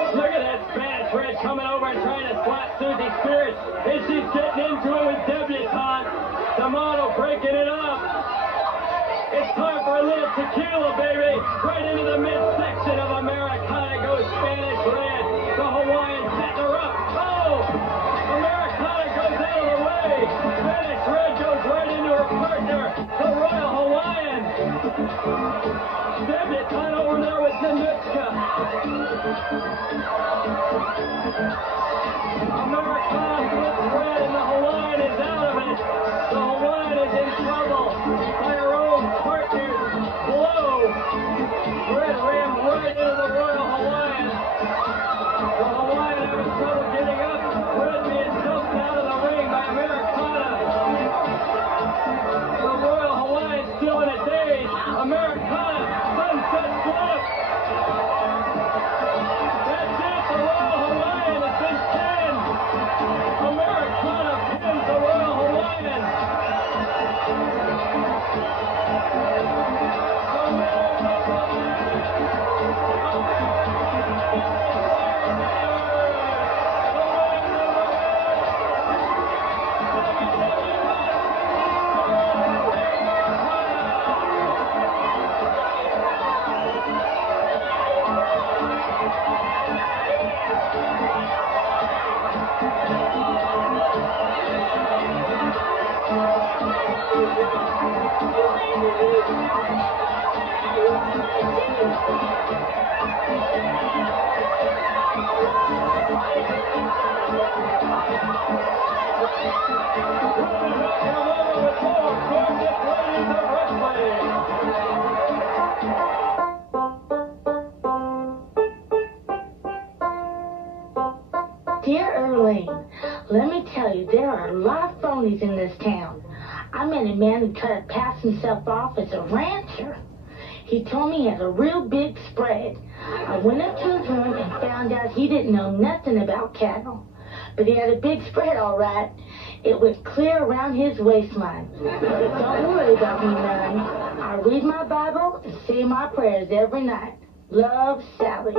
Look at that Spanish Red coming over and trying to slap Susie Spirit. And she's getting into it with Debutante. Tomato breaking it up. It's time for a little tequila, baby. Right into the midsection of Americana goes Spanish Red. The Hawaiian setting her up. Oh! Americana goes out of the way. Spanish Red goes right into her partner, the Royal Hawaiian. Debutante over there with the Nitschka. Americana gets red and the Hawaiian is out of it. The Hawaiian is in trouble by her own partner's blow. Red rammed right into the Royal Hawaiian. The Hawaiian having trouble getting up. Red being dumped out of the ring by Americana. The Royal Hawaiian still in a daze. Americana, sunset flip. That's it, the Royal Hawaiian has been pinned. Americana pins the Royal Hawaiian. man who tried to pass himself off as a rancher. He told me he had a real big spread. I went up to his room and found out he didn't know nothing about cattle. But he had a big spread, all right. It was clear around his waistline. Don't worry about me none. I read my Bible and say my prayers every night. Love, Sally.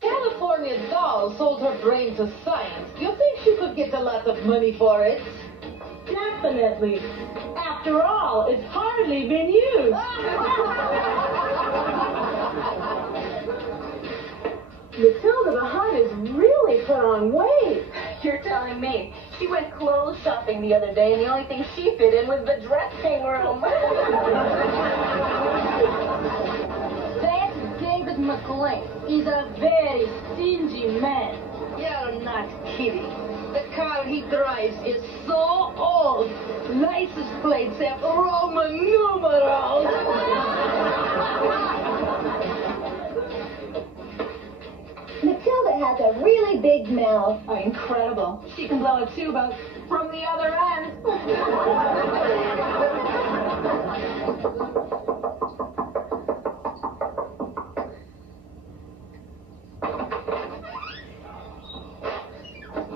California doll sold her brain to science. Do you think she could get a lot of money for it? Definitely. After all, it's hardly been used. Matilda the Hun is really put on weight. You're telling me. She went clothes shopping the other day, and the only thing she fit in was the dressing room. That's David McLean. He's a very stingy man. You're not kidding. The car he drives is so old. License plates have Roman numerals. Matilda has a really big mouth. Oh, incredible. She can blow a tube out from the other end.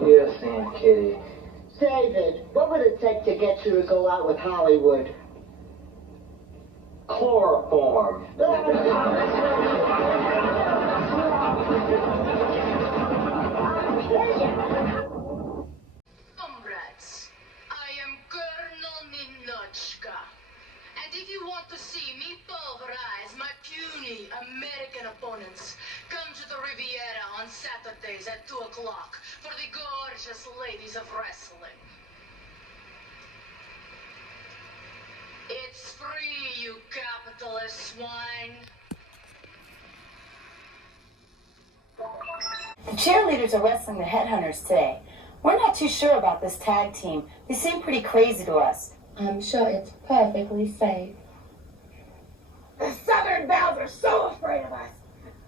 Yes, Aunt Kitty. David, what would it take to get you to go out with Hollywood? Chloroform. Comrades, I am Colonel Ninochka. And if you want to see me pulverize my puny American opponents, come to the Riviera on Saturdays at 2 o'clock for the gorgeous ladies of wrestling. It's free, you capitalist swine. The cheerleaders are wrestling the headhunters today. We're not too sure about this tag team. They seem pretty crazy to us. I'm sure it's perfectly safe. The Southern Belles are so afraid of us.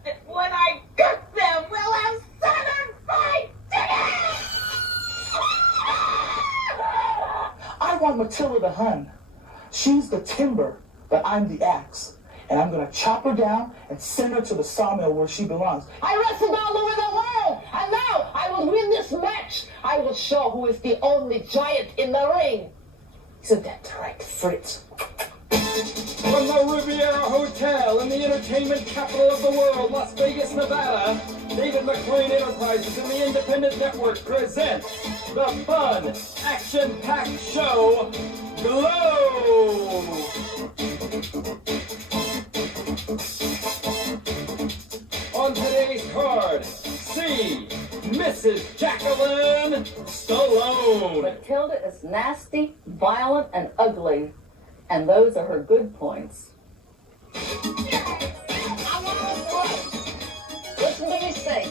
And when I cook them, we'll have Southern fried chicken! I want Matilda the Hun. She's the timber, but I'm the axe. And I'm gonna chop her down and send her to the sawmill where she belongs. I wrestled all over the world, and now I will win this match. I will show who is the only giant in the ring. Isn't that right, Fritz? From the Riviera Hotel in the entertainment capital of the world, Las Vegas, Nevada, David McLean Enterprises and the Independent Network present the fun, action-packed show, Glow! On today's card, see Mrs. Jacqueline Stallone. Matilda is nasty, violent, and ugly. And those are her good points. Listen to me sing.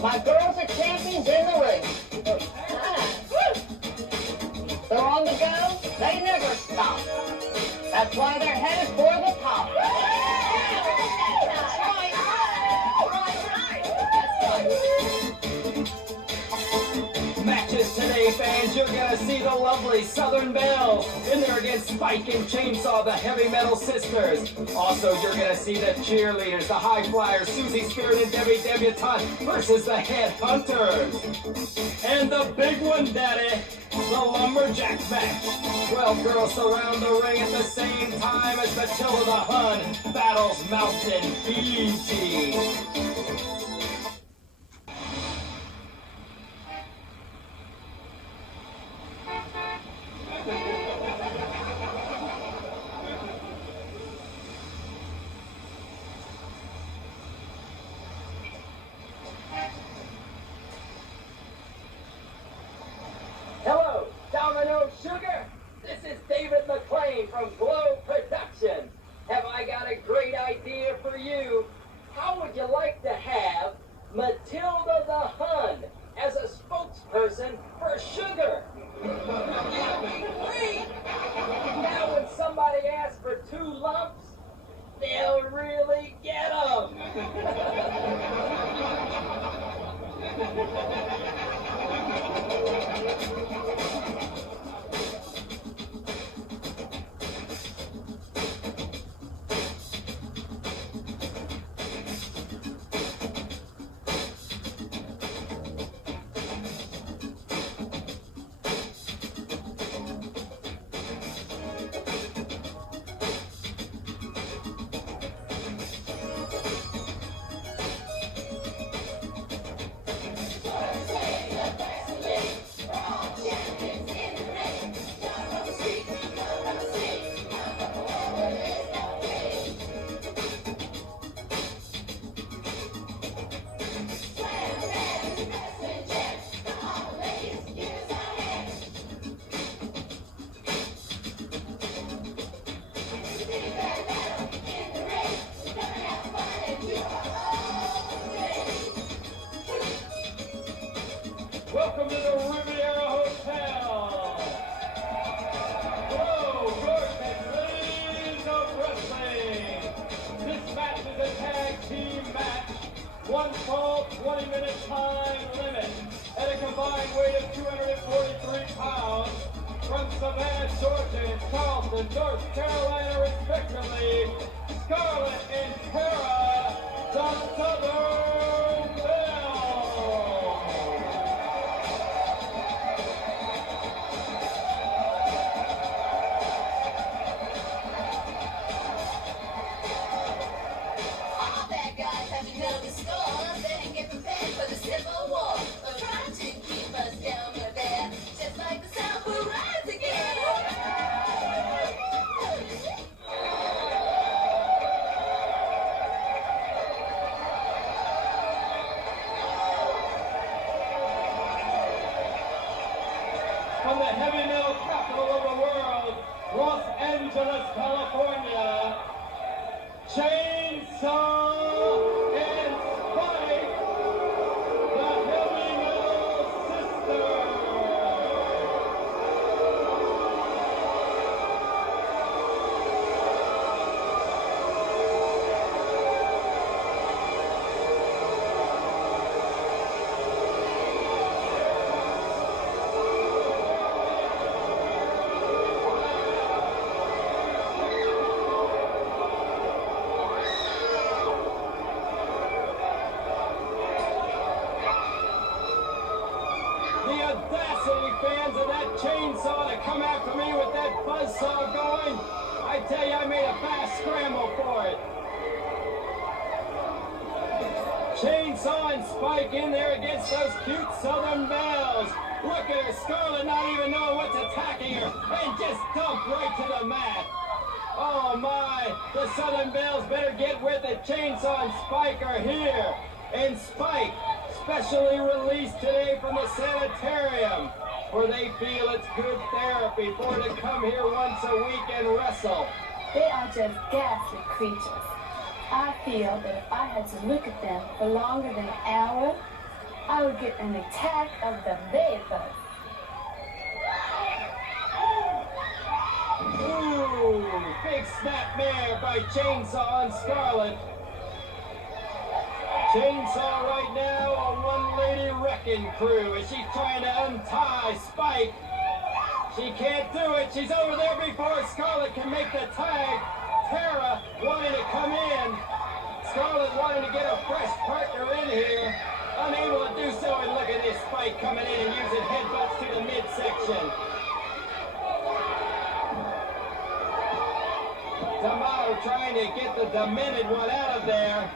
My girls are champions in the ring. They're on the go. They never stop. That's why they're headed for the top. Matches today, fans. You're gonna see the lovely Southern Belles in there against Spike and Chainsaw, the Heavy Metal Sisters. Also, you're gonna see the cheerleaders, the High Flyers, Susie Spirit and Debbie Debutante versus the Headhunters. And the big one, Daddy, the Lumberjack match. 12 girls surround the ring at the same time as Matilda the Hun battles Mountain Fiji. Hello, Domino Sugar. This is David McLean from Glow Productions. Have I got a great idea for you? How would you like to have Matilda the Hun as a spokesperson for sugar? Now when somebody asks for 2 lumps, they'll really get them. Savannah, Georgia, and Charleston, North Carolina, respectively, Scarlett and Tara, the Southern Belle. All bad guys have to know the score. They get prepared for the Civil War. They're trying to keep us down with there. Just like the South will rise again. From the heavy metal capital of the world, Los Angeles, California, Chainsaw and Spike, the heavy metal sisters. The audacity, fans of that chainsaw, to come after me with that buzzsaw going. I tell you, I made a fast scramble for it. Chainsaw and Spike in there against those cute Southern Belles. Look at her, Scarlett not even knowing what's attacking her, and just dumped right to the mat. Oh my, the Southern Belles better get with it. Chainsaw and Spike are here. And Spike, specially released today from the sanitarium, where they feel it's good therapy for her to come here once a week and wrestle. They are just ghastly creatures. I feel that if I had to look at them for longer than an hour, I would get an attack of the vapors. Ooh, big snapmare by Chainsaw and Scarlett. Chainsaw right now, a one-lady wrecking crew as she's trying to untie Spike. She can't do it. She's over there before Scarlett can make the tag. Tara wanting to come in. Scarlett wanting to get a fresh partner in here. Unable to do so, and look at this Spike coming in and using headbutts to the midsection. D'Amato trying to get the demented one out of there.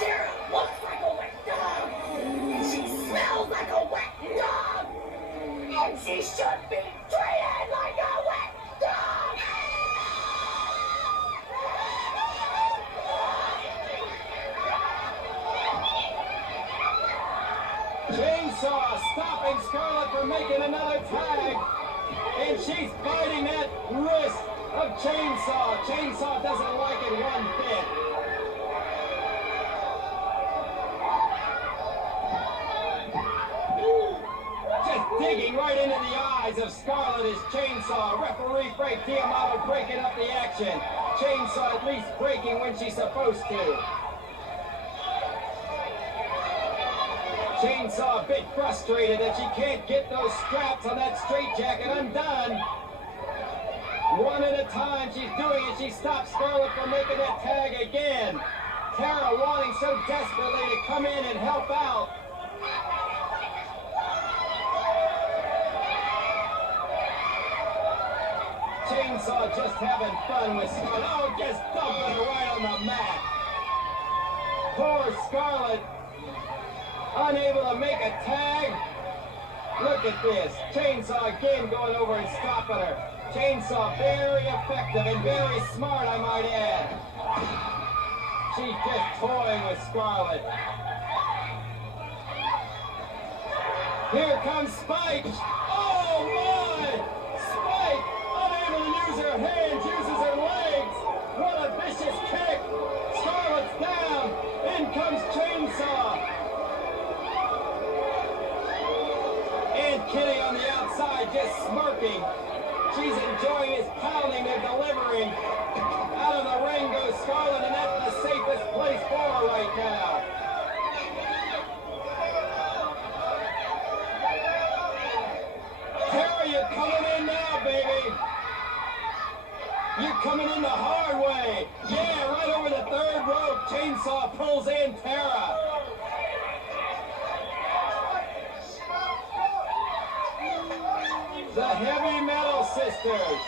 Tara looks like a wet dog. She smells like a wet dog. And she should be treated like a wet dog. Chainsaw stopping Scarlett from making another tag. And she's biting that wrist of Chainsaw. Chainsaw doesn't like it one bit. Just digging right into the eyes of Scarlett is Chainsaw. Referee Frank D'Amato breaking up the action. Chainsaw at least breaking when she's supposed to. Chainsaw a bit frustrated that she can't get those straps on that straitjacket undone. One at a time she's doing it. She stops Scarlett from making that tag again. Tara wanting so desperately to come in and help out. Chainsaw just having fun with Scarlett. Oh, just dumping her right on the mat. Poor Scarlett. Unable to make a tag. Look at this. Chainsaw again going over and stopping her. Chainsaw very effective and very smart, I might add. She's just toying with Scarlett. Here comes Spike. Oh my! Spike, unable to use her hands, uses her legs. What a vicious kick. Scarlett's down. In comes Chainsaw. And Kitty on the outside just smirking. She's enjoying his pounding they're delivering. Out of the ring goes Scarlett, and that's the safest place for her right now. You're coming in now, baby. You're coming in the hard way. Yeah, right over the third rope. Chainsaw pulls in Tara. The Heavy Metal Sisters.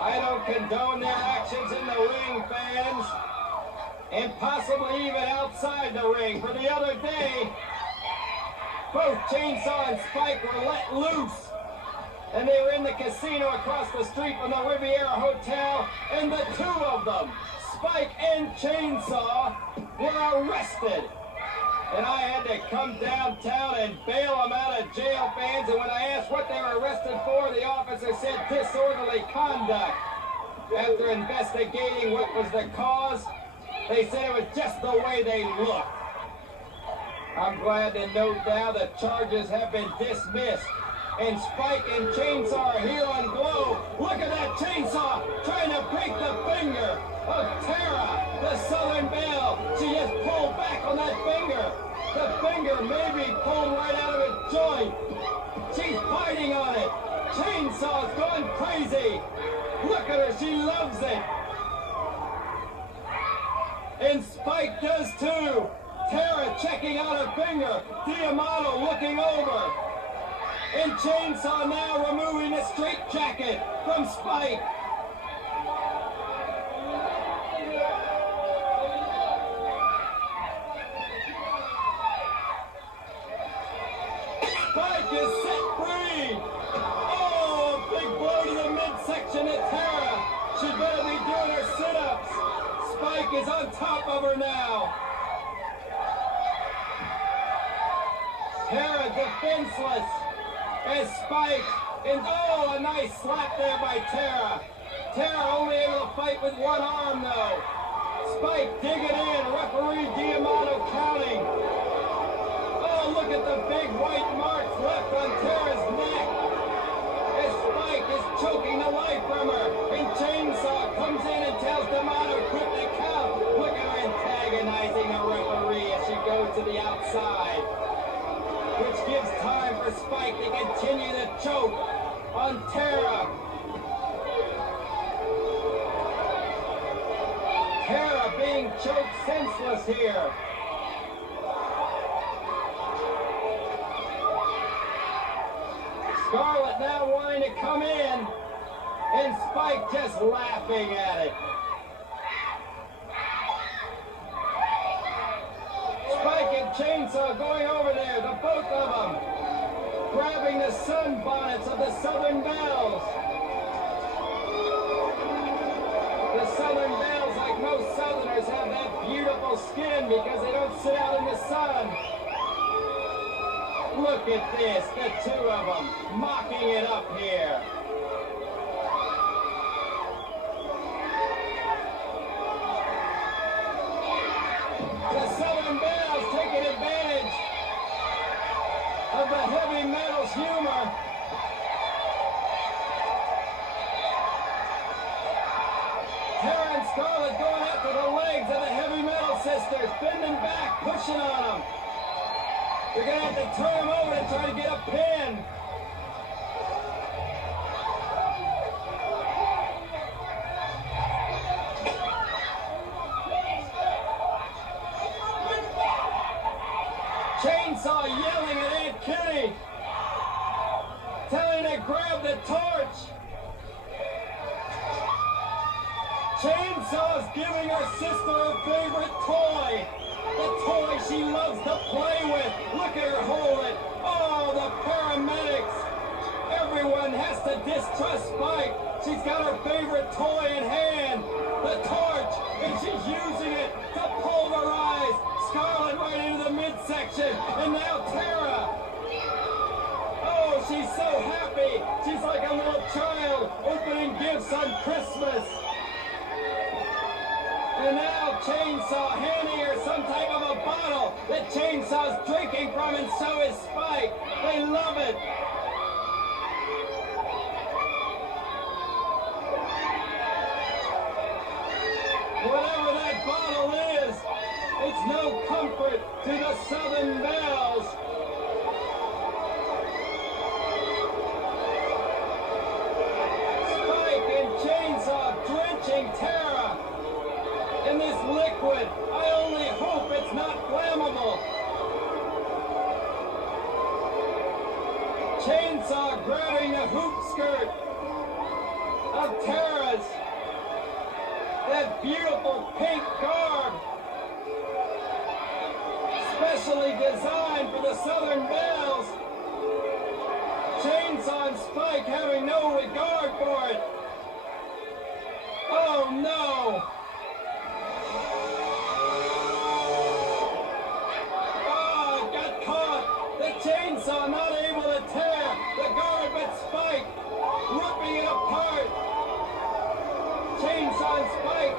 I don't condone their actions in the ring, fans. And possibly even outside the ring. For the other day, both Chainsaw and Spike were let loose. And they were in the casino across the street from the Riviera Hotel. And the two of them, Spike and Chainsaw, were arrested. And I had to come downtown and bail them out of jail, fans. And when I asked what they were arrested for, the officer said disorderly conduct. After investigating what was the cause, they said it was just the way they looked. I'm glad to note now the charges have been dismissed. And Spike and Chainsaw are here on Glow. Look at that Chainsaw trying to break the finger of Tara, the Southern Belle. She just pulled back on that finger. The finger may be pulled right out of its joint. She's biting on it. Chainsaw's gone crazy. Look at her, she loves it. And Spike does too. Tara checking out her finger. Diamano looking over. And Chainsaw now removing the straitjacket from Spike. Spike is set free. Oh, a big blow to the midsection of Tara. She better be doing her sit-ups. Spike is on top of her now. Tara defenseless. As Spike, and oh, a nice slap there by Tara. Tara only able to fight with one arm though. Spike digging in, referee Diamano counting. Oh, look at the big white marks left on Tara's neck. As Spike is choking the life from her. And Chainsaw comes in and tells Diamano quit the count. Look at her antagonizing the referee as she goes to the outside. Which gives time for Spike to continue the choke on Tara. Tara being choked senseless here. Scarlett now wanting to come in, and Spike just laughing at it. Spike and Chainsaw going over there, the both of them, grabbing the sunbonnets of the Southern Belles. The Southern Belles, like most Southerners, have that beautiful skin because they don't sit out in the sun. Look at this, the two of them, mocking it up here. The Southern Belles taking advantage of the Heavy Metal's humor. Tara and Scarlett going after the legs of the Heavy Metal Sisters, bending back, pushing on them. They're going to have to turn them over and try to get a pin. Chainsaw yelling at Aunt Kitty, telling her to grab the torch. Chainsaw's giving her sister her favorite toy, the toy she loves to play with. Look at her hold it. Oh, the paramedics. Everyone has to distrust Spike. She's got her favorite toy in hand, the torch, and she's using it to pulverize Scarlett right into the midsection. And now Tara. Oh, she's so happy. She's like a little child opening gifts on Christmas. And now Chainsaw handing her some type of a bottle that Chainsaw's drinking from, and so is Spike. They love it. Whatever that bottle is, it's no comfort to the Southern Belles. Chainsaw grabbing the hoop skirt of Tara's. That beautiful pink garb. Specially designed for the Southern Belles. Chainsaw and Spike having no regard for it. Oh no! Oh, got caught! The chainsaw not able to tear the garb, but Spike ripping it apart. Chainsaw and Spike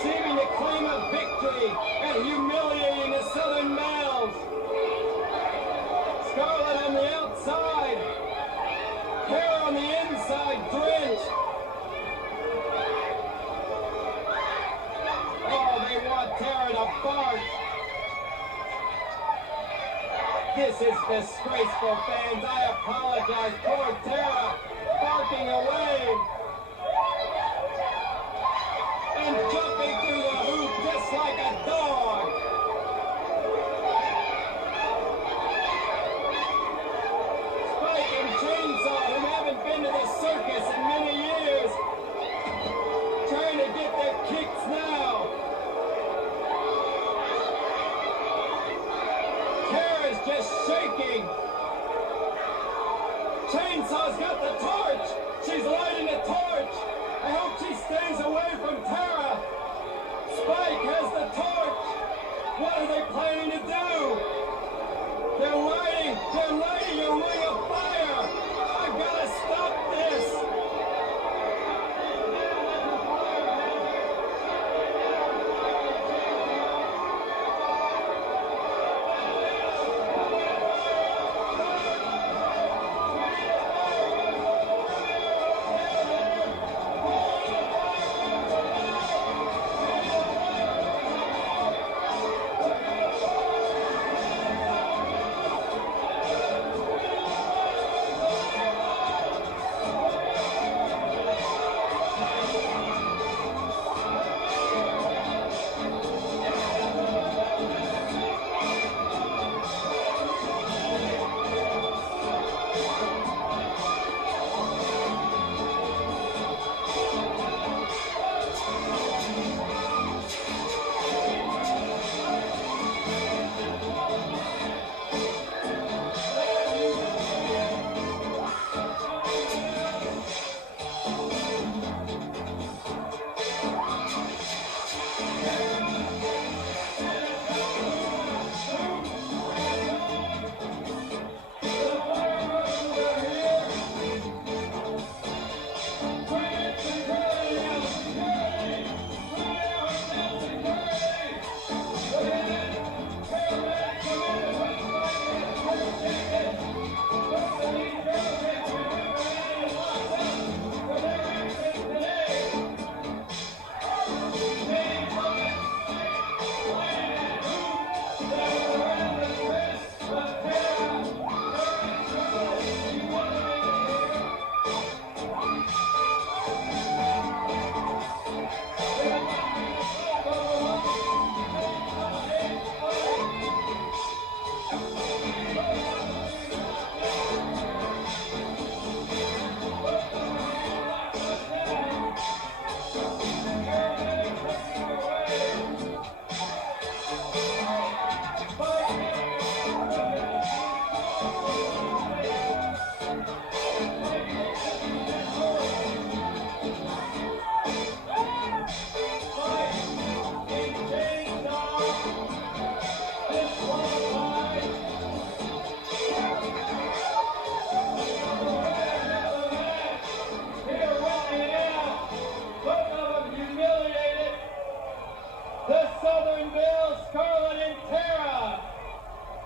seeming to claim a victory and humiliating the Southern Belles. Scarlet on the outside, hair on the inside, drenched. Oh, they want Tara to bark. This is disgraceful, fans. I apologize. Poor Tara barking away and jumping through the hoop just like a dog. Spike and Chainsaw, who haven't been to the circus in many years, trying to get their kicks now. Tara's just shaking. Chainsaw's got the torch. She's lighting a torch. I hope she stays away from Tara. Spike has the torch. What are they planning to do? They're lighting a ring of fire. I've got to stop this.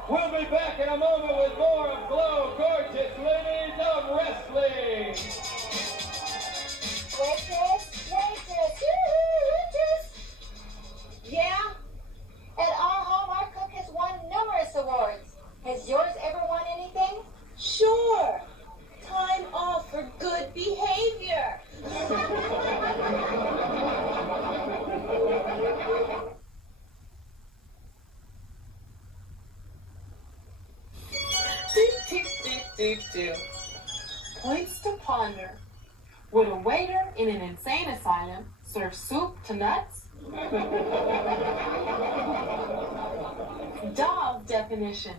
We'll be back in a moment with more of Glow Gorgeous Ladies of Wrestling. Waitress! Yeah? And our Hallmark cook has won numerous awards. Has yours ever won anything? Sure. Time off for good behavior. Points to ponder. Would a waiter in an insane asylum serve soup to nuts? Dog definition.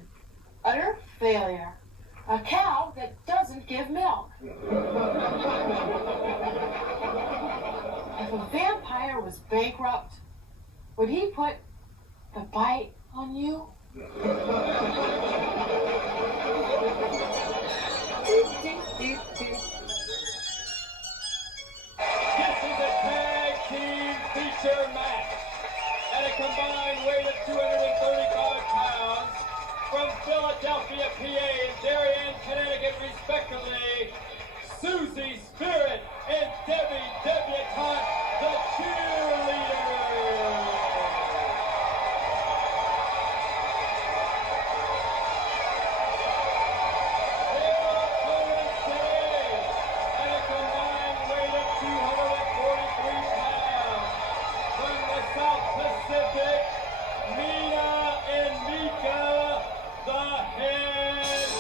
Utter failure. A cow that doesn't give milk. If a vampire was bankrupt, would he put the bite on you? This is a tag team feature match at a combined weight of 235 pounds from Philadelphia, PA and Darien, Connecticut, respectively, Susie Spirit and Debbie Debutante, the cheerleaders. Pacific, Mina and Mika, the Headhunters.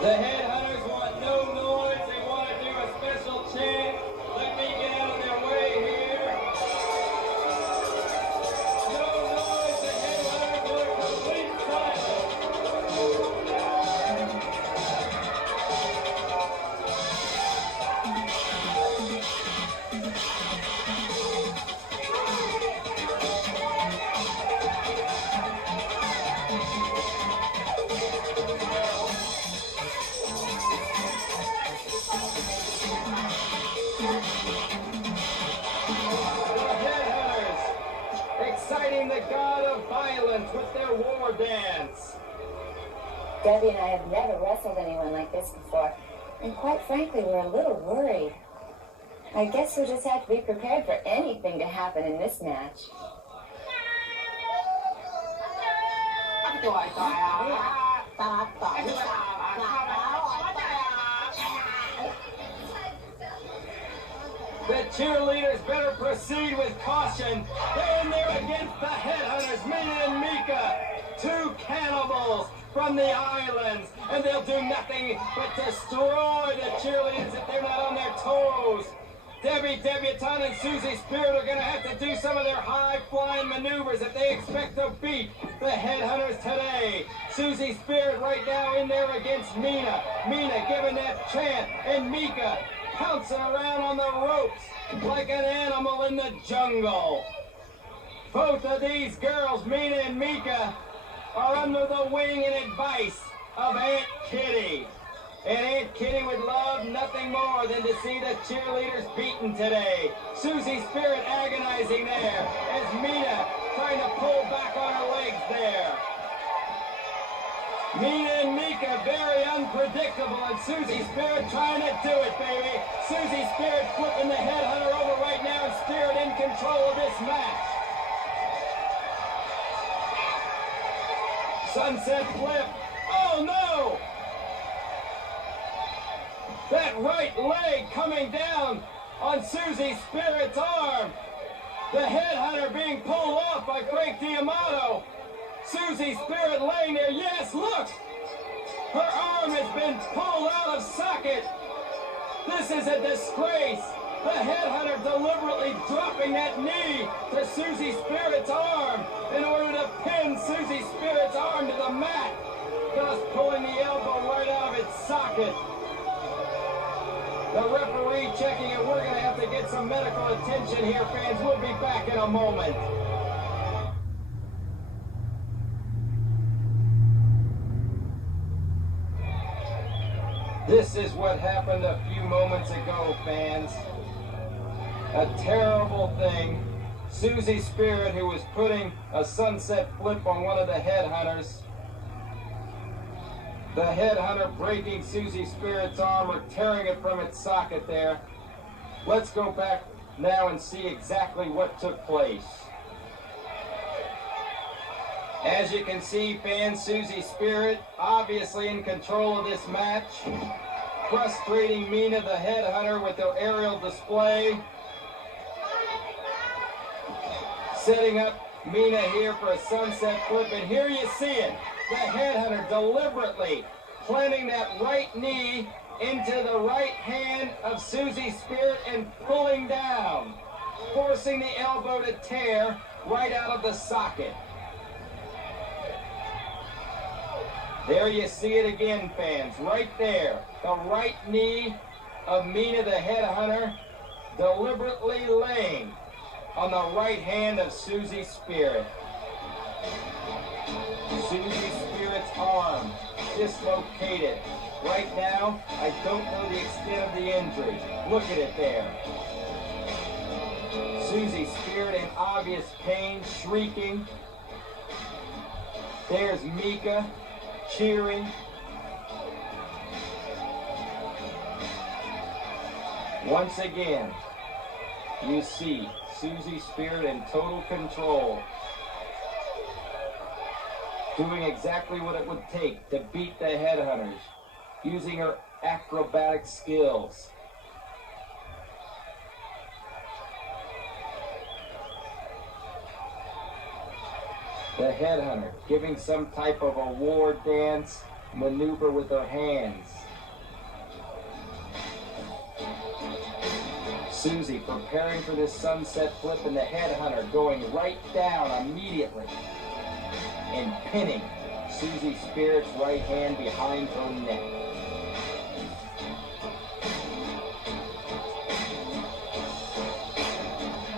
The Headhunters want no noise. They want to do a special chant. Let me get out of their way here. No noise. The Headhunters want complete silence. Exciting the god of violence with their war dance. Debbie and I have never wrestled anyone like this before, and quite frankly, we're a little worried. I guess we'll just have to be prepared for anything to happen in this match. The cheerleaders better proceed with caution. They're in there against the Headhunters, Mina and Mika, two cannibals from the islands, and they'll do nothing but destroy the cheerleaders if they're not on their toes. Debbie Debutante and Susie Spirit are going to have to do some of their high-flying maneuvers if they expect to beat the Headhunters today. Susie Spirit right now in there against Mina. Mina giving that chant, and Mika pouncing around on the ropes like an animal in the jungle. Both of these girls, Mina and Mika, are under the wing and advice of Aunt Kitty. And Aunt Kitty would love nothing more than to see the cheerleaders beaten today. Susie Spirit agonizing there as Mina trying to pull back on her legs there. Mina and Mika very unpredictable, and Susie Spirit trying to do it, baby. Susie Spirit flipping the Headhunter over right now, and Spirit in control of this match. Sunset flip. Oh no! That right leg coming down on Susie Spirit's arm. The Headhunter being pulled off by Frank D'Amato. Susie Spirit laying there. Yes, look! Her arm has been pulled out of socket. This is a disgrace. The Headhunter deliberately dropping that knee to Susie Spirit's arm in order to pin Susie Spirit's arm to the mat, thus pulling the elbow right out of its socket. The referee checking it. We're going to have to get some medical attention here, fans. We'll be back in a moment. This is what happened a few moments ago, fans. A terrible thing. Susie Spirit, who was putting a sunset flip on one of the Headhunters, The headhunter breaking Susie Spirit's arm or tearing it from its socket there. Let's go back now and see exactly what took place. As you can see, fans, Susie Spirit obviously in control of this match. Frustrating Mina the headhunter with her aerial display. Setting up Mina here for a sunset flip, and here you see it. The headhunter deliberately planting that right knee into the right hand of Susie Spirit and pulling down, forcing the elbow to tear right out of the socket. There you see it again, fans, right there. The right knee of Mina the headhunter deliberately laying on the right hand of Susie Spirit. Susie Spirit's arm dislocated. Right now, I don't know the extent of the injury. Look at it there. Susie Spirit in obvious pain, shrieking. There's Mika cheering. Once again, you see Susie Spirit in total control, doing exactly what it would take to beat the headhunters, using her acrobatic skills. The headhunter giving some type of a war dance maneuver with her hands. Susie preparing for this sunset flip, and the headhunter going right down immediately and pinning Susie Spirit's right hand behind her neck.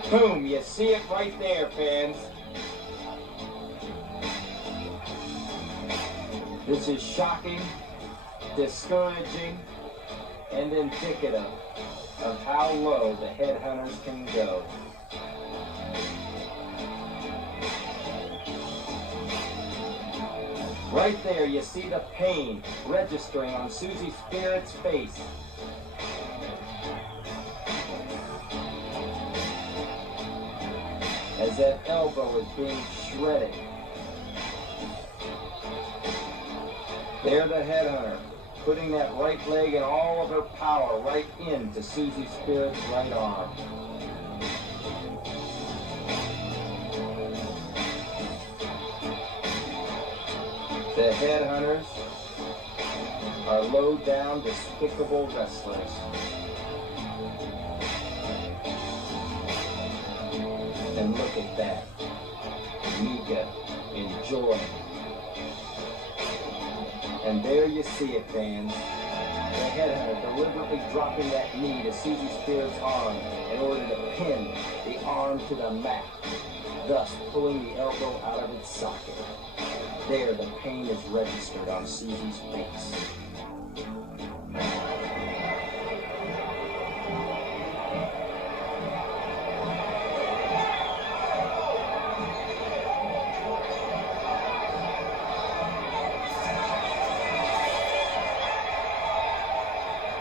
Boom, you see it right there, fans. This is shocking, discouraging, and indicative of how low the headhunters can go. Right there, you see the pain registering on Susie Spirit's face. As that elbow is being shredded. There the headhunter, putting that right leg and all of her power right into Susie Spirit's right arm. The headhunters are low down, despicable wrestlers. And look at that. Mika enjoying. And there you see it, fans. The headhunter deliberately dropping that knee to Susie Spirit's arm in order to pin the arm to the mat, thus pulling the elbow out of its socket. There, the pain is registered on Susie's face.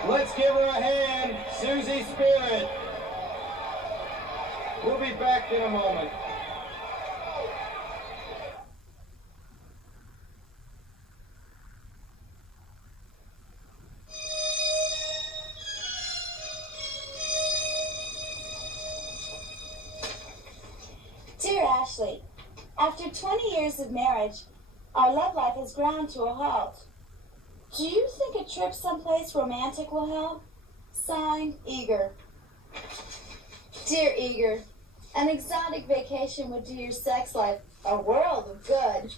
Let's give her a hand, Susie Spirit. We'll be back in a moment. Dear Ashley, after 20 years of marriage, our love life has ground to a halt. Do you think a trip someplace romantic will help? Signed, Eager. Dear Eager, an exotic vacation would do your sex life a world of good.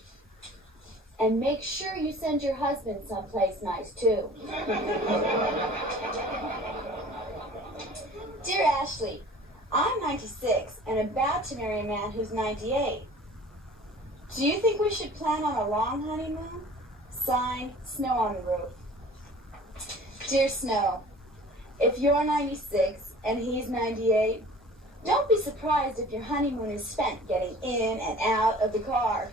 And make sure you send your husband someplace nice, too. Dear Ashley, I'm 96 and about to marry a man who's 98. Do you think we should plan on a long honeymoon? Signed, Snow on the Roof. Dear Snow, if you're 96 and he's 98, don't be surprised if your honeymoon is spent getting in and out of the car.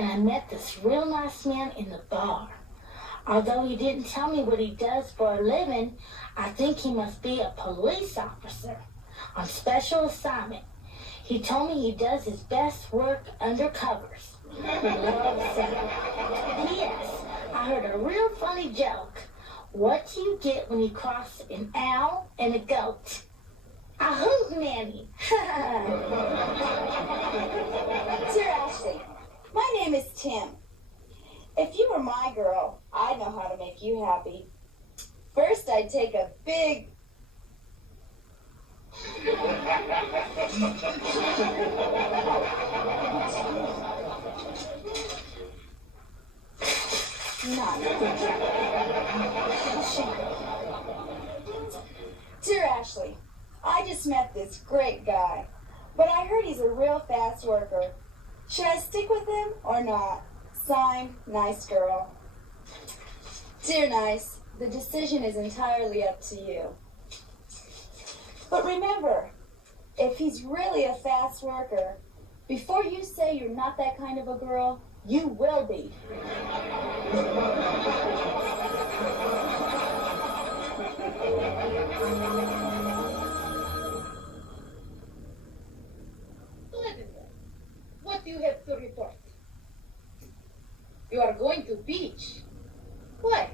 and I met this real nice man in the bar. Although he didn't tell me what he does for a living, I think he must be a police officer on special assignment. He told me he does his best work under covers. Love saying. P.S. I heard a real funny joke. What do you get when you cross an owl and a goat? A hoot nanny. Dear Ashley, my name is Tim. If you were my girl, I'd know how to make you happy. First, I'd take a big... Dear Ashley, I just met this great guy, but I heard he's a real fast worker. Should I stick with him or not? Signed, Nice Girl. Dear Nice, the decision is entirely up to you. But remember, if he's really a fast worker, before you say you're not that kind of a girl, you will be. What do you have to report? You are going to beach. Why?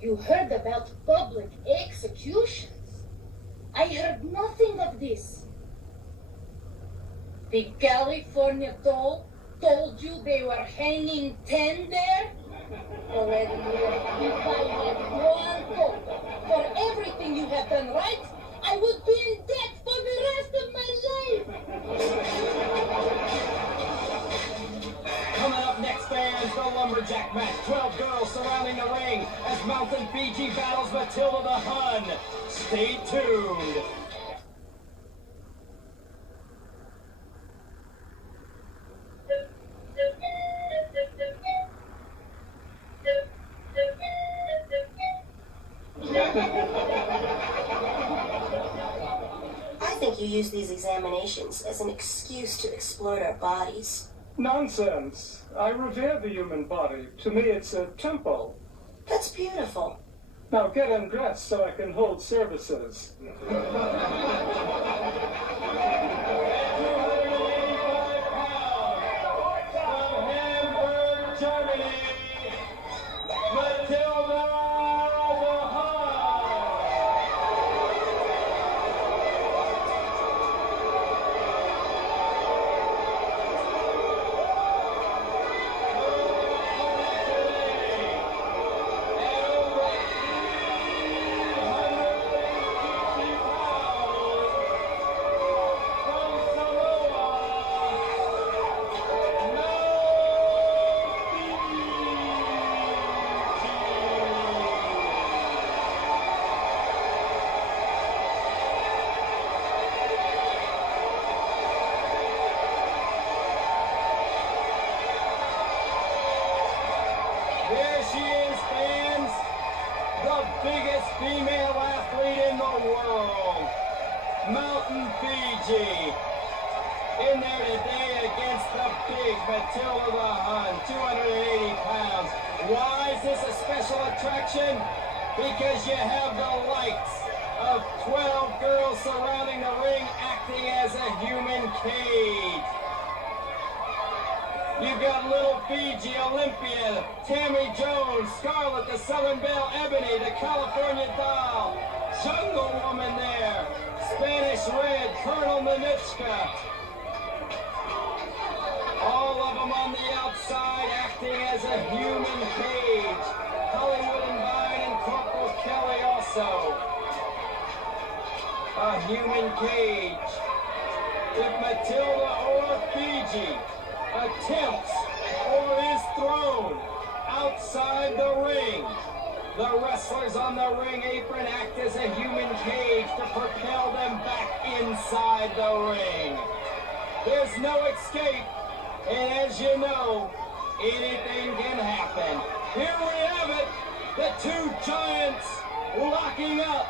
You heard about public executions. I heard nothing of this. The California doll told you they were hanging 10 there? Already, if I had one vote for everything you have done right, I would be in debt for the rest of my life. Coming up next, fans, the lumberjack match. 12 girls surrounding the ring as Mountain Fiji battles Matilda the Hun. Stay tuned. I think you use these examinations as an excuse to exploit our bodies. Nonsense. I revere the human body. To me, it's a temple. That's beautiful. Now get undressed so I can hold services. Female athlete in the world, Mountain Fiji, in there today against the big Matilda the Hun, 280 pounds. Why is this a special attraction? Because you have the likes of 12 girls surrounding the ring acting as a human cage. You've got Little Fiji, Olympia, Tammy Jones, Scarlett, the Southern Belle, Ebony, the California Doll, Jungle Woman there, Spanish Red, Colonel Manuchka. All of them on the outside acting as a human cage. Hollywood and Vine and Corporal Kelly also. A human cage. If Matilda or Fiji attempts or is thrown outside the ring, the wrestlers on the ring apron act as a human cage to propel them back inside the ring. There's no escape, and as you know, anything can happen. Here we have it, the two giants locking up.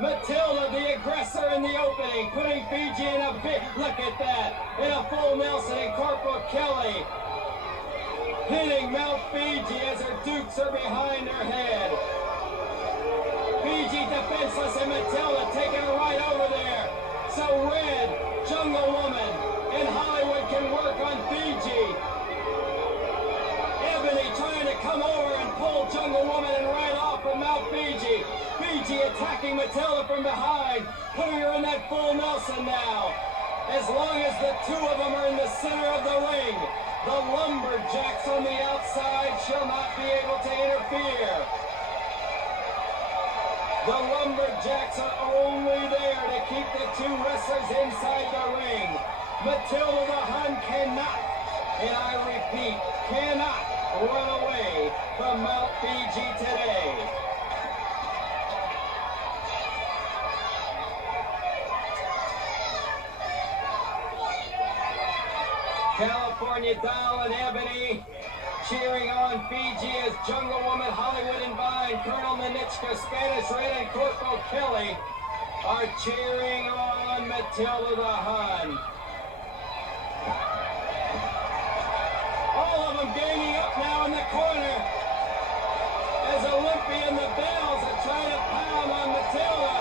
Matilda, the aggressor in the opening, putting Fiji in a big, look at that, in a full Nelson, and Corporal Kelly hitting Mount Fiji as her dukes are behind her head. Fiji defenseless, and Matilda taking her right over there. So Red, Jungle Woman, and Hollywood can work on Fiji. Ebony trying to come over and pull Jungle Woman and right off from Mount Fiji. Fiji attacking Matilda from behind, putting her in that full Nelson now. As long as the two of them are in the center of the ring, the lumberjacks on the outside shall not be able to interfere. The lumberjacks are only there to keep the two wrestlers inside the ring. Matilda the Hun cannot, and I repeat, cannot run away from Mount Fiji today. California Doll and Ebony cheering on Fiji as Jungle Woman, Hollywood and Vine, Colonel Nanichka, Spanish Red, and Corporal Kelly are cheering on Matilda the Hun. All of them ganging up now in the corner as Olympia and the Bells are trying to pound on Matilda.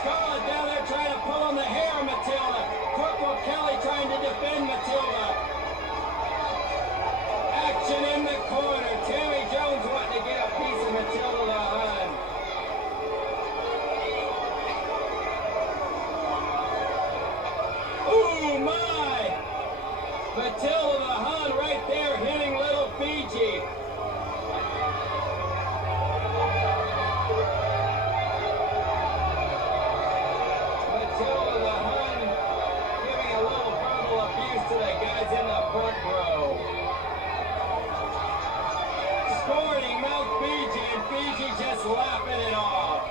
Scarlett down there trying to pull on the hair of Matilda. Corporal Kelly trying to defend Matilda. Action in the corner. Tammy Jones wanting to get a piece of Matilda the Hun. Ooh, my! Matilda the Hun right there hitting little Fiji. Matilda the Hun giving a little verbal abuse to the guys in the front row. Scorning Mount Fiji, and Fiji just laughing it off.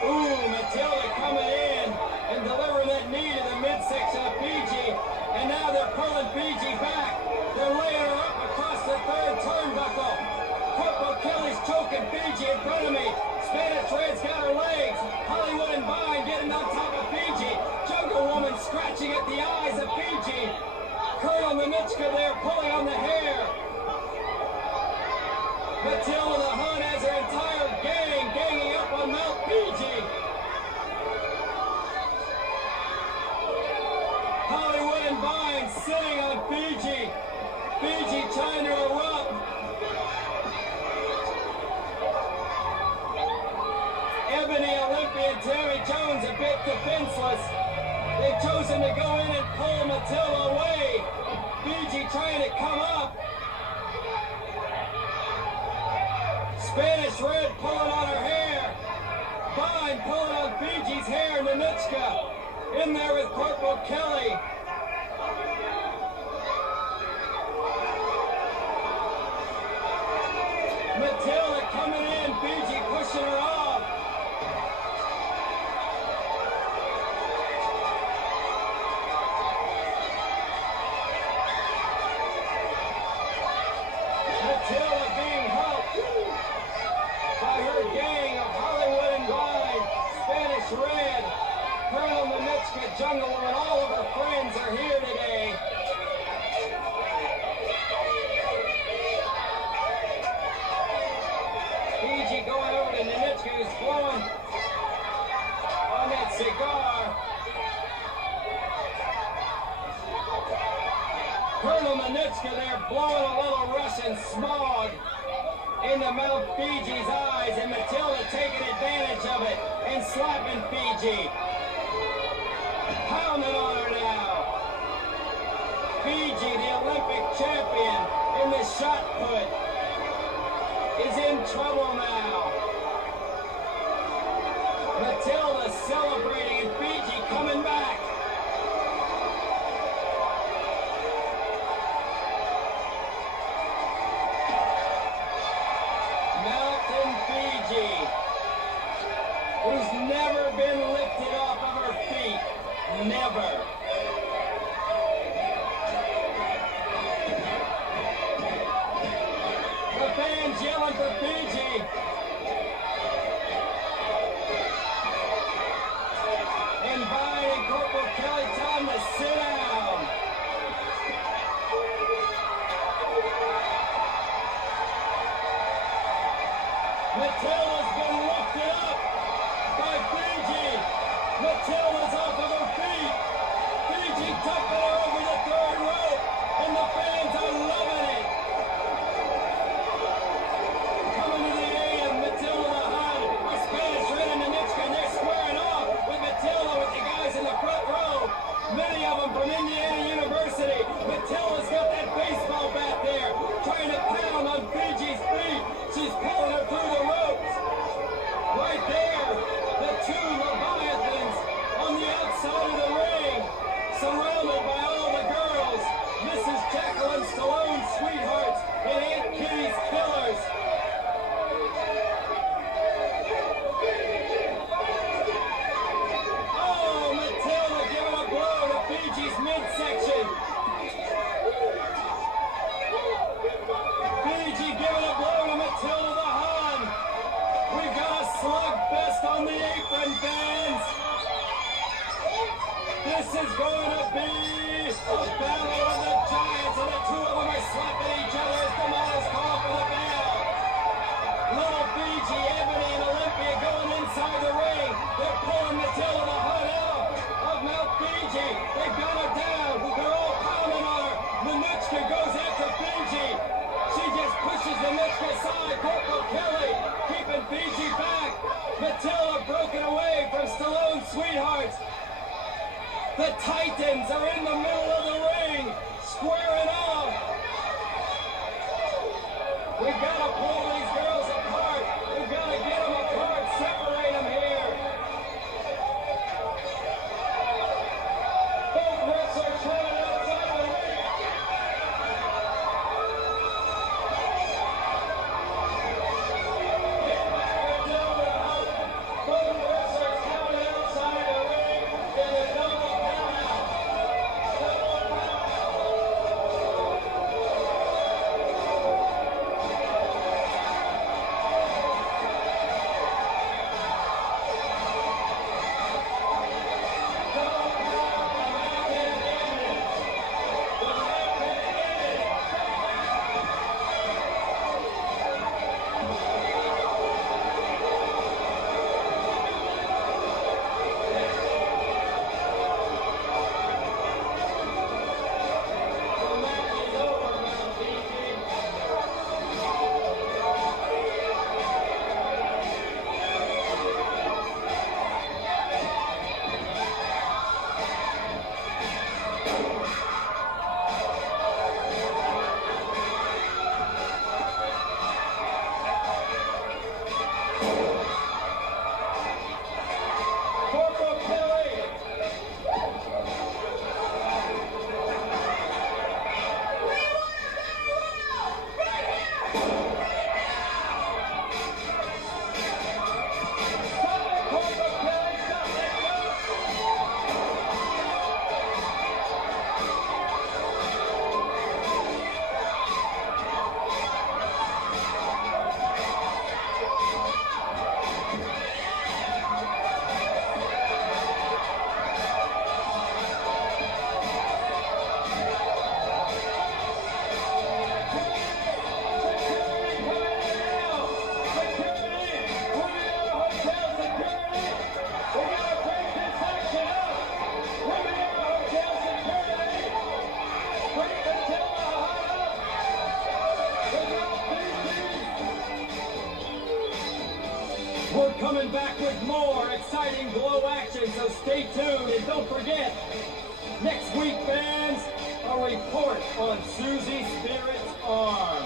Ooh, Matilda coming in and delivering that knee to the midsection of Fiji, and now they're pulling Fiji back. They're laying her up across the third turnbuckle. Corporal Kelly's choking Fiji in front of me. Spanish Red's got her legs. Hollywood and Vine getting on top of Fiji. Jungle Woman scratching at the eyes of Fiji. Colonel Nanichka there pulling on the hair. Matilda the Hun has her entire gang ganging up on Mount Fiji. Hollywood and Vine sitting on Fiji. Fiji trying to erupt. Ebony, Olympia, and Tammy Jones a bit defenseless. They've chosen to go in and pull Matilda away. Fiji trying to come up. Spanish Red pulling on her hair. Vine pulling on Fiji's hair. Nanichka in there with Corporal Kelly. Matilda coming in, Fiji pushing her off. Matilda being helped by her gang of Hollywood and Vine, Spanish Red, Colonel Nanichka, Jungle Woman, all of her friends are here today. Fiji going over to Nanichka, who's blowing on that cigar. Colonel Nanichka there blowing a little Russian smog into Mount Fiji's eyes, and Matilda taking advantage of it and slapping Fiji. Pounding on her now. Fiji, the Olympic champion in the shot put, is in trouble now. Matilda celebrating and Fiji coming back. Mountain Fiji, who's never been lifted off of her feet. Never. Matilda's been lifted up by Fiji. Matilda's off of her feet. Fiji tucking her over the third rope, and the fans are loving it. Coming to the end, Matilda the Hun, our Spanish Red and Nanichka, and they're squaring off with Matilda with the guys in the front row. Many of them from Indiana University. Matilda's got that baseball bat there, trying to pound on Fiji's feet. She's pulling her through the ropes. Right there, the two Leviathans on the outside of the ring, surrounded by all the girls. Mrs. Jacqueline Stallone's sweethearts and Aunt Kitty's killers. Oh, Matilda giving a blow to Fiji's midsection. Fiji giving a blow to Matilda the Hun. We've got a slugfest on the apron, fans. This is going to be a battle of the giants, and the two of them are slapping each other as the models call for the bell. Little Fiji, Ebony, and Olympia going inside the ring. They're pulling Matilda the Hun out of Mount Fiji. They've got her down. They're all pounding on her. Nanichka goes after Fiji. She just pushes Nanichka aside. Corporal Kelly keeping Fiji back. Matilda broken away from Stallone's sweethearts. The Titans are in the middle of the ring, squaring off. We've got to pull these girls apart. We've got to get them apart, separate them here. Both wrestlers running outside the ring. Get back and down the house. Both wrestlers coming outside the ring in a double count out. Double count out. Corporal Kelly. We're coming back with more exciting Glow action, so stay tuned and don't forget, next week, fans, a report on Susie Spirit's arm.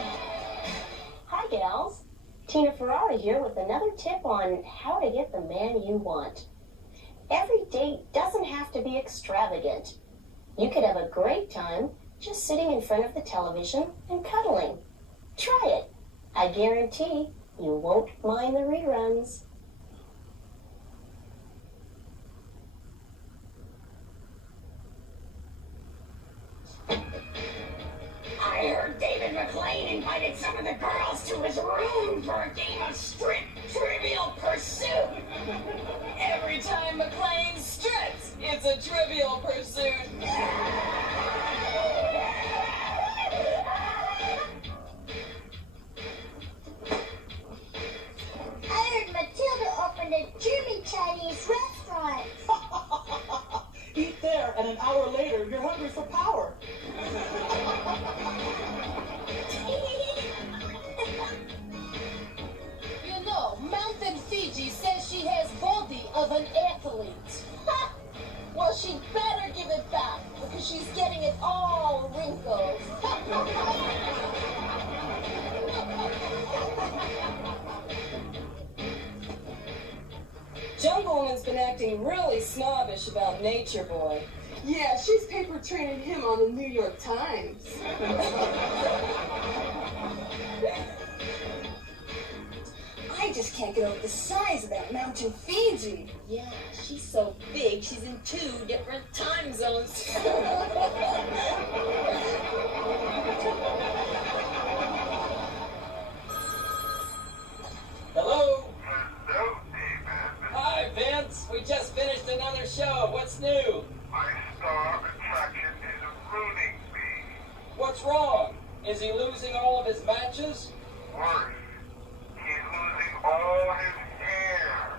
Hi, gals. Tina Ferrari here with another tip on how to get the man you want. Every date doesn't have to be extravagant. You could have a great time just sitting in front of the television and cuddling. Try it. I guarantee you won't mind the reruns. I heard David McLean invited some of the girls to his room for a game of strip Trivial Pursuit. Every time McLean strips, it's a Trivial Pursuit. fighter. You're hungry for power. You know, Mountain Fiji says she has body of an athlete. Well, she'd better give it back because she's getting it all wrinkled. Jungle Woman's been acting really snobbish about Nature Boy. Yeah, she's paper training him on the New York Times. I just can't get over the size of that Mountain Fiji. Yeah, she's so big, she's in 2 different time zones. Hello? Hi, Vince. We just finished another show. What's new? My star attraction is ruining me. What's wrong? Is he losing all of his matches? Worse, he's losing all his hair.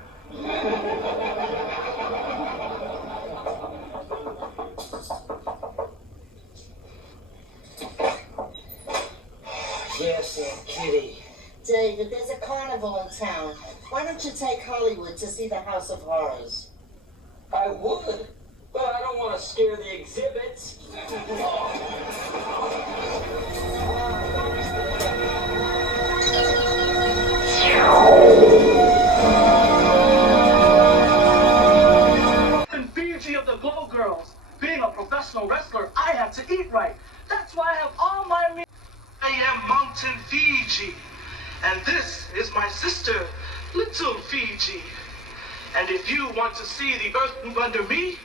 Yes, Aunt Kitty. David, there's a carnival in town. Why don't you take Hollywood to see the House of Horrors? I would, but I don't want to scare the exhibits. In Fiji of the Glow Girls, being a professional wrestler, I have to eat right. That's why I have all my meals. I am Mountain Fiji, and this is my sister, Little Fiji. And if you want to see the earth move under me,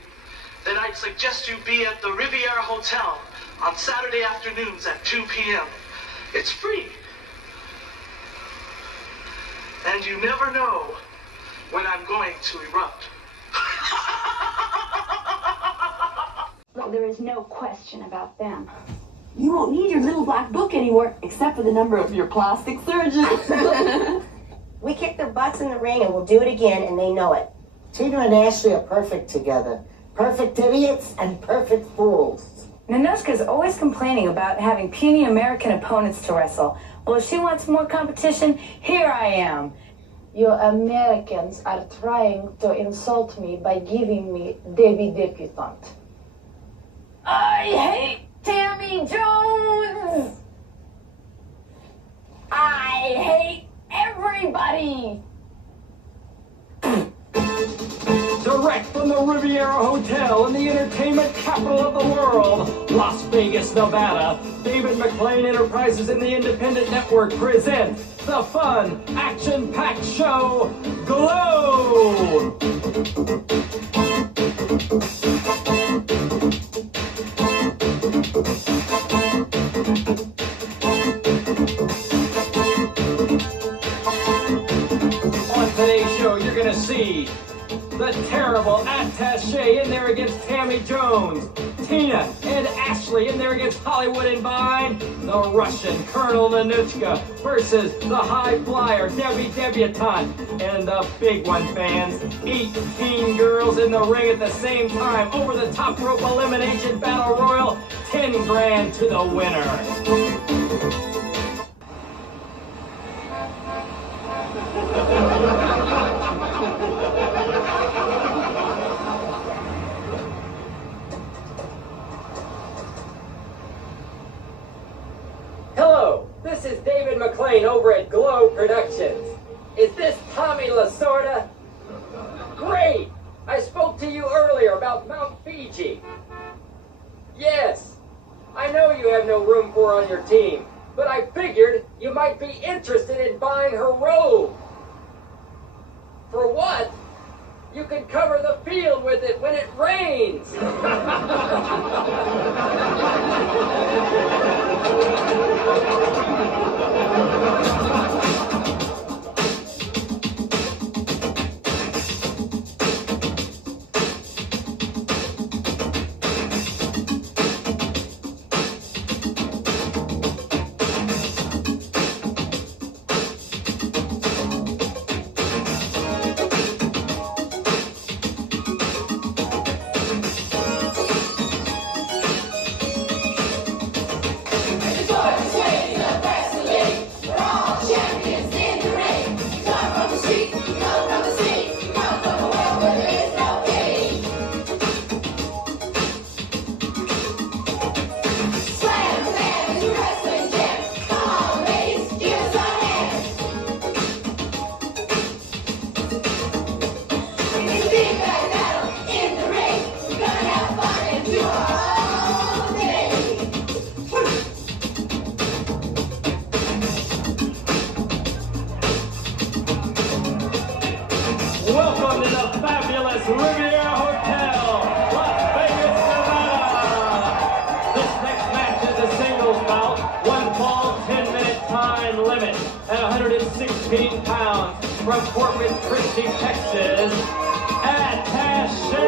then I'd suggest you be at the Riviera Hotel on Saturday afternoons at 2 p.m. It's free. And you never know when I'm going to erupt. Well, there is no question about them. You won't need your little black book anymore, except for the number of your plastic surgeons. We kicked their butts in the ring and we'll do it again, and they know it. Tina and Ashley are perfect together. Perfect idiots and perfect fools. Ninochka's always complaining about having puny American opponents to wrestle. Well, if she wants more competition, here I am. You Americans are trying to insult me by giving me Debbie Debutante. I hate Tammy Jones! I hate everybody! Direct from the Riviera Hotel in the entertainment capital of the world, Las Vegas, Nevada, David McLean Enterprises and the Independent Network present the fun, action-packed show, Glow! On today's show, you're gonna see the terrible attaché in there against Tammy Jones, Tina and Ashley in there against Hollywood and Vine, the Russian Colonel Ninochka versus the high flyer Debbie Debutante, and the big one, fans, 18 girls in the ring at the same time, over the top rope elimination battle royal, 10 grand to the winner. Hello, this is David McLean over at Glow Productions. Is this Tommy Lasorda? Great! I spoke to you earlier about Mount Fiji. Yes, I know you have no room for her on your team, but I figured you might be interested in buying her robe. For what? You can cover the field with it when it rains. welcome to the fabulous Riviera Hotel, Las Vegas, Nevada. This next match is a singles bout, 1 fall, 10-minute time limit at 116 pounds from Corpus Christi, Texas, Attaché.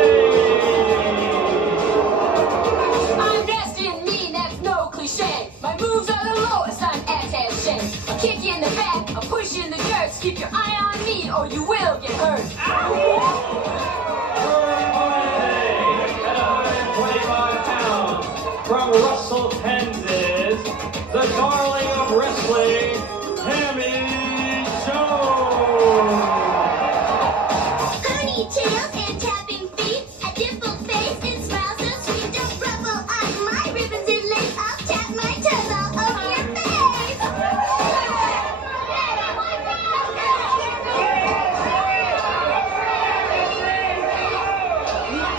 I'm nasty and mean, that's no cliche. My moves are the lowest, I'm attaché. I'll kick you in the back, I'll push you in the dirt. Keep your eye on me or you will get hurt. At 125 pounds, from Russell, Kansas, the darling of wrestling, TAMMY Jones. Ponytails and tapping feet, a dimpled face and smile so sweet. Don't ruffle on my ribbons and lace. I'll tap my toes all over your face.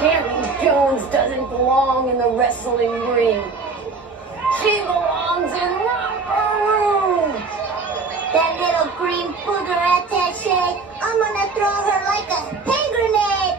Tammy Jones doesn't belong in the wrestling ring. She belongs in locker room. That little green booger attaché, I'm gonna throw her like a hand grenade.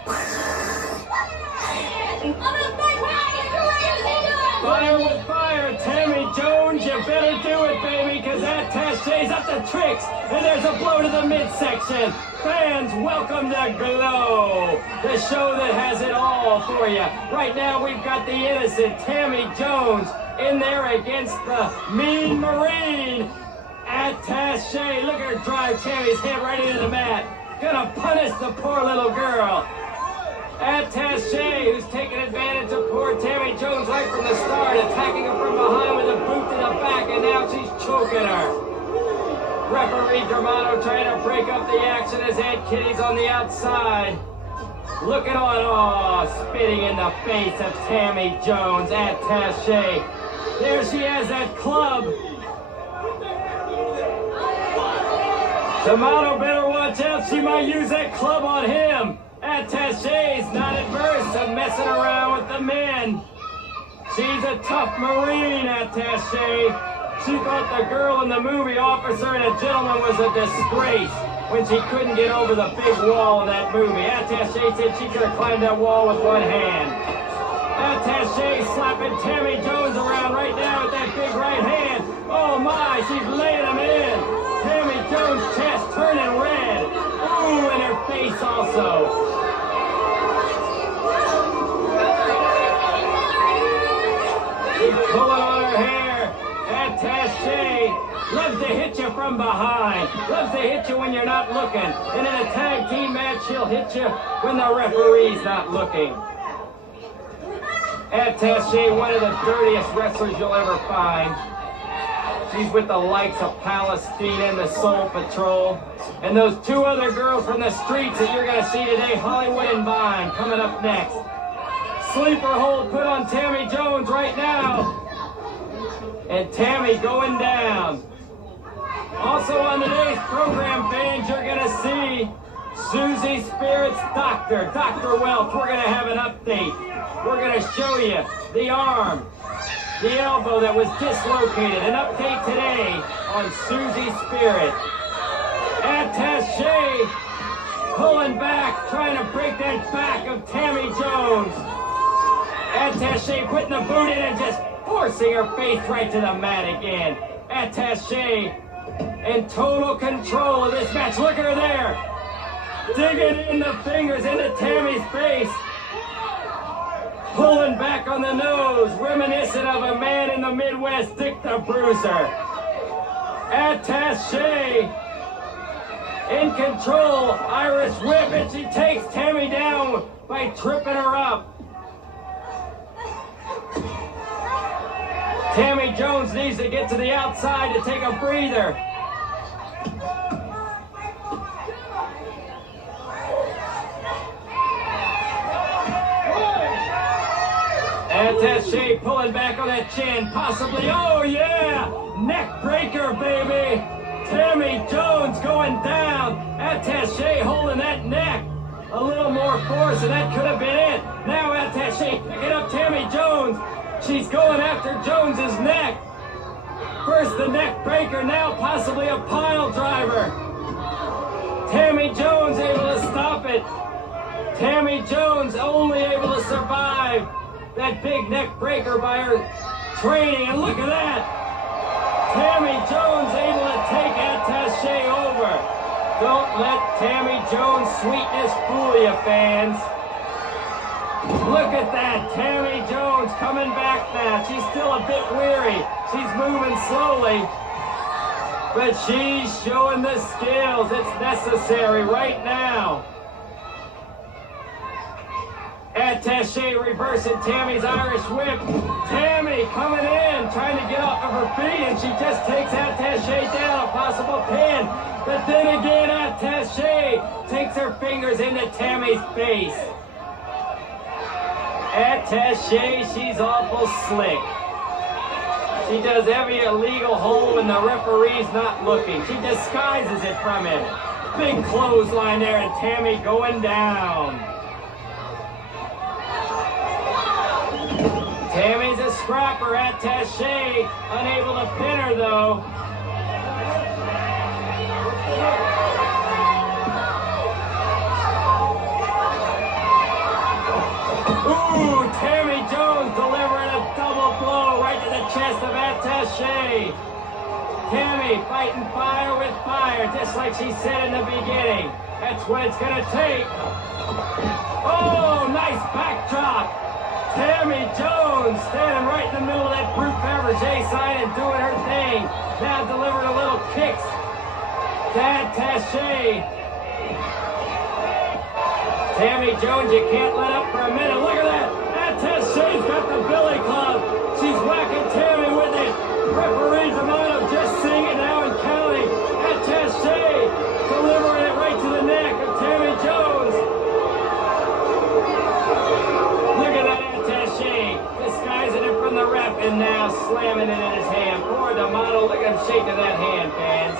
Fire with fire, Tammy Jones, you better do it, baby, because Attaché's up to tricks, and there's a blow to the midsection. Fans, welcome to Glow, the show that has it all for you. Right now, we've got the innocent Tammy Jones in there against the Mean Marine, Attaché. Look at her drive Tammy's head right into the mat. Gonna punish the poor little girl. Attaché, who's taking advantage of poor Tammy Jones right from the start, attacking her from behind with a boot to the back, and now she's choking her. Referee D'Amato trying to break up the action as Aunt Kitty's on the outside. Looking on, spitting in the face of Tammy Jones, Attaché. There she has that club. D'Amato better watch out, she might use that club on him. Attaché's not adverse to messing around with the men. She's a tough Marine, Attaché. She thought the girl in the movie Officer and a Gentleman was a disgrace when she couldn't get over the big wall of that movie. Attaché said she could have climbed that wall with one hand. Attaché slapping Tammy Jones around right now with that big right hand. Oh my, she's laying him in. Tammy Jones' chest turning red. Ooh, and her face also. She's pulling on her hair. Attaché loves to hit you from behind. Loves to hit you when you're not looking. And in a tag team match, she'll hit you when the referee's not looking. Attaché, one of the dirtiest wrestlers you'll ever find. She's with the likes of Palestina and the Soul Patrol. And those 2 other girls from the streets that you're going to see today, Hollywood and Vine, coming up next. Sleeper hold put on Tammy Jones right now. And Tammy going down. Also on today's program, fans, you're going to see Susie Spirit's doctor, Dr. Welch. We're going to have an update. We're going to show you the arm, the elbow that was dislocated. An update today on Susie Spirit. Attaché pulling back, trying to break that back of Tammy Jones. Attaché putting the boot in and just forcing her face right to the mat again. Attaché in total control of this match. Look at her there. Digging in the fingers into Tammy's face. Pulling back on the nose, reminiscent of a man in the Midwest, Dick the Bruiser. Attaché in control, Irish whip, and she takes Tammy down by tripping her up. Tammy Jones needs to get to the outside to take a breather. Attaché pulling back on that chin, possibly, oh yeah! Neck breaker, baby! Tammy Jones going down. Attaché holding that neck. A little more force, and that could have been it. Now Attaché picking up Tammy Jones. She's going after Jones's neck. First the neck breaker, now possibly a pile driver. Tammy Jones able to stop it. it. Tammy Jones only able to survive that big neck breaker by her training. And look at that. Tammy Jones able to take Attaché over. Don't let Tammy Jones' sweetness fool you, fans. Look at that. Tammy Jones coming back now. She's still a bit weary. She's moving slowly. But she's showing the skills. It's necessary right now. Attaché reversing Tammy's Irish whip. Tammy coming in, trying to get off of her feet, and she just takes Attaché down, a possible pin. But then again, Attaché takes her fingers into Tammy's face. Attaché, she's awful slick. She does every illegal hold when the referee's not looking. She disguises it from him. Big clothesline there, and Tammy going down. Tammy's a scrapper. Attaché unable to pin her though. Ooh, Tammy Jones delivering a double blow right to the chest of Attaché. Tammy fighting fire with fire, just like she said in the beginning. That's what it's gonna take. Oh, nice backdrop. Tammy Jones standing right in the middle of that brute Fabergé sign and doing her thing. Now delivering a little kicks to Attaché. Tammy Jones, you can't let up for a minute. Look at that. Attaché's got the billy club. She's whacking Tammy with it. Referee D'Amato just seeing it now and counting. Attaché delivering it right to the neck of Tammy Jones. Look at that Attaché. Disguising it from the ref and now slamming it in his hand. Poor D'Amato. Look at him shaking that hand, fans.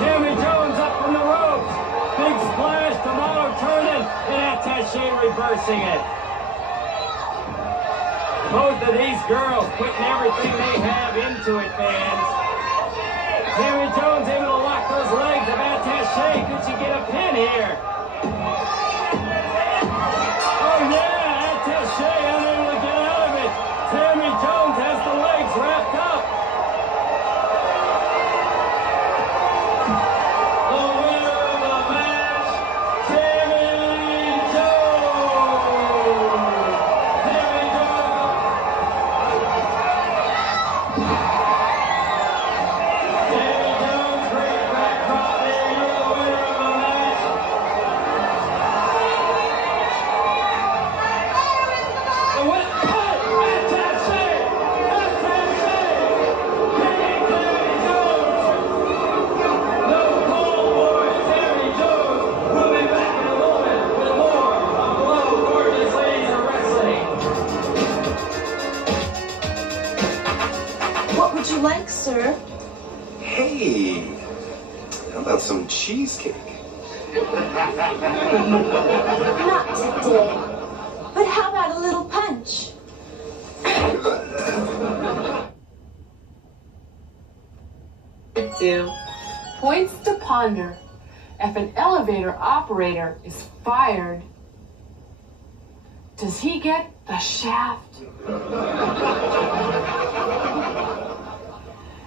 Tammy Jones up from the ropes. Big splash. D'Amato turning and Attaché reversing it. Both of these girls putting everything they have into it, fans. Tammy Jones able to lock those legs of Attaché. Could she get a pin here? Oh yeah, Attaché unable to get out of it. Tammy Jones has the legs wrapped up. The winner of the match, Tammy Jones. Tammy Jones. Tammy Jones, great backdrop there. You're the winner of the match. The winner, Attaché! Attaché! King Tammy Jones! No call for it, Tammy Jones. We'll be back in a moment with more of Below Gorgeous Ladies of Wrestling. What would you like, sir? Hey, how about some cheesecake? Not today. But how about a little punch? Do. Points to ponder. If an elevator operator is fired, does he get the shaft?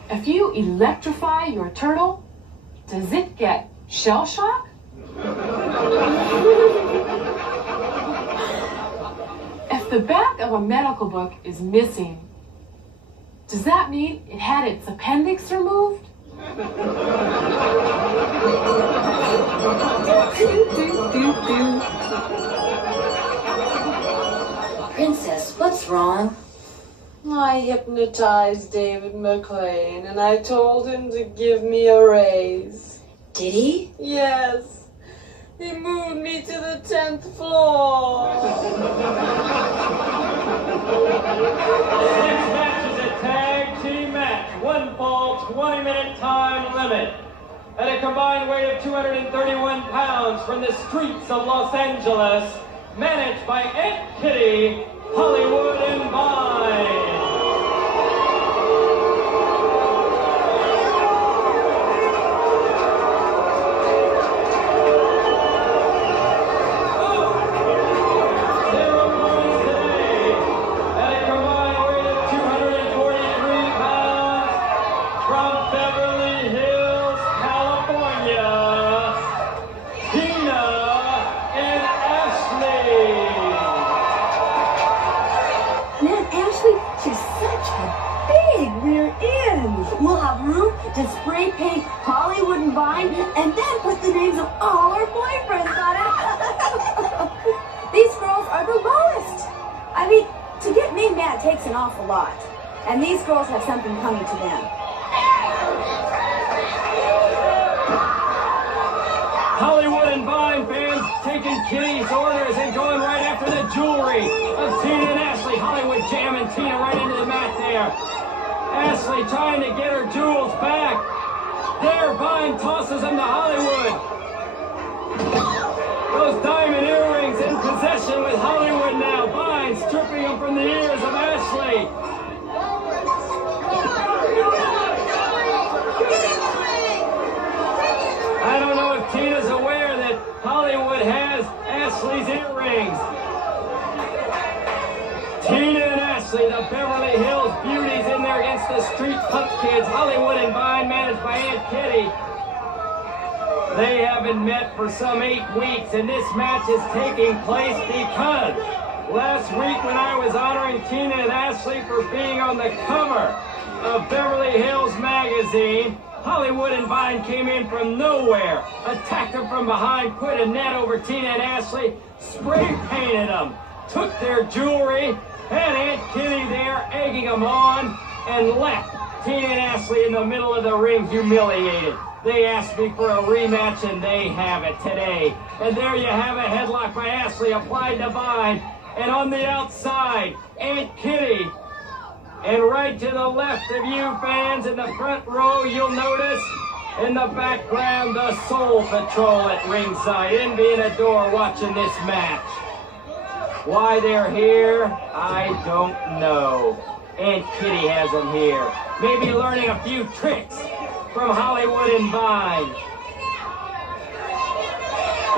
If you electrify your turtle, does it get shell shock? If the back of a medical book is missing, does that mean it had its appendix removed? Princess, what's wrong? I hypnotized David McLean and I told him to give me a raise. Did he? Yes. He moved me to the 10th floor. 6 matches a tag team match. 1 fall, 20-minute time limit. At a combined weight of 231 pounds from the streets of Los Angeles, managed by Aunt Kitty, Hollywood and Vine. and Vine, and then put the names of all our boyfriends on it. These girls are the lowest. I mean, to get me mad takes an awful lot. And these girls have something coming to them. Hollywood and Vine fans taking Kitty's orders and going right after the jewelry of Tina and Ashley. Hollywood jamming Tina right into the mat there. Ashley trying to get her jewels back. There, Vine tosses them to Hollywood. Those diamond earrings in possession with Hollywood now. Vine stripping them from the ears of Ashley. I don't know if Tina's aware that Hollywood has Ashley's earrings. Tina and Ashley, the Beverly Hills beauties in there against the street punk kids. Hollywood and Vine managed by Aunt Kitty. They haven't met for some 8 weeks, and this match is taking place because last week when I was honoring Tina and Ashley for being on the cover of Beverly Hills magazine, Hollywood and Vine came in from nowhere, attacked them from behind, put a net over Tina and Ashley, spray painted them, took their jewelry, had Aunt Kitty there egging them on, and left Tina and Ashley in the middle of the ring humiliated. They asked me for a rematch, and they have it today. And there you have a headlock by Ashley applied to Vine, and on the outside, Aunt Kitty. And right to the left of you fans in the front row, you'll notice in the background the Soul Patrol at ringside, envy and adore watching this match. Why they're here, I don't know. Aunt Kitty has them here. Maybe learning a few tricks from Hollywood and Vine.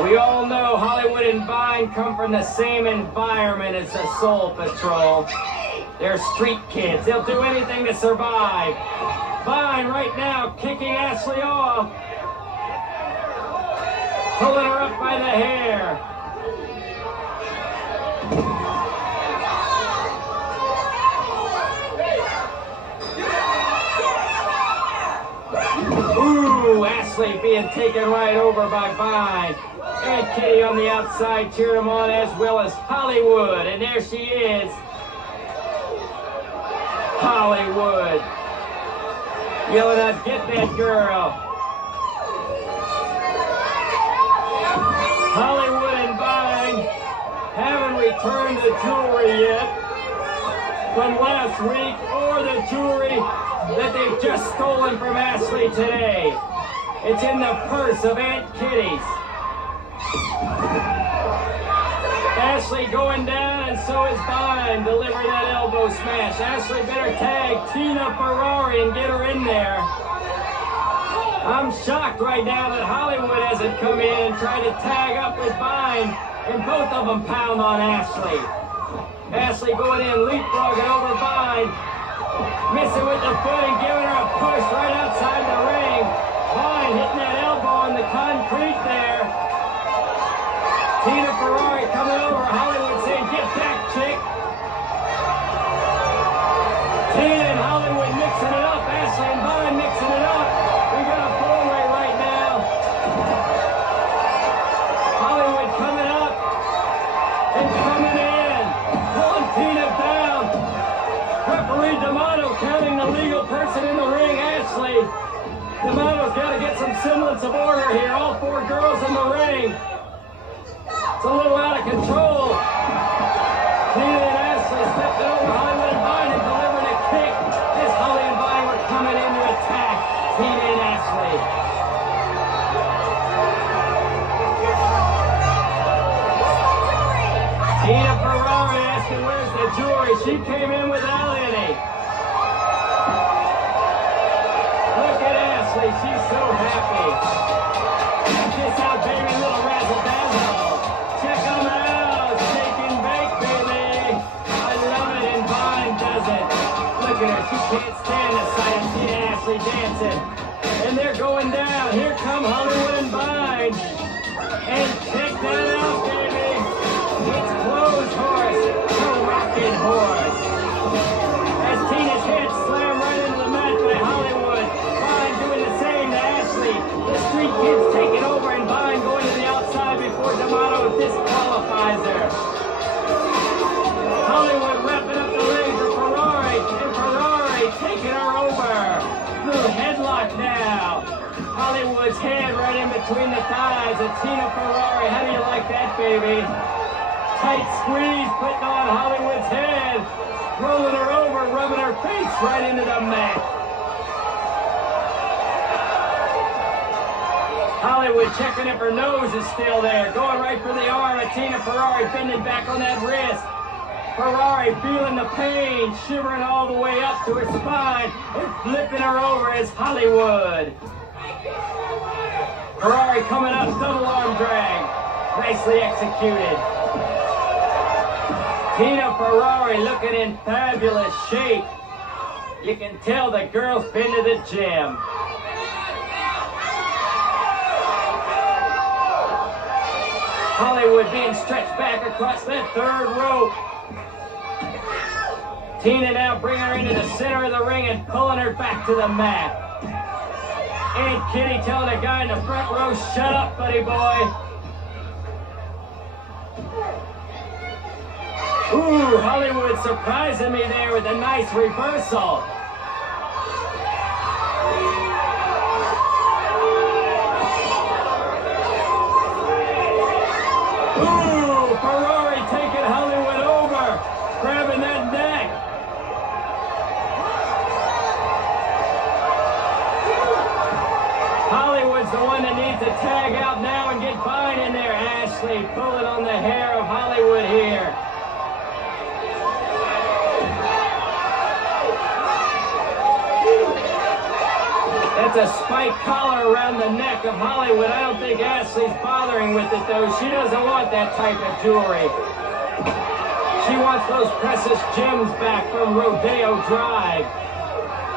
We all know Hollywood and Vine come from the same environment as the Soul Patrol. They're street kids. They'll do anything to survive. Vine right now kicking Ashley off. Pulling her up by the hair. Ooh, Ashley being taken right over by Vine. Aunt Kitty on the outside cheering him on, as well as Hollywood. And there she is. Hollywood. Yelling out, get that girl. Hollywood and Vine haven't returned the jewelry yet from last week, or the jewelry that they've just stolen from Ashley today. It's in the purse of Aunt Kitty's. Ashley going down, and so is Vine, delivering that elbow smash. Ashley better tag Tina Ferrari and get her in there. I'm shocked right now that Hollywood hasn't come in and tried to tag up with Vine, and both of them pound on Ashley. Ashley going in, leapfrogging over Vine, missing with the foot and giving her a push right outside the ring. Vine hitting that elbow on the concrete there. Tina Ferrari coming over, Hollywood saying, get back, chick. Tina and Hollywood mixing it up, Ashley and Vine mixing it up. We got a four-way right now. Hollywood coming up and coming in, pulling Tina down. Referee D'Amato counting the legal person in the ring, Ashley. D'Amato's got to get some semblance of order here. All 4 girls in the ring. It's a little out of control. Tina and Ashley stepping over Hollywood and Vine and delivering a kick as Holly and Vine were coming in to attack Tina and Ashley. Tina Ferrari asking where's the jewelry. She came in without any. Look at Ashley. She's so happy. Check this out, baby. Little razzle-dazzle. Check them out, shake and bake, baby. I love it, and Vine does it. Look at her, she can't stand the sight of Tina and Ashley dancing. And they're going down. Here come Hollywood and Vine. And check that out, baby. It's Clothes Horse, the Rockin' Horse. right in between the thighs of Tina Ferrari. How do you like that, baby? Tight squeeze, putting on Hollywood's head. Rolling her over, rubbing her face right into the mat. Hollywood checking if her nose is still there. Going right for the arm of Tina Ferrari, bending back on that wrist. Ferrari feeling the pain, shivering all the way up to her spine, and flipping her over as Hollywood. Ferrari coming up, double arm drag. Nicely executed. Tina Ferrari looking in fabulous shape. You can tell the girl's been to the gym. Hollywood being stretched back across that third rope. Tina now bringing her into the center of the ring and pulling her back to the mat. Aunt Kitty telling the guy in the front row, shut up, buddy boy. Ooh, Hollywood surprising me there with a nice reversal. Ooh, Ferrari taking Hollywood over, grabbing that neck. Hollywood's the one that needs to tag out now and get Vine in there. Ashley pulling on the hair of Hollywood here. That's a spike collar around the neck of Hollywood. I don't think Ashley's bothering with it, though. She doesn't want that type of jewelry. She wants those precious gems back from Rodeo Drive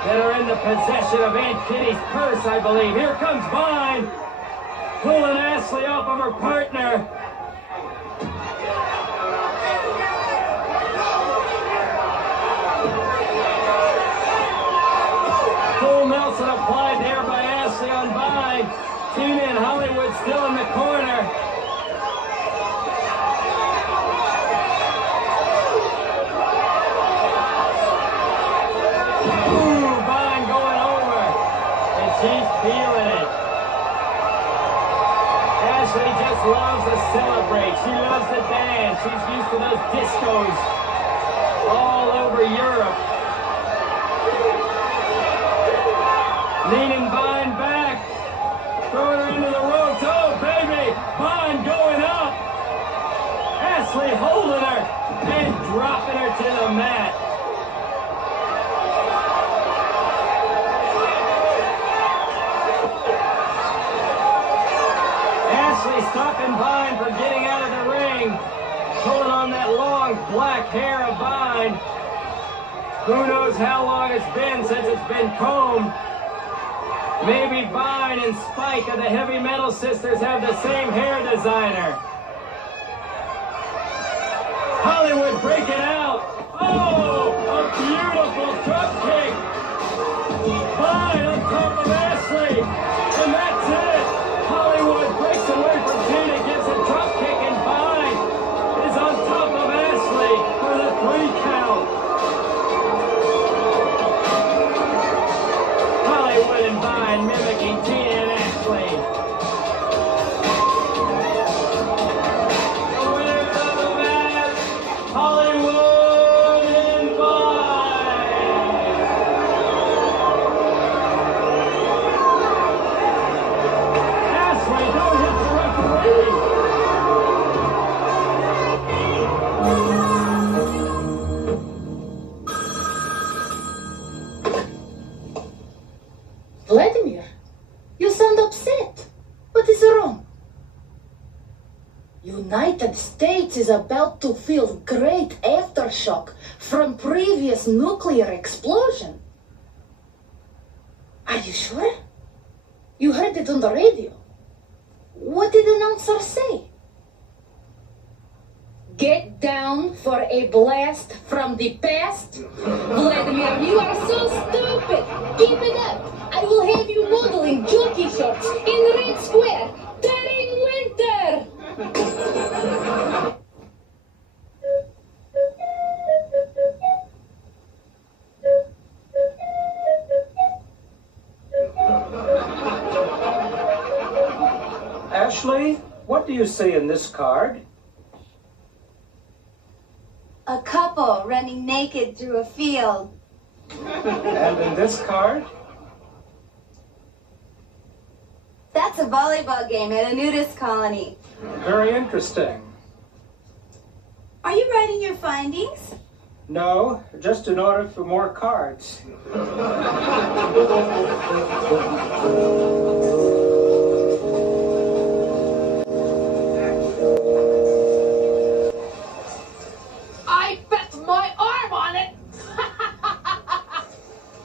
that are in the possession of Aunt Kitty's purse, I believe. Here comes Vine, pulling Ashley off of her partner. Full Nelson applied there by Ashley on Vine. Tina and Hollywood still in the corner. Ooh, Vine going over. And she's feeling it. Ashley just loves to celebrate. She loves to dance. She's used to those discos all over Europe. Leaning Vine back, throwing her into the ropes. Oh, baby, Vine going up. Ashley holding her and dropping her to the mat. Ashley stopping Vine for getting out of the ring, pulling on that long black hair of Vine. Who knows how long it's been since it's been combed. Maybe Vine and Spike of the Heavy Metal Sisters have the same hair designer. Hollywood breaking out. Oh, a beautiful drop kick. Vine on top of Ashley. And that's it. Hollywood breaks away from Tina, gives a drop kick, and Vine is on top of Ashley for the 3 count. Hollywood and Vine mimicking Tina and Ashley. The winners of the match, Hollywood and Vine. Ashley, don't hit the referee. Vladimir, you sound upset. What is wrong? United States is about to feel great aftershock from previous nuclear explosion. Are you sure? You heard it on the radio. What did the announcer say? Get down for a blast from the past? Vladimir, you are so stupid! Keep it up! I will have you modeling jockey shorts in Red Square during winter! you see in this card? A couple running naked through a field. And in this card? That's a volleyball game at a nudist colony. Very interesting. Are you writing your findings? No, just in order for more cards. I bet my arm on it.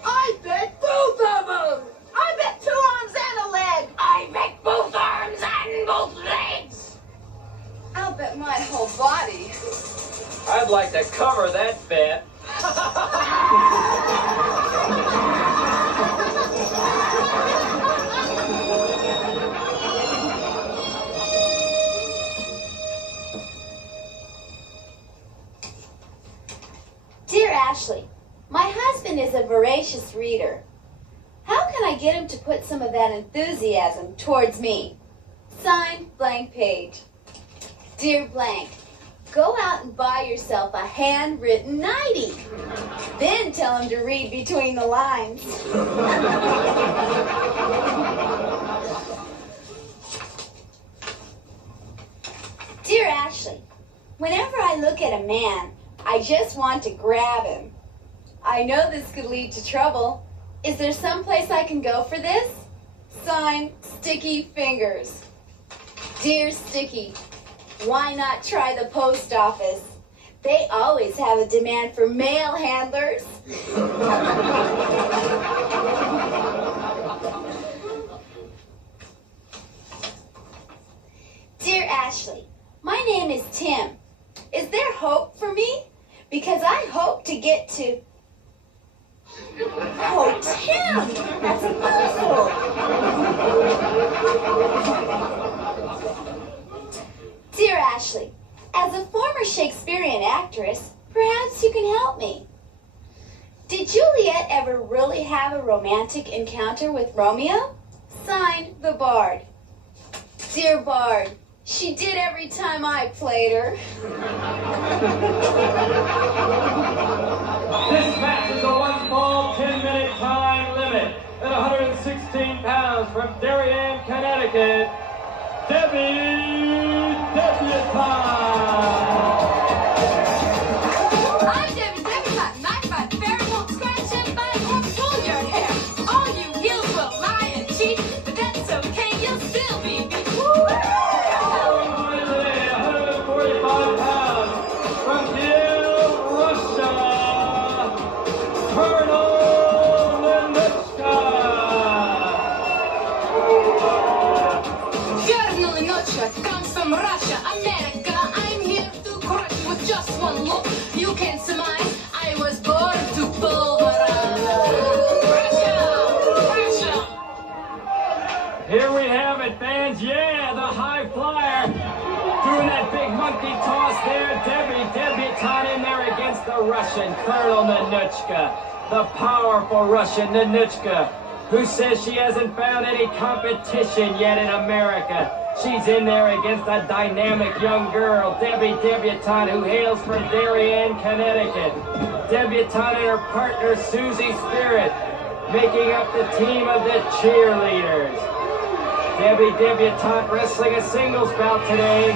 I bet both of them. I bet 2 arms and a leg. I bet both arms and both legs. I'll bet my whole body. I'd like to cover that bet. Dear Ashley, my husband is a voracious reader. How can I get him to put some of that enthusiasm towards me? Signed, blank page. Dear blank, go out and buy yourself a handwritten nightie. Then tell him to read between the lines. Dear Ashley, whenever I look at a man, I just want to grab him. I know this could lead to trouble. Is there some place I can go for this? Signed, Sticky Fingers. Dear Sticky, why not try the post office? They always have a demand for mail handlers. Dear Ashley, my name is Tim. Is there hope for me? Because I hope to get to... Oh, Tim! That's awful! Dear Ashley, as a former Shakespearean actress, perhaps you can help me. Did Juliet ever really have a romantic encounter with Romeo? Signed, the Bard. Dear Bard, she did every time I played her. This match is a 1-fall, 10-minute time limit. At 116 pounds from Darien, Connecticut, Debbie Debutante. I'm Debbie Debutante, and I fight fair, won't scratch and bite, won't pull your hair. All you heels will lie and cheat, but that's okay, you'll still be beat. 145 pounds from Kiev, Russia, Colonel Lenotchka. Colonel Lenotchka comes from Russia, America. I'm here to crush with just one look. You can surmise I was born to pulverize. Russia! Here we have it, fans. Yeah, the high flyer. Doing that big monkey toss there. Debbie Debutante in there against the Russian Colonel Lenotchka. The powerful Russian Lenotchka, who says she hasn't found any competition yet in America. She's in there against a dynamic young girl, Debbie Debutante, who hails from Darien, Connecticut. Debutante and her partner, Susie Spirit, making up the team of the cheerleaders. Debbie Debutante wrestling a singles bout today.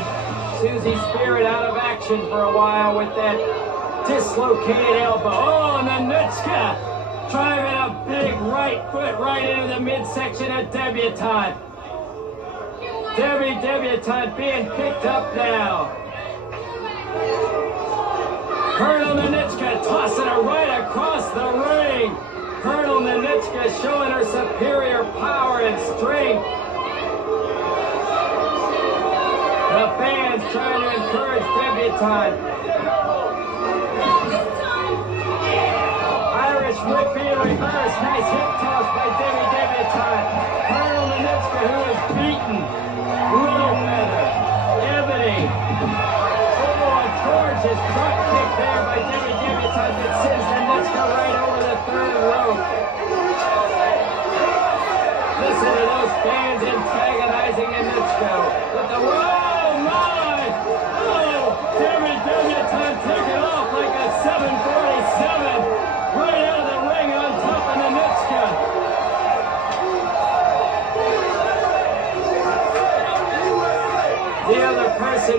Susie Spirit out of action for a while with that dislocated elbow. Oh, and Lenotchka driving a big right foot right into the midsection of Debutante. Debbie Debutante being picked up now. Colonel Lenotchka tossing her right across the ring. Colonel Lenotchka showing her superior power and strength. The fans trying to encourage Debutante. Irish whip in reverse. Nice hip toss by Debbie Debutante. Colonel Lenotchka, who is beaten. Little Feather. Ebony. Oh, a gorgeous drop kick there by Debbie Debutante that sends Lenotchka right over the third rope. Listen to those fans antagonizing Lenotchka with the whoa!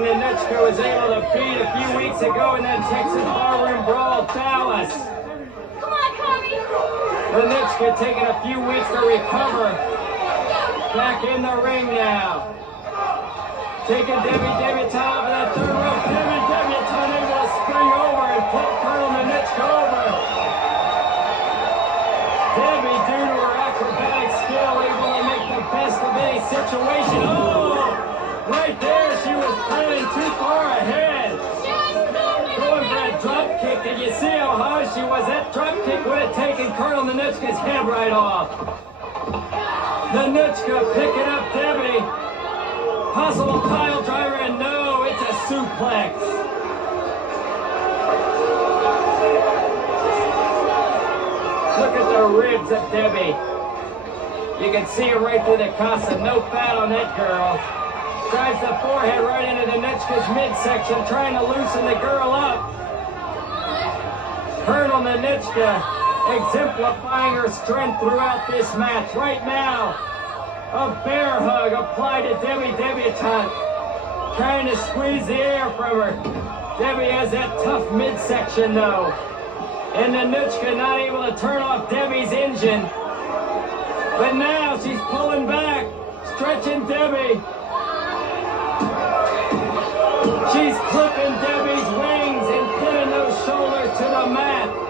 Nanuchka was able to beat a few weeks ago in that Texas barroom brawl, Dallas. Come on, Tommy. Nanuchka taking a few weeks to recover. Back in the ring now. Taking Debbie Debutante off of that third rope. Debbie Debutante able to spring over and flip Colonel Nanuchka over. Debbie, due to her acrobatic skill, able to make the best of any situation. Oh! Right there, she was planning too far ahead. Going for a drop kick. Did you see how hard she was? That drop kick would have taken Colonel Nanuchka's head right off. Nanuchka picking up Debbie. Possible pile driver, and no, it's a suplex. Look at the ribs of Debbie. You can see it right through the casa. No fat on that girl. Drives the forehead right into Nanuchka's midsection, trying to loosen the girl up. Colonel Nanuchka exemplifying her strength throughout this match. Right now, a bear hug applied to Debbie Debutante, trying to squeeze the air from her. Debbie has that tough midsection though. And Nanuchka not able to turn off Debbie's engine. But now she's pulling back, stretching Debbie. She's clipping Debbie's wings and pinning those shoulders to the mat.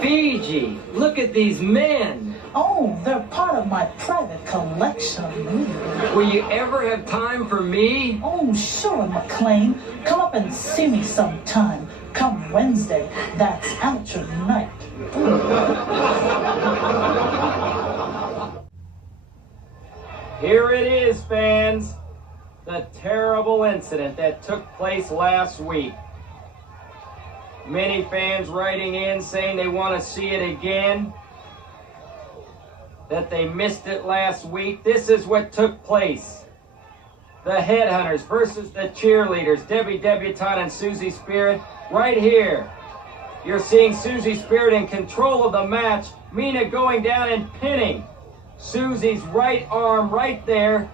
Fiji, look at these men. Oh, they're part of my private collection. Will you ever have time for me? Oh, sure, McLean. Come up and see me sometime. Come Wednesday. That's amateur night. Here it is, fans. The terrible incident that took place last week. Many fans writing in saying they want to see it again, that they missed it last week. This is what took place. The Headhunters versus the Cheerleaders, Debbie Debutante and Susie Spirit. Right here, you're seeing Susie Spirit in control of the match. Mina going down and pinning Susie's right arm right there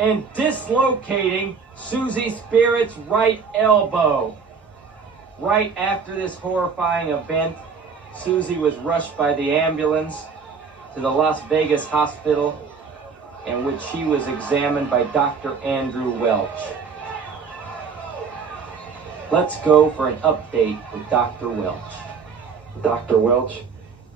and dislocating Susie Spirit's right elbow. Right after this horrifying event, Susie was rushed by the ambulance to the Las Vegas hospital, in which she was examined by Dr. Andrew Welch. Let's go for an update with Dr. Welch. Dr. Welch,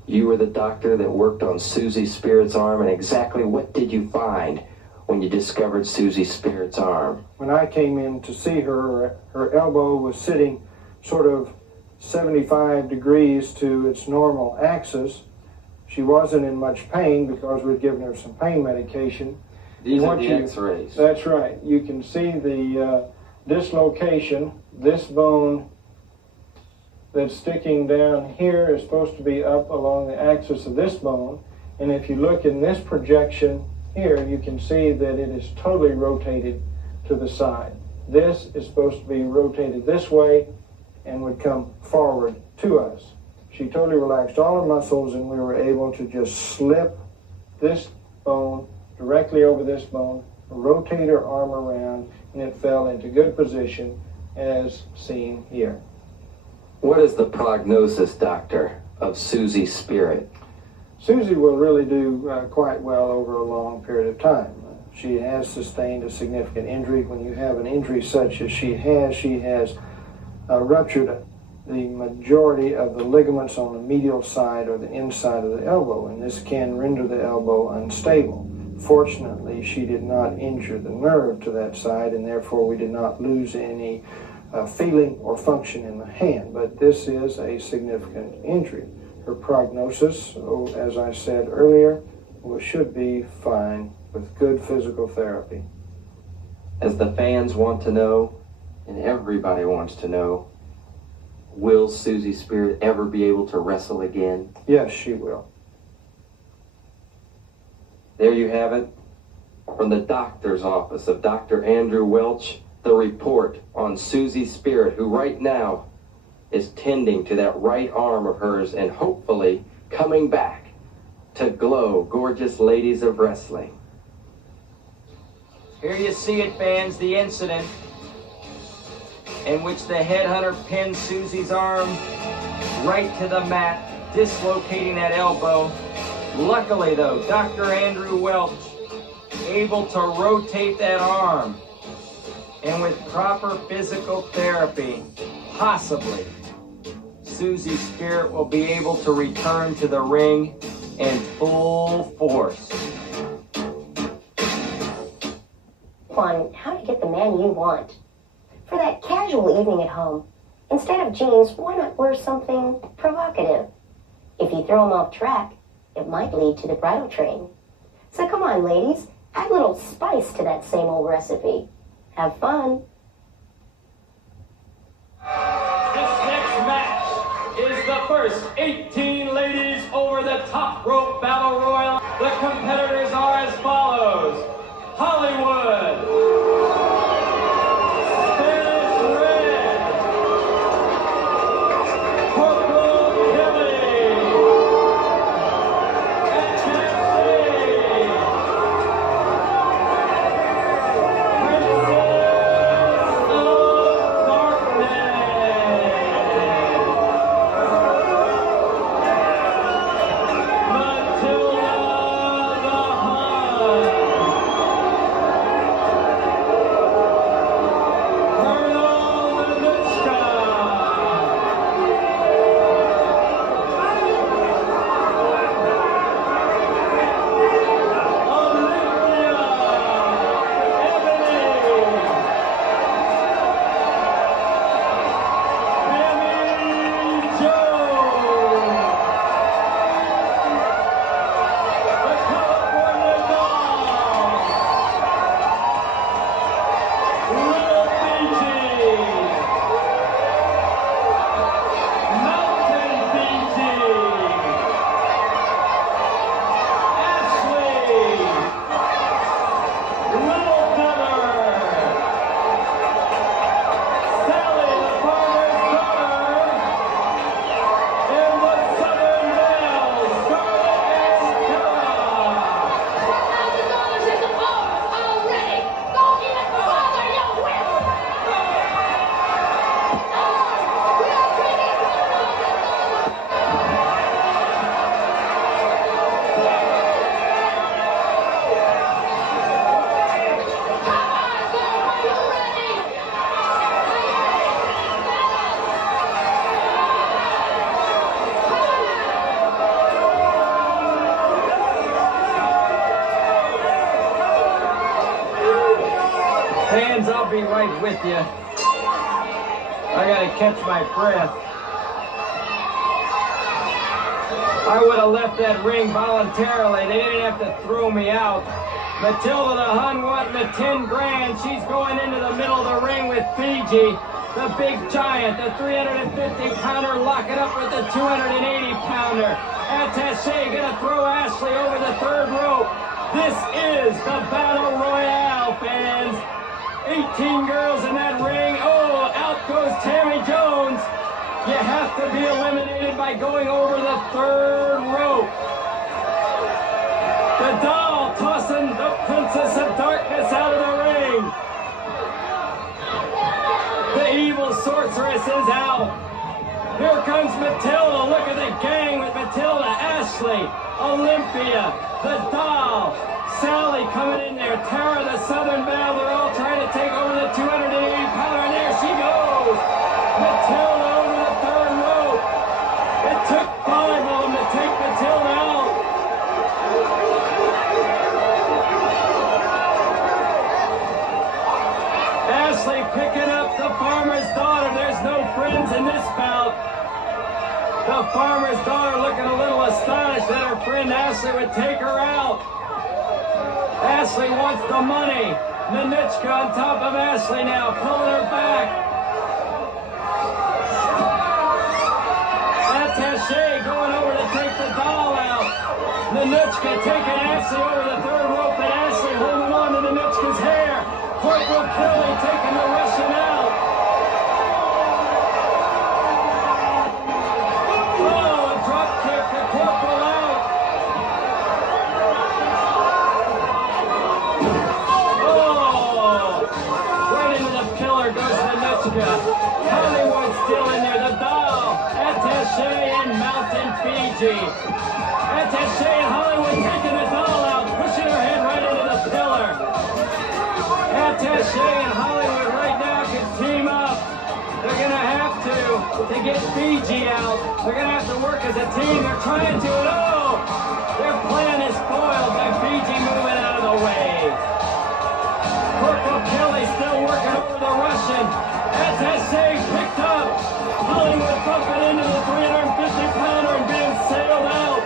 you were the doctor that worked on Susie Spirit's arm, and exactly what did you find when you discovered Susie Spirit's arm? When I came in to see her, her elbow was sitting sort of 75 degrees to its normal axis. She wasn't in much pain because we'd given her some pain medication. These are the x-rays. That's right. You can see the dislocation. This bone that's sticking down here is supposed to be up along the axis of this bone. And if you look in this projection here, you can see that it is totally rotated to the side. This is supposed to be rotated this way and would come forward to us. She totally relaxed all her muscles, and we were able to just slip this bone directly over this bone, rotate her arm around, and it fell into good position as seen here. What is the prognosis, doctor, of Susie Spirit? Susie will really do quite well over a long period of time. She has sustained a significant injury. When you have an injury such as she has ruptured the majority of the ligaments on the medial side or the inside of the elbow, and this can render the elbow unstable. Fortunately, she did not injure the nerve to that side, and therefore we did not lose any feeling or function in the hand, but this is a significant injury. Her prognosis, as I said earlier, should be fine with good physical therapy. As the fans want to know, and everybody wants to know, will Susie Spirit ever be able to wrestle again? Yes, she will. There you have it. From the doctor's office of Dr. Andrew Welch, the report on Susie Spirit, who right now is tending to that right arm of hers and hopefully coming back to glow gorgeous ladies of wrestling. Here you see it, fans, the incident in which the headhunter pinned Susie's arm right to the mat, dislocating that elbow. Luckily, though, Dr. Andrew Welch able to rotate that arm, and with proper physical therapy, possibly, Susie Spirit will be able to return to the ring in full force. On how to get the man you want. For that casual evening at home, instead of jeans, why not wear something provocative? If you throw him off track, it might lead to the bridal train. So come on, ladies, add a little spice to that same old recipe. Have fun. This next match is the first 18 ladies over the top rope battle royal. The competitors are as follows: Hollywood, Fans, I'll be right with you. I gotta catch my breath. I would have left that ring voluntarily. They didn't have to throw me out. Matilda the Hun wanting the 10 grand. She's going into the middle of the ring with Fiji, the big giant, the 350-pounder locking up with the 280-pounder. Attaché gonna throw Ashley over the third rope. This is the Battle Royale, fans. 18 girls in that ring. Oh, out goes Tammy Jones. You have to be eliminated by going over the third rope. The doll tossing the Princess of Darkness out of the ring. The evil sorceress is out. Here comes Matilda. Look at the gang with Matilda, Ashley, Olympia, the doll, Sally coming in there, Tara, the Southern Belle, they're all trying to take over the 280-pounder, and there she goes! Matilda over the third rope. It took 5 of them to take Matilda out. Ashley picking up the farmer's daughter. There's no friends in this bout. The farmer's daughter looking a little astonished that her friend Ashley would take her out. Ashley wants the money. Nanichka on top of Ashley now, pulling her back. Attaché going over to take the doll out. Nanichka taking Ashley over the third rope, and Ashley holding on to Nanichka's hair. Corporal Kelly taking the Russian out. Oh, a drop kick to Corporal out. Oh, right into the pillar goes Nanichka. Hollywood still in there, the doll. Attaché and Mountain Fiji. Attaché and Hollywood taking the doll out, pushing her head right into the pillar. Attaché and Hollywood right now can team up. They're going to have to get Fiji out. They're going to have to work as a team. They're trying to, and oh, their plan is foiled by Fiji moving out of the way. Corporal Kelly still working over the Russian. Attaché picked up. Hollywood bumping into the 350-pounder and being sailed out.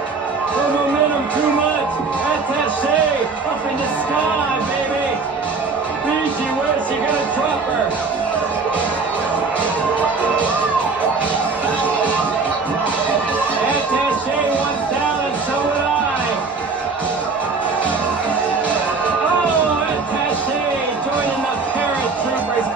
For momentum too much. Attaché up in the sky, baby. Fiji, where's she gonna drop her? Attaché wants down, and so would I. Oh, Attaché joining the paratroopers.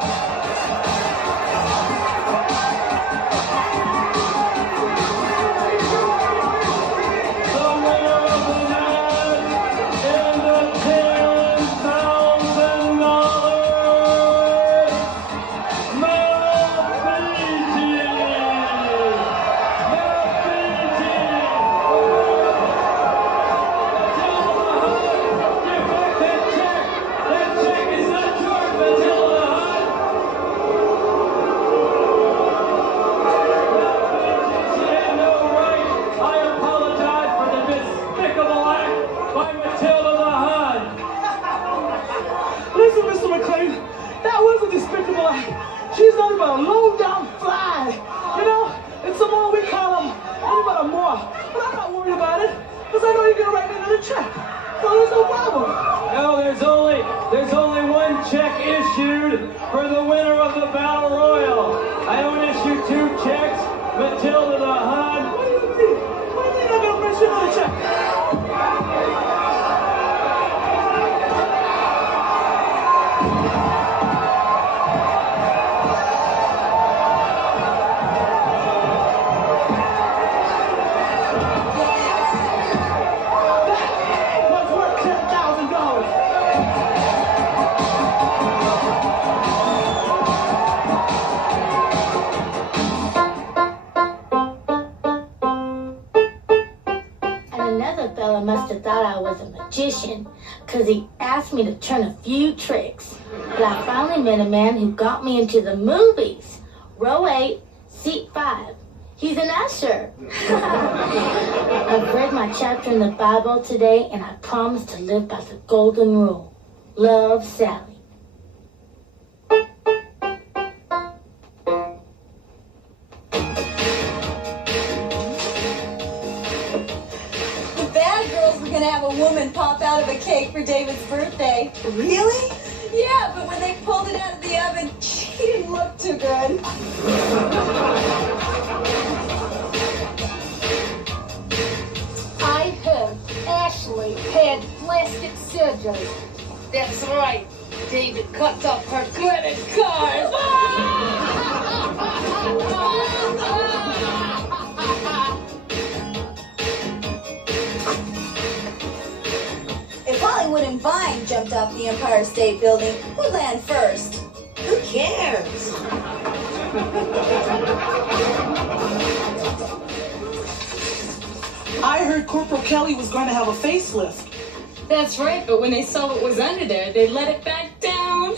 She's nothing but a low-down fly. You know, it's the more we call them, nothing but a more. But I'm not worried about it, because I know you're going to write me another check. So there's no problem. No, there's only one check issued for the winner of the Battle Royal. I don't issue 2 checks. Matilda the Hun. What do you mean? What do you mean I'm going to write you another check? Must have thought I was a magician, because he asked me to turn a few tricks. But I finally met a man who got me into the movies. Row 8, seat 5. He's an usher. I've read my chapter in the Bible today, and I promise to live by the golden rule. Love, Sally. Gonna have a woman pop out of a cake for David's birthday. Really? Yeah, but when they pulled it out of the oven, she didn't look too good. I heard Ashley had plastic surgery. That's right. David cut off her credit card. If Hollywood and Vine jumped off the Empire State Building, who'd land first? Who cares? I heard Corporal Kelly was going to have a facelift. That's right, but when they saw what was under there, they let it back down.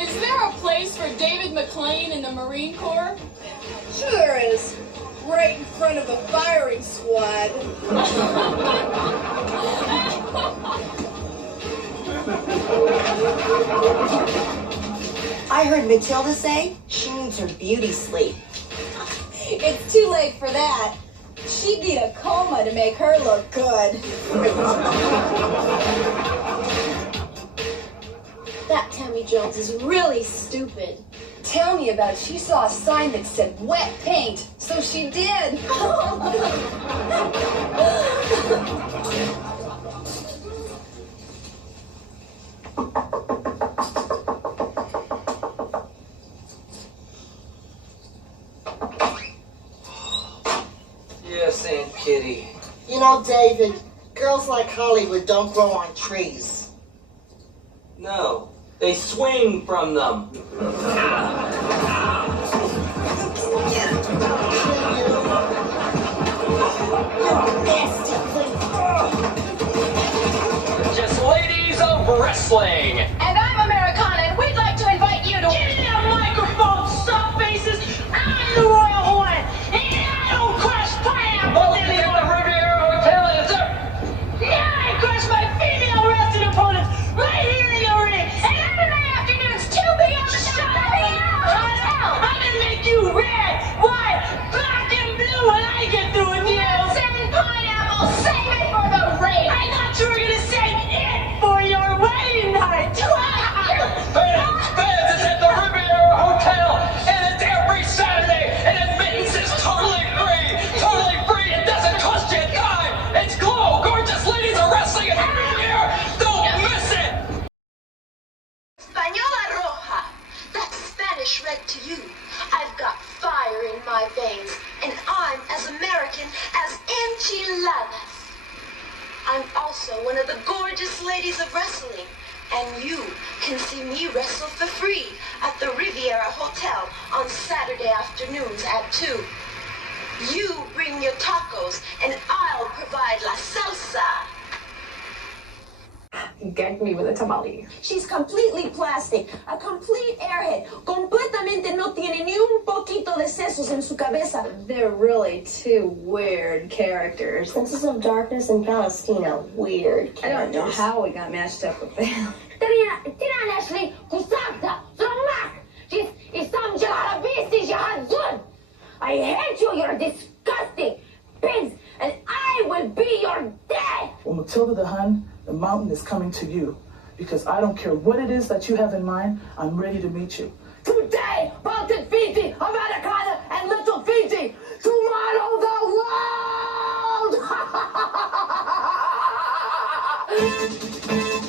Is there a place for David McClain in the Marine Corps? Sure there is. Right in front of a firing squad. I heard Matilda say she needs her beauty sleep. It's too late for that. She'd need a coma to make her look good. That Tammy Jones is really stupid. Tell me about it. She saw a sign that said wet paint, so she did. Yes, Aunt Kitty. You know, David, girls like Hollywood don't grow on trees. No, they swing from them. Just ladies of wrestling. And I'm Americana, and we'd like to invite you to... Give me a microphone, suck faces! I'm the Royal Hawaiian, and I don't crush pineapple anymore! The Riviera Hotel is up. Yeah, I crush my female wrestling opponents right here in the ring! And Saturday afternoons, 2 p.m. Shut up! I'm gonna make you red, white, black, and blue when I get through with you! Send pineapple, save it for the race! I thought you were gonna save it for your wedding night! Fans, it's at the Riviera Hotel, and it's every Saturday, and admittance is totally free! Totally free! It doesn't cost you a dime! It's Glow! Gorgeous ladies are wrestling at the Riviera! Don't miss it! Española Roja, that's Spanish red to you. I've got fire in my veins, and I'm as American as enchiladas. I'm also one of the gorgeous ladies of wrestling, and you can see me wrestle for free at the Riviera Hotel on Saturday afternoons at 2. You bring your tacos, and I'll provide la salsa. Gag me with a tamale. She's completely plastic, a complete airhead. Completamente no tiene ni un poquito de sesos en su cabeza. They're really two weird characters. Princess of Darkness and Palestina, weird I don't know characters. how we got matched up with them. Ashley, kusakta, zomak, she's isam jaharabisti jahadzun. I hate you, you're disgusting pigs, and I will be your dad. Well, Matilda the Hun, the mountain is coming to you. Because I don't care what it is that you have in mind, I'm ready to meet you. Today, Mountain Fiji, Americana, and Little Fiji. Tomorrow, the world!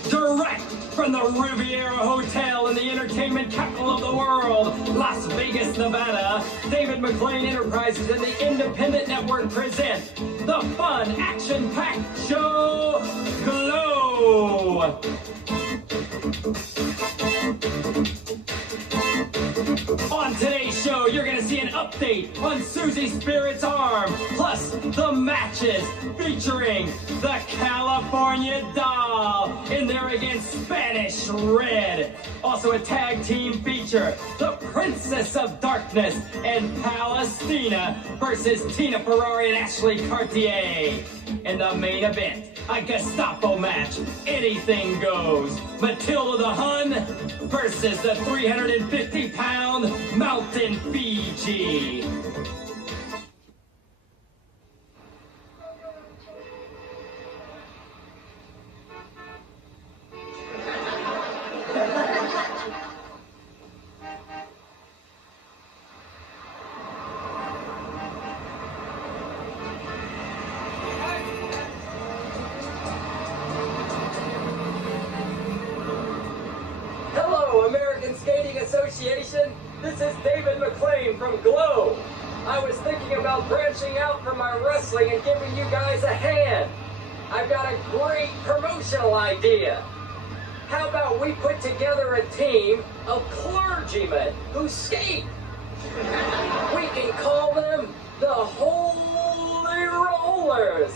Direct from the Riviera Hotel in the entertainment capital of the world, Las Vegas, Nevada, David McClain Enterprises and the Independent Network present the fun, action-packed show, Glow! On today's show, you're going to see an update on Susie Spirit's arm, plus the matches featuring the California Doll in there against Spanish Red. Also a tag team feature, the Princess of Darkness and Palestina versus Tina Ferrari and Ashley Cartier. In the main event, a Gestapo match, anything goes. Matilda the Hun versus the 350-pound Mountain Fiji. Hello, American Skating Association. This is David McClain from Glow. I was thinking about branching out from my wrestling and giving you guys a hand. I've got a great promotional idea. How about we put together a team of clergymen who skate? We can call them the Holy Rollers.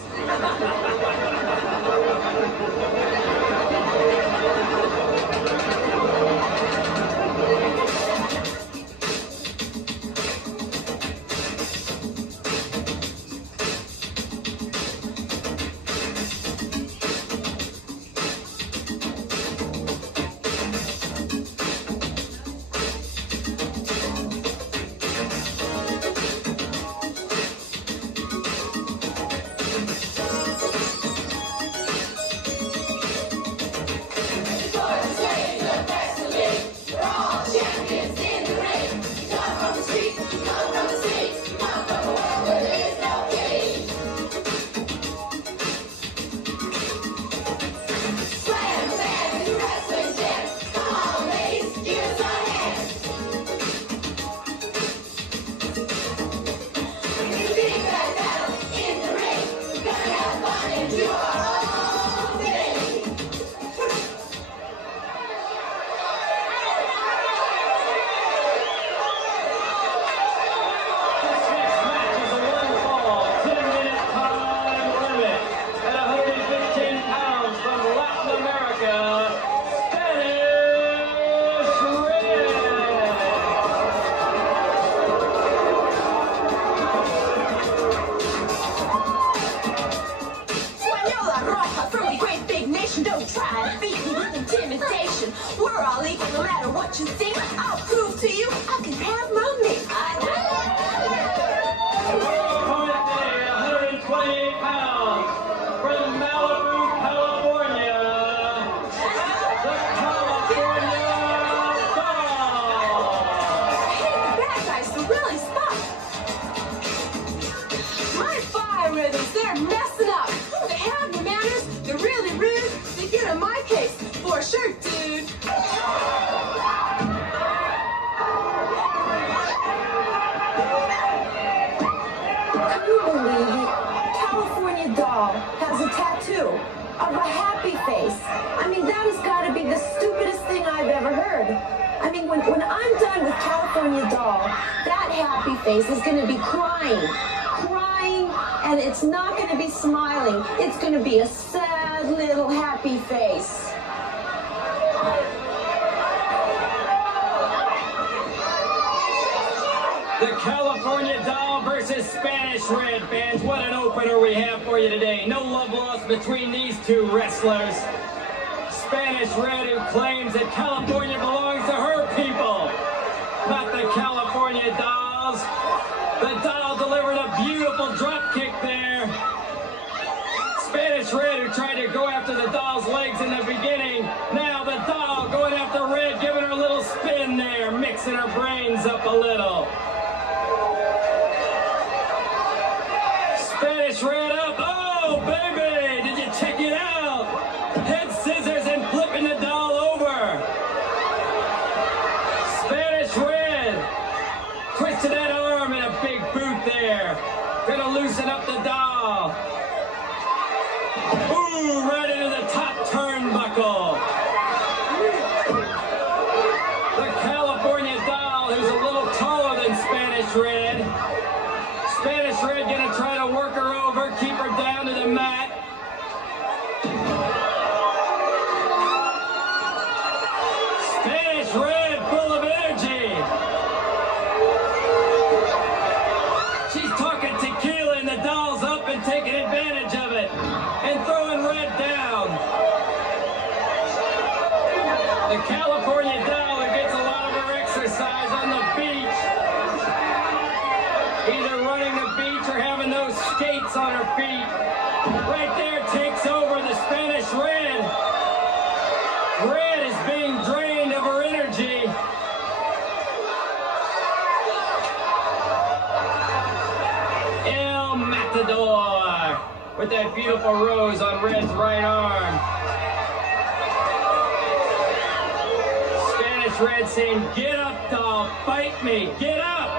Don't try to beat me with intimidation. We're all equal no matter what you think. I'll prove to you I can have my mix. Opponent today, 128 pounds, from Malibu, California, the California Doll. Hey, the bad guys are really stuck. My fire rhythms, they're messing up. They have no manners, they're really rude. They get in my case, for sure, dude. Can you believe it? California Doll has a tattoo of a happy face. I mean, that has got to be the stupidest thing I've ever heard. I mean, when I'm done with California Doll, that happy face is going to be crying, and it's not going to be smiling. It's going to be a sad little happy face. The California Doll versus Spanish Red, fans. What an opener we have for you today. No love lost between these two wrestlers. Spanish Red, who claims that California belongs to her people, not the California Dolls. The Doll delivered a beautiful drop kick there. Spanish Red, who tried to go after the Doll's legs in the beginning. Now the Doll going after Red, giving her a little spin there, mixing her brains up a little. Spanish Red up. Oh, baby, did you check it out? Head scissors and flipping the Doll over. Spanish Red twisted that arm in a big boot there. Gonna loosen up the Doll. Ooh, right into the top turnbuckle. The California Doll, who's a little taller than Spanish Red. Spanish Red gonna try to work her over, keep her down to the mat. Spanish Red, full of energy. She's talking tequila and the Doll's up and taking advantage of it and throwing Red down. The California Doll, who gets a lot of her exercise on the beach, either running the beach or having those skates on her feet. Right there takes over the Spanish Red. Red is being drained of her energy. El Matador with that beautiful rose on Red's right arm. Spanish Red saying, "Get up, Doll, fight me, get up."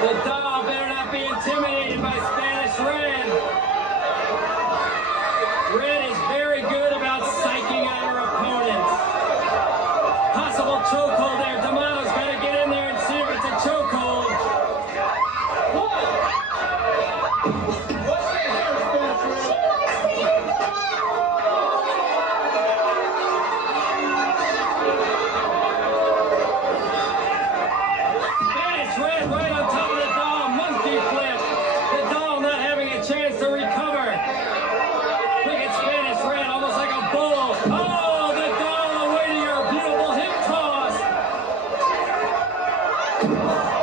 The Doll better not be intimidated by Spanish Red. Red is very good about sight possible chokehold there. D'Amato's got to get in there and see if it's a chokehold. Spanish Red right on top of the doll. Monkey flip. The doll not having a chance to recover. Look at Spanish Red, almost like a bull. Oh, the doll away to your beautiful hip toss.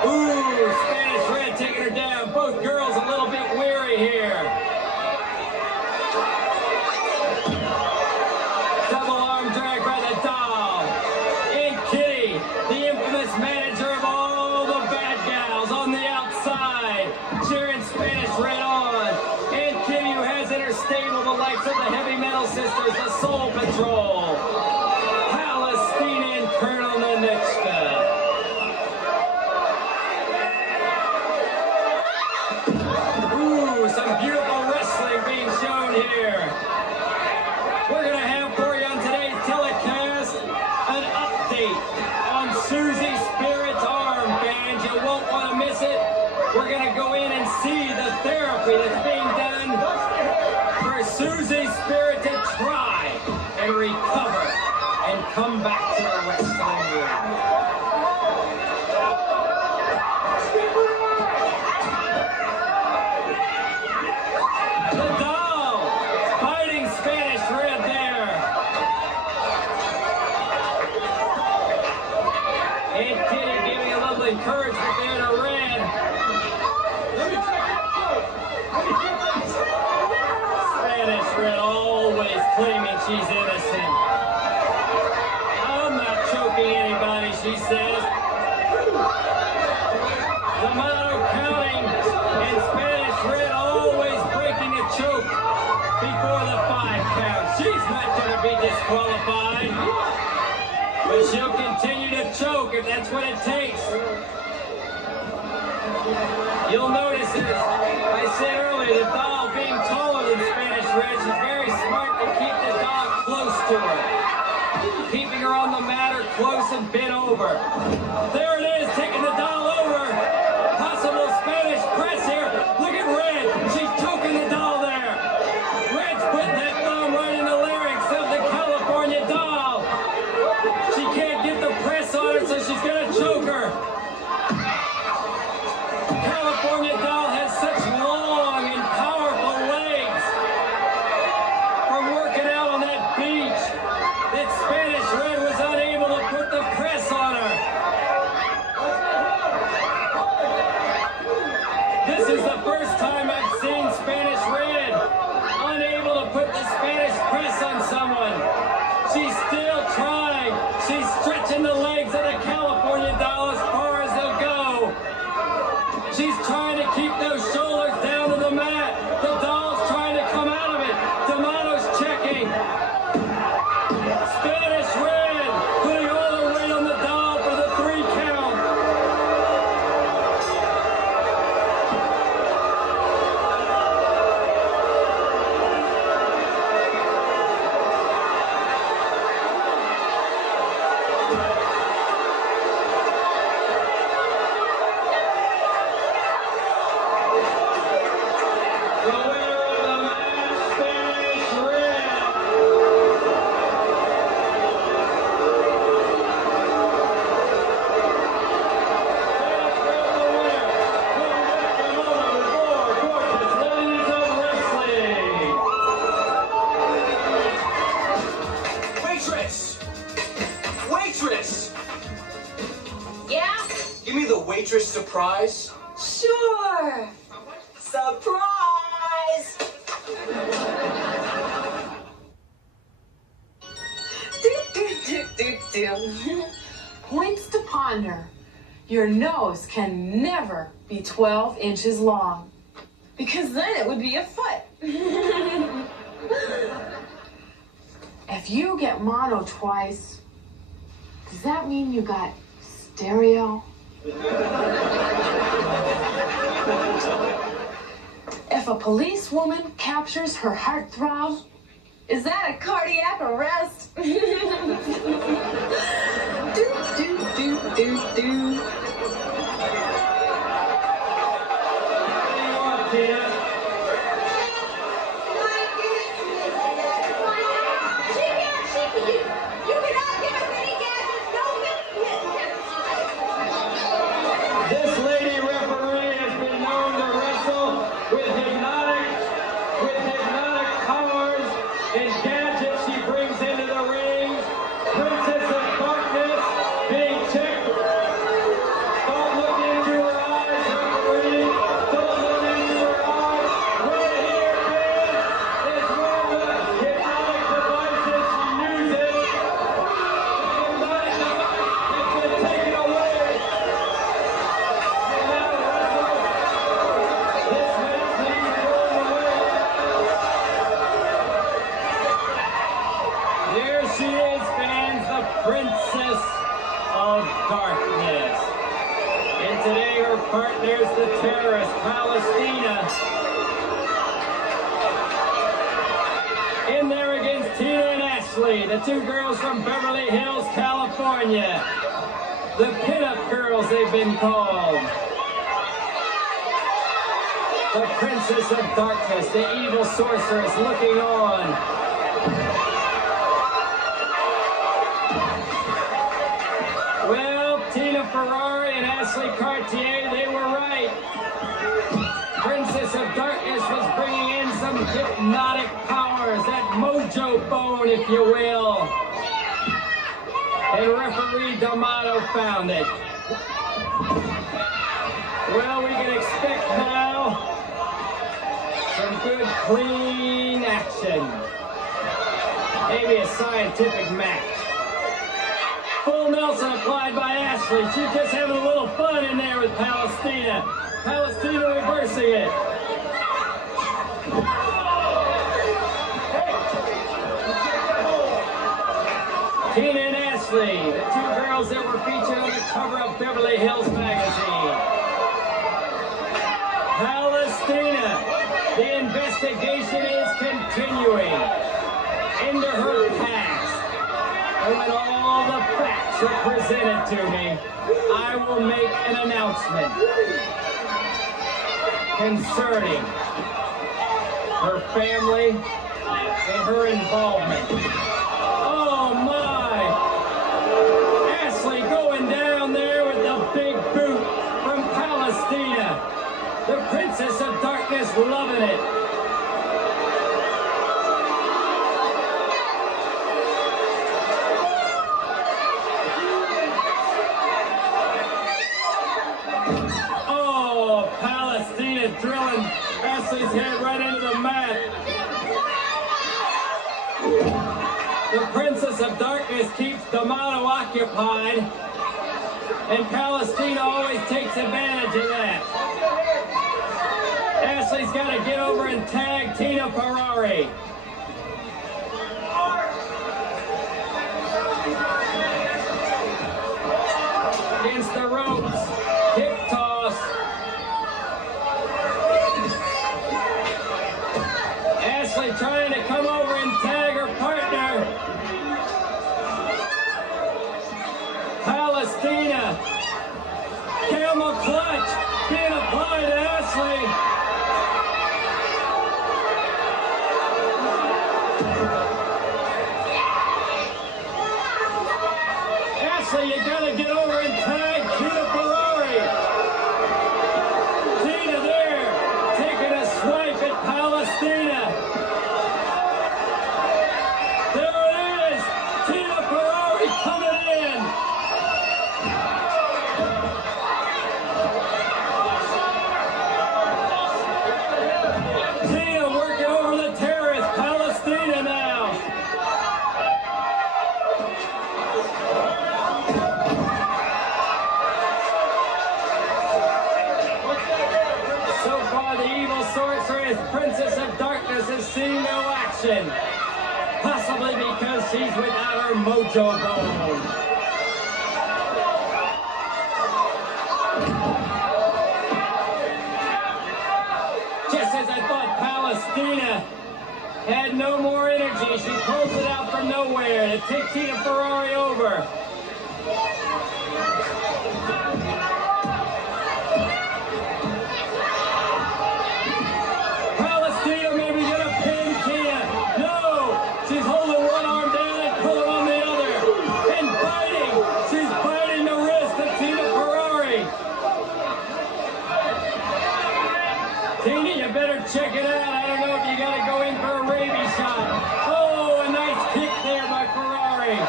Ooh, Spanish Red taking her down. Both girls a little bit weary here. Double arm drag by the doll. And Kitty, the infamous manager of all the bad gals on the outside, cheering Spanish Red on. And Kitty, who has in her stable the likes of the Heavy Metal Sisters, the Soul Patrol, Palestine and Colonel Nanechka. Ooh, some beautiful wrestling being shown here. We're going to have for you on today's telecast an update on Susie Spirit's arm, fans. You won't want to miss it. We're going to go in and see the therapy that's being done for Susie Spirit to try and recover and come back to the wrestling ring. The doll fighting Spanish Red there. And Kitty giving a little encouragement there to Red. Spanish Red always claiming she's innocent. I'm not choking anybody, she says. D'Amato counting, and Spanish Red always breaking a choke before the 5 count. She's not going to be disqualified, but she'll continue to choke if that's what it takes. You'll notice, as I said earlier, the doll being taller than Spanish Red, she's very smart to keep the doll close to her, keeping her on the mat or close and bent over. There it is, taking the doll over. Possible Spanish press here. Look at Red. She's choking the doll there. Red's putting that thumb right in the larynx of the California doll. She can't get the press on her, so she's going to choke her. California doll has such long and powerful legs from working out on that beach that Spanish Red was unable to put the press on her. This is the first time I've seen Spanish Red unable to put the Spanish press on someone. She's still trying. She's stretching the legs of the California doll as far as they'll go. She's trying to keep those shoulders down to the mat. The doll's trying to come out of it. D'Amato's checking. Spanish Red putting all her weight on the doll for the 3 count. The winner of the match, Spanish Red. Waitress! Waitress! Yeah? Give me the waitress surprise. Sure. Surprise! Points to ponder. Your nose can never be 12 inches long, because then it would be a foot. If you get mono twice, does that mean you got stereo? If a policewoman captures her heartthrob, is that a cardiac arrest? Do terrorist, Palestina. In there against Tina and Ashley, the two girls from Beverly Hills, California. The pinup girls, they've been called. The Princess of Darkness, the evil sorceress looking on. Well, Tina Ferrari and Ashley Cartier, they were right. Princess of Darkness was bringing in some hypnotic powers, that mojo bone, if you will. And referee D'Amato found it. Well, we can expect now some good, clean action. Maybe a scientific match. Full Nelson applied by Ashley. She's just having a little fun in there with Palestina. Palestina reversing it. Tina and Ashley, the two girls that were featured on the cover of Beverly Hills magazine. Palestina, the investigation is continuing into her past. And when all the facts are presented to me, I will make an announcement concerning her family and her involvement. Oh my! Ashley going down there with the big boot from Palestina. The Princess of Darkness loving it. Oh, Palestina drilling Ashley's head right into the mat. The Princess of Darkness keeps D'Amato occupied, and Palestina always takes advantage of that. Ashley's got to get over and tag Tina Ferrari. Against the ropes, hip toss. Ashley trying to come over and tag her partner. Palestina, camel clutch being applied to Ashley. Ashley, you gotta get over and tag Tina Ferrari. Tina there, taking a swipe at Palestina. There it is, Tina Ferrari coming in. Tina working over the terrorist, Palestina now. So far, the evil sorceress, Princess of Darkness, has seen no action. Possibly because she's without her mojo bone. Just as I thought Palestina had no more energy, she pulls it out from nowhere to take Tina Ferrari over. Palestina maybe gonna pin Tina. No! She's holding one arm down and pulling on the other. And biting! She's biting the wrist of Tina Ferrari. Tina, you better check it out. I don't know if you gotta go in for a rabies shot. Oh, a nice kick there by Ferrari.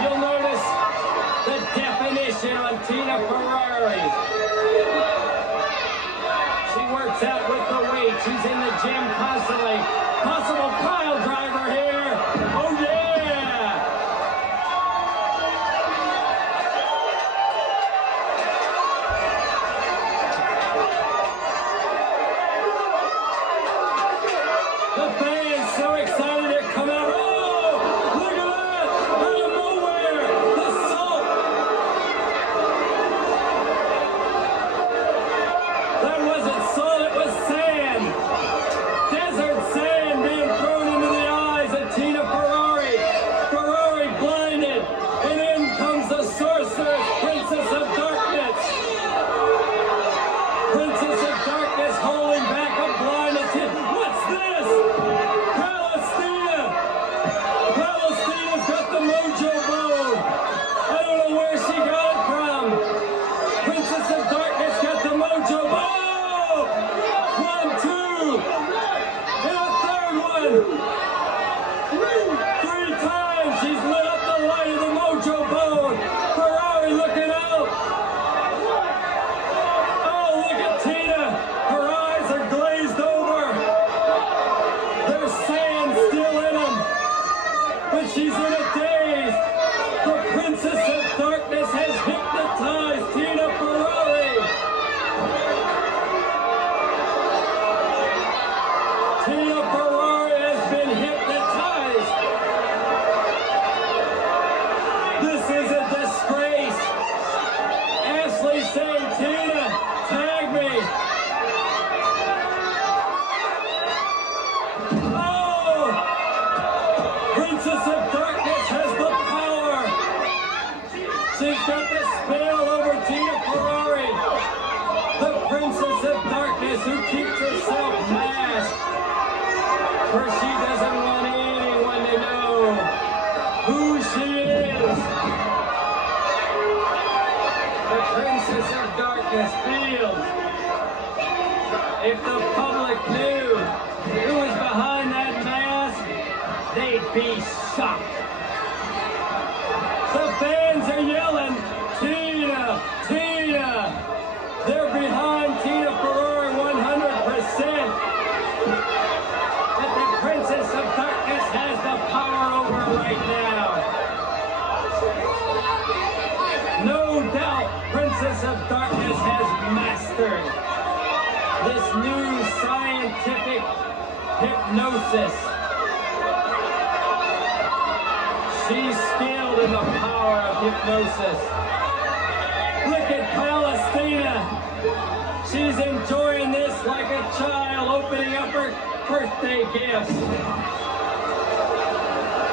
You'll notice the definition on Tina Ferrari. She works out with the weight. She's in the gym constantly. Possible pile driver here. Oh, yeah! The fans so excited they're coming out. Oh, look at that! Out of nowhere, the salt. She's in a daze. The Princess of Darkness has hypnotized Tina Ferrari. Tina Ferrari has been hypnotized. This is a disgrace. Ashley saying, Tina, tag me. Oh! Princess of Darkness has the power. She's got the spell over Tina Ferrari. The Princess of Darkness who keeps herself masked. For she doesn't want anyone to know who she is. The Princess of Darkness feels if the public knew who was behind that mask, they'd be shocked. The fans are yelling, Tina, Tina. They're behind Tina Ferrari 100%. But the Princess of Darkness has the power over her right now. No doubt, Princess of Darkness has mastered this new scientific hypnosis. She's skilled in the power of hypnosis. Look at Palestina. She's enjoying this like a child opening up her birthday gifts.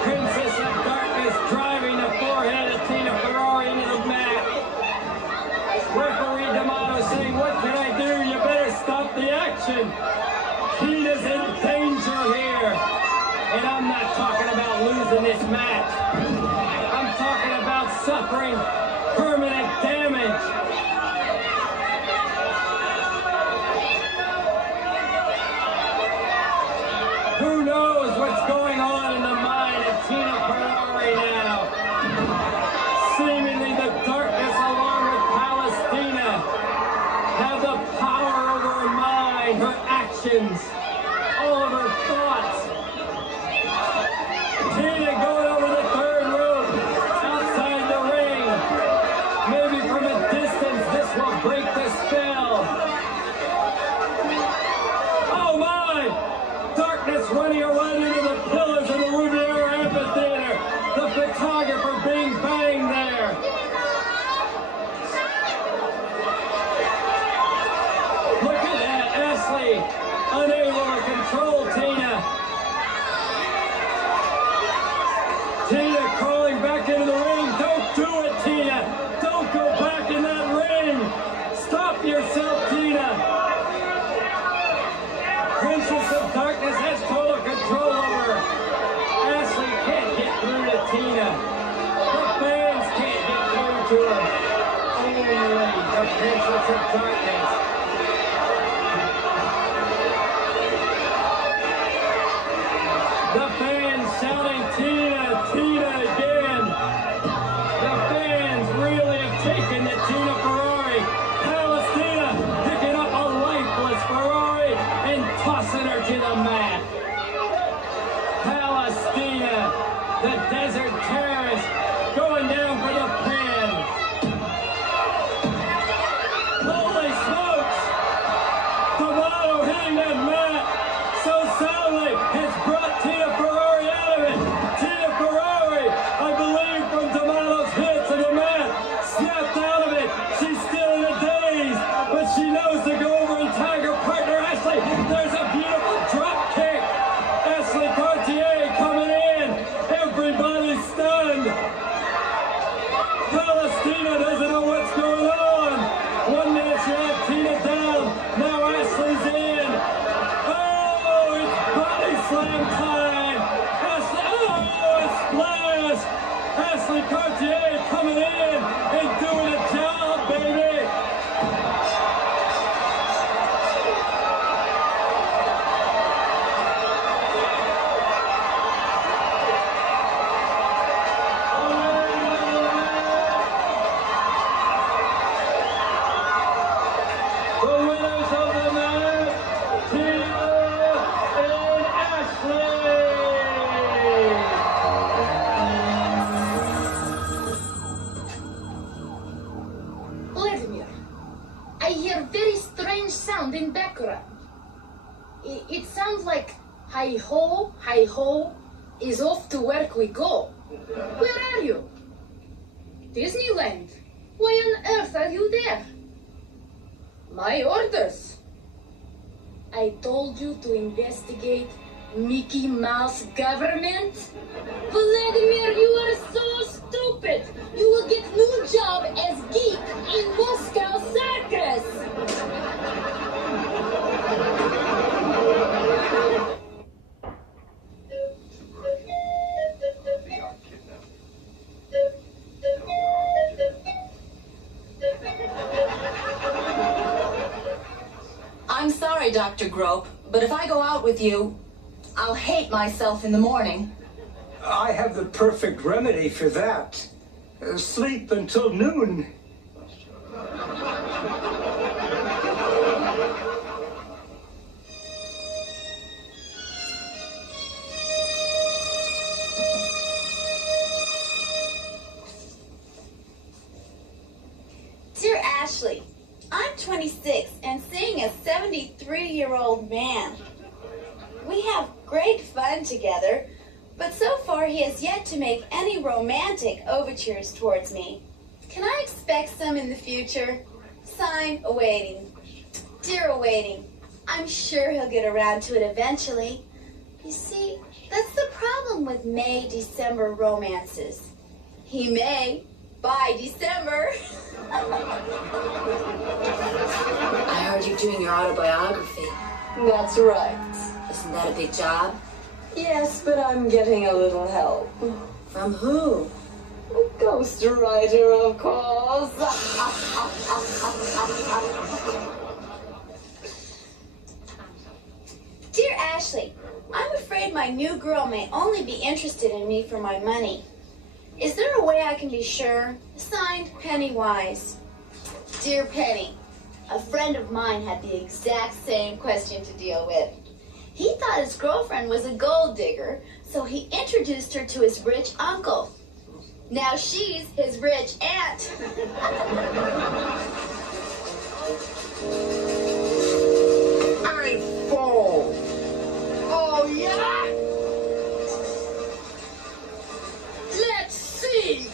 Princess of Darkness driving the forehead of Tina Ferrari into the mat. Referee D'Amato saying, what can I do? You better stop the action. Tina's in danger here. And I'm not talking about losing this match. I'm talking about suffering permanent damage. Who knows what's going on in the mind of Tina Ferrari now? Seemingly the darkness along with Palestina have the power over her mind, her actions, all of her thoughts. Tina going over the third rope, outside the ring. Maybe from a distance this will break the spell. Oh my! Darkness running around into the pillars of the Riviera Amphitheater. The photographer being banged there. Look at that, Ashley unable to control Tina. Tina crawling back into the ring. Don't do it, Tina. Don't go back in that ring. Stop yourself, Tina. Princess of Darkness has total control over her. Ashley can't get through to Tina. The fans can't get through to her. Only the Princess of Darkness. The fans shouting, Tina, Tina again. The fans really have taken to Tina Ferrari. Palestina picking up a lifeless Ferrari and tossing her to the mat. Palestina, the desert terrorist, going down for the pin. Holy smokes! D'Amato hitting that mat so soundly has brought Tina Ferrari out of it. Tina Ferrari, I believe from D'Amato's hit to the mat, snapped out of it. She's still in a daze, but she knows to go over and tag her partner Ashley. There's a beautiful drop kick. Ashley Cartier coming in. Everybody's Hi-ho, hi-ho, is off to work we go. Where are you? Disneyland. Why on earth are you there? My orders. I told you to investigate Mickey Mouse government? Vladimir, you are so stupid. You will get new job as geek in Moscow circus. I'm sorry, Dr. Grope, but if I go out with you, I'll hate myself in the morning. I have the perfect remedy for that. Sleep until noon. Dear Ashley, I'm 26 and seeing a 73-year-old man. We have great fun together, but so far he has yet to make any romantic overtures towards me. Can I expect some in the future? Signed, Awaiting. Dear Awaiting, I'm sure he'll get around to it eventually. You see, that's the problem with May-December romances. He may, by December. I heard you're doing your autobiography. That's right. Isn't that a big job? Yes, but I'm getting a little help. From who? A ghostwriter, of course. Dear Ashley, I'm afraid my new girl may only be interested in me for my money. Is there a way I can be sure? Signed, Pennywise. Dear Penny, a friend of mine had the exact same question to deal with. He thought his girlfriend was a gold digger, so he introduced her to his rich uncle. Now she's his rich aunt. I fall. Oh, yeah? Let's see.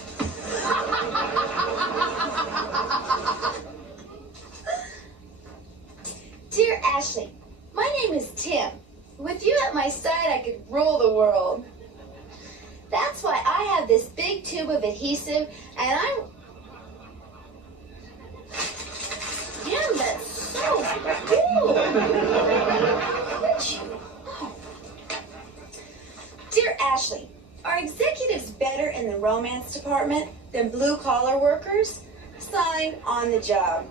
Dear Ashley, my name is Tim. With you at my side, I could rule the world. That's why I have this big tube of adhesive, and I'm... Damn, that's so cool. Dear Ashley, are executives better in the romance department than blue-collar workers? Signed, On the Job.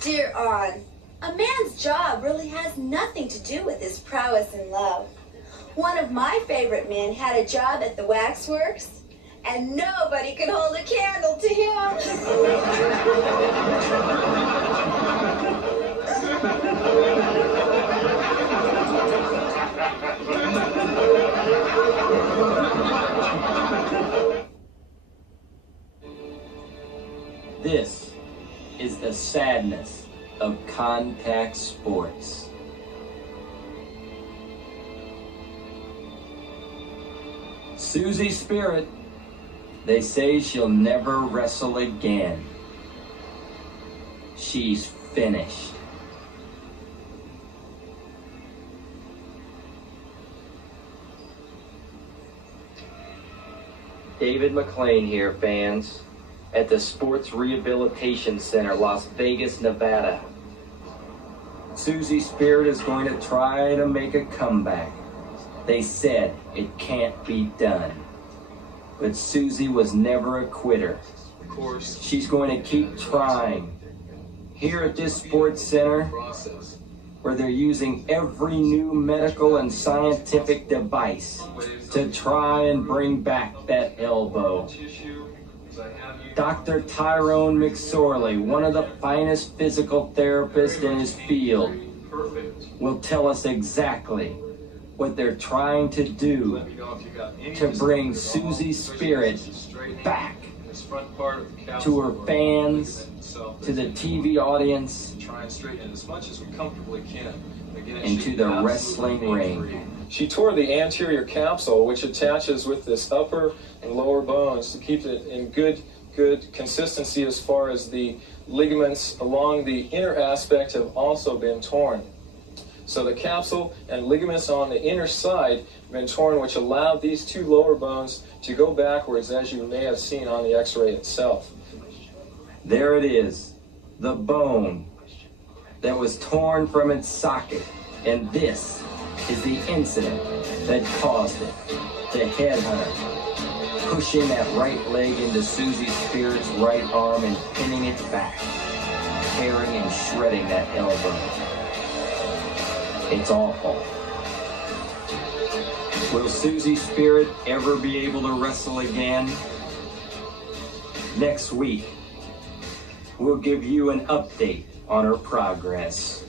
Dear On, a man's job really has nothing to do with his prowess in love. One of my favorite men had a job at the waxworks, and nobody could hold a candle to him. This is the sadness of contact sports. Susie Spirit, they say she'll never wrestle again. She's finished. David McLean here, fans, at the Sports Rehabilitation Center, Las Vegas, Nevada. Susie Spirit is going to try to make a comeback. They said it can't be done. But Susie was never a quitter. Of course. She's going to keep trying. Here at this sports center, where they're using every new medical and scientific device to try and bring back that elbow. Dr. Tyrone McSorley, one of the finest physical therapists in his field, will tell us exactly what they're trying to do to bring Susie Spirit back to her fans, to the TV audience. Try and straighten it as much as we comfortably can. into the wrestling ring. She tore the anterior capsule, which attaches with this upper and lower bones to keep it in good consistency as far as the ligaments along the inner aspect have also been torn. So the capsule and ligaments on the inner side have been torn, which allowed these two lower bones to go backwards, as you may have seen on the x-ray itself. There it is, the bone that was torn from its socket, and this is the incident that caused it. The headhunter pushing that right leg into Susie Spirit's right arm and pinning it back, tearing and shredding that elbow. It's awful. Will Susie Spirit ever be able to wrestle again? Next week, we'll give you an update on her progress.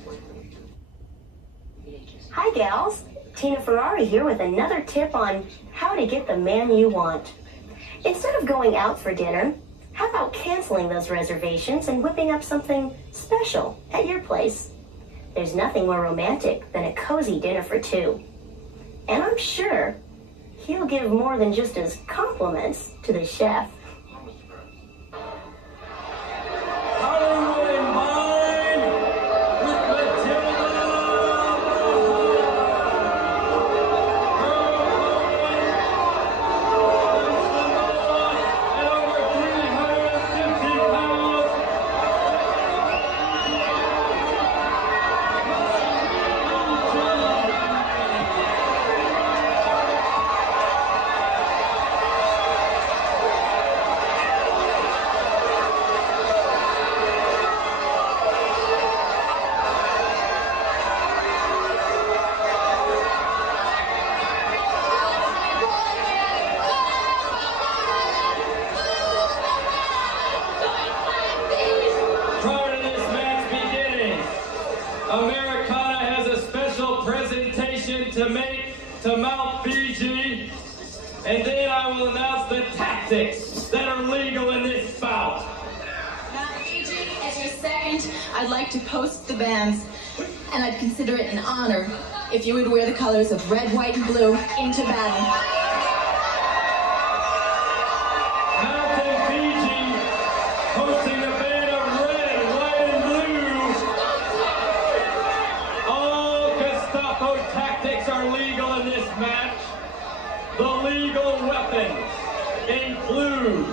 Hi, gals. Tina Ferrari here with another tip on how to get the man you want. Instead of going out for dinner, how about canceling those reservations and whipping up something special at your place? There's nothing more romantic than a cozy dinner for two. And I'm sure he'll give more than just his compliments to the chef. To make to Mount Fiji, and then I will announce the tactics that are legal in this bout. Mount Fiji, as your second, I'd like to post the bands, and I'd consider it an honor if you would wear the colors of red, white, and blue into battle. Mountain Fiji, hosting a band of red, white, and blue. All Gestapo tactics are legal in this match. The legal weapons include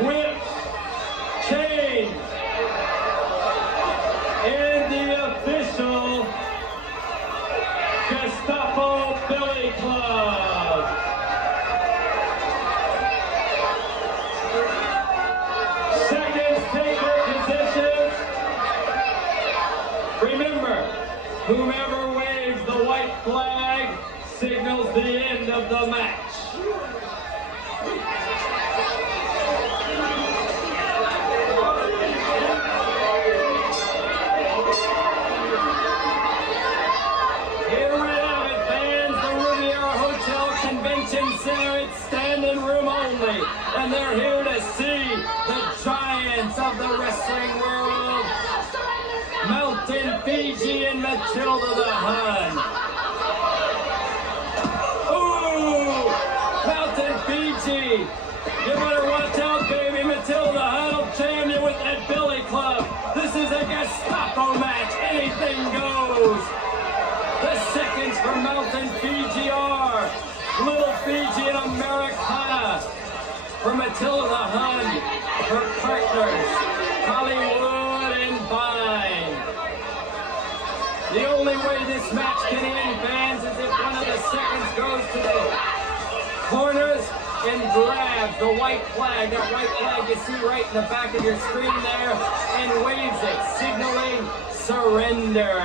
whips, chains, and the official Gestapo Billy Club. Seconds take their positions. Remember, whomever waves the white flag signals the end of the match. Here we have it, fans, the Riviera Hotel Convention Center. It's standing room only, and they're here to see the giants of the wrestling world, Mountain Fiji and Matilda the Hun. Mountain Fiji, you better watch out, baby. Matilda Hunn'll jam you with that billy club. This is a Gestapo match. Anything goes. The seconds for Mountain Fiji are Little Fiji and Americana. For Matilda the Hun, her partners, Hollywood and Vine. The only way this match can end, fans, is if one of the seconds goes to the corners and grabs the white flag, that white flag you see right in the back of your screen there, and waves it, signaling surrender.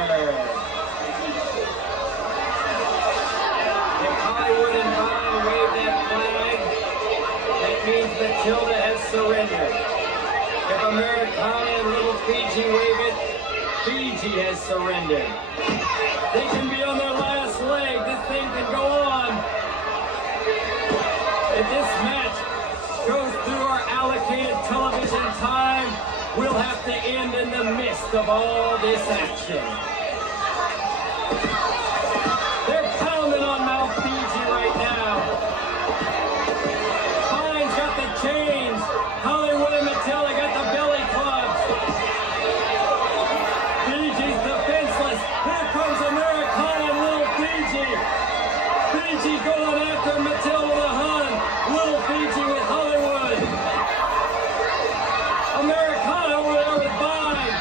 If Hollywood and Vine wave that flag, that means Matilda has surrendered. If Americana and Little Fiji wave it, Fiji has surrendered. They can be on their last leg. This thing can go on. If this match goes through our allocated television time, we'll have to end in the midst of all this action. Fiji with Hollywood. Americana over there with Vine.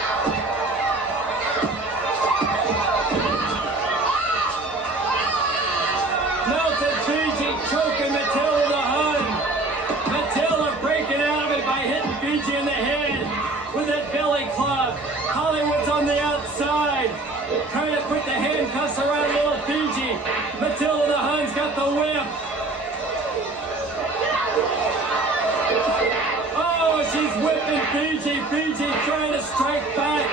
Melted Fiji choking Matilda the Hun. Matilda breaking out of it by hitting Fiji in the head with that belly club. Hollywood's on the outside, trying to put the handcuffs around little Fiji. Matilda the Hun's got the whip. Oh, she's whipping Fiji. Fiji trying to strike back.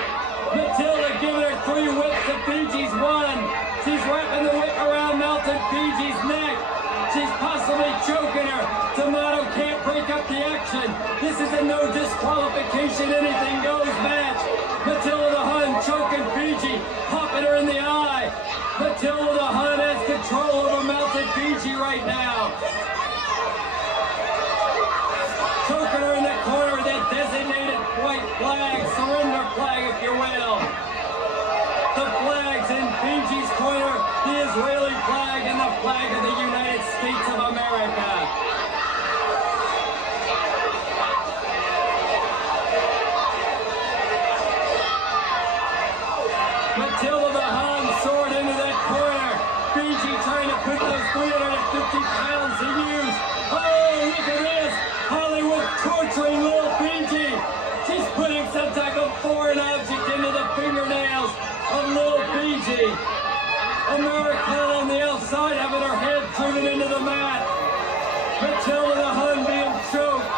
Matilda giving her 3 whips to Fiji's 1. She's wrapping the whip around Melted Fiji's neck. She's possibly choking her. Tomato can't break up the action. This is a no disqualification, anything goes match. Matilda the Hun choking Fiji, popping her in the eye. Matilda the Hun has control over Melted Fiji right now. Choking her in the corner with that designated white flag, surrender flag if you will. The flags in Fiji's corner, the Israeli flag and the flag of the United States of America. Matilda the Hun soared into that corner. Fiji trying to put those 350 pounds to use. Oh, look at this. Hollywood torturing little Fiji. She's putting some type of foreign object into the fingernails of little Fiji. Americana on the outside having her head driven into the mat. Matilda the Hun being choked.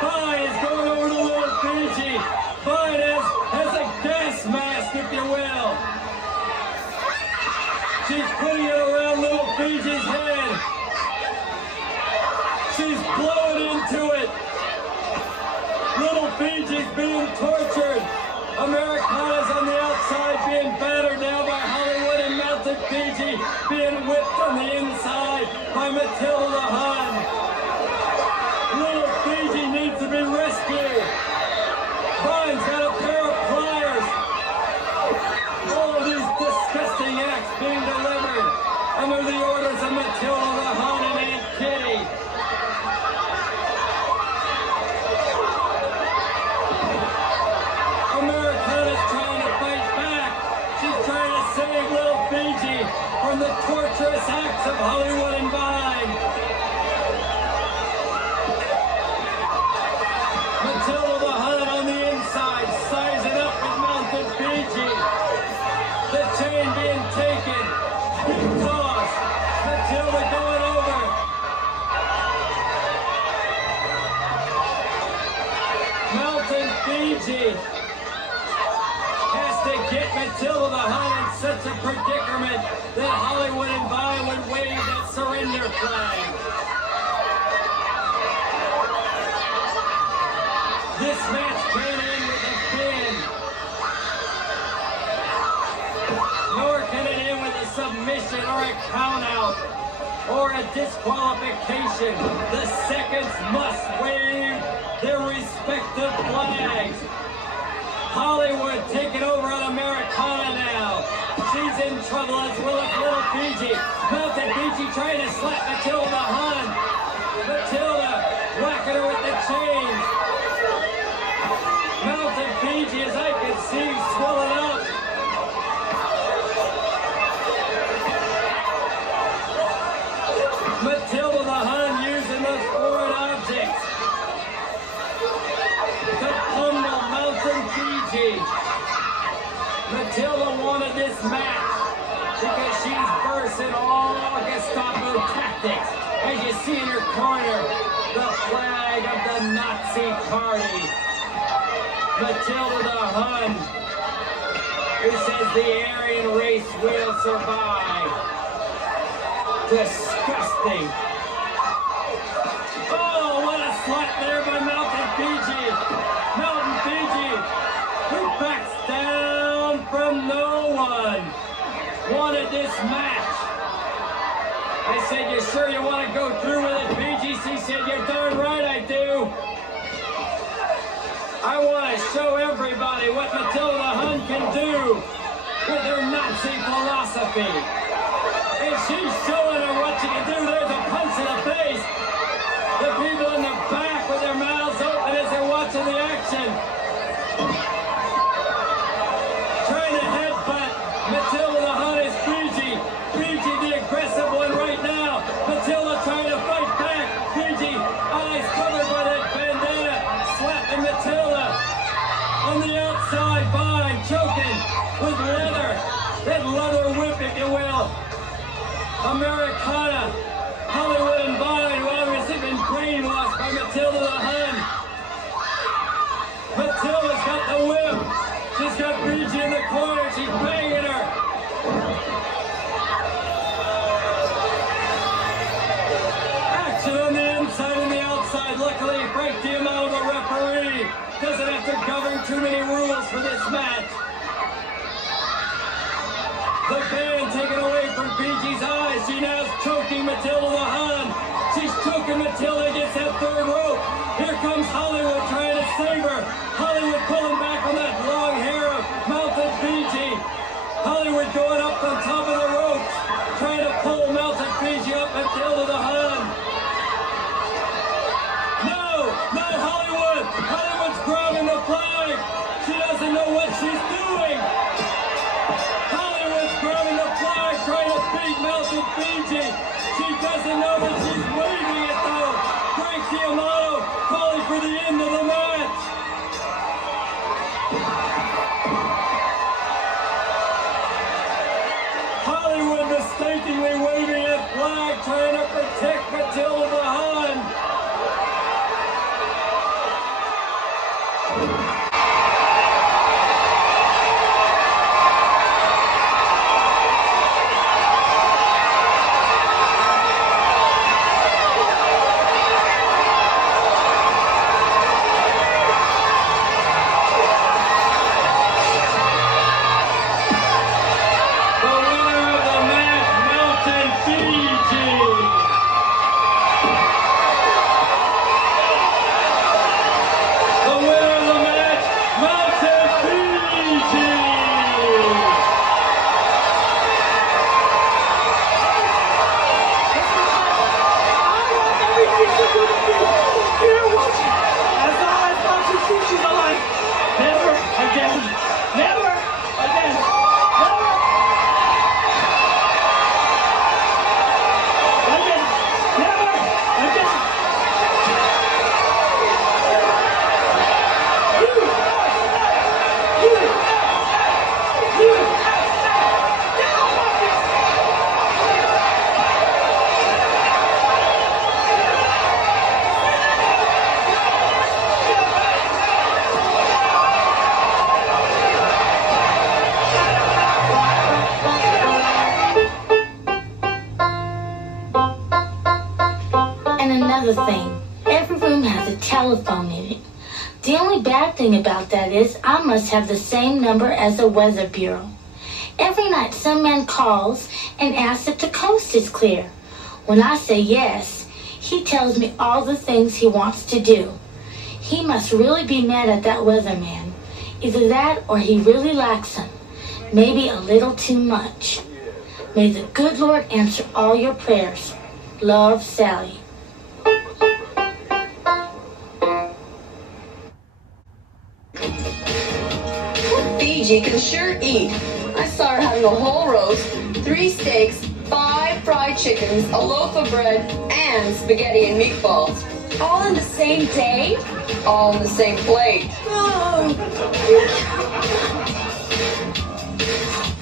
Vine is going over to little Fiji. Vine has a gas mask, if you will. She's putting it around little Fiji's head. She's blowing into it. Little Fiji's being tortured. Americana's on the outside being battered now by Hollywood, and Melted Fiji being whipped on the inside by Matilda the Hun. Little Fiji needs to be rescued. Vine's got a pair of pliers. All of these disgusting acts being delivered under the orders of Matilda the Hun and Aunt Kitty. Americana's trying to fight back. She's trying to save little Fiji from the torturous acts of Hollywood and Vine. Matilda the Hun on the inside, sizing up with Melted Fiji. The chain being taken, being tossed. Matilda going over. Melted Fiji has to get Matilda the Hun in such a predicament that Hollywood and Vine would wave that surrender flag. This match can't end with a pin, nor can it end with a submission or a count-out or a disqualification. The seconds must wave their respective flags. Hollywood taking over on Americana now. She's in trouble as well as little Fiji. Melted Fiji trying to slap Matilda the Hun. Matilda whacking her with the chains. Melted Fiji, as I can see, swelling up. Matilda the Hun using those foreign objects to pummel Melted Fiji. Matilda wanted this match because she's versed in all Gestapo tactics. As you see in her corner, the flag of the Nazi Party. Matilda the Hun, who says the Aryan race will survive. Disgusting. Oh, what a slap there by Melted Fiji. Melted Fiji, who backs down from no one, wanted this match. I said, you sure you want to go through with it, Fiji? She said, you're darn right I do. I want to show everybody what Matilda the Hun can do with her Nazi philosophy. And she showed Americana. Hollywood and Vine, who obviously been brainwashed by Matilda the Hun. Matilda's got the whip. She's got Fiji in the corner. She's banging her. Action on the inside and the outside. Luckily, Frank Diamano, the referee, doesn't have to govern too many rules for this match. The band taken away from Fiji's eyes. She now is choking Matilda the Hun. She's choking Matilda against that third rope. Here comes Hollywood trying to save her. Hollywood pulling back on that long hair of Mounted Fiji. Hollywood going up on top of the ropes, trying to pull Mounted Fiji up Matilda the Hun. No, Hollywood. Hollywood's grabbing the flag. She doesn't know what she's doing. Grabbing the flag, trying to beat Mounted Fiji. She doesn't know that she's waving it though. Frank Diamano calling for the end of the match. Hollywood mistakenly waving a flag, trying to protect Matilda the Hun. Thing. Every room has a telephone in it. The only bad thing about that is I must have the same number as the Weather Bureau. Every night some man calls and asks if the coast is clear. When I say yes, he tells me all the things he wants to do. He must really be mad at that weatherman. Either that or he really likes him. Maybe a little too much. May the good Lord answer all your prayers. Love, Sally. Fiji can sure eat. I saw her having a whole roast, 3 steaks, 5 fried chickens, a loaf of bread, and spaghetti and meatballs. All in the same day? All in the same plate.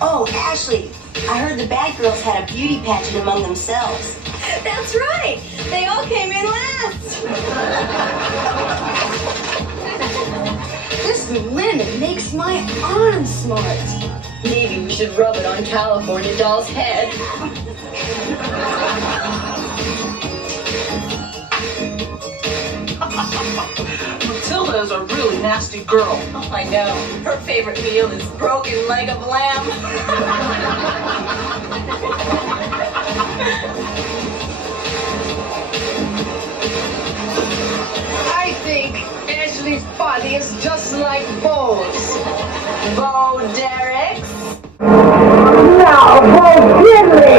Oh, Ashley, I heard the bad girls had a beauty pageant among themselves. That's right. They all came in last. This linen makes my arms smart. Maybe we should rub it on California Doll's head. Matilda is a really nasty girl. Oh, I know. Her favorite meal is broken leg of lamb. I think Ashley's body is just like Bo's. Bo Derek's. Now, Bo Finley!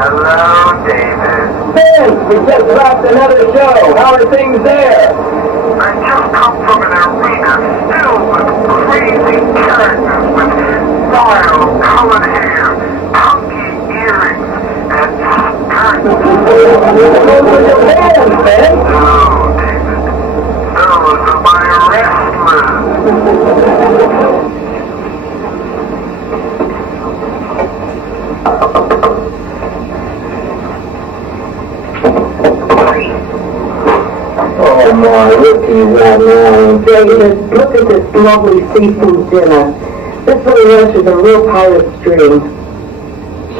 Hello, David. Ben, we just wrapped another show. How are things there? I just come from an arena filled with crazy characters with wild colored hair, punky earrings, and skirts. Those are your bands, man. Those are my wrestlers. Oh my, look at you right now. David, look at this lovely seafood dinner. This little wretch is a real pirate's dream.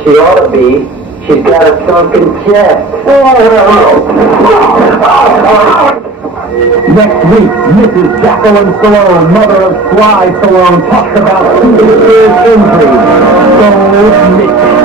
She ought to be. She's got a sunken chest. Next week, Mrs. Jacqueline Stallone, mother of Sly Stallone, talks about 2 years injury. So missing.